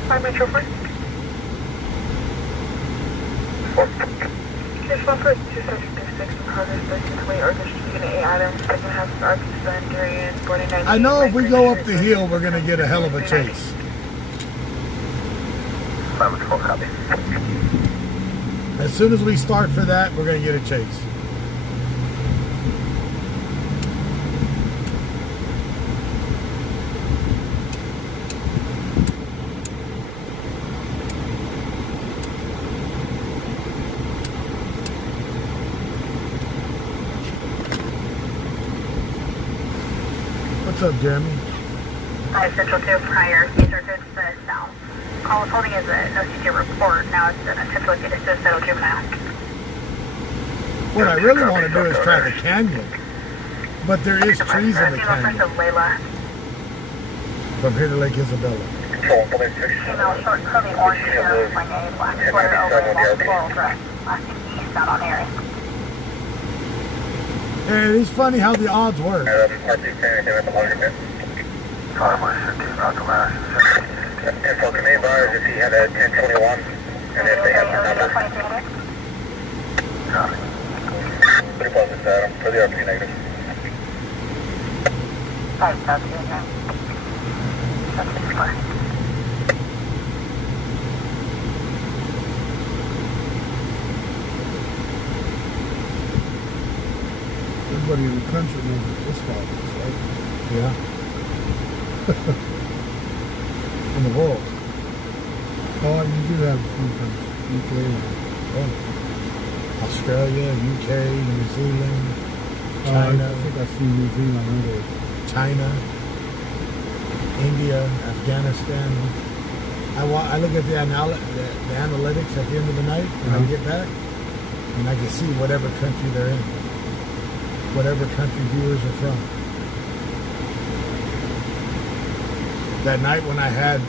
5 Metro 4. Case 1 for 2736 in progress, basically, or distributing 8 items, second half of RP standard, 49. I know if we go up the hill, we're going to get a hell of a chase. 5 Metro 4, copy. As soon as we start for that, we're going to get a chase. What's up, Jeremy? 5 Central 2 prior, these are goods to south. Call was holding as a no CJ report, now it's an attempt to locate a suicidal juvenile. What I really want to do is try the canyon. But there is trees in the canyon. Layla. From here to Lake Isabella. Female short curly orange hair wearing a black sweater over a long floral dress. Last seen east out on Erie. And it's funny how the odds work. RP panic at the laundromat. 515 out the last. 10-4 can they advise if he had a 1021 and if they have the number. Copy. Pretty close to that for the RP negative. 5 South 2 again. Subject square. Everybody in the country knows what this spot is, right? Yeah. In the world. Oh, you do have some from UK. Oh. Australia, UK, New Zealand, China. I think I've seen New Zealand earlier. China, India, Afghanistan. I look at the analytics at the end of the night when I get back, and I can see whatever country they're in. Whatever country viewers are from. That night when I had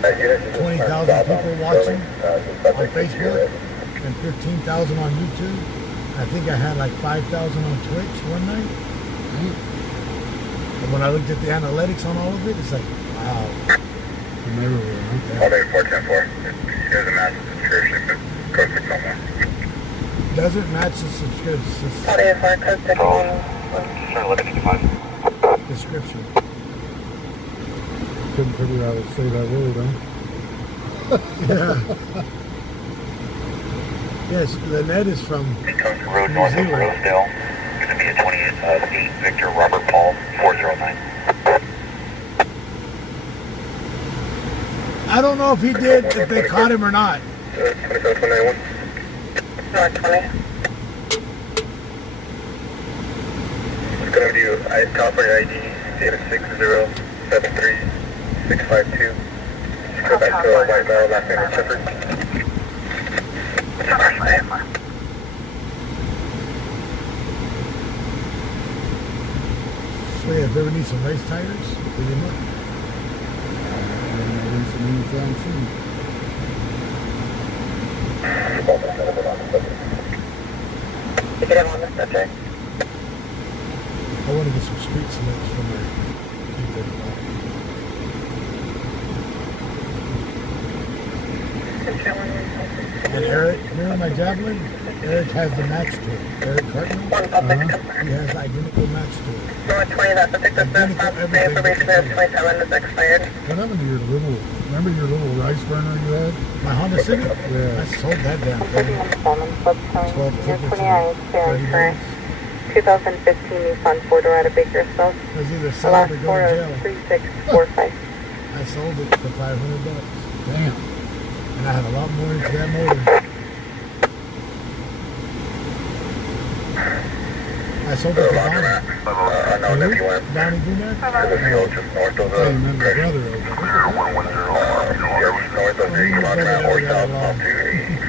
20,000 people watching on Facebook and 15,000 on YouTube, I think I had like 5,000 on Twitch one night. And when I looked at the analytics on all of it, it's like, wow. From everywhere, huh? All day 410-4. It doesn't match the subscription, but code 6 on there. Doesn't match the subscription description. Couldn't figure out how to say that word, huh? Yeah. Yes, Lynette is from It comes to road New north of Zealand. Rosedale. It's going to be a 28 Victor Robert Paul 409. I don't know if he did, if they caught him or not. 2791. North 20. It's going to do California ID data 6073652. Just go back to a white male, last name is Shepherd. So yeah, if you ever need some race tires, hit him up. Get him on the subject. I want to get some street slips from her. And Eric, remember my javelin? Eric has the match to it. Eric Cartman? He has identical match to it. North 20, that's a pickup Identical the everything. information is 27 is expired. What happened to your little, remember your little rice burner you had? My Honda Civic? Yeah. I sold that damn thing. 12 tickets in 30 days. 2015 Nissan 4-door out of Bakersfield. It was either The sold last or go four to is jail. 3645. I sold it for $500. Damn. And I had a lot more into that motor. I sold it for Donnie. Unknown if you went. Donnie Brunac? To the field just north of I remember my the brother over there. just north of the laundromat or south up to the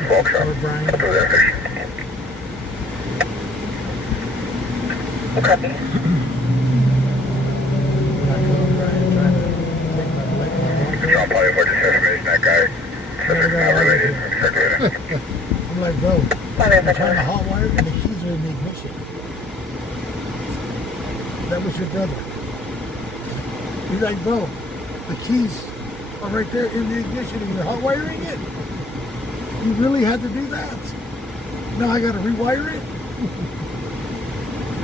smoke shop. Or Brian? Up to the fish. Copy. When I called Brian trying to take my Bronco, John probably for just information that guy said it's not related. Circulated. I'm like, bro, I'm trying to hot wire and the keys are in the ignition. That was your brother. He's like, bro, the keys are right there in the ignition and you're hot wiring it? You really had to do that? Now I gotta rewire it?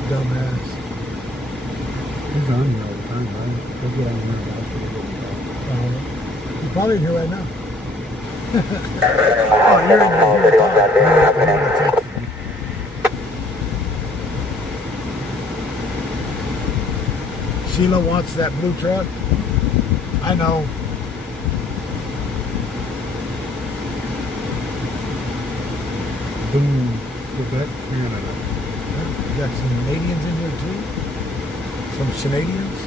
Dumbass. He's on here all the time, right? He'll get on here about You're probably in here right now. Oh, you're in here. Sheila wants that blue truck. I know. Boom. Quebec, Canada. You got some Canadians in here too? Some Canadians?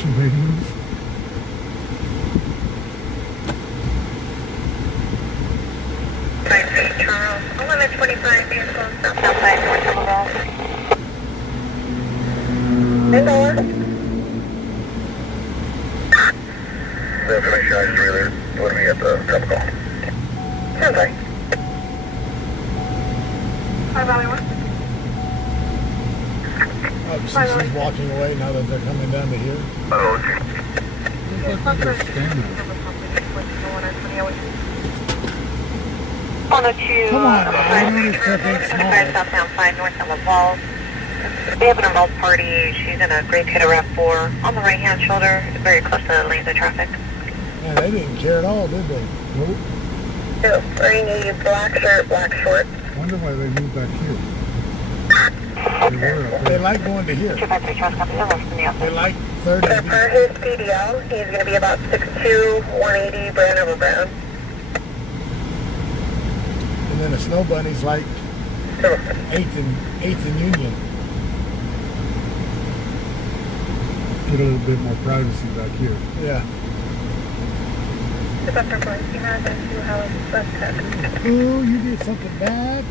Canadians. Charles, 1125 vehicles Outside North Louisville. Indoor. The information I just relayed would be at the top call. Sounds right. Valley 1. Oh, she's walking away now that they're coming down to here. Oh, okay. On a 2, Come on, man. You know this truck ain't small. southbound 5 north of Laval. We have an involved party. She's in a gray kit of RAV4 on the right-hand shoulder, very close to the lanes of traffic. Man, they didn't care at all, did they? Nope. So, wearing a black shirt, black shorts. Wonder why they moved back here. They were up They there. like going to here. 253 Trust Company, less than the They outside. like 30 So, feet. per his PDL, he's going to be about 6'2", 180, brown over brown. And then a snow bunny's like So, 8th and Union. Get a little bit more privacy back here. Yeah. Dr. Boyce, you have into Howard West. Ooh, you did something bad.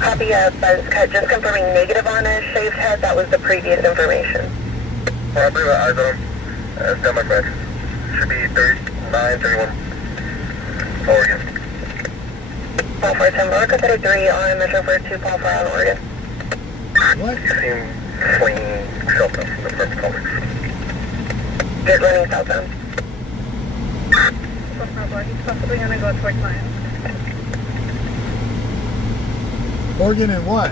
copy of buzz cut, just confirming negative on a shaved head. That was the previous information. Well, I believe eyes on him. Stand by correct. Should be 39, 31. Oregon. Paul for 10, Mark 33 on measure for 2, Paul for Island, Oregon. What? You seem fleeing shelter from the purple colors. Get running southbound. He's possibly going to go towards mine. Oregon and what?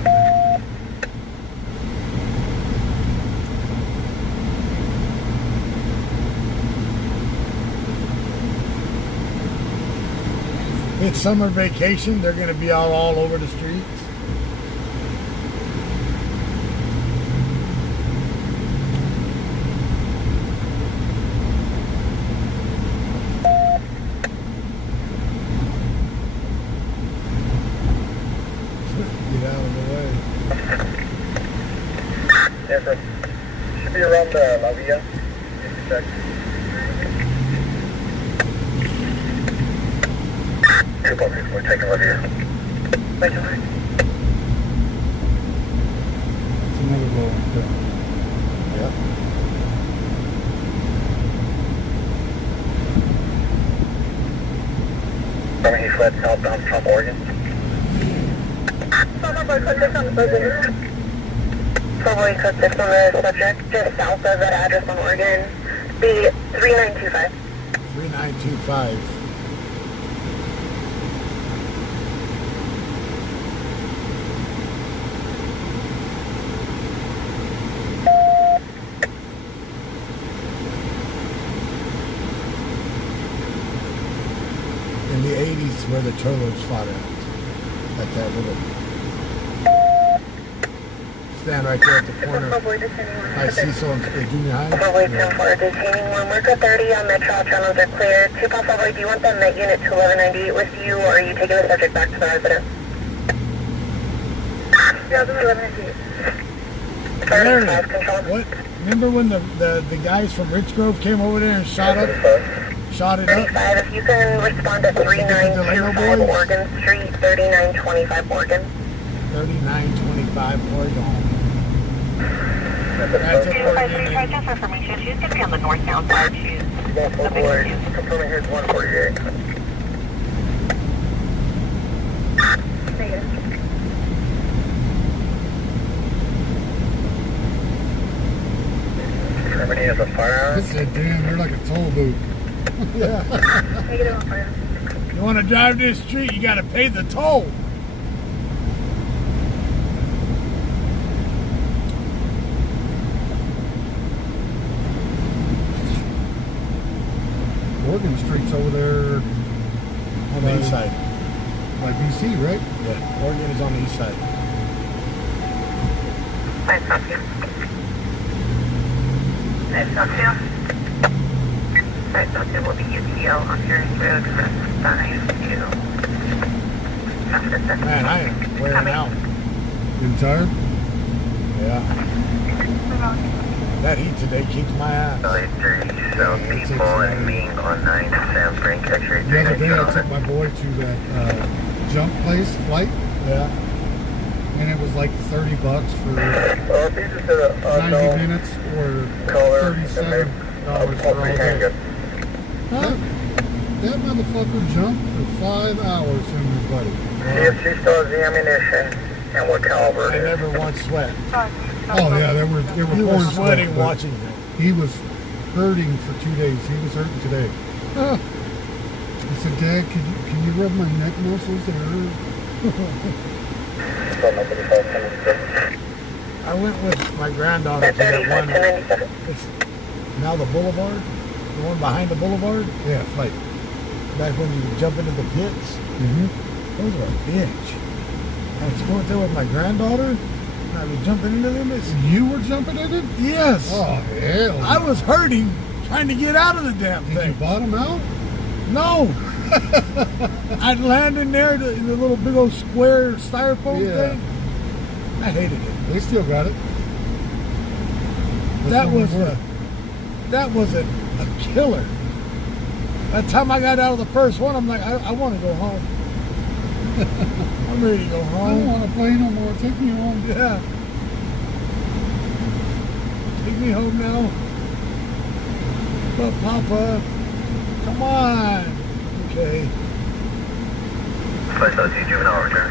It's summer vacation. They're going to be all over the streets. Get out of the way. Yes, sir. Should be around the La Villa. Check. 2.6, we're taking La Villa. Wait till I... It's another low one down. Yep. He fled southbound from Oregon. Probably code 6 on the subject, just south of that address on Oregon. Be 3925. 3925. In the 80s where the Cholos fought at that little stand right there at the corner. I see someone at junior high. Probably 10 for detaining 1. We're code 30 on Metro. Channels are clear. 2 Pop Probably, do you want them at unit to 1198 with you, or are you taking the subject back to the residence? 1198. Larry, what? Remember when the guys from Rich Grove came over there and shot it up? 35, if you can respond to 3925 Oregon Street, 3925 Oregon. 3925 Oregon. That's it, Oregon. Just for information, she's going to be on the northbound side. She's the biggest. Confirming here's 148. Negative. Germany has a firearm. I said, damn, you're like a toll booth. Yeah. Negative on fire. You want to drive this street, you got to pay the toll. Oregon Street's over there On the east side. by BC, right? Yeah, Oregon is on the east side. Nice talk to you. Nice talk to you. Nice talk to you will be UTL on Harris Road from 5 to after the Man, I am wearing out. You tired? Yeah. That heat today kicks my ass. 3 South People and Ming on 9 Sam Frank X-ray The other day I took my boy to that jump place, flight, Yeah. and it was like $30 for If you just hit a 90 minutes or color, $37 for all day. That motherfucker jumped for 5 hours in his buddy. See if she still has the ammunition and what caliber I it is. never once sweat. Oh yeah, there were You were porn sweating stuff, but watching him. He was hurting for 2 days. He was hurting today. I said, Dad, can you rub my neck muscles? They hurt. I went with my granddaughter to that one. It's now the boulevard. The one behind the boulevard. Yeah, flight. Back when you jump into the pits. Mm-hmm. Those were a bitch. I was going there with my granddaughter. And I was jumping into them. You were jumping in it? Yes. Oh, hell. I was hurting trying to get out of the damn Did you thing. bottom out? No. I'd land in there, the little big old square styrofoam Yeah. thing. I hated it. They still got it. That was a killer. By the time I got out of the first one, I'm like, I want to go home. I'm ready to go I don't home. want to play no more. Take me home. Yeah. Take me home now. But Papa, come on. Okay. 502 juvenile return.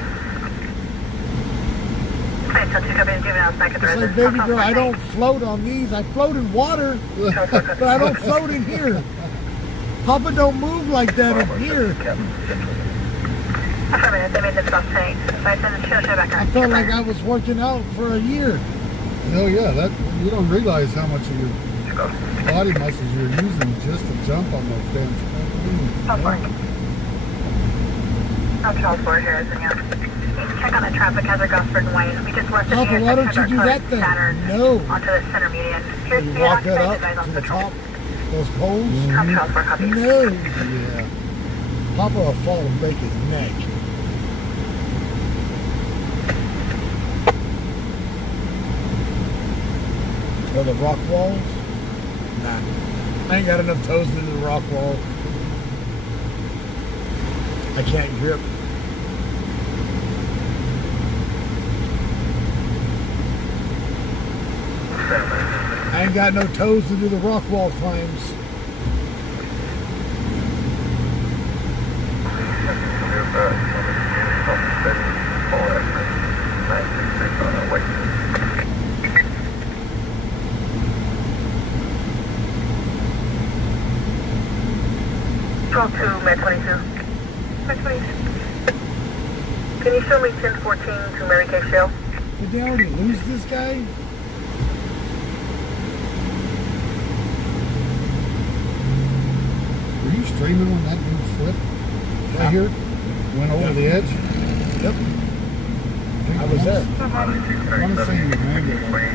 Nice talk to you. Copy the juveniles back at the It's like, residence. baby girl, I don't float on these. I float in water, but I don't float in here. Papa don't move like that in here. Affirmative. They made this stop tank. So I send the show back on. I felt like I was working out for a year. Hell yeah, that you don't realize how much of your body muscles you're using just to jump on those damn California. No Charles Ford here, isn't it? Check on the traffic hazard Gosford and White. We just left the Papa, why don't you do that thing? No. Onto the center median. Here's You the walk it occupied up device to on the Central. top, those poles. Tom Charles Ford copies. No. Yeah. Papa will fall and break his neck. Or the rock walls? Nah. I ain't got enough toes to do the rock wall. I can't grip. I ain't got no toes to do the rock wall climbs. Control 2, Med 22. Med 22. Can you show me 1014 to Mary Kay Shale? Did they already lose this guy? Were you streaming when that dude flipped? Right here? Went over the edge? Yep. I was there. I want to say you remember that.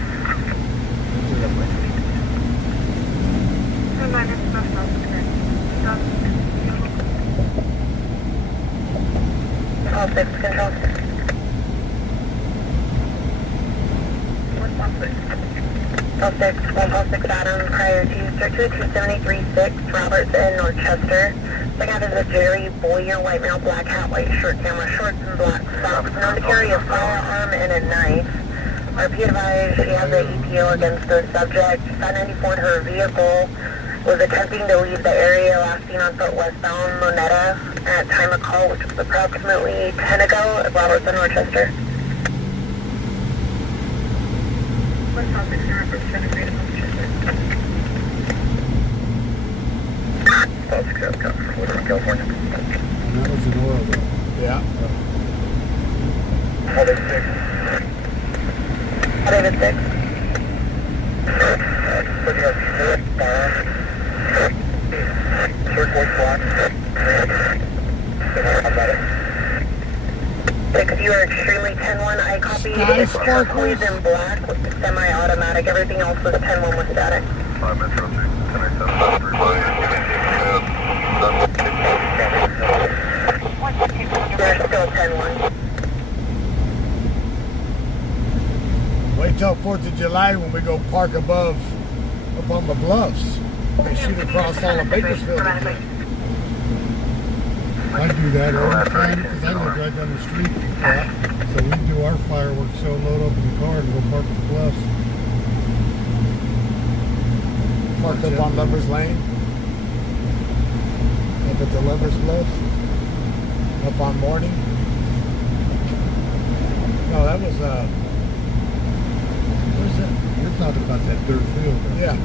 Reminder to National Security. All 6, Control. All 6, 106 Adam, prior to Structure 273-6, Robertson, Northchester. Second half is a Jerry Boyer, white male, black hat, white shirt, camera, shorts, and black socks. Known to carry a firearm and a knife. RP advised she has an EPO against the subject. 594 in her vehicle. Was attempting to leave the area, last seen on foot westbound Moneta at time of call, which was approximately 10 ago at Robertson, Northchester. West South 60 for 23 to Manchester. South 6 Ave, California. And that was in Oregon. Yeah. David 6. David 6. Third voice block. Because you are extremely 10-1, I copied. Sky It's turquoise sparkles. and black with semi-automatic. Everything else was 10-1 with static. 5 Metro 2, 1087. They're still 10-1. Wait till 4th of July when we go park above, up on the bluffs. They shoot across all of Bakersfield. again. I do that all the time because I live right down the street. Yeah. So we do our fireworks show, load up in the car and go park at the bluffs. Park up on Lover's Lane. Up at the Lover's Bluff. Up on Morning. No, that was, where's that? You're talking about that third field. Right? Yeah.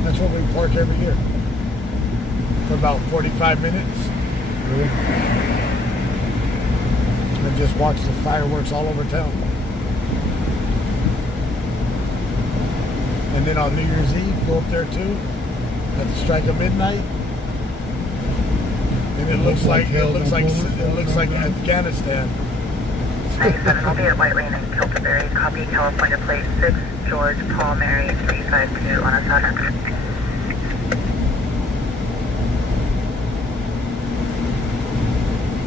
That's where we park every year. For about 45 minutes. Really? And just watch the fireworks all over town. And then on New Year's Eve, go up there too. At the strike of midnight. And it looks like Afghanistan. 97, I'll be at White Lane in Kilterberry. Copy California plate 6, George Paul Mary 352 on a Saturn.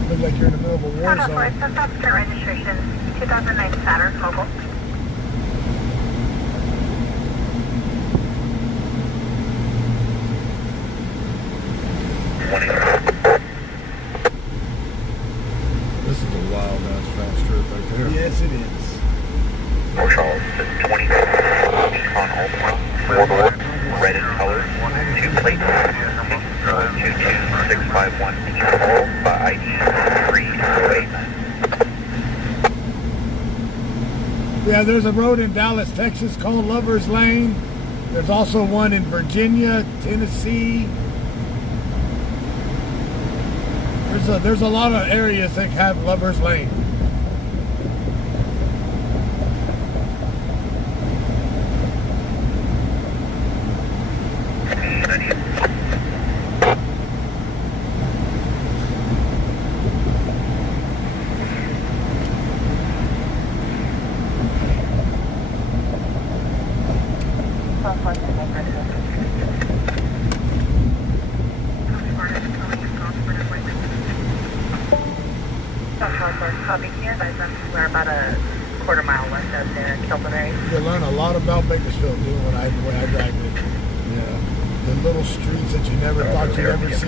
Looks like you're in the middle of a war South zone. Flight, South African registration, 2009 Saturn, mobile. This is a wild ass fast trip right there. Yes, it is. Port Charles, 20, Nissan Altima, 4-door, red in color, 2 plates, 22651, Eastall by ID 308. Yeah, there's a road in Dallas, Texas called Lover's Lane. There's also one in Virginia, Tennessee. There's a lot of areas that have Lover's Lane. Copy, can you advise them we're about a quarter mile west of there, Kilterberry? You learn a lot about Bakersfield doing the way I drive it. Yeah. The little streets that you never thought you'd ever see.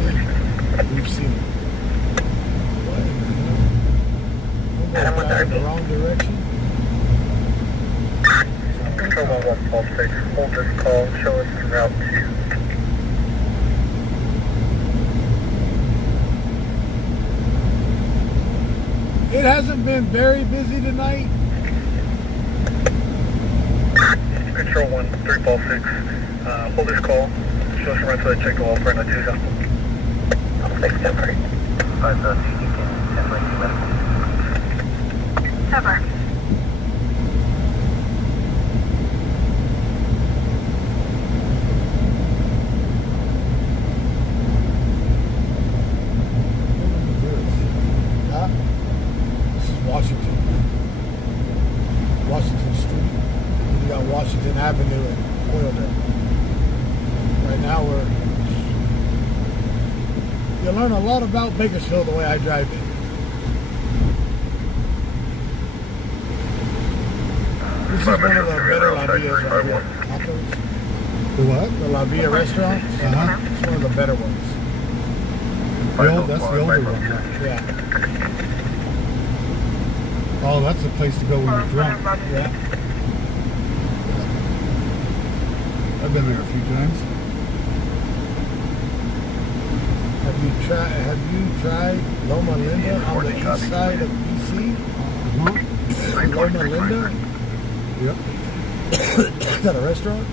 We've seen them. What in the hell? We're driving the wrong direction. Control 1 Pulse Station, hold this call, show us en route to. It hasn't been very busy tonight. Control 1, 3 Pulse 6, hold this call, show us en route to the check the wall for the Tucson. 6 temporary. 5 you can 10 medical. Ever. Huh? This is Washington. Washington Street. And you got Washington Avenue and Oildale. Right now you learn a lot about Bakersfield the way I drive it. This is one of the better La Villas right here. Tacos. The what? The La Villa restaurants. Uh-huh. It's one of the better ones. That's the older one. Yeah. Oh, that's the place to go when you're drunk. Yeah. I've been there a few times. Have you tried Loma Linda on the east side of BC? Uh-huh. Loma Linda? Yep. Is that a restaurant?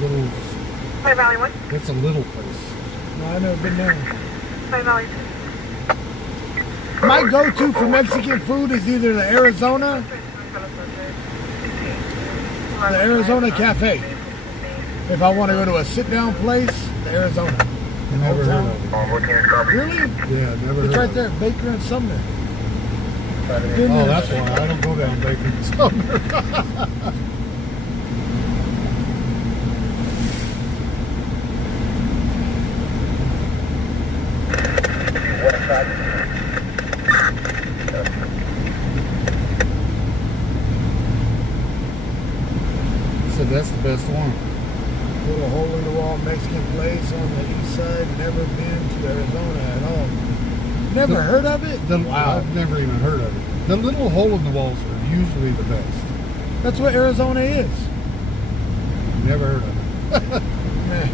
Little. Clay Valley 1. It's a little place. No, I've never been there. Clay Valley 2. My go-to for Mexican food is either the Arizona Cafe. If I want to go to a sit-down place, the Arizona. Never heard of it. I'm looking at copy. Really? Yeah, never It's heard right of there, it. Baker and Sumner. Oh, that's why I don't go down Baker and Sumner. West side. So that's the best one. Little hole-in-the-wall Mexican place on the east side. Never been to Arizona at all. Never heard of it? Wow. I've never even heard of it. The little hole in the walls are usually the best. That's what Arizona is. Never heard of it. Man.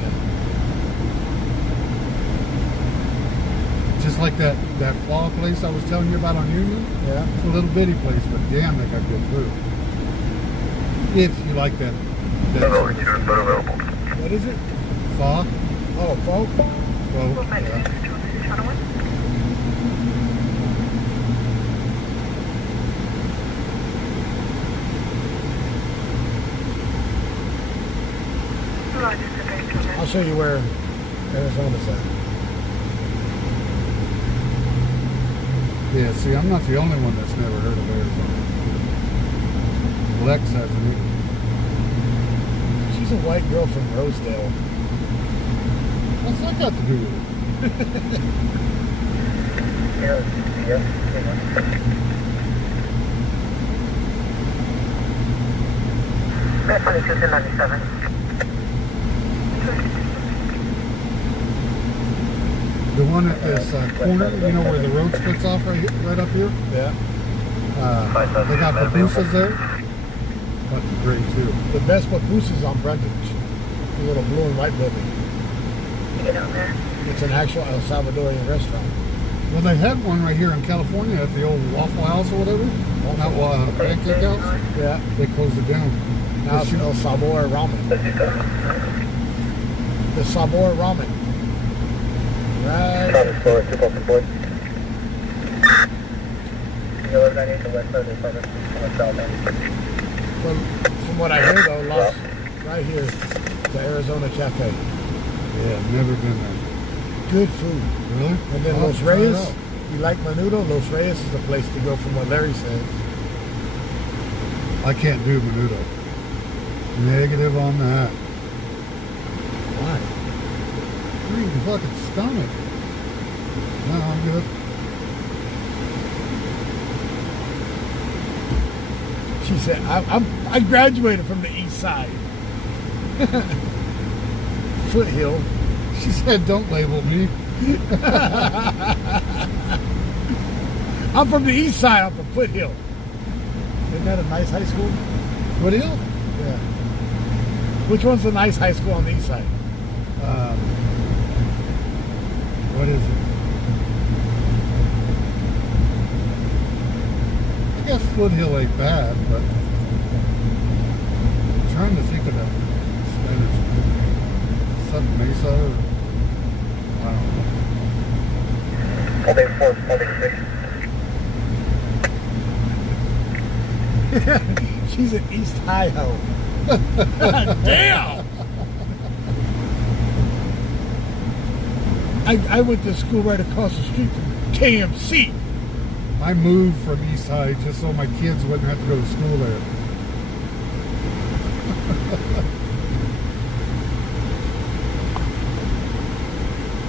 Just like that pho place I was telling you about on Union. Yeah. It's a little bitty place, but damn, they got good food. If you like that Over 2 is but available. What is it? pho. Oh, folk? Well, I'll show you where Arizona's at. yeah, see, I'm not the only one that's never heard of Arizona. Lex hasn't either. She's a white girl from Rosedale. What's that got to do with it? That's 22 to 97. The one at this corner, you know where the road splits off right up here? Yeah. They got pupusas there. Fucking great too. The best pupusas on Bruntage. The little blue and white building. Get on there. It's an actual El Salvadorian restaurant. Well, they had one right here in California at the old Waffle House or whatever. Not Pancake House. Yeah. They closed it down. Now it's El Sabor Ramen. The Sabor Ramen. Right. Copy, floor, 2 posted board. 1198 to west side of the apartment. South end. Well, from what I hear though, right here, the Arizona Cafe. Yeah, never been there. Good food. Really? And then I'll Los try it Reyes. out. You like menudo? Los Reyes is the place to go from what Larry says. I can't do menudo. Negative on that. Why? You're eating fucking stomach. No, I'm good. She said, I graduated from the east side. Foothill. She said, don't label me. I'm from the east side. I'm from Foothill. Isn't that a nice high school? Foothill? Yeah. Which one's the nice high school on the east side? What is it? I guess Foothill ain't bad, but I'm trying to think of that Spanish. Sub Mesa or I don't Bay 4, Small Bay 6. She's in East Idaho. Damn! I went to school right across the street from KMC. I moved from East High just so my kids wouldn't have to go to school there.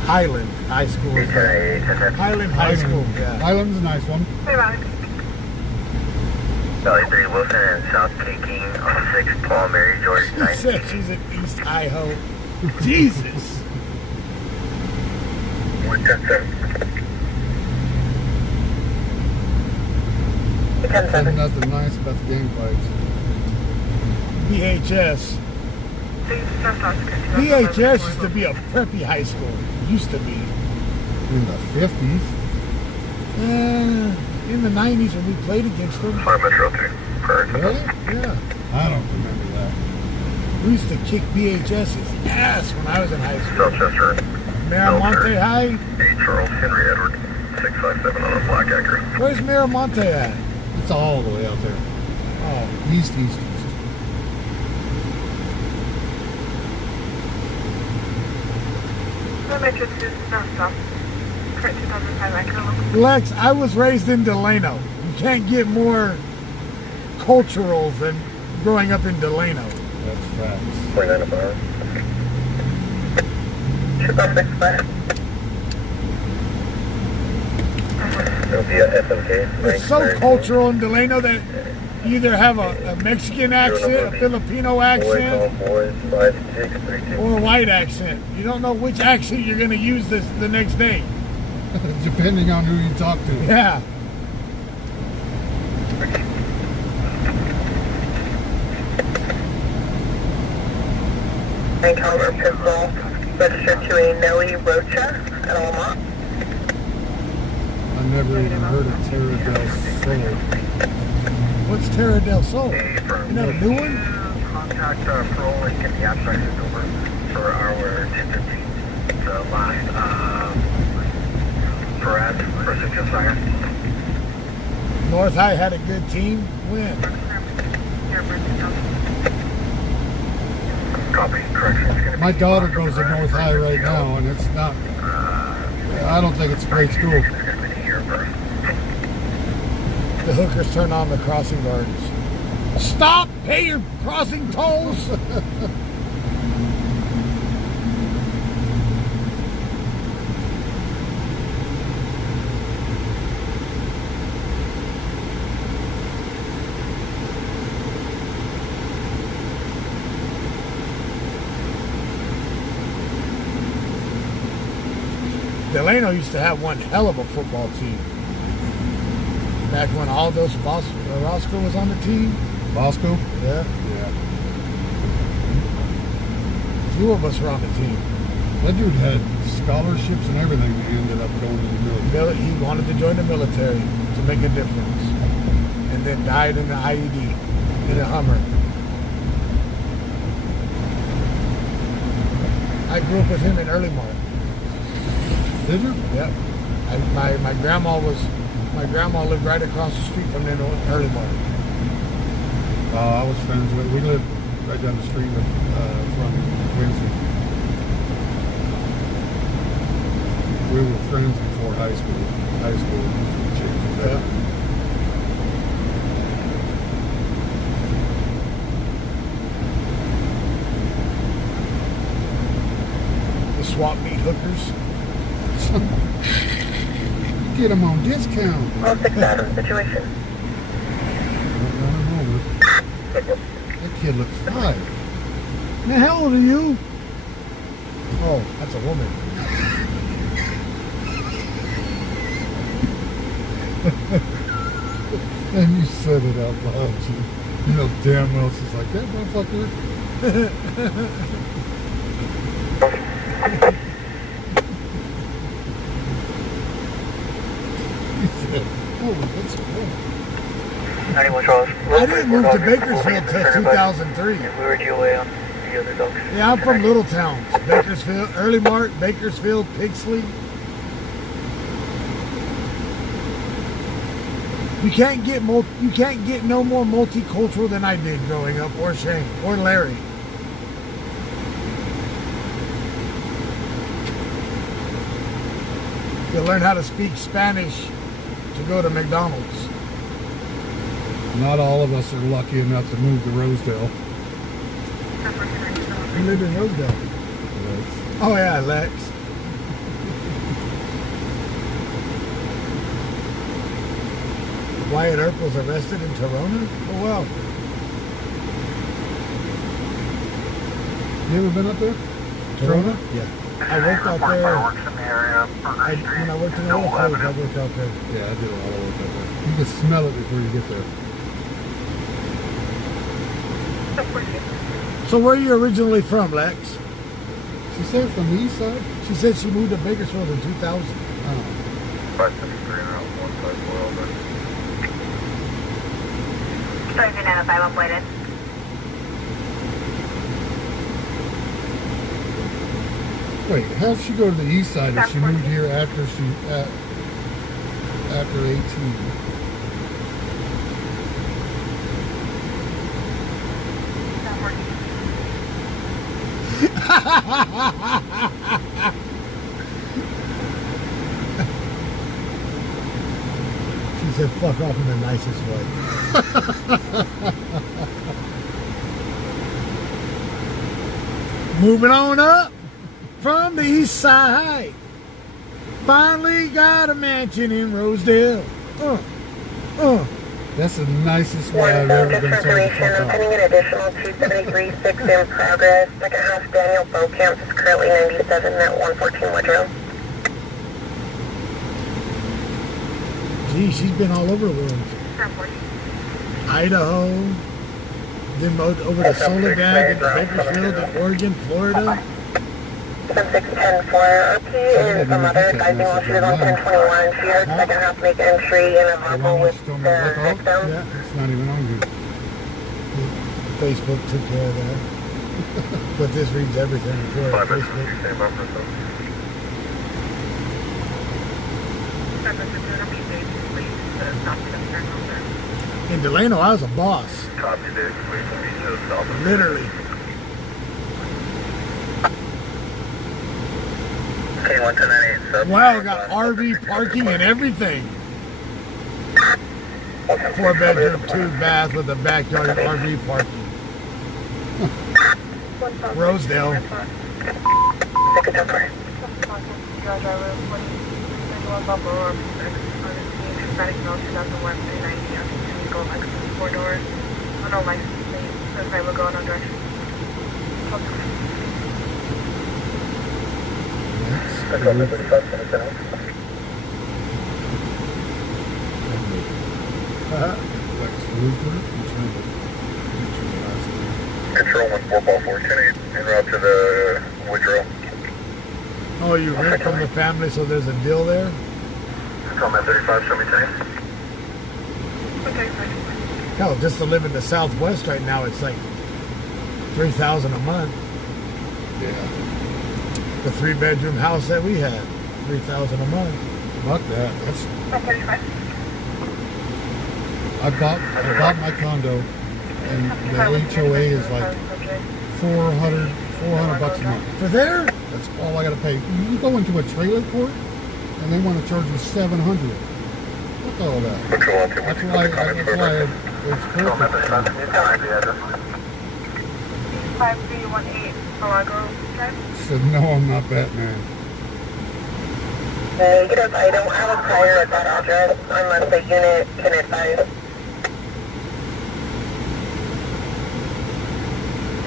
Highland High School. Highland High School, yeah. Highland's a nice one. Valley 3, Wilson and South Taking on 6, Paul, Mary, George, She 9. said she's in East Idaho. Jesus. 110, Said nothing nice about the gang fights. BHS. BHS used to be a preppy high school. Used to be. In the 50s. In the 90s when we played against them. 5 Metro 3, correct. Really? Yeah. I don't remember that. We used to kick BHS's ass when I was in high school. Southchester, Miramonte High? 8 Charles, Henry Edward, 657 on a Black Acre. Where's Miramonte at? It's all the way out there. Oh, East. Metro 2, standoffs. Correct 2005 Echo. Lex, I was raised in Delano. You can't get more cultural than growing up in Delano. That's facts. 29 of hour. 2565. It'll be a FMK. It's so cultural in Delano that you either have a Mexican accent, a Filipino accent, Boys, 5632. or a white accent. You don't know which accent you're going to use the next day. Depending on who you talk to. Yeah. Nine caliber pistol registered to a Noe Rocha at Alma. I never even heard of Terra del Sol. What's Terra del Sol? Isn't that a new one? Contact parole and get the abstractions over for our 1015. The last Perez versus Josiah. North High had a good team. When? Copy. Correction. It's gonna be My daughter goes to North High right now, and it's not. I don't think it's a great school. It's gonna be a year birth. The hookers turn on the crossing guards. Stop! Pay your crossing tolls! Delano used to have one hell of a football team. Back when Aldos Roscoe was on the team. Bosco? Yeah. Yeah. A few of us were on the team. That dude had scholarships and everything. He ended up going to the military. He wanted to join the military to make a difference. And then died in the IED in a Hummer. I grew up with him in Early Mark. Did you? Yep. My grandma lived right across the street from them in Early Mark. I was friends with. We lived right down the street from Quincy. We were friends before high school. High school changes that. The swap meet hookers. Get them on discount. All 6 Adam situation. That kid looks 5. Now, how old are you? Oh, that's a woman. And you said it out loud. You know damn well she's like, that motherfucker. He said, oh, that's a woman. 91 Charles. I didn't move to Bakersfield until 2003. We were DOA on the other dogs. Yeah, I'm from little towns. Bakersfield, Early Mark, Bakersfield, Pixley. You can't get no more multicultural than I did growing up, or Shane, or Larry. You learn how to speak Spanish to go to McDonald's. Not all of us are lucky enough to move to Rosedale. You live in Rosedale. Oh yeah, Lex. Wyatt Earp was arrested in Corona? Oh well. You ever been up there? Corona? Yeah. I worked out there. Fireworks in the area. When I worked in the Whole Foods, I worked out there. Yeah, I did a lot of work out there. You can smell it before you get there. So where are you originally from, Lex? She said from the east side? She said she moved to Bakersfield in 2000. 553 and out, 154 over. Sorry, 905 uploaded. Wait, how did she go to the east side if she moved here after after 18? She said fuck off in the nicest way. Moving on up from the east side. Finally got a mansion in Rosedale. That's the nicest way I've ever been told to fuck I'm off. sending an additional 273.6 in progress. Second half Daniel Bocamp is currently 97 at 114 Woodrow. Gee, she's been all over the world. Idaho, then over to Soledad, then to Bakersfield, then Oregon, Florida. 7610 for RP is the mother advising while she was on 1021. She heard second half make entry in a verbal with the victim. Yeah, It's not even on you. Facebook took care of that. But this reads everything before Facebook. Stand by for In Delano, I was a boss. Copy this. Please be to the south of Literally. K11098. Wow, got RV parking and everything. 4-bedroom, 2-bath with a backyard and RV parking. Rosedale. Control 14 en route to the Woodrow. Oh, you rent from the family, so there's a deal there? Control 35, show me 10. Hell, just to live in the Southwest right now, it's like $3,000 a month. Yeah. The 3-bedroom house that we had, $3,000 a month. Fuck that. That's. I bought my condo, and the HOA is like $400 bucks a month. For there? That's all I got to pay. You go into a trailer court, and they want to charge you $700. What's all that? That's why it's perfect. 5318 Fargo Drive. She said, no, I'm not Batman. Negative, I don't have a prior at that address unless the unit can advise.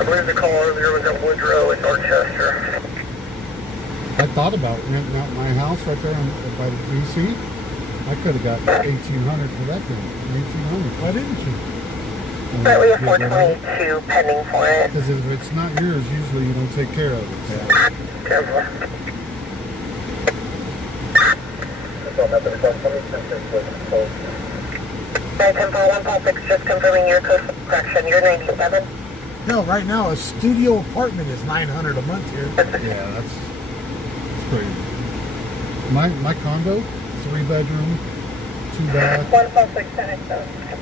I believe the call earlier was at Woodrow in Dorchester. I thought about renting out my house right there by the DC. I could have got $1,800 for that thing. $1,800. Why didn't you? Currently a 422 pending for it. Because if it's not yours, usually you don't take care of it. So. Careful. Right, 104146, just confirming your coastal correction. You're 97. Hell, right now, a studio apartment is $900 a month here. Yeah, that's crazy. My condo, 3-bedroom, back, 156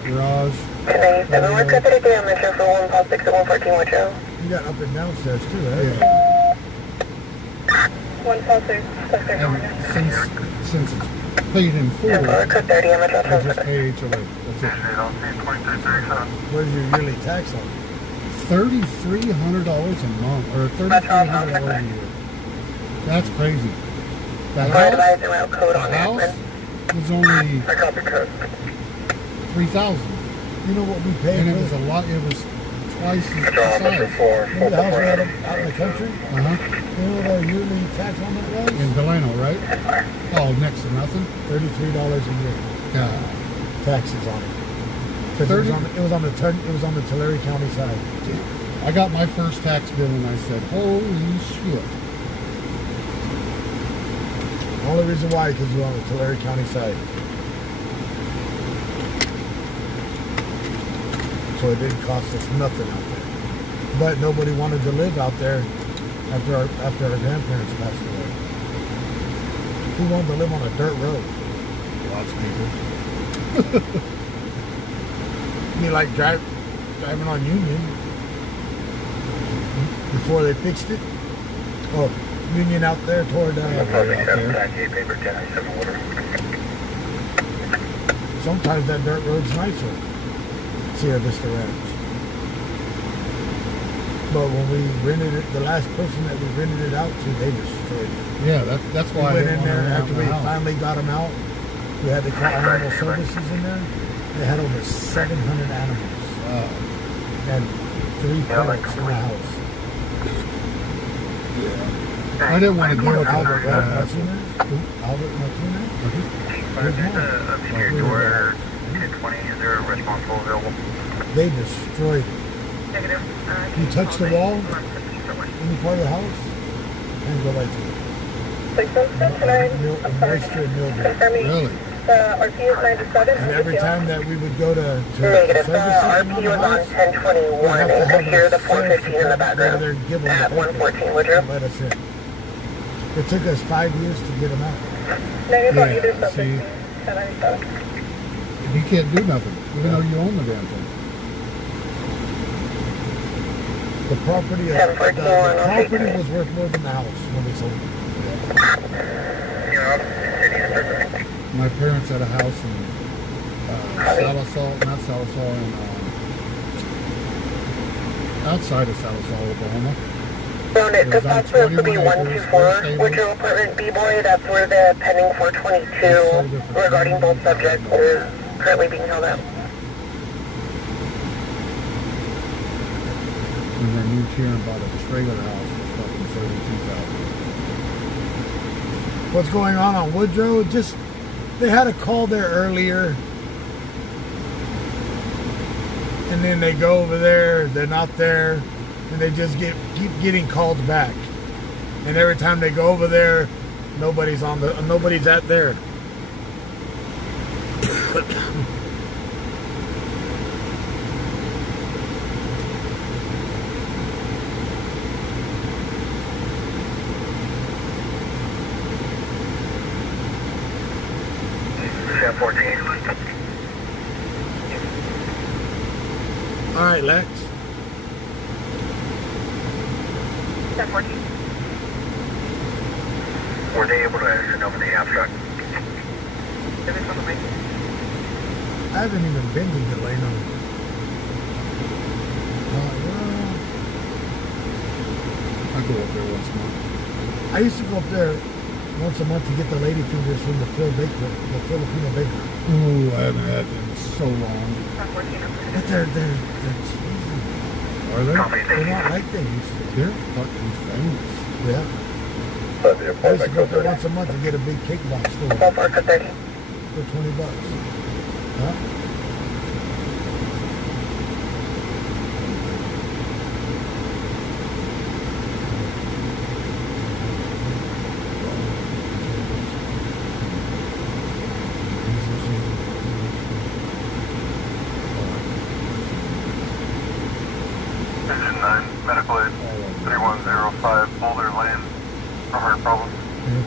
garage. 297, we're cut to damage for 156 at 114 Woodrow. You got up and downstairs too, right? Yeah. 156, And since it's paid in full, we're cut 30 damage, I'll I just transfer. pay HOA. That's it. Where's your yearly tax on it? $3,300 a month, or $3,300 a year. That's crazy. The We're house, advising route code the on house that. was only I copy code. $3,000, You know what we pay and it for was a lot. It was twice the Control number size. 4, Remember the house we had out in the country? Uh-huh. You know what our yearly tax on that was? In Delano, right? Oh, next to nothing. $33 a year. Yeah. Taxes on it. 'Cause it was on the Tulare County side. I got my first tax bill and I said, "Holy shit!" Only reason why, because we're on the Tulare County side. So it didn't cost us nothing out there. But nobody wanted to live out there after our grandparents passed away. Who wanted to live on a dirt road? Lots of people. Be like driving on Union before they fixed it. Oh, Union out there toward paper 1097 water. sometimes that dirt road's nicer. Sierra Vista Ranch. But when we rented it, the last person that we rented it out to, they destroyed it. Yeah, that's We why I went didn't in want to there rent after my we house. finally got them out. We had to call animal services in there. They had over 700 animals and 3 parrots in the house. I didn't want to You deal know with Albert that. Martinez? Albert Martinez? Up to your door, 1020, is there a responsible available? They destroyed it. Negative. You touch the wall, One. any part of the house, and go right through it. 616 Moisture and mildew. confirming Really? the RP is 97. And every time that we would go to Negative, service RP on the was on house, we'd 1021 have to and have could hear a the 415 in the sheriff go background there and give them at the paper 114 Woodrow. and let us in. It took us 5 years to get them out. Negative on either Yeah, subject, see, 1097. you can't do nothing, even though you own the damn thing. The property, the 1014 property was worth more than the house when we sold it. My parents had a house in outside of Salisal, Oklahoma. Round it, It the was on possible to be 21 acres, 124 stable. Woodrow Apartment B-Boy. That's where the pending 422 regarding both subjects is currently being held up. And they moved here and bought a trailer house for fucking $32,000. What's going on Woodrow? Just, they had a call there earlier. And then they go over there, they're not there, and they just keep getting called back. And every time they go over there, nobody's at there. All right, Lex. 1014. Were they able to send over the abstract? Service on the way. I haven't even been to Delano. Well, I go up there once a month. I used to go up there once a month to get the lady fingers from the Filipino baker. Ooh, I haven't had them in so long. 1014. But they're cheesy. Are they? They're not like they used to. They're fucking famous. Yeah. I used to go up there once a month to get a big cake box full of Both are cut 30. for $20. Huh? Engine 9, medical aid, 3105 Boulder Lane, for heart problems. Yeah.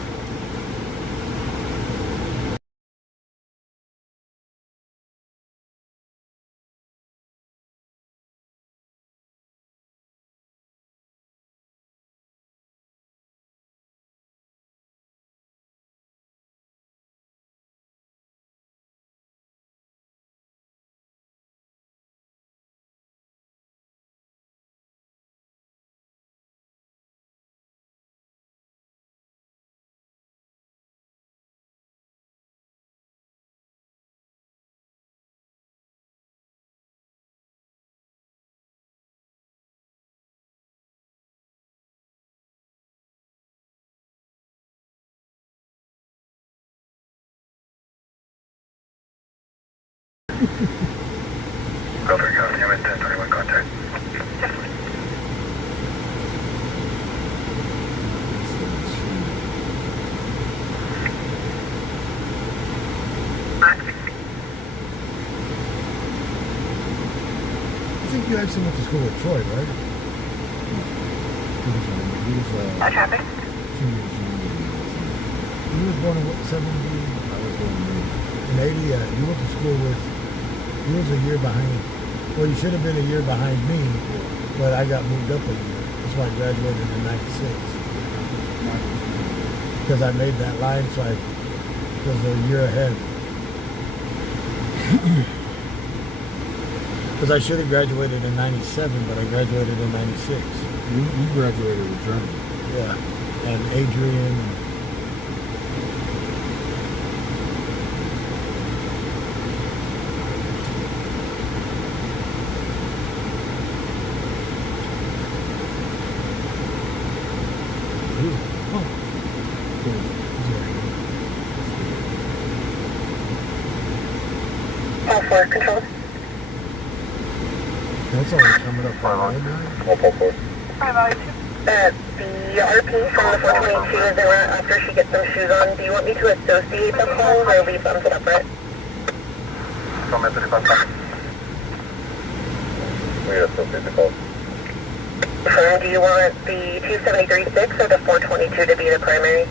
Delta County, I'm at 1021 contact. I think you actually went to school with Troy, right? He was Traffic? 2 years younger. He was born in what, 70? I was born in 80. You went to school with, he was a year behind. Well, you should have been a year behind me, but I got moved up a year. That's why I graduated in 96. Because I made that line, so I was a year ahead. Because I should have graduated in 97, but I graduated in 96. You graduated with Germany. Yeah. And Adrian. All four control. That's always coming up on midnight. The RP from the 422 is in route after she gets some shoes on. Do you want me to associate the calls or leave them separate? From at 35. We associate the calls. Do you want the 273.6 or the 422 to be the primary?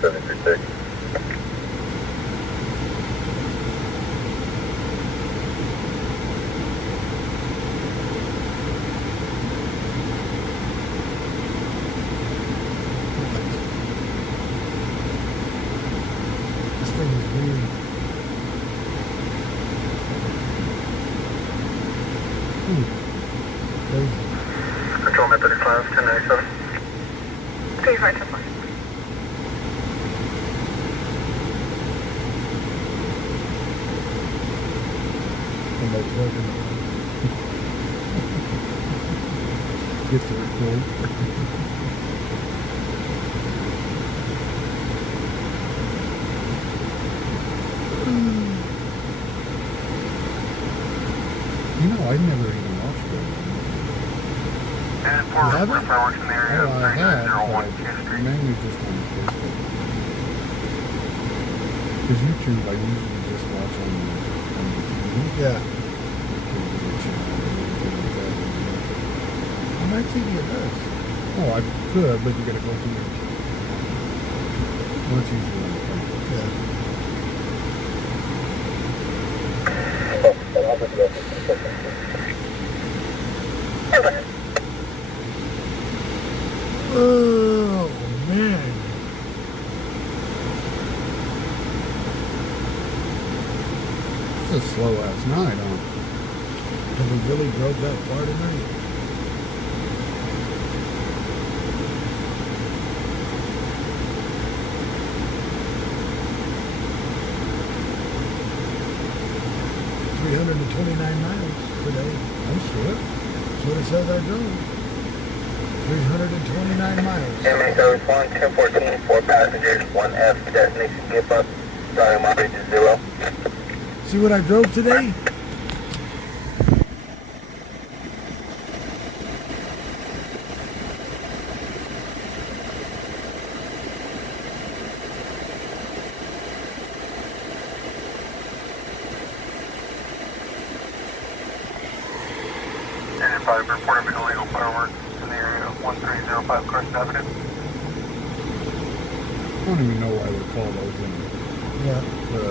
736. This thing is weird. Crazy. Control method is class 1097. Please right to fly. And they twerking. Get to record. You know, I never even watched it. And You for haven't? fireworks in the area, Oh, I have, 3901 but 2th Street. mainly just on Facebook. Because YouTube, I usually just watch on the TV. Yeah. On On my TV it does. Oh, I could, but you gotta go through it. Once usually on the phone. Yeah. Oh, man. It's a slow ass night, huh? Have we really drove that far tonight? $329 miles today. Oh shit. That's what it says I drove. 329 miles. MA service 1, 1014, 4 passengers, 1F, destination skip up, starting mileage is 0. See what I drove today? And 5 reported illegal fireworks in the area of 1305 Crescent Avenue. I don't even know why they call those in Yeah. the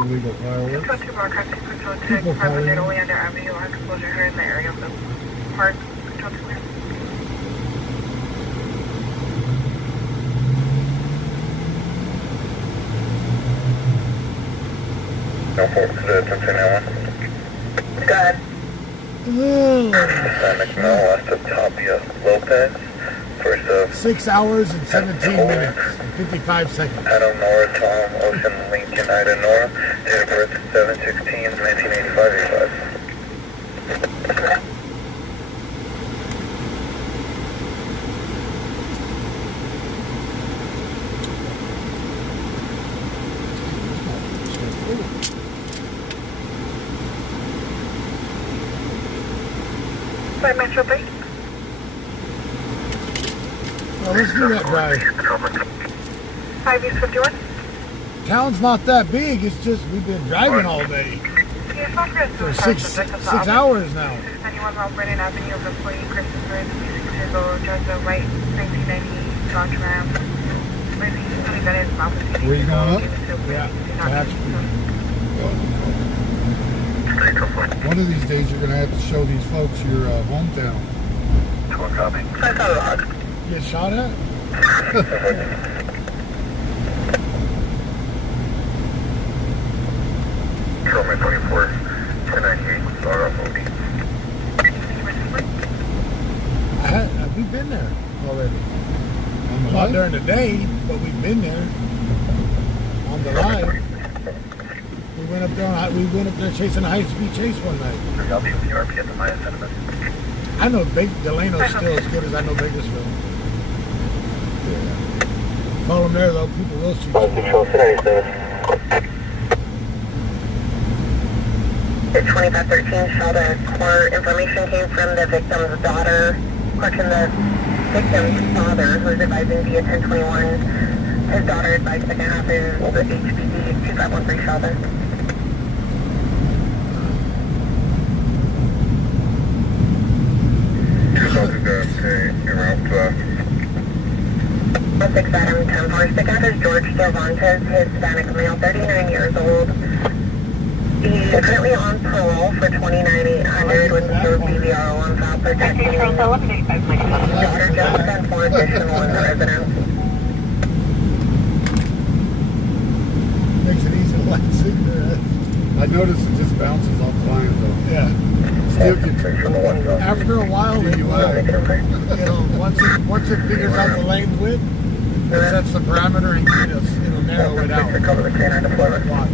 illegal fireworks. 2 more traffic control People check, falling. present Oleander Avenue on exposure here in the area of the park. Control 2 clear. No force to the 1091. Go ahead. Oh, McMill west of Tapia Lopez. First of 6 hours and 17 minutes and 55 seconds. Adam Nora, Tom, Ocean, Lincoln, Ida Nora. Date of birth 7/16/1985, 85. 5 Metro 3. Well, let's do that drive. 5 East 51. Town's not that big. It's just we've been driving all day Yes, not good. for six hours now. 691 Mount Brennan Avenue of employee Christopher, 26 years old, drives a white 1990 Dodge Ram. Maybe that is Mount Where you going up? Yeah, One of these days you're going to have to show these folks your hometown. Get shot at? Control 24, 1098, start off OD. We've been there already. On the Not live? during the day, but we've been there on the live. We went up there chasing a high-speed chase one night. I'll be with the RP at the Maya Sentiment. I know Delano's still as good as I know Bakersfield. Call them there though, people will shoot you. Control 1097. The 2513 shot a core information came from the victim's daughter, question the victim's father, who is advising via 1021. His daughter advised second half is the HPD 2513 shot there. I'll fix that on 10-4. Second half is George Cervantes, Hispanic male, 39 years old. He's currently on parole for 29,800 with no DVRO on file protecting his daughter just sent for additional in the residence. Makes it easy to light cigarettes. I noticed it just bounces off the lines though. Yeah. Still gets After a while, it will. Once it figures out the lane width, it sets the parameter and it'll narrow it out. Watch.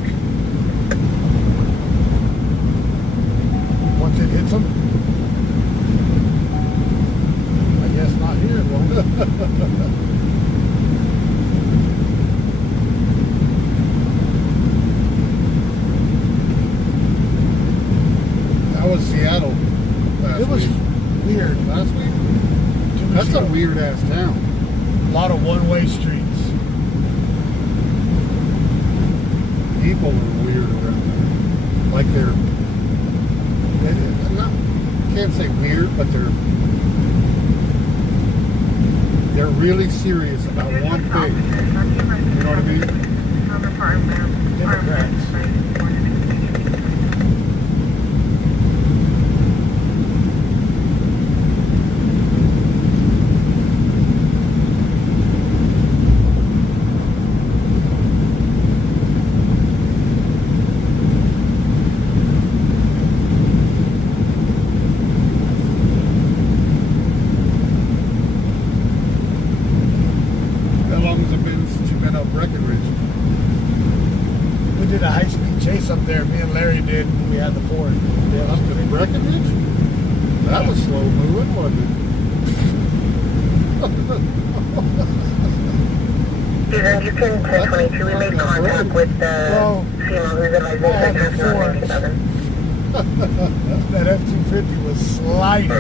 Once it hits them, I guess not here, it won't. That was Seattle last It was week. weird. Last week? That's a weird ass town. A lot of one-way streets. People are weird around there. Like they're not, can't say weird, but they're really serious about one thing. You know what I mean? Democrats. How long has it been since you've been up Breckenridge? We did a high-speed chase up there. Me and Larry did when we had the Ford. Yeah, up to Breckenridge? That was slow moving, wasn't it? Susan, you can 1022. We made contact with the female who's advising second half not 97. That F-250 was sliding.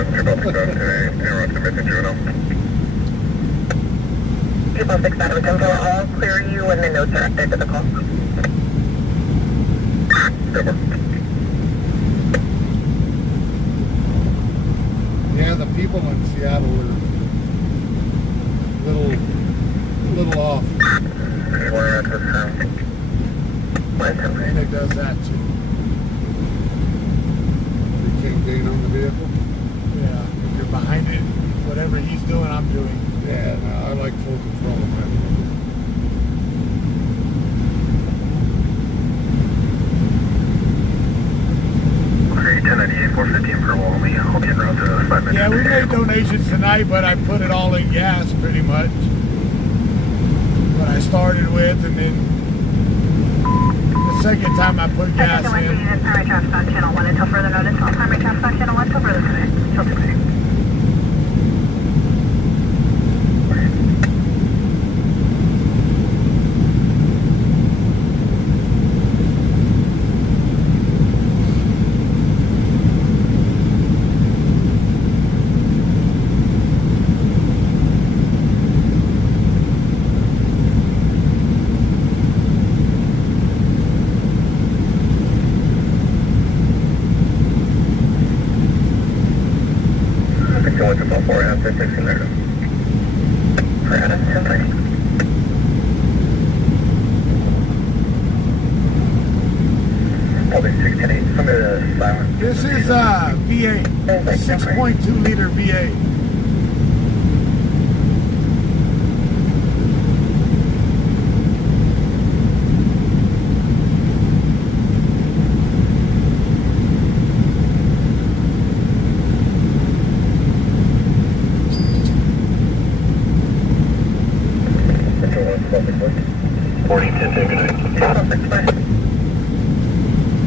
People 6 out of 10 will all clear you when the notes are updated to the call. Yeah, the people in Seattle are little off. And it does that too. They can't gain on the vehicle. Yeah. If you're behind it, whatever he's doing, I'm doing. Yeah, no, I like full control of my vehicle. Okay, 1098, 415 per wall, only. I'll get around to 5 minutes. Yeah, we made donations tonight, but I put it all in gas pretty much. What I started with, and then the second time I put gas Second in. primary traffic on channel 1 until further notice. All primary traffic on channel 1 until further notice. Till 6. 6124 after 16 there. For Adam 1030. Probably 610. Somebody to silent. This is V8, 6.2 liter V8.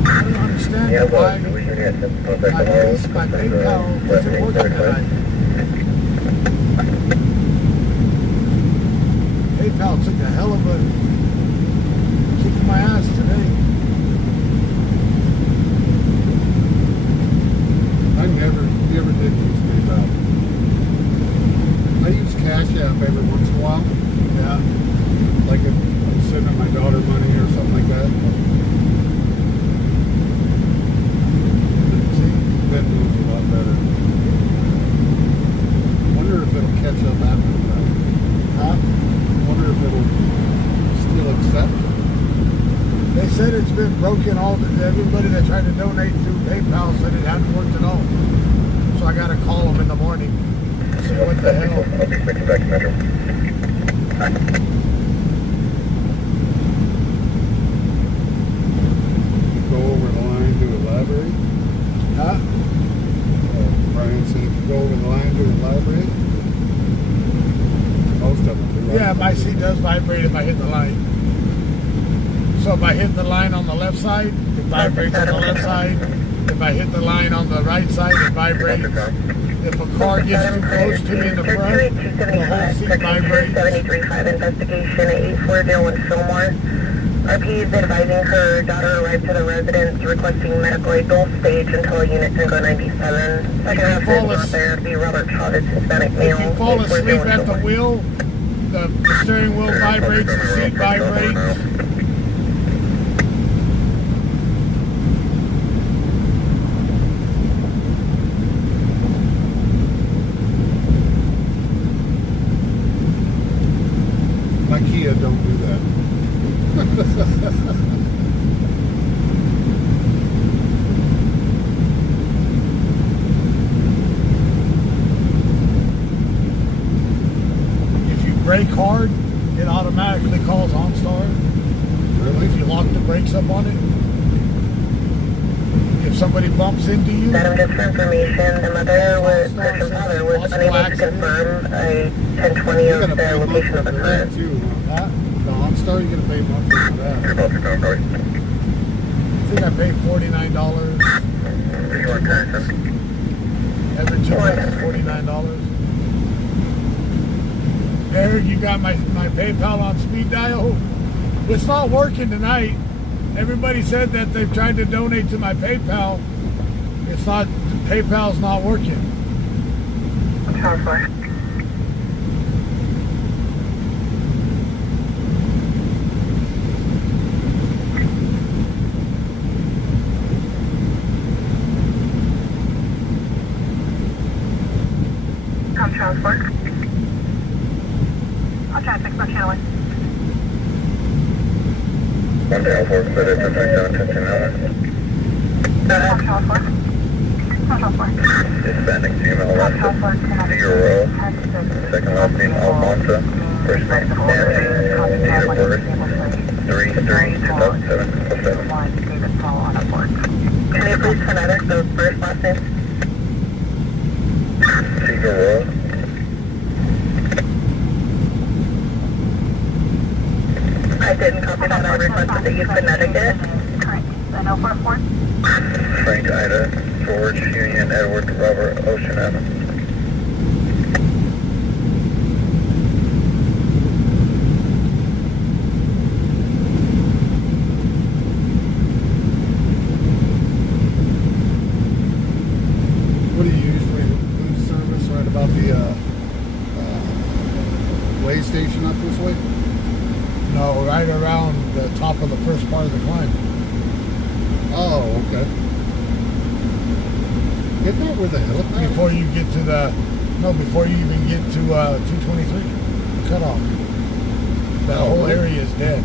I don't understand why my PayPal isn't working tonight. PayPal took a hell of a kick in my ass today. I never did use PayPal. I use Cash App every once in a while. Yeah. Like if I'm sending my daughter money or something like that. Venmo's a lot better. Wonder if it'll catch up after that. Huh? Wonder if it'll still accept it. They said it's been broken. Everybody that tried to donate through PayPal said it hadn't worked at all. So I got to call them in the morning. See what the hell. I'll be switching back to Metro. Go over the line to elaborate. Huh? Brian said if you go over the line to elaborate. Most of them do. Yeah, my seat does vibrate if I hit the line. So if I hit the line on the left side, it vibrates on the left side. If I hit the line on the right side, it vibrates. If a car gets too close to me in the front, the whole seat vibrates. 735 investigation at 8401 Fillmore. RP is advising her daughter arrived to the residence requesting medical aid dual stage until a unit can go 97. Second half is not there to be Robert Chavez, Hispanic male. If you fall asleep at the wheel, the steering wheel vibrates, the seat vibrates. My Kia don't do that. If you brake hard, it automatically calls OnStar. Really? If you lock the brakes up on it. If somebody bumps into you, Madam, just for information, the mother was, her father was unable to confirm a 1020 of the location of the car. Too, huh? huh? The OnStar, you gotta pay monthly for that. I think I paid $49. Every 2 months is $49. Eric, you got my PayPal on speed dial? It's not working tonight. Everybody said that they've tried to donate to my PayPal. It's not, PayPal's not working. Counselor. Transport. I'll try to fix my channel. One down for better to find out attention Hispanic female last 0. Second last name Alfonso. First name Nancy. Date of birth 3/3/2007. Can you please phonetic the first last name? Figueroa. I didn't copy that. I requested that you phonetic it. Frank Ida, George, Union, Edward, Robert, Ocean Avenue. What do you usually lose service right about the way station up this way? No, right around the top of the first part of the climb. Oh, okay. Isn't that where the helipad before is? you get to before you even get to 223 cutoff. That whole area is dead.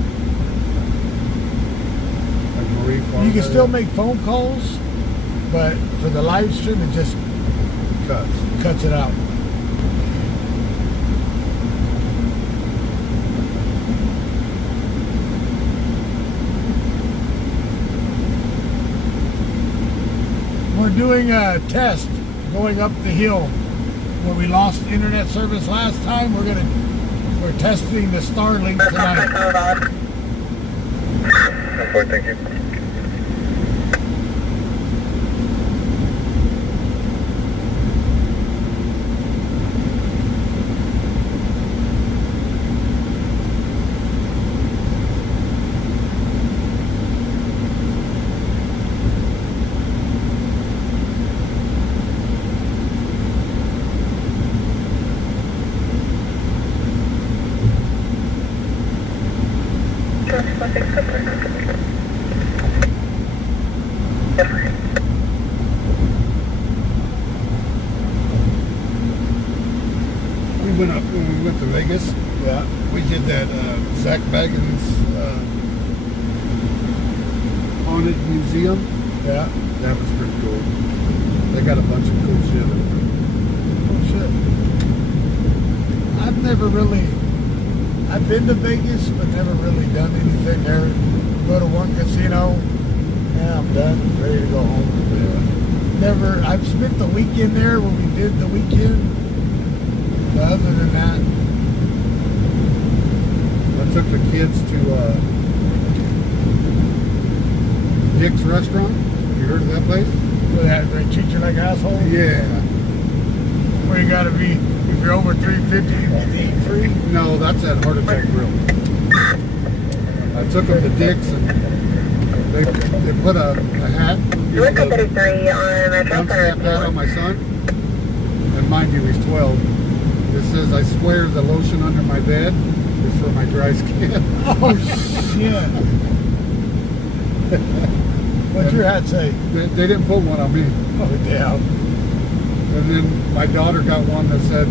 Like Marie Farm You can area? still make phone calls, but for the live stream, it just cuts it out. We're doing a test going up the hill where we lost internet service last time. We're testing the Starlink tonight. Thank you. When we went to Vegas, Yeah. we did that Zach Baggins haunted museum. Yeah. That was pretty cool. They got a bunch of cool shit. Oh shit. I've been to Vegas, but never really done anything there. Go to one casino, yeah, I'm done, ready to go home. Yeah. I've spent the weekend there when we did the weekend. But other than that, I took the kids to Dick's Restaurant. You heard of that place? where they treat you like an asshole. Yeah. Where you gotta be, if you're over 350, you get to eat free. No, that's at Heart Attack Grill. I took them to Dick's and they put a hat. You know, the 33 on Metro hat on my son. And mind you, he's 12. It says, I swear the lotion under my bed is for my dry skin. Oh shit. What'd your hat say? They didn't put one on me. Oh damn. And then my daughter got one that said,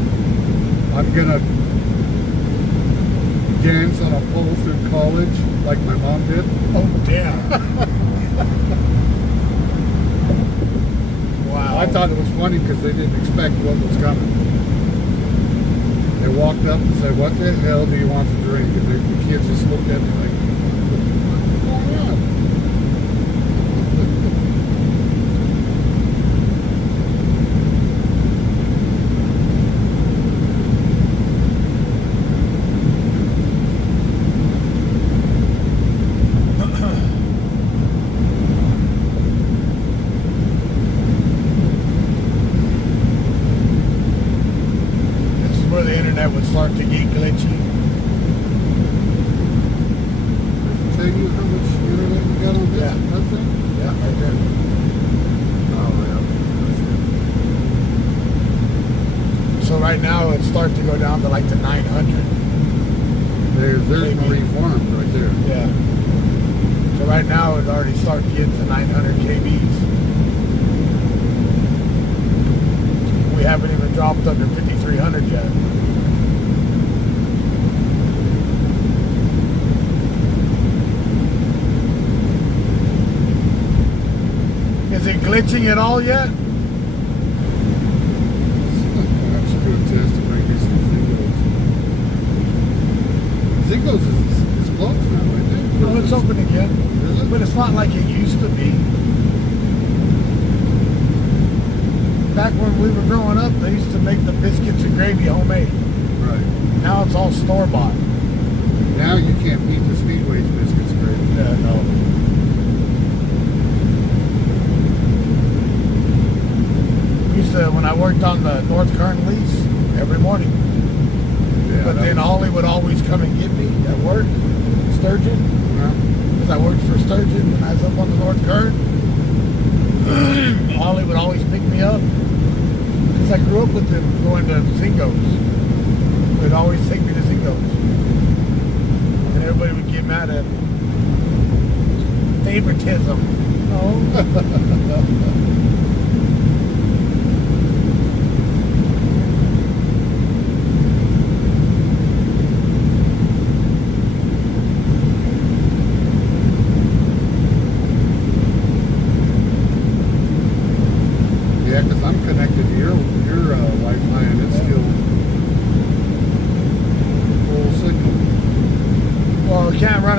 I'm gonna dance on a pole through college like my mom did. Oh damn. Wow. I thought it was funny because they didn't expect what was coming. They walked up and said, what the hell do you want to drink? And the kids just looked at me like, what's going on? Where the internet would start to get glitchy. Tell you how much internet you got on this? Yeah. That's it? Yeah, right there. Oh, yeah. So right now it's starting to go down to like the 900. There's Maybe. Marie Farm right there. Yeah. So right now it's already starting to get to 900 kbs. We haven't even dropped under 5300 yet. Is it glitching at all yet? Let's do a test to bring me some Zingos. Zingos is closed now, right there. No, it's open again. Is it? But it's not like it used to be. Back when we were growing up, they used to make the biscuits and gravy homemade. Right. Now it's all store-bought. Now you can't eat the Speedway's biscuits and gravy. Yeah, no. Used to, when I worked on the North Kern lease, every morning. Yeah, But then Holly would always come and get me at work, Sturgeon. Because I worked for Sturgeon when I was up on the North Kern. Holly would always pick me up. Because I grew up with them going to Zingos. They'd always take me to Zingos. And everybody would get mad at favoritism. No.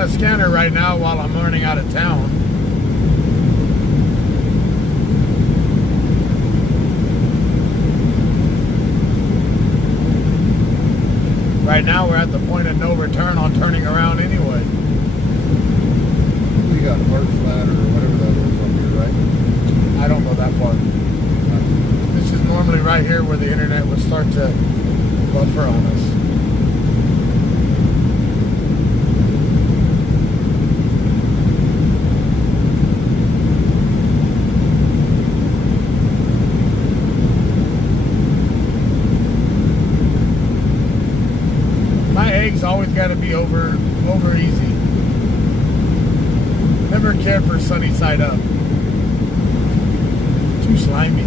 a scanner right now while I'm running out of town. Right now we're at the point of no return on turning around anyway. We got hard flat or whatever that is on here, right? I don't go that far. This is normally right here where the internet would start to buffer on us. My eggs always got to be over easy. Never cared for sunny side up. Too slimy.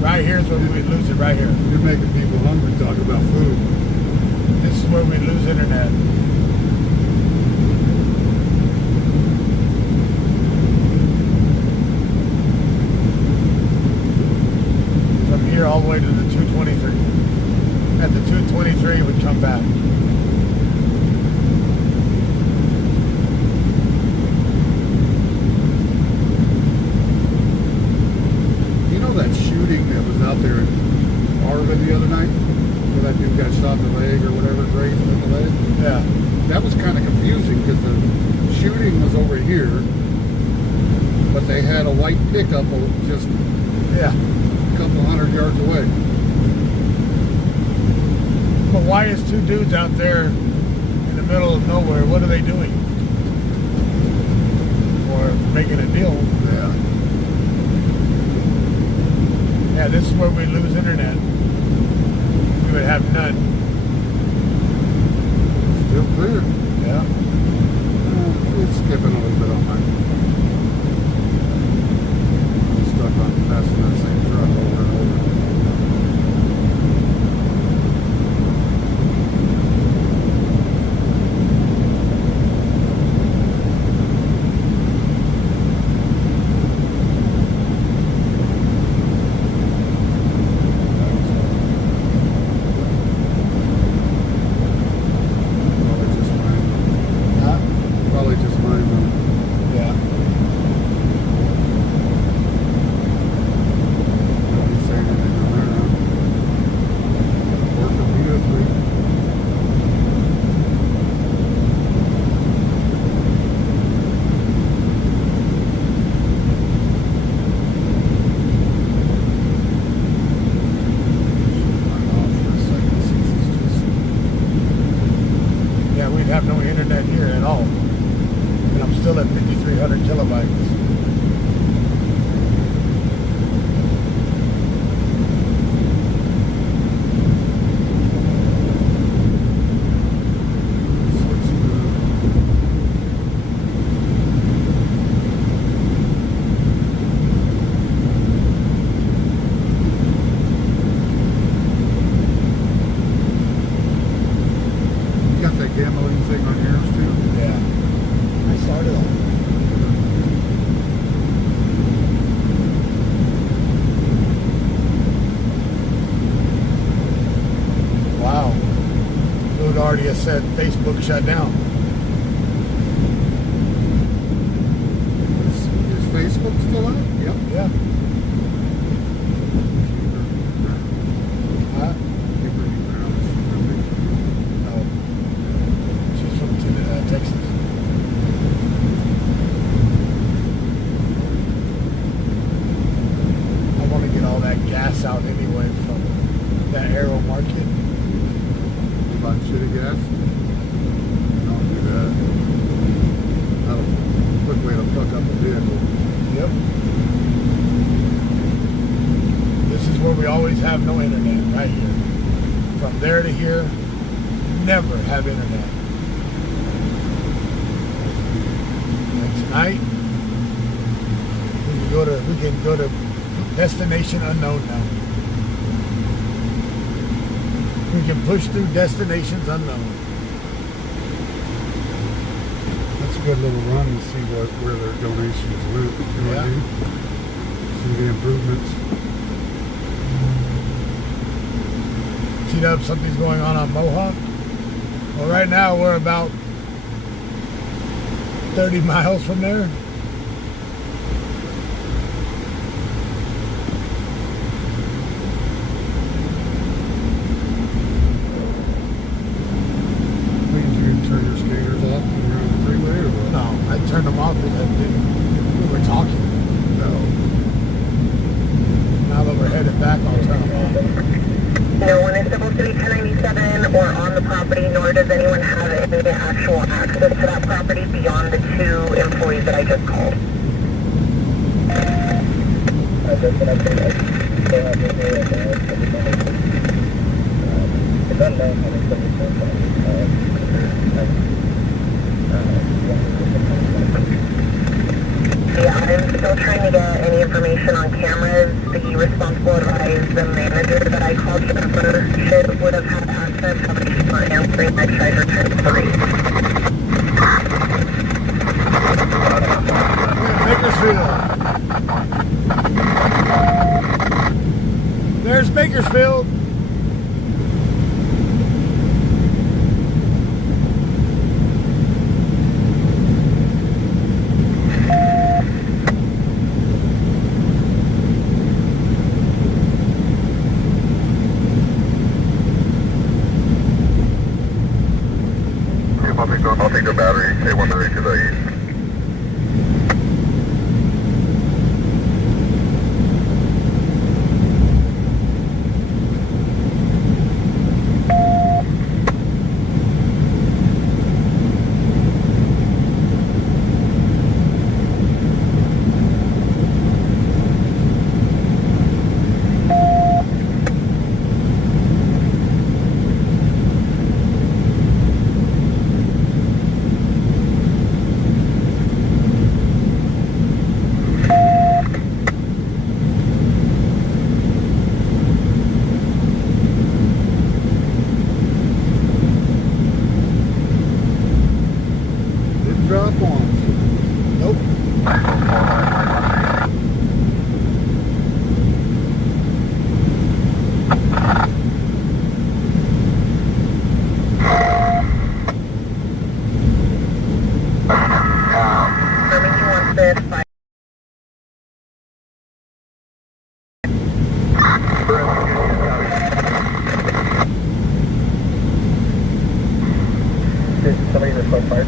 Right here's where we lose it. Right here. You're making people hungry talking about food. This is where we lose internet. From here all the way to the 223. At the 223 we come back. You know that shooting that was out there in Arvin the other night? Where that dude got shot in the leg or whatever, grazed in the leg? Yeah. That was kind of confusing because the shooting was over here, but they had a white pickup just Yeah. a couple hundred yards away. But why is two dudes out there in the middle of nowhere? What are they doing? Or making a deal? Yeah. Yeah, this is where we lose internet. We would have none. Still clear. Yeah. It's skipping a little bit on mine. I'm stuck on passing that same truck over and over. Probably just mine though. Yeah. Nobody's saying anything on there now. Working beautifully. I'm off for a second since it's just Yeah, we'd have no internet here at all. And I'm still at 5,300 kilobytes. You got that gambling thing on yours too? Yeah. I started on it. Wow. Dude already has said Facebook shut down. Is Facebook still out? Yep. Yeah. Huh? No. She's from Texas. I want to get all that gas out anyway from that Arrow Market. You bought shitty gas? Don't do that. That's a quick way to fuck up a vehicle. Yep. This is where we always have no internet, right here. From there to here, never have internet. And tonight, we can go to destination unknown now. We can push through destinations unknown. good little run and see where their donations went. You know what I mean? See the improvements. T-Dub, something's going on Mohawk. Well, right now we're about 30 miles from there. Turn your skaters off around the freeway or what? No, I turned them off because we were talking. No. Now that we're headed back, I'll turn them off. No one is supposed to be 1097 or on the property, nor does anyone have any actual access to that property beyond the 2 employees that I just called. Yeah, I'm still trying to get any information on cameras. The responsible advised the manager that I called should would have had access. However, she's not answering. I tried her time 3. Bakersfield. There's Bakersfield. I'll take the battery, A130 to the east. Drop on. Nope. Somebody request fire.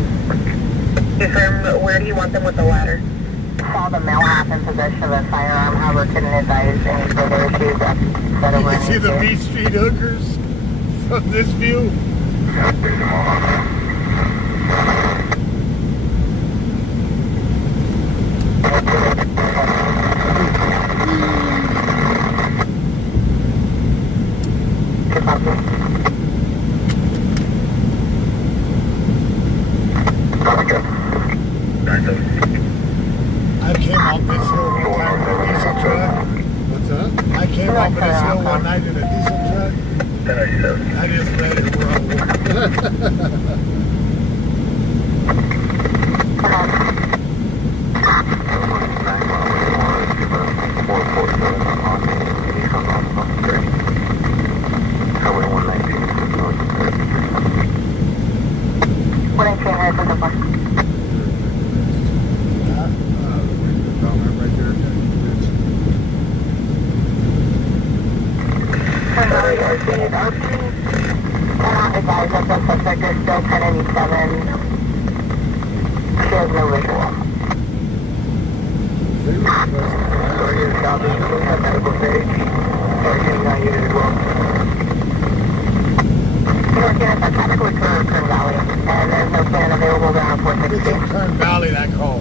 Confirm, where do you want them with the ladder? Saw the male half in possession of a firearm, however, couldn't advise any further issues. You can see the B Street hookers from this view. I came off this hill one time in a diesel truck. What's that? I came off of this hill one night in a diesel truck. I just let it roll. What ain't your head with the bus? Right there. Cannot advise that the suspect is still 1087. She has no visual. Medical stage. We're working at the technically Kern Valley, and there's no plan available down 460. It's Kern Valley, that call.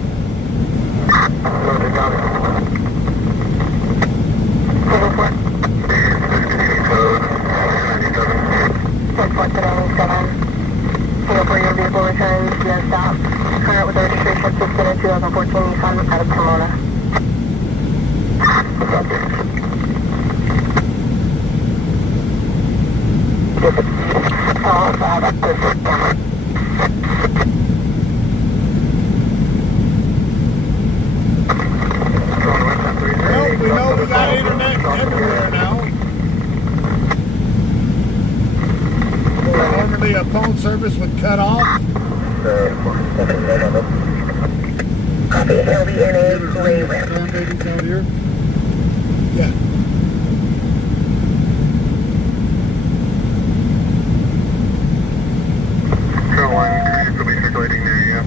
For your vehicle returns, no stop. Current with the registration suspended 2014 Nissan out of Pomona. Well, we know we got internet everywhere now. Where formerly a phone service would cut off. Copy, he'll be in a gray ramp. Grandbabies out here. Yeah. Trail 1, cruise will be circulating near you.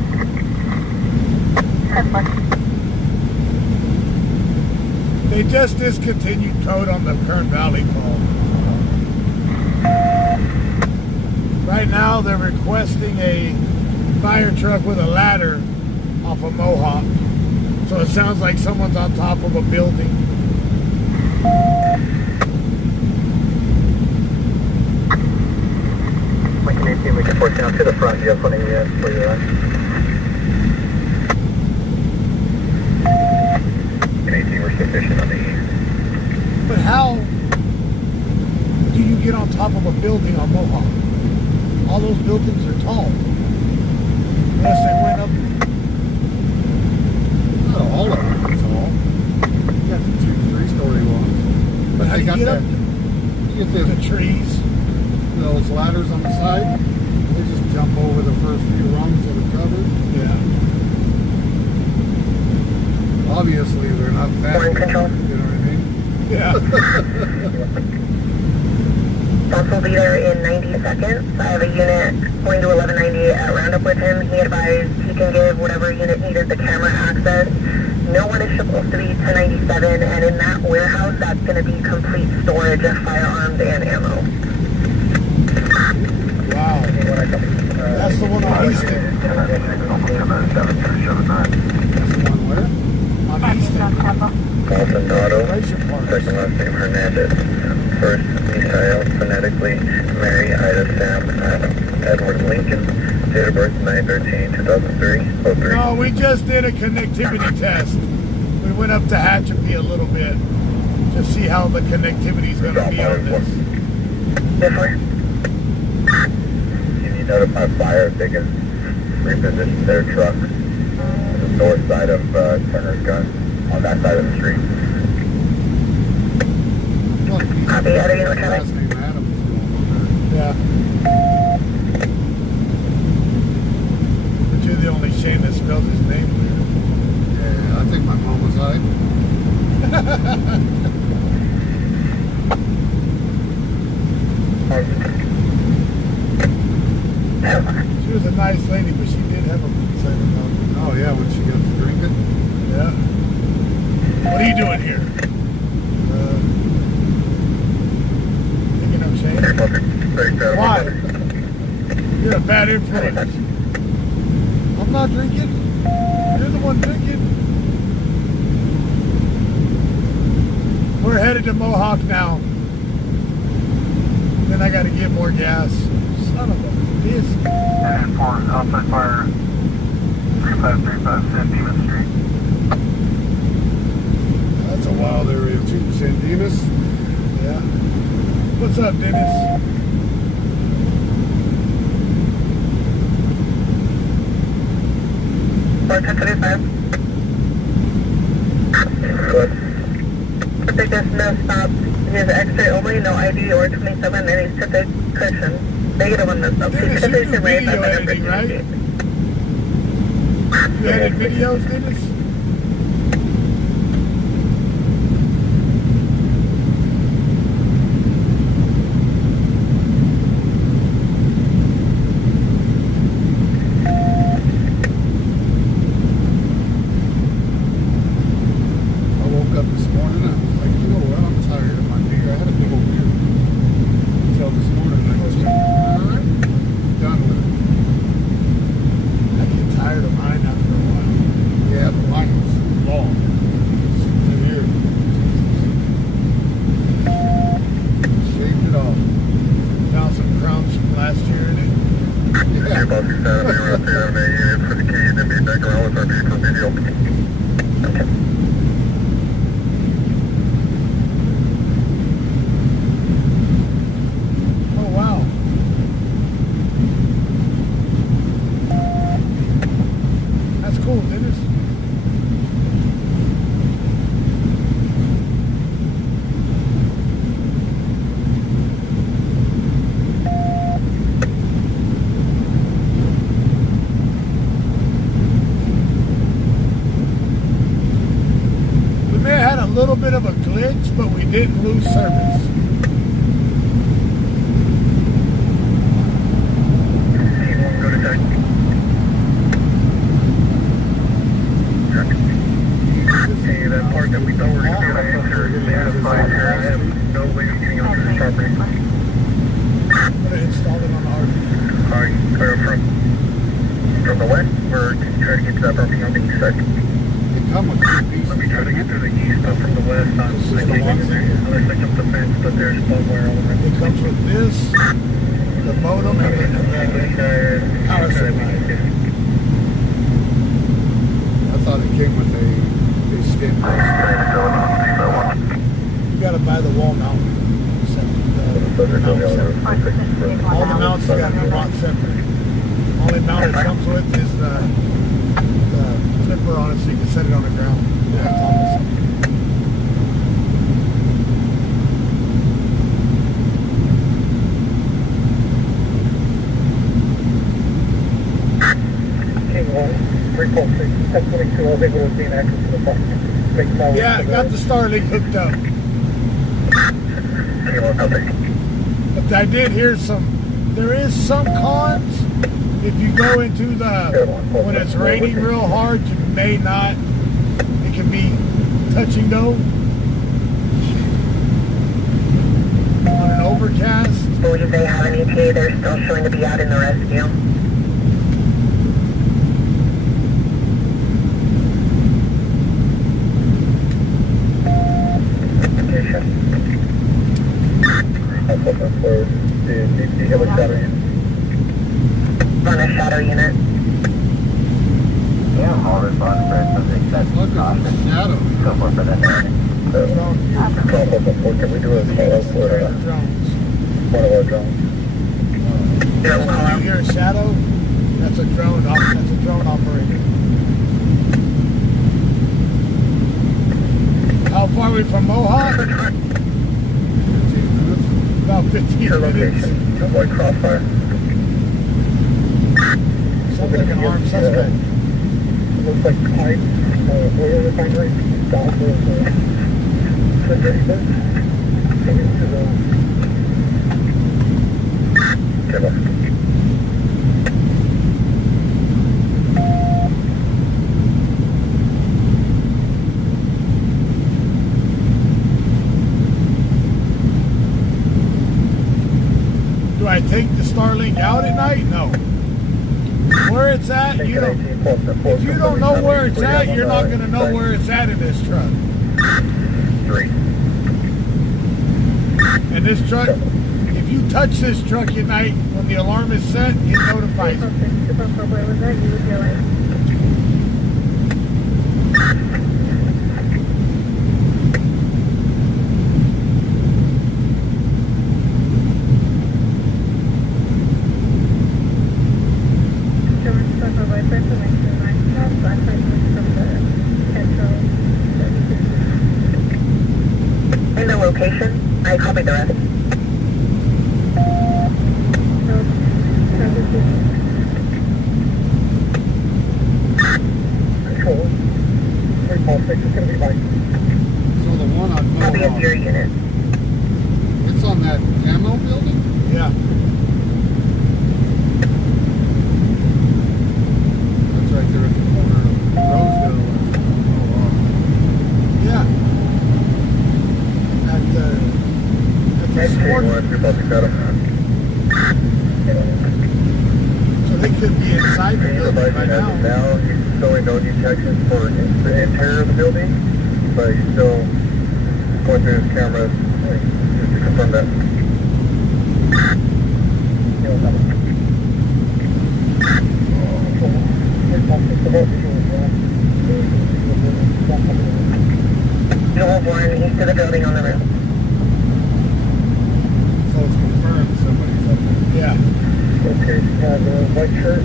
They just discontinued code on the Kern Valley call. Right now they're requesting a fire truck with a ladder off of Mohawk. So it sounds like someone's on top of a building. We can 18, we can 14 out to the front. You have plenty for you. In 18, we're sufficient on the east. But how do you get on top of a building on Mohawk? All those buildings are tall. Unless they went up. Not all of them are tall. You got the 2-3-story ones. But how do you got get up You get the trees? those ladders on the side. They just jump over the first few rungs that are covered. Yeah. Obviously, they're not fast. Morning control. You know what I mean? Yeah. Boss will be there in 90 seconds. I have a unit going to 1198 at Roundup with him. He advised he can give whatever unit needed the camera access. No one is supposed to be 1097, and in that warehouse, that's going to be complete storage of firearms and ammo. Wow. That's the one on Easton. That's the one where? On Easton. Carlton Auto, Racing park. second last name Hernandez. First, Misael, phonetically, Mary, Ida, Sam, Adam, Edward Lincoln. Date of birth 9/13/2003. 03. No, we just did a connectivity test. We went up to Hatchapee a little bit to see how the connectivity is going to be on this. Different. Can you notify fire if they can reposition their truck on the north side of Turner's Gun, on that side of the street? Copy, other unit Last traffic. name Adams going Yeah. But you're the only Shane that spells his name weird. Yeah, I think my mom was right. She was a nice lady, but she did have a pizza in her mouth. Oh yeah, when she got to drink it. Yeah. What are you doing here? Picking up Shane? Why? You're a bad influence. I'm not drinking. You're the one drinking. We're headed to Mohawk now. Then I got to get more gas. Son of a bitch. And 4, outside fire, 3535 San Dimas Street. That's a wild area too. San Dimas. Yeah. What's up, Dennis? The biggest no stop. He has X-ray only, no ID or 27, and he's to the cushion. Negative on the stop. Dennis, you do video editing, right? You edit videos, Dennis? I woke up this morning and I was like, you know what? I'm tired of my beer. I had a big old beer until this morning. I was alright, done with it. I get tired of mine after a while. Yeah, but mine was long. It's here. Shaped it off. Found some crumbs from last year in it. Yeah. Boss, you're standing there up there on the unit for the key, then be back around with our vehicle video. Oh, wow. That's cool, Dennis. didn't lose service. Go to tech. Hey, that part that we thought we were going to be able to filter is satisfied here. I have no way of getting onto this property. I'm gonna install it on the RV. Alright, from the west, or can you try to get to that property on the east side? They come with two pieces. Let me try to get to the east, but from the west, I can't get there. Unless I jump the fence, but there's one where all the rest It comes with this, the modem, and the power supply. I thought it came with a stand. You gotta buy the wall mount. All the mounts got to be bought separate. Only mount it comes with is the flipper on it, so you can set it on the ground. Yeah, on top of something. King 1, 346, 1022, I was able to gain access to the bus. Yeah, I got the Starlink hooked up. But I did hear there is some cons. If you go into when it's raining real hard, you may not, it can be touch and go. On an overcast. I believe they have an ETA, they're still showing to be out in the rescue. Run a shadow unit. Yeah, all response for subject that's Look at the shadow. so far for that. Can we do a call out for Drones. one of our drones? When you hear a shadow, that's a drone. That's a drone operator. How far are we from Mohawk? About 15 Your minutes. location, avoid crossfire. Sounds like an armed suspect. Looks like pipe, oil refinery, south of Gettysburg. Coming to the... Give us. Do I take the Starlink out at night? No. Where it's at, if you don't know where it's at, you're not going to know where it's at in this truck. 3. And this truck, if you touch this truck at night, when the alarm is set, it notifies you. In the location, I copy the rest. Control. 346 is going to be like... So the one on Copy of your Mohawk, unit. it's on that ammo building? Yeah. That's right there at the corner of Roseville and Mohawk. Yeah. At the sport. So they could be inside the building by now. Now, he's showing no detection for the interior of the building, but he's still going through his cameras just to confirm that. Joel Warren, east of the building on the roof. So it's confirmed somebody's up there. Yeah. Okay, the white shirt,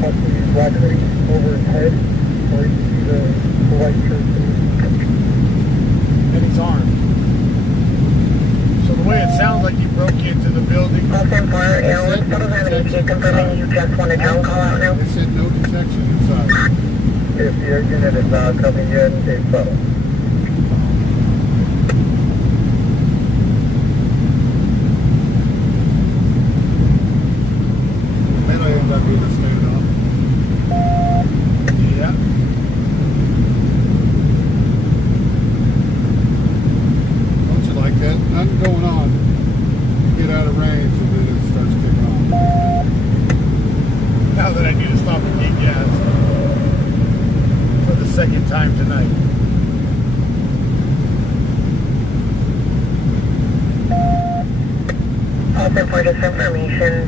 possibly black hoodie over his head, or you can see the white shirt. And he's armed. So the way it sounds like he broke into the building. All 10 4, Airwood, still have an ETA confirming you just want a drone call out now. It said no detection inside. If your unit is not coming in, it's subtle. sometime tonight. Also, for just information,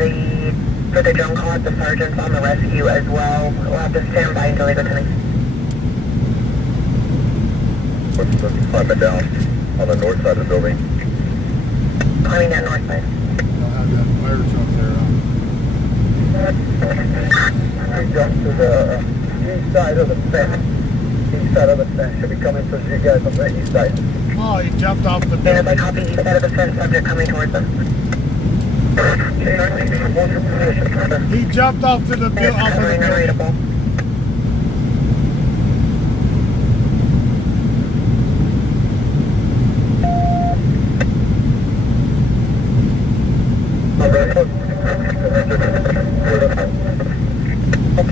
for the drone call, the sergeant's on the rescue as well. We'll have to stand by until they go to me. Climbing down on the north side of the building. Climbing that north side. They'll have that fire truck there. We jumped to the east side of the fence. East side of the fence. Should be coming for you guys on the east side. Oh, he jumped off the And if I building. copy east side of the fence, subject coming towards them. He jumped off to the It's building. covering unreadable.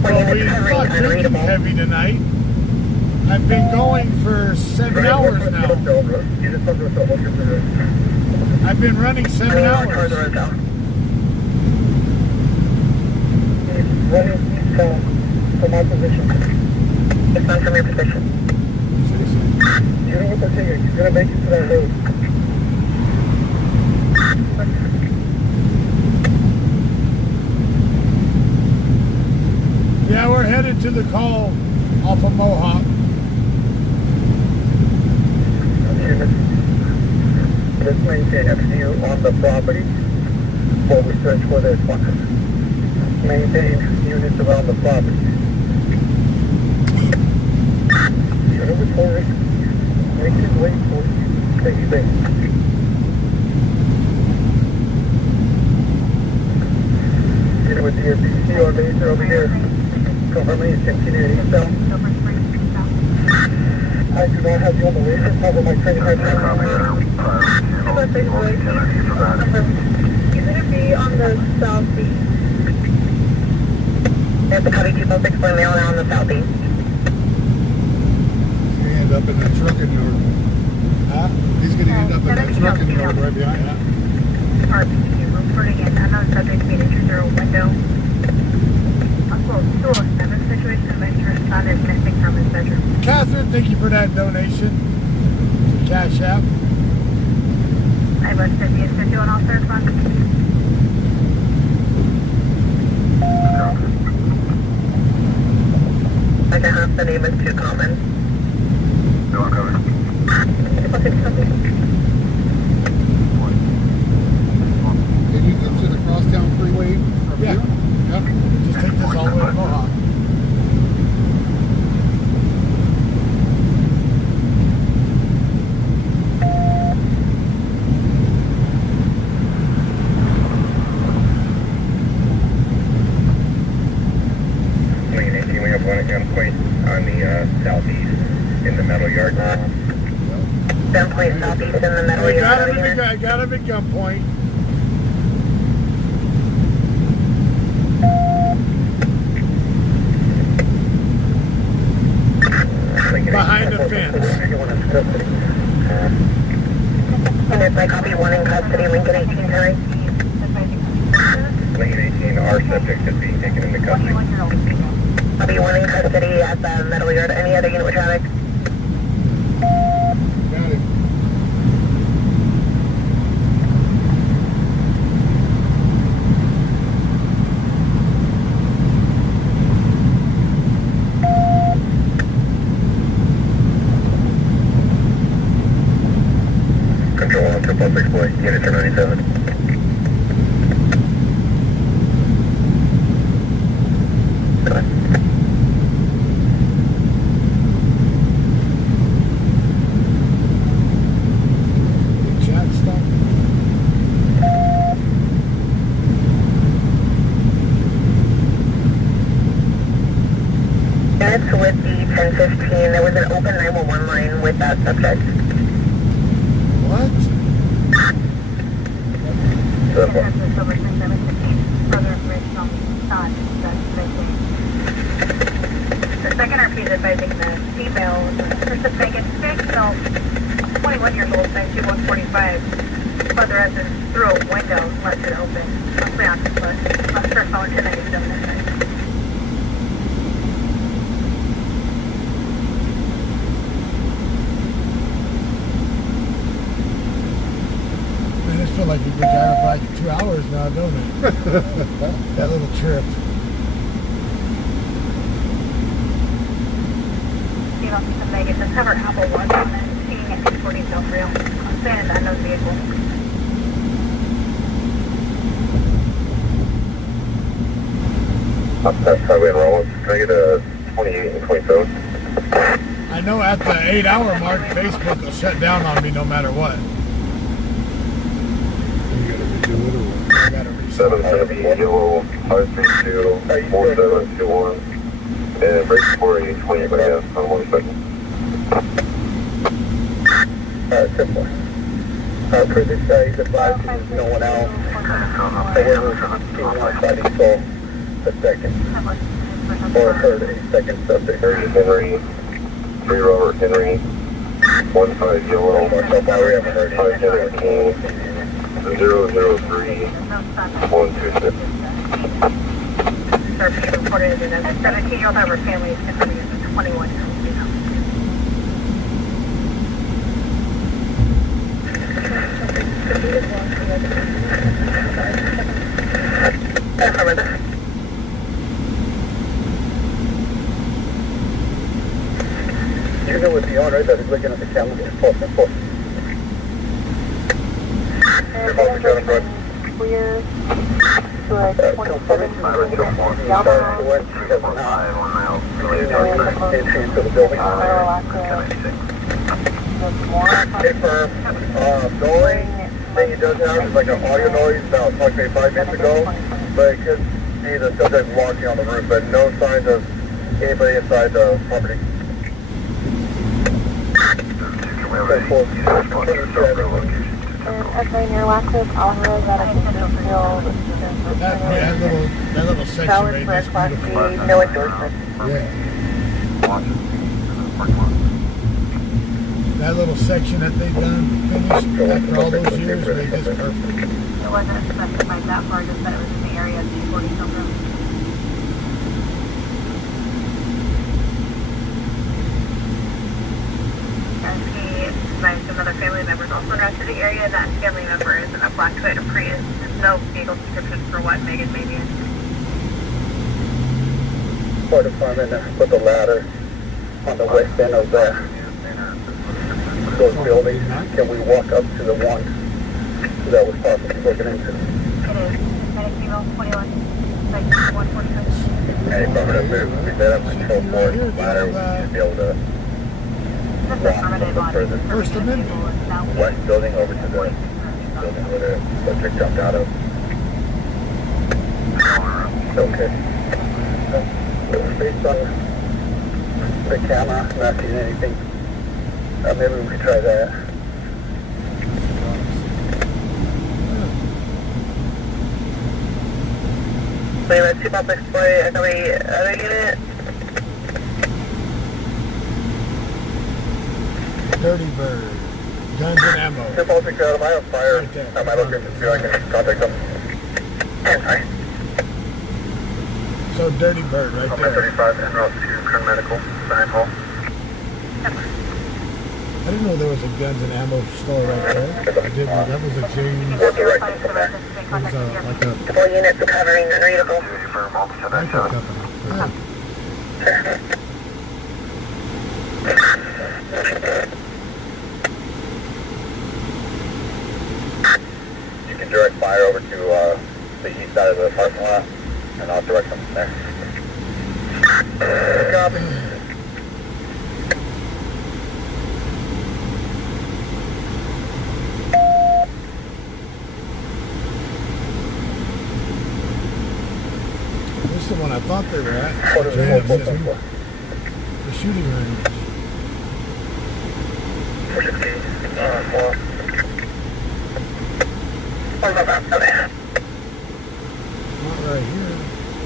Well, we not drinking heavy tonight. I've been going for 7 hours now. I've been running 7 hours. From my position. It's not from your position. You know what the thing is, he's gonna make it to that road. Yeah, we're headed to the call off of Mohawk. Let's maintain a view on the property while we search for this one. Maintain units around the property. Should have recorded. Make it wait for stay safe. Get with the BC or laser over here. Confirmation, can you hear yourself? I do not have you on the laser. Cover my training right now. He's going to be on the southeast. There's a copy 206 for mail now on the southeast. He's gonna end up in that trucking yard. Huh? He's gonna end up in that trucking yard right behind that. RPQ reporting an unknown subject being injured through a window. Possible 207 situation of interest son is missing from his bedroom. Catherine, thank you for that donation to Cash App. I listed the issue on all third funds. I can have the name is too common. No, I'm covered. Can you get to the crosstown freeway from Yeah. here? Yeah. Just take this all the way to Mohawk. Lane 18, we have one at gunpoint on the southeast in the metal yard. Gunpoint southeast in the middle I got yard him over at, here. I got him at gunpoint. Behind the fence. There's my copy 1 in custody, Lincoln 18 Terry. Lane 18, our subject is being taken into custody. Copy 1 in custody at the metal yard. Any other unit with traffic? Got it. Control on 2.6 boy, unit 297. Big chat stuff. Units with the 1015, there was an open 911 line with that subject. What? The second RP is advising the female, her suspected male, 21 years old, 92145, further residence through a window, left it open, possibly on his foot, left her phone to 97 at night. You've been driving for like 2 hours now, don't it? That little trip. You know, to make it discover Apple Watch on it, seeing it before details real. I'm saying an unknown vehicle. That's highway and rolling. Can I get a 28 and 27? I know at the 8-hour mark, Facebook will shut down on me no matter what. You gotta redo it or what? I gotta restart. 770 yellow 532 4721 and break for a 28 by gas on 1 second. 10-4. For this guy, he's advised there's no one else. However, he wants that he saw the second or heard a second subject. Henry, 3 Robert Henry, 15 yellow, 517, 003, 126. Sir, being reported as a 17-year-old member family is considered as a 21-year-old female. You know with the owner that is looking at the camera, just post and post. Clear to a 27 into the building. Noise thing he does have is like an audio noise about approximately 5 minutes ago, but it could be the subject walking on the roof, but no signs of anybody inside the property. as my near Waxwork, Alvarez at a Bakersfield. That little section right there is beautiful. No endorsement. Yeah. That little section that they've done finished after all those years made this perfect. It wasn't specified that far, just that it was in the area of the 40 something. Some other family members also drive to the area. That family member is in a black Toyota Prius. There's no vehicle description for what Megan may be in. Fire department put the ladder on the west end of those buildings. Can we walk up to the one that was possibly broken into? It is. Medic female 21, like 146. Any problem up there? We set up control board ladder. We should be able to This is permitted on First Amendment. west building over to the building where the subject jumped out of. Okay. Based on the camera, not seeing anything. Maybe we could try that. Wait, let's see about exploit other unit. Dirty Bird. Guns and ammo. If I'll take out of my fire, Right there. I might look into see if I can contact them. Sorry. So Dirty Bird right I'm there. 35 en route to Kern Medical, Sign Hall. I didn't know there was a guns and ammo store right there. I didn't. That was a James. Go direct from there. It was like a All units covering unreadable. For multiple rifle company. You can direct fire over to the east side of the parking lot, and I'll direct them from there. Copy. This is the one I thought they were at. What is James, it? the shooting range. 416, Not right here.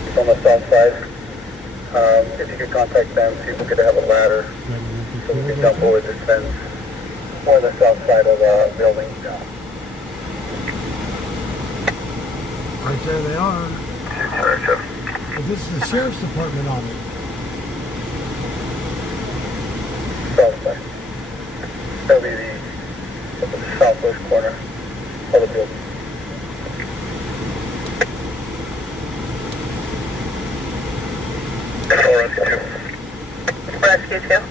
It's on the south side. If you could contact them, see if we could have a ladder so we can jump over this fence. Or the south side of the building. Right there they are. But this is the sheriff's department on it. South side. That'll be the southwest corner of the building. 2-2.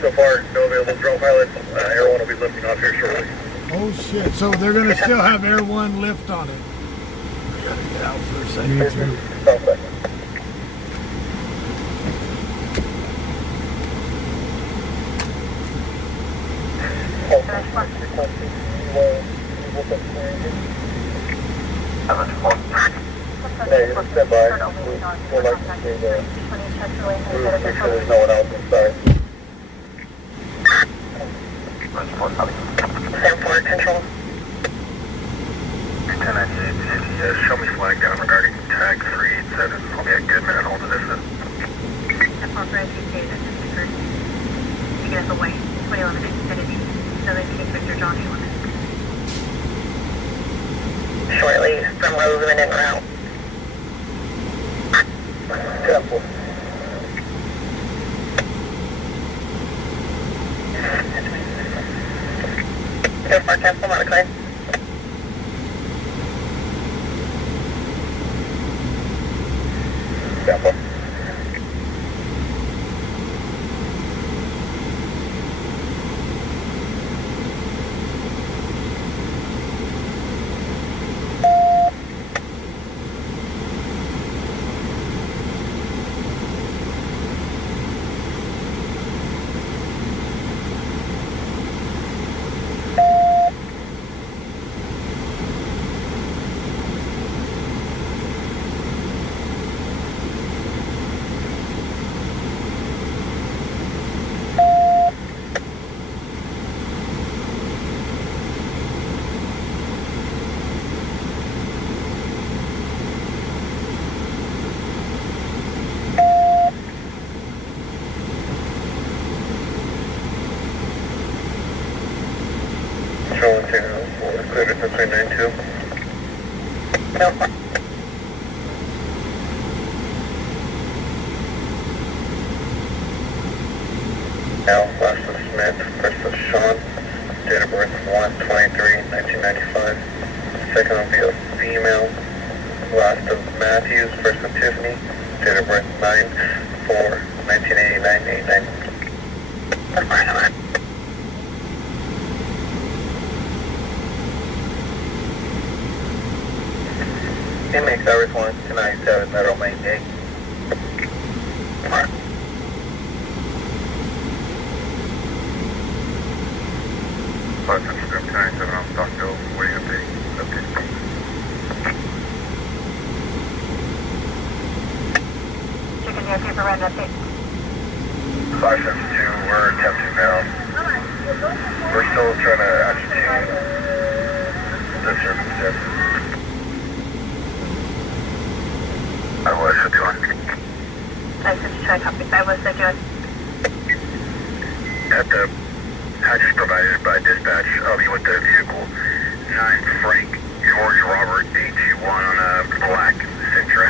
So far, no available drone pilots. Air 1 will be lifting off here shortly. Oh shit! So they're gonna still have Air 1 lift on it. I gotta get out for a second. Me too. Southwest. Hey, stand by. We'd like to see the roof, make sure there's no one else inside. 10-4 control. 1098, show me flag down regarding tag 387. I'll be a good minute holding this. Authorized use data disappeared. Taking us away. 2011 Xfinity. 17 Victor John 11. Shortly from movement en route. 10-4. So far, 10-4 on the clear. Temple. Control 2, cleared at 392. So far. Al, last of Smith, first of Sean, date of birth 1/23/1995. Second will be a female, last of Matthews, first of Tiffany, date of birth 9/4/1989. So far, no one. Inmate Service 1-297, Metro Main Gate. Five Central Group 1097 on Stockville. Waiting update. Chicken near paper run update. 572, we're attempting now. We're still trying to ascertain the circumstances. I was 51. 552, copy. 551. At the address provided by dispatch, I'll be with the vehicle 9 Frank George Robert 821 on a black Sentra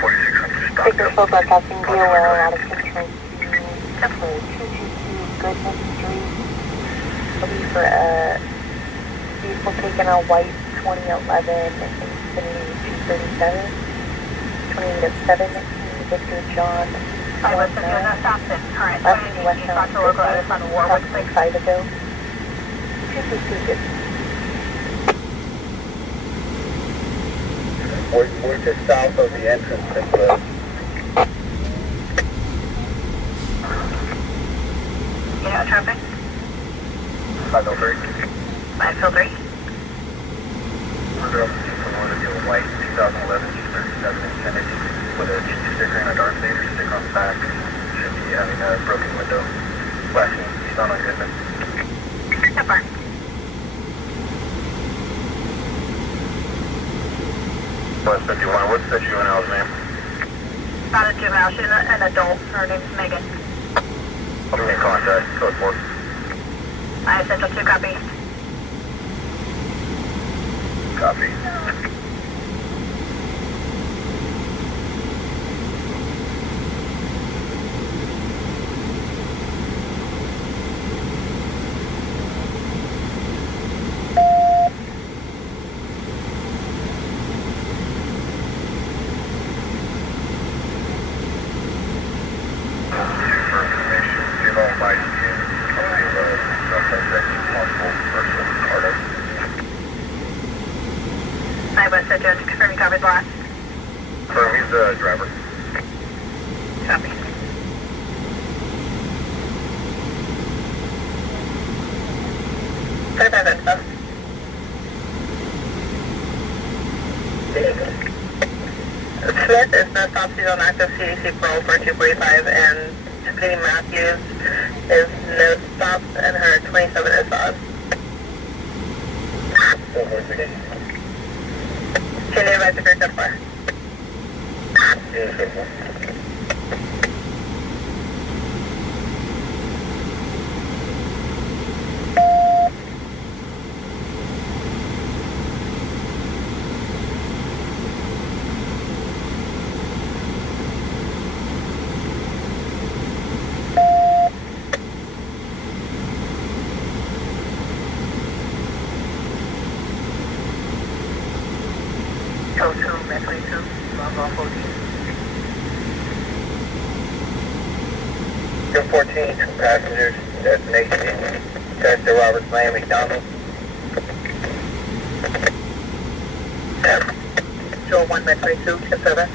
4600 Stockville. Bakersfield broadcasting DOL out of control 222 Goodman Street. It'll be for a vehicle taken on white 2011 Xfinity 237. 2807 Victor John. I was doing that stop this current. Left and westbound local on Warwick Lake Sideville. 222. We're just south of the entrance to the... You know traffic? 503. 503. We're going to see white 2011 237 Xfinity with a cheap sticker and a Darth Vader sticker on the back. Should be having a broken window. Flashing east on Goodman. Super. Plus 51, what's the juvenile's name? Not a juvenile, she's an adult. Her name's Megan. I'll be in contact, code 4. I Central 2 copy. Copy. 5 West Edge, confirming coverage last. He's the driver. Copy. Smith is no stop. He's on active CDC parole for 245, and Tiffany Matthews is no stop, and her 27 is on. Can you advise the group so far? Met 22, Long 14. 214, two passengers, destination, Dr. Roberts Lane, McDonald. 201, Met 22, can service.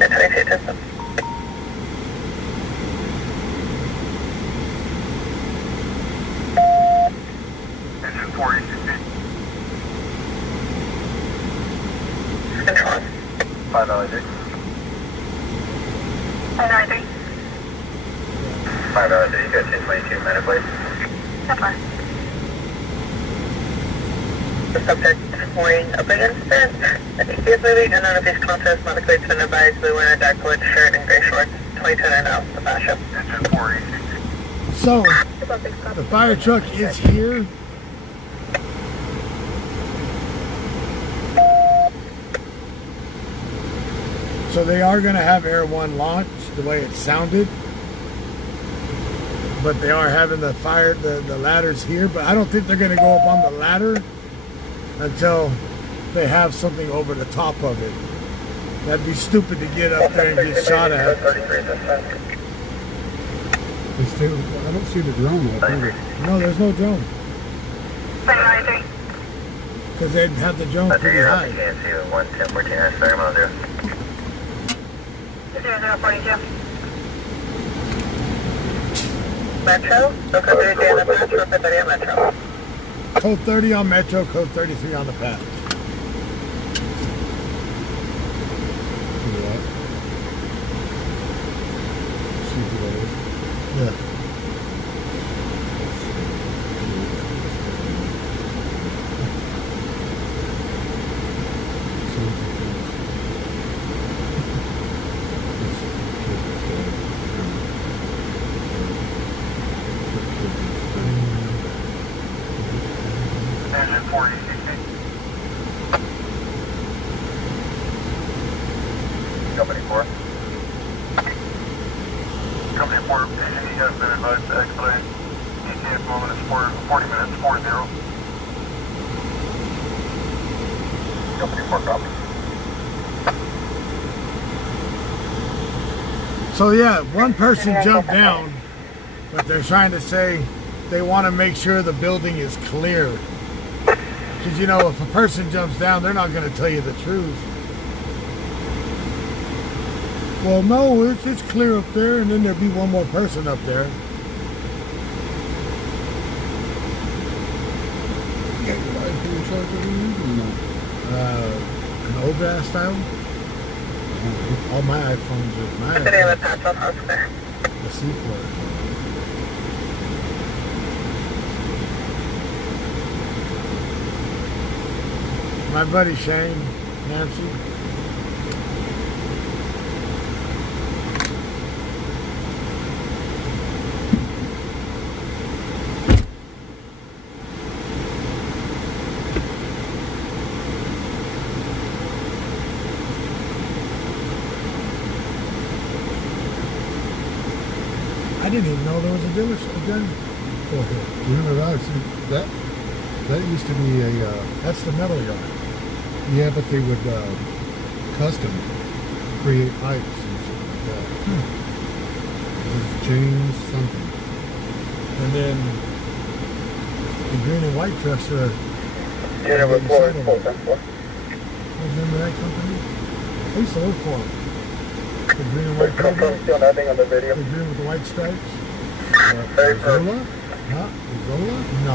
Met 22, system. Engine 4 ECC. Control. 5LID. 593. 5LID, you got 1022 minute, please. That's fine. The subject wearing a big incident. I think he is moving. I don't know if he's conscious. Medically been advised to wear a dark wood shirt and gray shorts. 22 and out the fashion. Engine 4 ECC. So, the fire truck is here. So they are going to have Air 1 launch the way it sounded. But they are having the ladders here. But I don't think they're going to go up on the ladder until they have something over the top of it. That'd be stupid to get up there and get shot at. I don't see the drone up either. No, there's no drone. 593. Because they'd have the drone pretty high. 0042. Metro, local 33 on the patch, local 30 on Metro. Code 30 on Metro, code 33 on the patch. Yeah. Engine 4 ECC. Company 4. Company 4, PCE has been advised to expedite. ETA at the moment is 40 minutes, 40. Company 4 copy. So yeah, one person jumped down, but they're trying to say they want to make sure the building is clear. Because you know, if a person jumps down, they're not going to tell you the truth. Well, no, it's clear up there, and then there'll be one more person up there. An old ass style? All my iPhones are my Today on the iPhones. patch, on house there. The seaport. My buddy Shane, Nancy. I didn't even know there was a dealership gun for here. You know that? See, that used to be a That's the metal yard. yeah, but they would custom create pipes and shit like that. It was James something. And then the green and white trucks are Unit They report, settled full it. 10-4. Remember that company? I used to work for them. The green and white Confirm logo. still nothing on the video. The green with the white stripes. Very firm. Zola? Huh? Zola? No.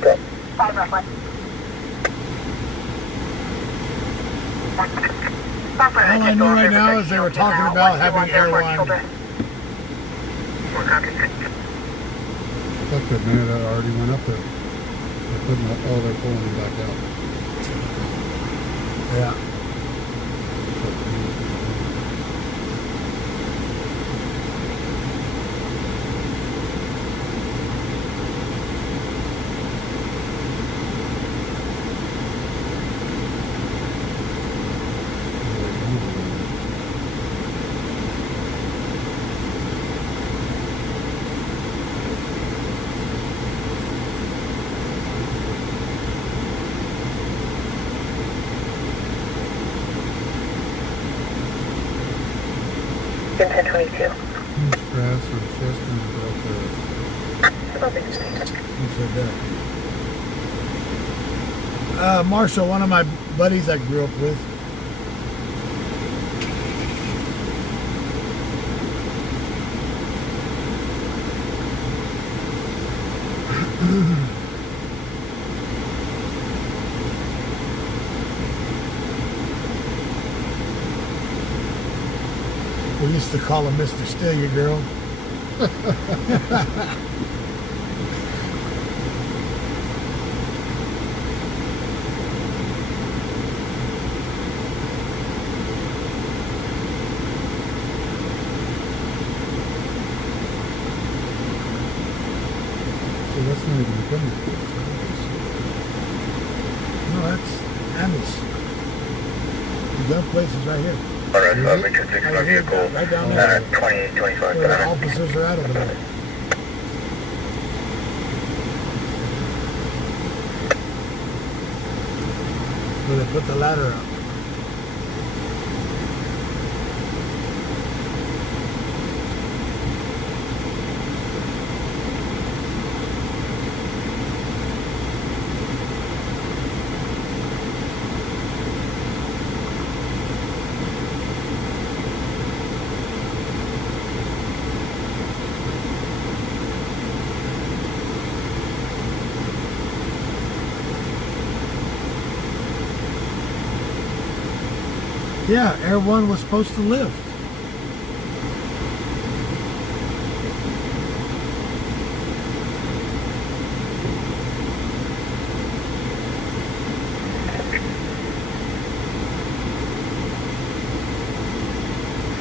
Go. 5 roughly. All I know right now is they were talking about having airline. I thought that minute I already went up there. They're putting, they're pulling them back out. Yeah. Jim 1022. Grass or Chester Who said that? Marshall, one of my buddies I grew up with. We used to call him Mr. Steal Your Girl. So that's not even coming. No, that's Amis. The gun place is right here. Alright, Victor 6 Right here, vehicle, right down there. 2825. Where the officers are at over there. Where they put the ladder up. Yeah, Air One was supposed to lift.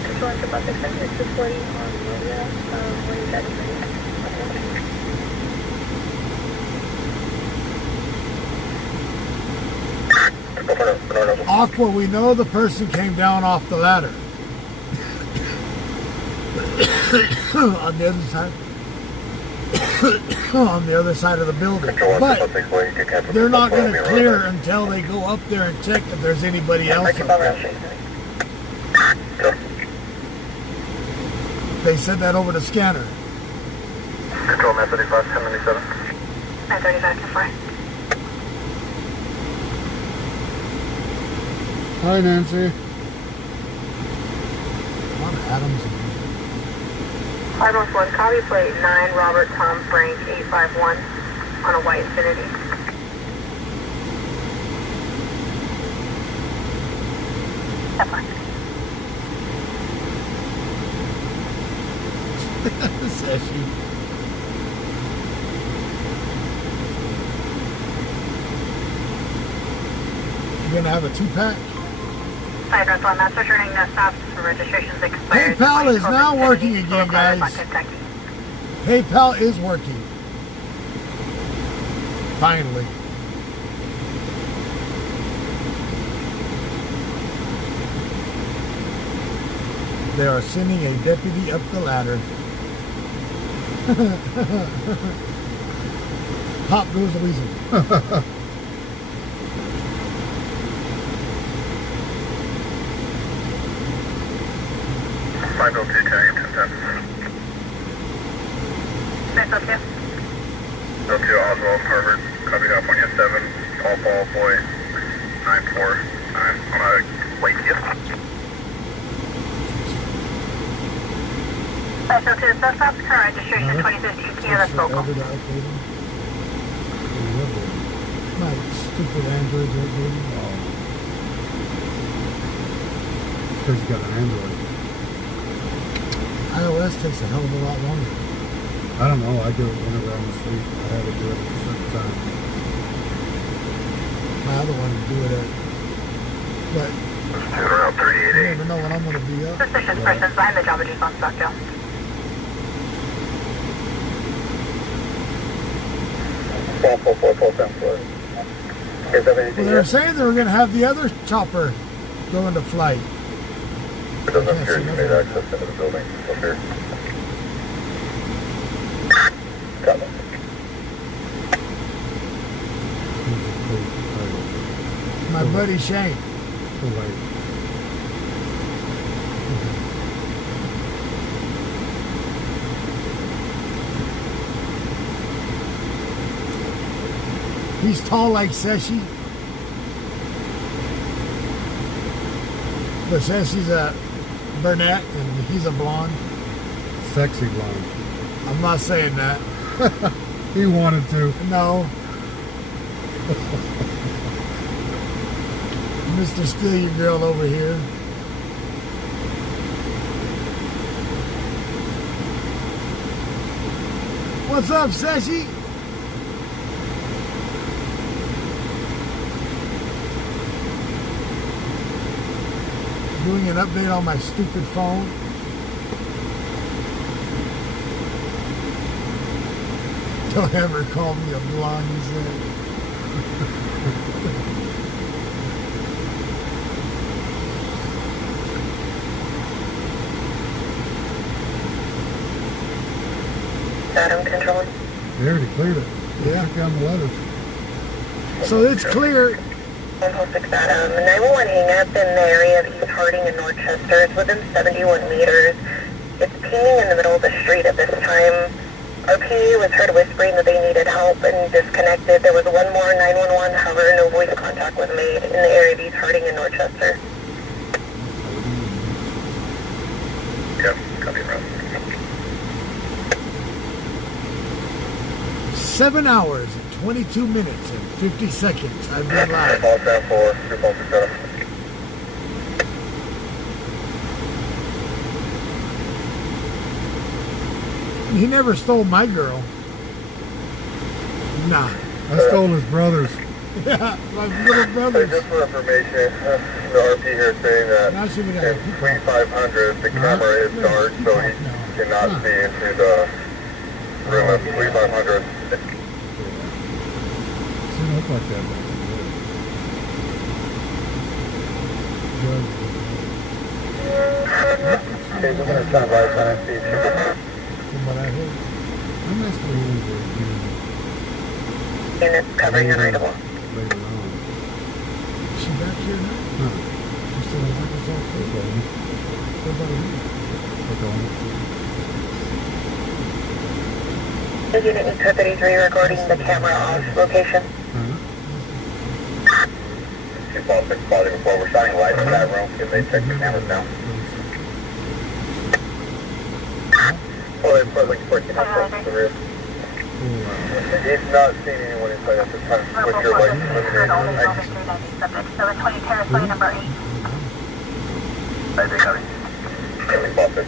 Control to bus extension 240 on the area. Where is that? Aqua, we know the person came down off the ladder. On the other side. On the other side of the building. But they're not going to clear until they go up there and check if there's anybody else up there. They said that over the scanner. Control 935, 1097. 935 to 4. Hi, Nancy. A lot of Adams in 511, copy plate 9, Robert Tom Frank 851 on a white Infinity. That's fine. Says you. You're gonna have a 2-pack? Side North 1, that's returning no stops for registrations expired. PayPal is now working again, guys. PayPal is working. Finally. They are sending a deputy up the ladder. Pop goes the weasel. 502, Italian 1010. That's okay. 02 Oswald, Harvard, copy that 107, Ball Boy 949 on a Lakeview. Special 2, suspect's current registration 2015 Kia, that's local. Forever to update them. My stupid Androids are updating. Because you got an Android. iOS takes a hell of a lot longer. I don't know. I do it whenever I'm asleep. I have to do it at a certain time. My other one would do it at, but Around you 38.8. never know when I'm going to be up. Suspicious persons behind the Jamba Juice on Stockdale. Well, they were saying they were going to have the other chopper go into flight. It doesn't appear you made access into the building. Up here. Got it. My buddy Shane. Oh, wait. He's tall like Seshi. But Seshi's a brunette and he's a blonde. Sexy blonde. I'm not saying that. He wanted to. No. Mr. Steal Your Girl over here. What's up, Seshi? Doing an update on my stupid phone. Don't ever call me a blonde, he said. Adam control. They already cleared it. Yeah. Took down the letters. So it's clear. 106 Adam. 911 hang up in the area of East Harding and Norchester. It's within 71 meters. It's pinging in the middle of the street at this time. Our PA was heard whispering that they needed help and disconnected. There was one more 911, however, no voice contact was made in the area of East Harding and Norchester. Yep, copy around. 7 hours and 22 minutes and 50 seconds. I've been live. Call down for 2.67. He never stole my girl. Nah. I stole his brother's. Yeah, my little Hey, brothers. just for information, the RP here saying that Now should we got in Suite 500, the camera is dark, so he cannot see into the room of Suite 500. Didn't look like that. Okay, we're going to stand by time, see if you can... From what I heard. I'm asking him Units covering unreadable. later on. Is she back here now? Huh. She's still in Arkansas? Okay. What about her? Okay. Unit in code 33 recording the camera off location. Two ball 6 quality before we're shining lights in that room, can they check the cameras now? Well, they're putting 14 on the rear. He's not seeing anyone inside at this time. Switch your lights to eliminate Subject, so 20 Terrace Way number 8. I think I ball 6.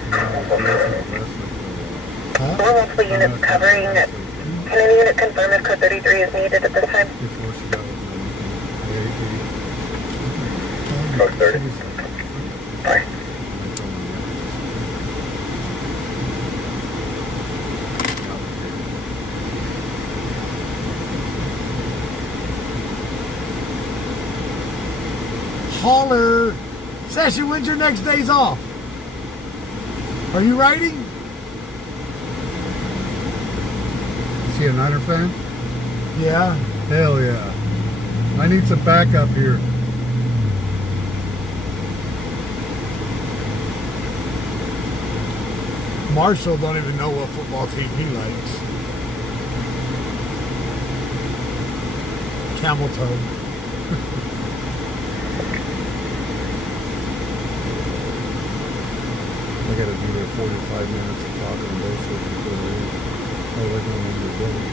Huh? We're multiple units covering. Can any unit confirm if code 33 is needed at this time? Before she got with me. Code 30. Sorry. Holler. Sashi, when's your next days off? Are you writing? Is he a Niner fan? Yeah. Hell yeah. I need some backup here. Marshall don't even know what football team he likes. Camel toe. I gotta be there 45 minutes to talk to them basically before they leave. Oh, they're going into the building.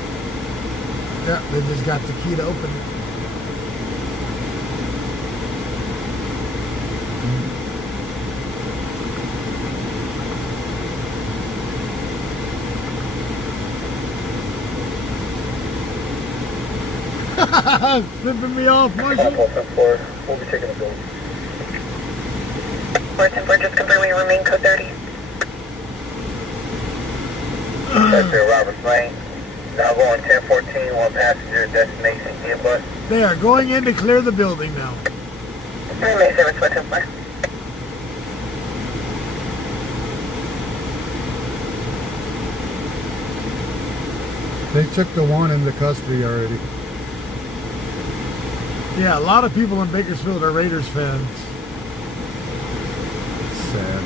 Yeah, they just got the key to open it. Flipping me off, Marshall. We'll be taking the building. We're just confirming remain code 30. Bakersfield, Roberts Lane. Now going 1014, one passenger, destination via bus. They are going in to clear the building now. Remain 724. They took the one into custody already. Yeah, a lot of people in Bakersfield are Raiders fans. Sad.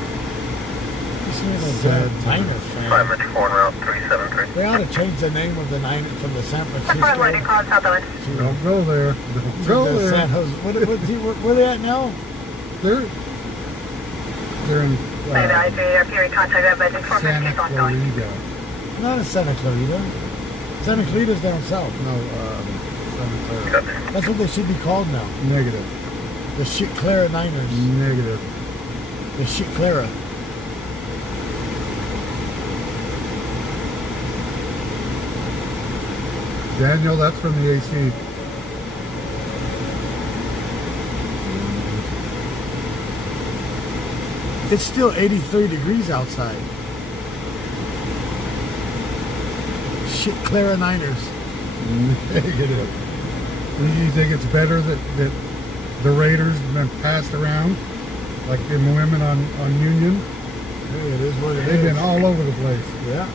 Sad Niner fan. 594 route 373. They ought to change the name of the Niner from the San Francisco Support landing call southbound. Don't go there. Don't to go the there. San Jose. Where they at now? They're in Maybe I do appear in contact with budget Santa 450 ongoing. Clarita. Not in Santa Clarita. Santa Clarita's down south. No, Santa Clara. That's what they should be called now. Negative. The shit Clara Niners. Negative. The shit Clara. Daniel, that's from the AC. It's still 83 degrees outside. Shit Clara Niners. Negative. You think it's better that the Raiders have been passed around like them women on Union? Hey, it is what it They've is. been all over the place. Yeah.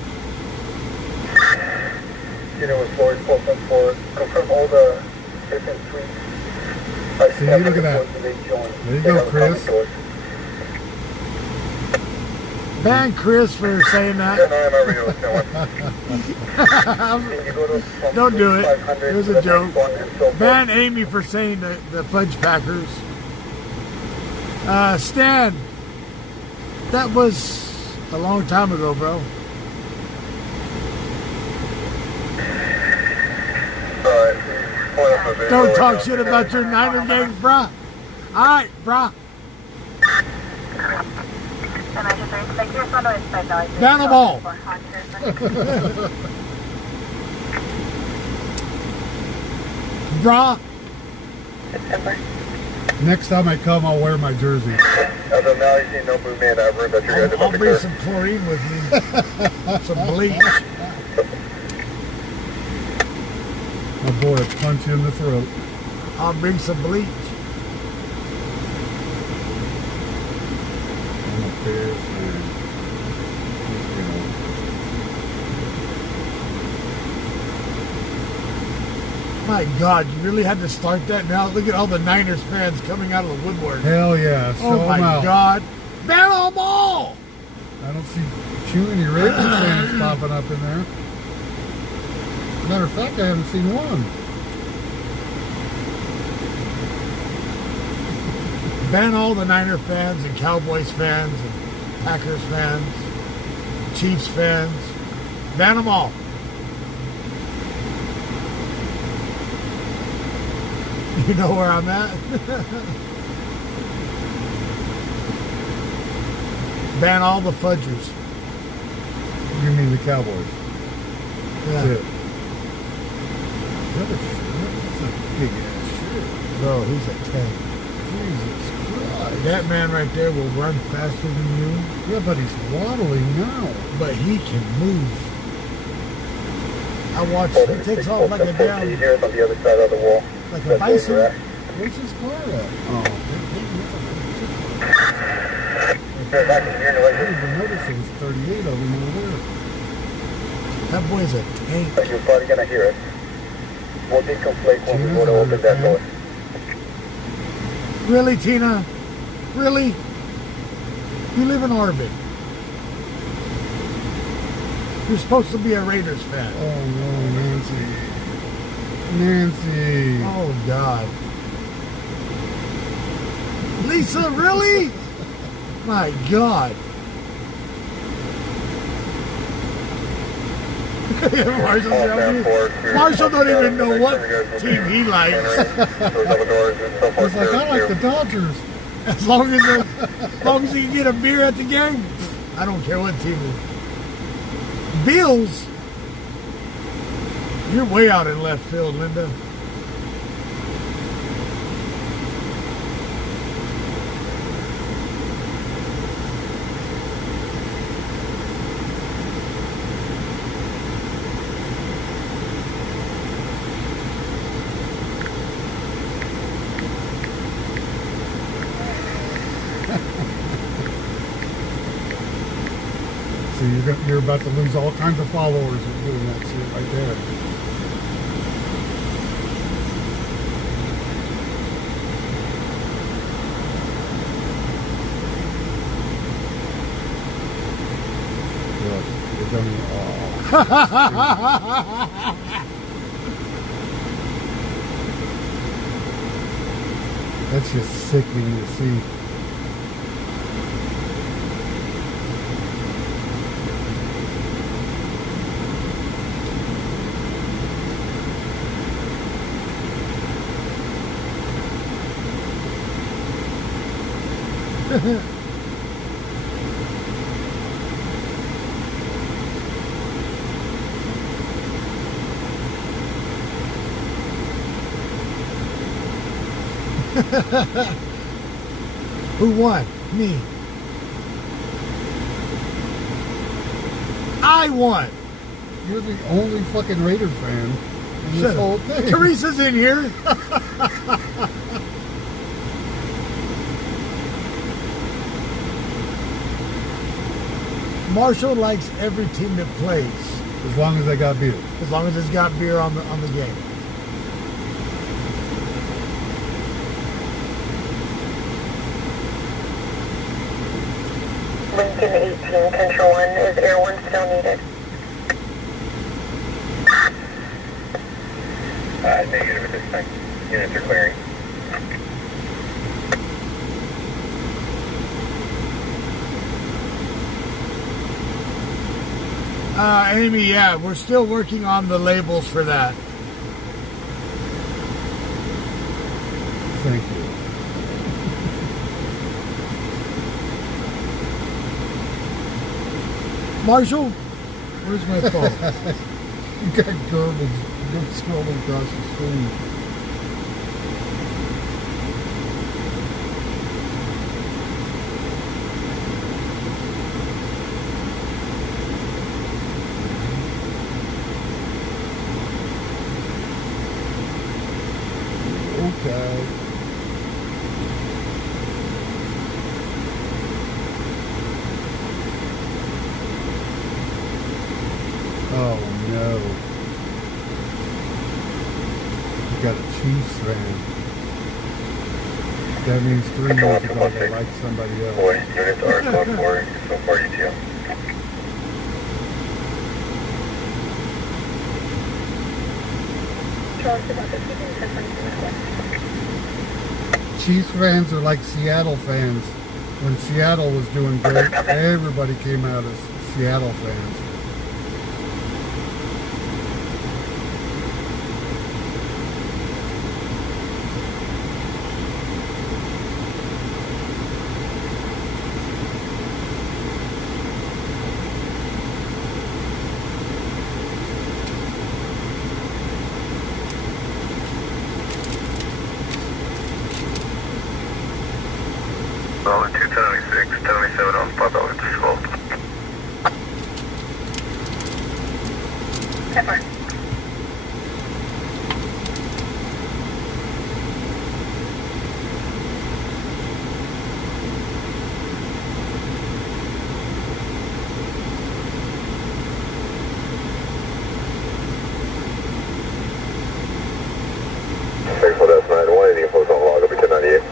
With Floyd 4.4, confirm all the different suites. See, look at that. There you go, Chris. Ban Chris for saying that. Don't do it. It was a joke. Ban Amy for saying the Fudge Packers. Stan, that was a long time ago, bro. Don't talk shit about your Niner games, bruh. Alright, bruh. Down the ball. Bruh. Next time I come, I'll wear my jersey. As of now, you see no movement. I've heard that you're guys I'll bring some chlorine with me. Some bleach. My boy will punch you in the throat. I'll bring some bleach. I'm a Bears fan. My God, you really had to start that now? Look at all the Niners fans coming out of the woodwork. Hell yeah. Oh my God. Ban them all! I don't see too many Raiders fans popping up in there. Matter of fact, I haven't seen one. Ban all the Niner fans and Cowboys fans and Packers fans, Chiefs fans. Ban them all. You know where I'm at? Ban all the fudgers. You mean the Cowboys? Yeah. That's it. That's a big ass shit. Bro, he's a 10. Jesus Christ. That man right there will run faster than you. Yeah, but he's waddling now. But he can move. I watched, he takes off like a damn, on the other side of the wall. like a bison. Where's his car at? Oh, I didn't even notice it was 38 of them over there. That boy's a tank. You're probably gonna hear it. We'll deconflate when we go to open that door. Really, Tina? Really? You live in orbit. You're supposed to be a Raiders fan. Oh no, Nancy. Nancy. Oh, God. Lisa, really? My God. Marshall don't even know what team he likes. He's like, I like the Dodgers. As long as he can get a beer at the game, I don't care what team it is. Bills? You're way out in left field, Linda. So you're about to lose all kinds of followers with doing that shit right there. Look, you're done. Oh. That's just sickening to see. Who won? Me. I won. You're the only fucking Raider fan in this whole thing. Teresa's in here. Marshall likes every team that plays. As long as they got beer. As long as it's got beer on the game. Lincoln 18, Control 1, is Air 1 still needed? Negative at this time. Units are clearing. Amy, yeah, we're still working on the labels for that. Thank you. Marshall, where's my phone? You got garbage. You're scrolling across the screen. Okay. Oh no. You got a Chiefs fan. That means 3 years ago they liked somebody else. Boy, units are code 4, so far ETO. Chiefs fans are like Seattle fans. When Seattle was doing great, everybody came out as Seattle fans. Solid 276, 77 on spot, over to school. Pepper. Bakersfield S9, 180, post on log, up to 98.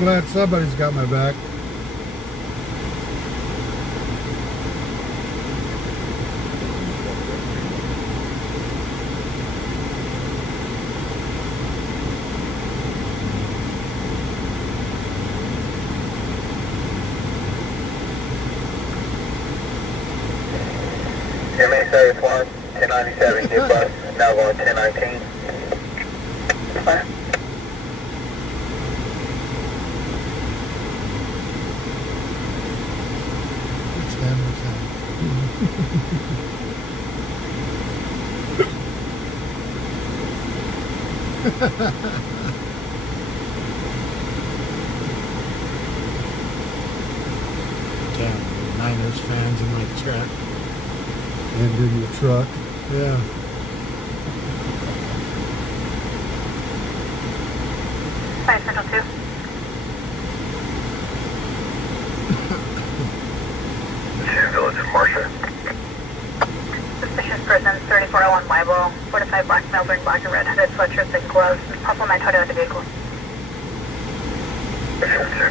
glad somebody's got my back. MA 31, 1097, get bus, now going 1019. It's family time. Damn, Niners fans in my chat. And in your truck. Yeah. Five Central 2. Village of Marcia. Suspicious person, 3401 Weibo, 45 black male wearing black and red hooded sweatshirts and gloves, possible 920 on the vehicle.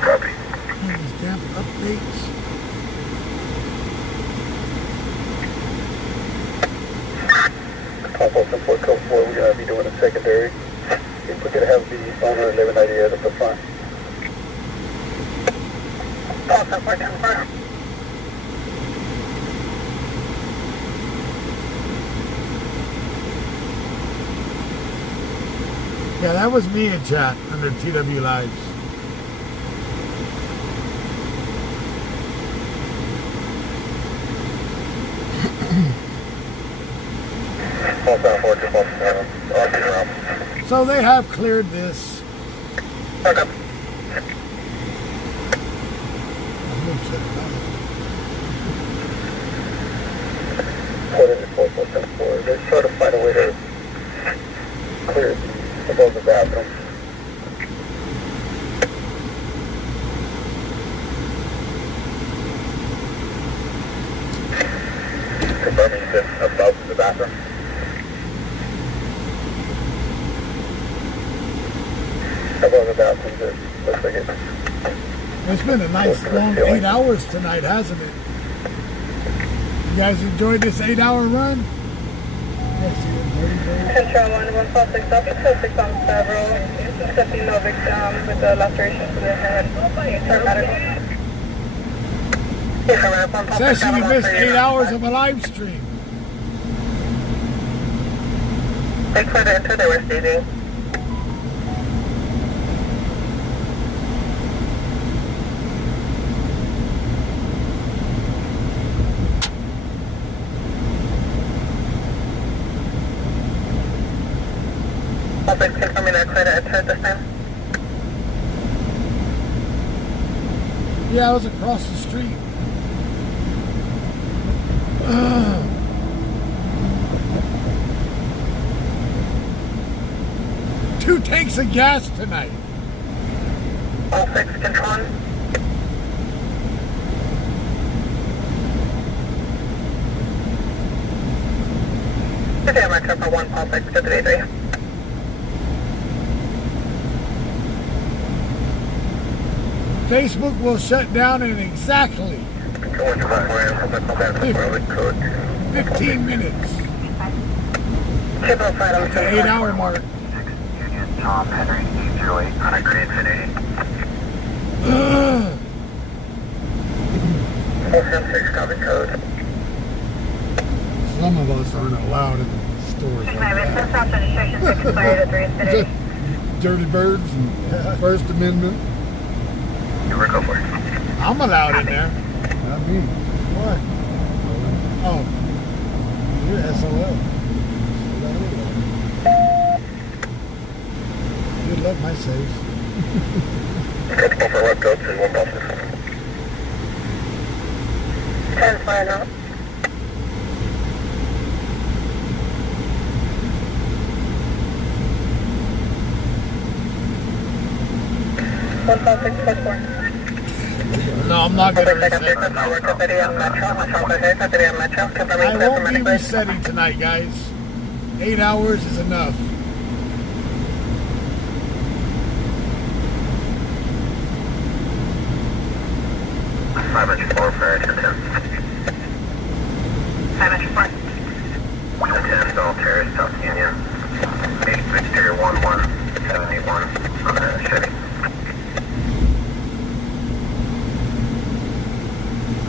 Copy. These damn updates. Pop off in Fort Code 4, we're going to be doing a secondary. If we're going to have the owner 1198 at the front. Also 410 Yeah, that was me in chat under TW Lives. So they have cleared this. Okay. Put in the 4474. They're trying to find a way to clear above the bathroom. Confirming you said above the bathroom. Above the bathroom, it looks like it. It's been a nice long 8 hours tonight, hasn't it? You guys enjoyed this 8-hour run? Control 146 up, 6 on several, accepting no victim with the laceration to the head. Start medical. Says you missed 8 hours of a live stream. They cleared it until they were receiving. Confirming they're clear to enter at this time. Yeah, I was across the street. Two tanks of gas tonight. All 6 control. Today I'm retro for 1 Pulse 6 to 33. Facebook will shut down in exactly 15 minutes. That's an 8-hour mark. Tom Henry 808 on a grade Infinity. 476 copy code. Some of us aren't allowed in stores like that. Registration expired at 3 Infinity. Dirty birds and First Amendment. Go for it. I'm allowed in there. Not me. What? Oh. You're SOL. Good luck, my saves. Go for left code, 1 Pulse 10 final. One call 644. No, I'm not going to reset. I won't be resetting tonight, guys. 8 hours is enough. 504 for 1010. 504. 1010, Donald Terrace, South Union. Exterior 11781 on the Chevy.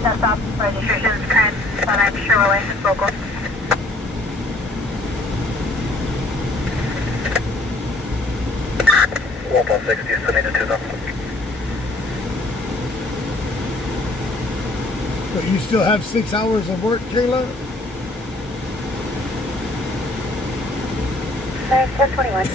That's up. Registration's current, but I'm Chevrolet, local. Wolf on 60, sending to 2000. But you still have 6 hours of work, Kayla? 421.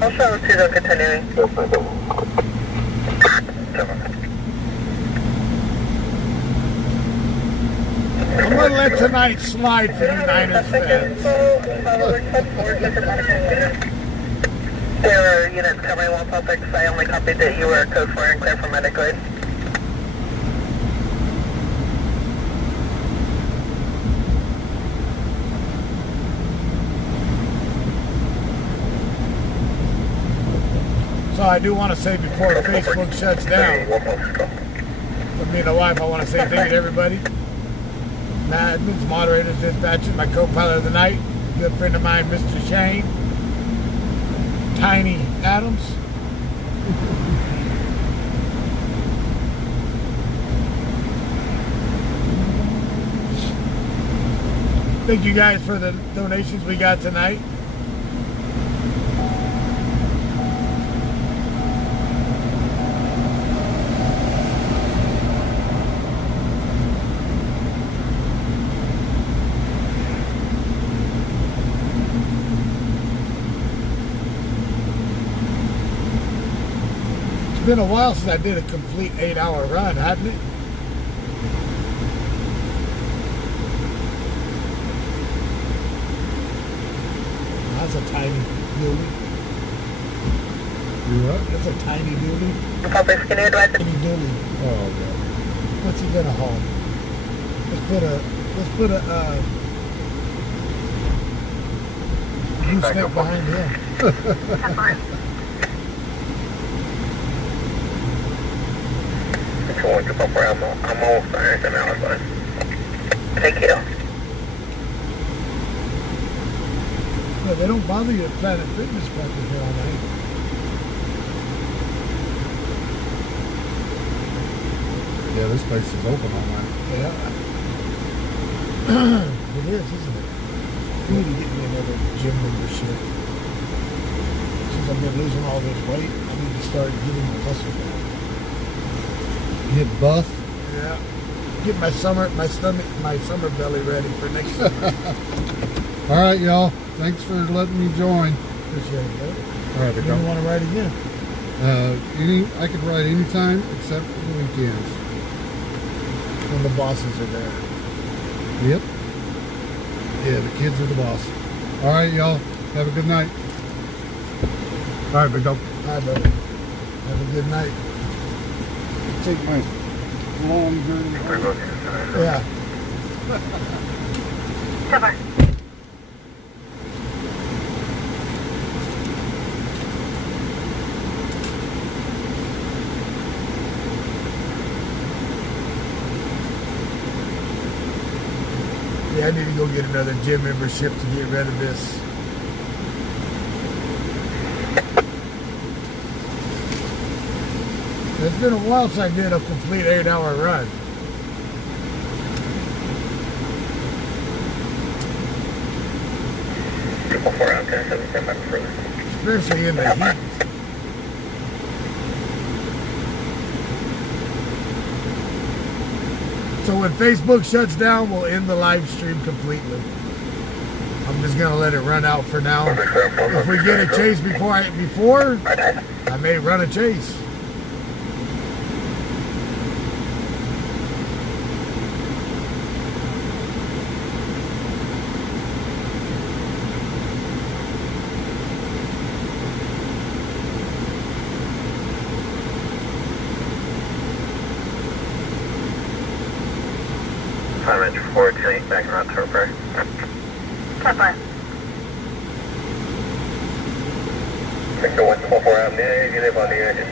I'll show to the continuing. I'm going to let tonight slide for you Niners fans. There are units covering 156. I only copied that you were code 4 and clear for medical aid. So I do want to say before Facebook shuts down, for me and the wife, I want to say thank you to everybody. Admins, moderators, dispatchers, my co-pilot of the night, a good friend of mine, Mr. Shane, Tiny Adams. Thank you guys for the donations we got tonight. It's been a while since I did a complete 8-hour run, hadn't it? That's a tiny building. You what? That's a tiny building. Public skinny advisor. Tiny building. Oh, God. What's he gonna haul? Let's put a gooseneck behind him. Controlling to bumper, I'm almost there, I'm out, but. Thank you. Well, they don't bother you at Planet Fitness parking here all night. Yeah, this place is open all night. Yeah. It is, isn't it? We need to get me another gym membership. Since I've been losing all this weight, I need to start getting my muscle back. Get buff. Yeah. Get my summer belly ready for next summer. All right, y'all. Thanks for letting me join. Appreciate it, bud. All right, You don't want to ride again? I could ride anytime except for the weekends. When the bosses are there. Yep. Yeah, the kids are the boss. All right, y'all. Have a good night. All right, big dog. Hi, buddy. Have a good night. Take my long journey. Yeah. Silver. Yeah, I need to go get another gym membership to get rid of this. It's been a while since I did a complete 8-hour run. Especially in the heat. So when Facebook shuts down, we'll end the live stream completely. I'm just gonna let it run out for now. If we get a chase before I may run a chase. Simon 428 back around to repair. 10-5. Victor 144, I'm negative on the edge.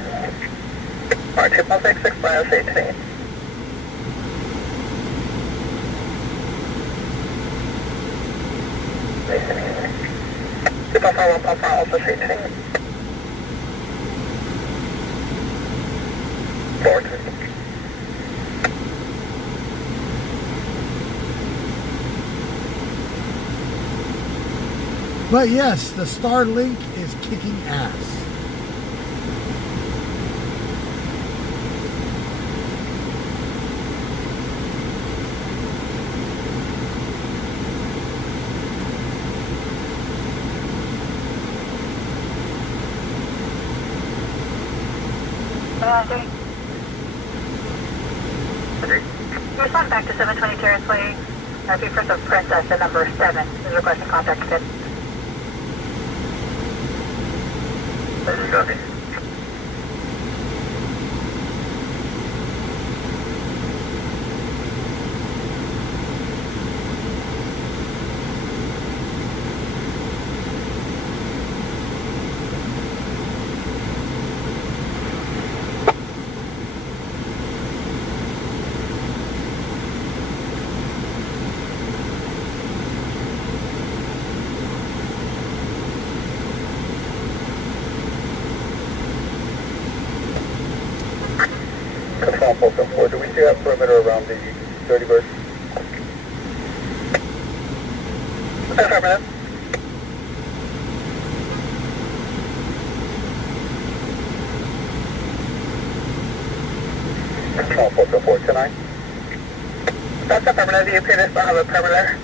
R216, 6 miles 18. Super 144, also 18. 4. But yes, the Starlink is kicking ass. Respond back to 720 Terrace Way. Repeat for some Princess at number 7 is requesting contact kit. Copy. Control 404, do we see that perimeter around the Dirty Bird? Affirmative. Control 404, tonight? That's affirmative. You appear to still have a perimeter.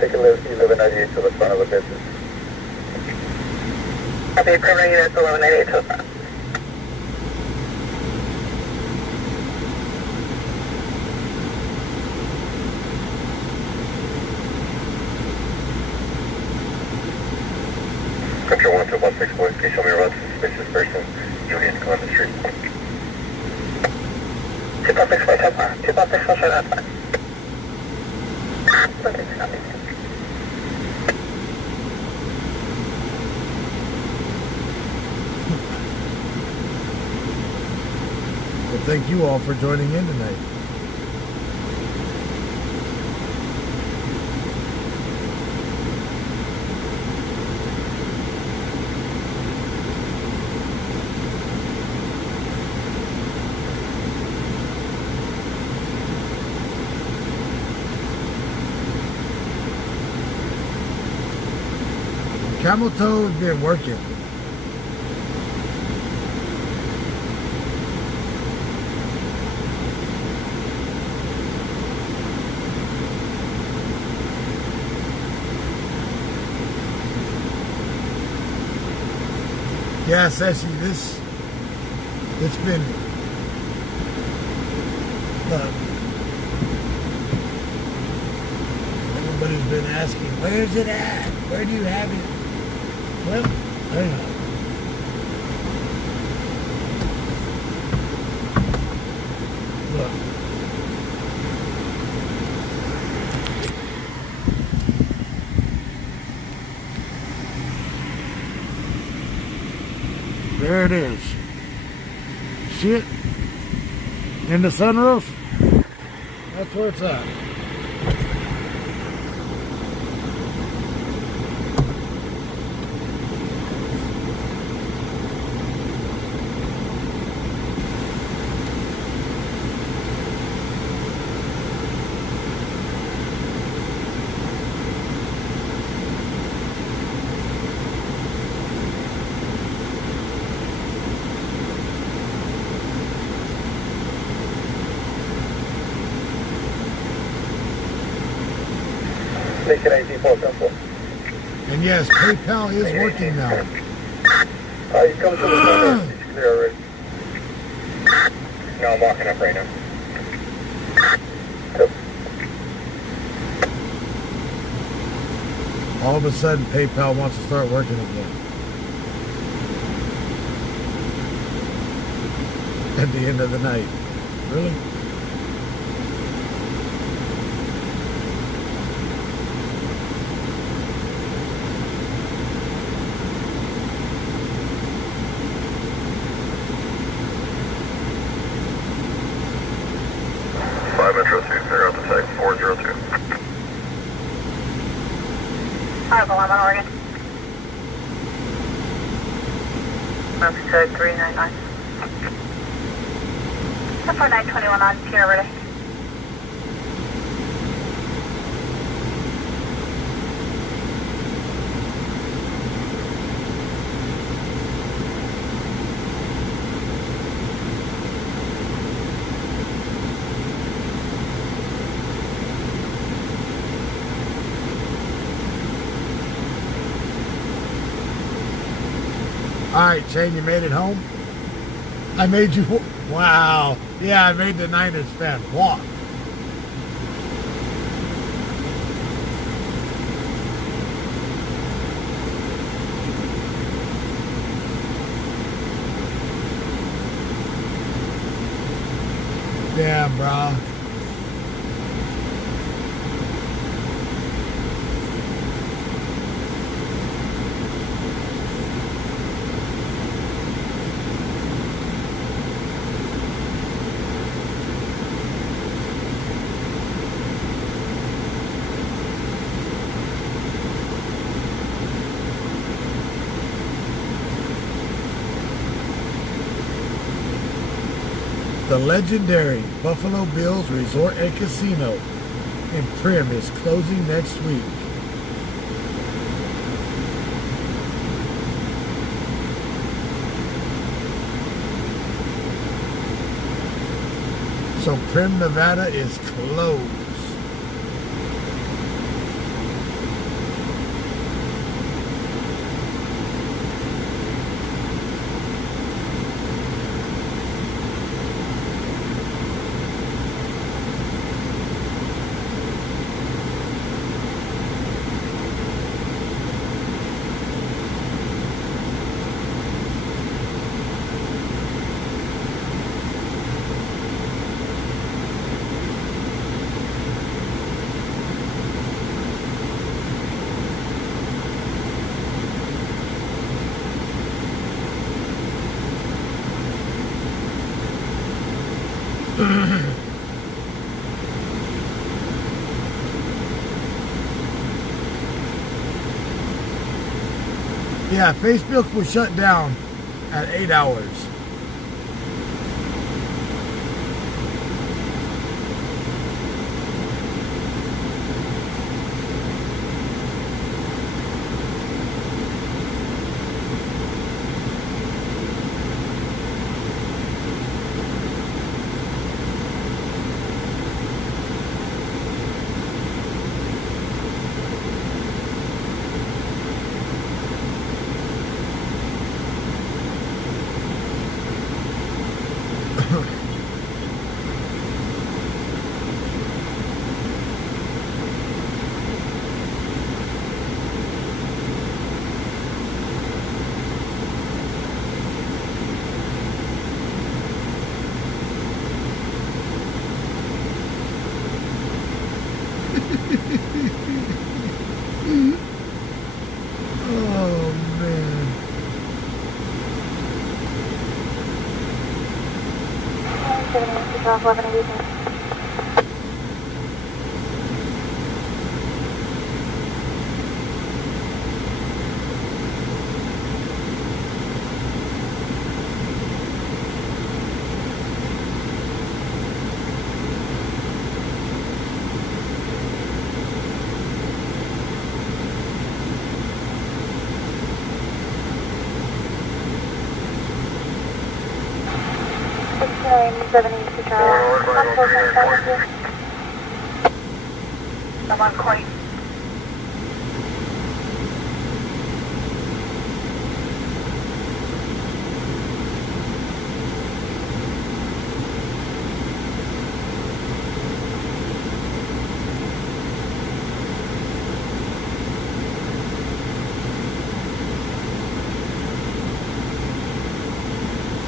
Take a look, you live in 98 to the front of the business. Copy, perimeter units 1188 to the front. Control 1216, boys, can you show me around suspicious person, Union Columbus Street? 2.6 by 10 bar. 2.6 will show that fine. Well, thank you all for joining in tonight. Camel Toe has been working. Yeah, Sashi, it's been everybody's been asking, where's it at? Where do you have it? Well, hang on. Look. There it is. See it? In the sunroof? That's where it's at. Station ID 474. And yes, PayPal is working now. You come to the front, it's clear already. No, I'm walking up right now. Yep. All of a sudden, PayPal wants to start working again. At the end of the night. Really? 5 Metro 2, clear out the tag 402. I'm on Oregon. Move to 399. 4921 on Tierra Verde. Alright, Shane, you made it home? I made you... Wow. Yeah, I made the Niners fan walk. Damn, bro. The legendary Buffalo Bills Resort and Casino in Primm is closing next week. So Primm, Nevada is closed. Yeah, Facebook was shut down at 8 hours. Oh man. I'm on Coit.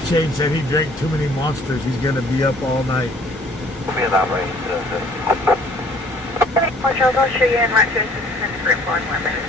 Shane said he drank too many monsters. He's gonna be up all night. Be in that range. Charles, I'll show you in right here. This is Green Barn, 1 minute.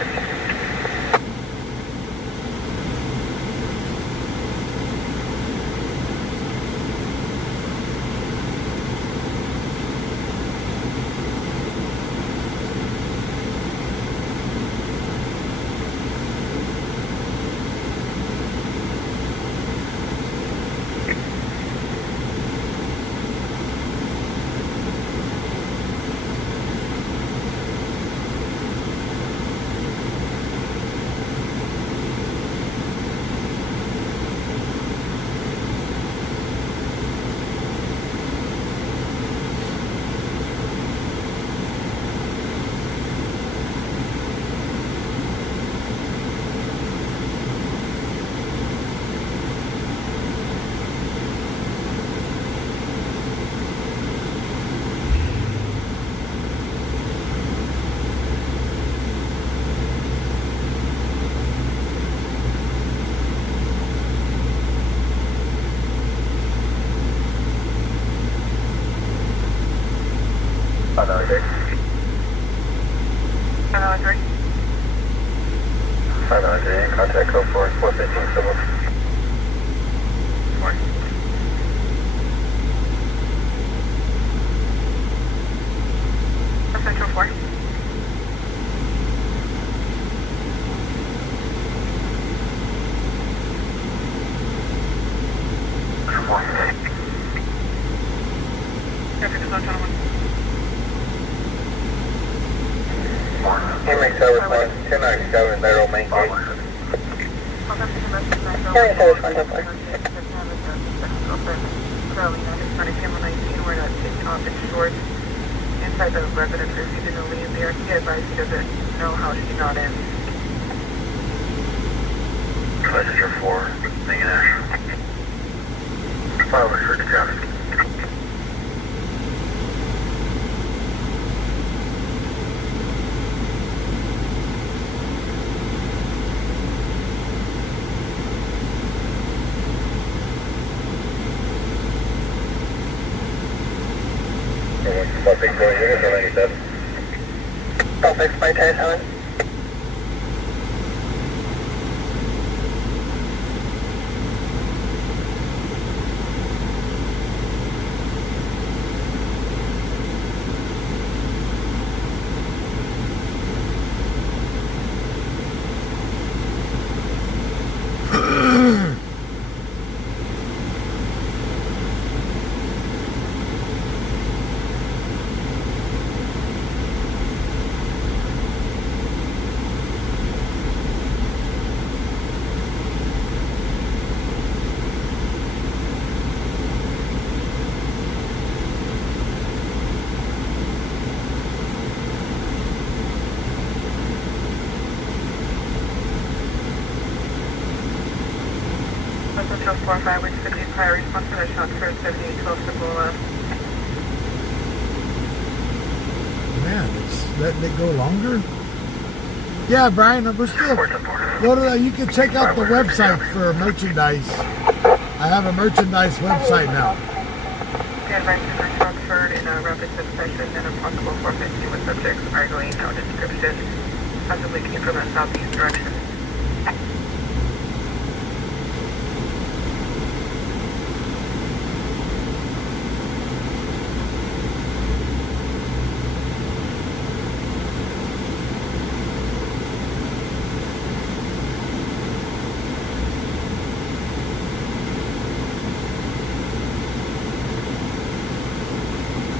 593. 503. 593, contact code 415 civil. 4. Central 4. Traffic is on channel 1. Henry 297, Narrow Main Gate. Henry 294. Carolina, Hispanic Camera 19, we're not taking off in short. Inside the residence receiving the lead there. He advised he doesn't know how she's not in. Passenger 4, negative. File restricted traffic. Big boy unit, 97. Dolphins by 10, Helen. Central 45, which 50 prior response for the shot for 7812 Cibola. Man, it's letting it go longer. Yeah, Brian, we're still. Go to you can check out the website for merchandise. I have a merchandise website now. The advices are transferred in a rapid succession and a possible forfeiture with subjects arguing no description. Possibly came from a southeast direction.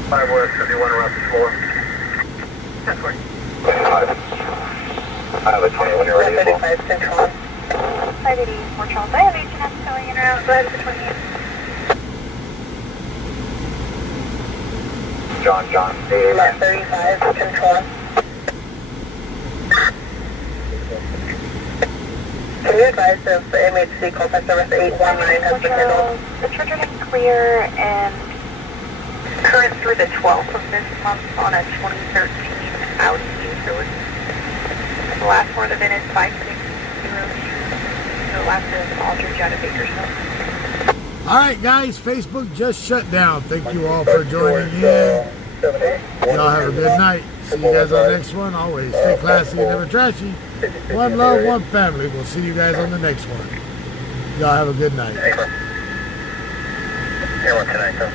Five West 51 around the floor. 10-4. 5. I have a 20 when you're ready. 35 Central. 584 Charles. I have H&S going in around. Go ahead for 28. John, 35 Central. Can you advise if the MHC contact service 819 has been handled? The children is clear and current through the 12th of this month on a 2013 Audi. So the last word of it is 5602. The last is Aldridge out of Bakersfield. All right, guys, Facebook just shut down. Thank you all for joining in. Y'all have a good night. See you guys on the next one. Always stay classy and never trashy. One love, one family. We'll see you guys on the next one. Y'all have a good night. Here one tonight, huh?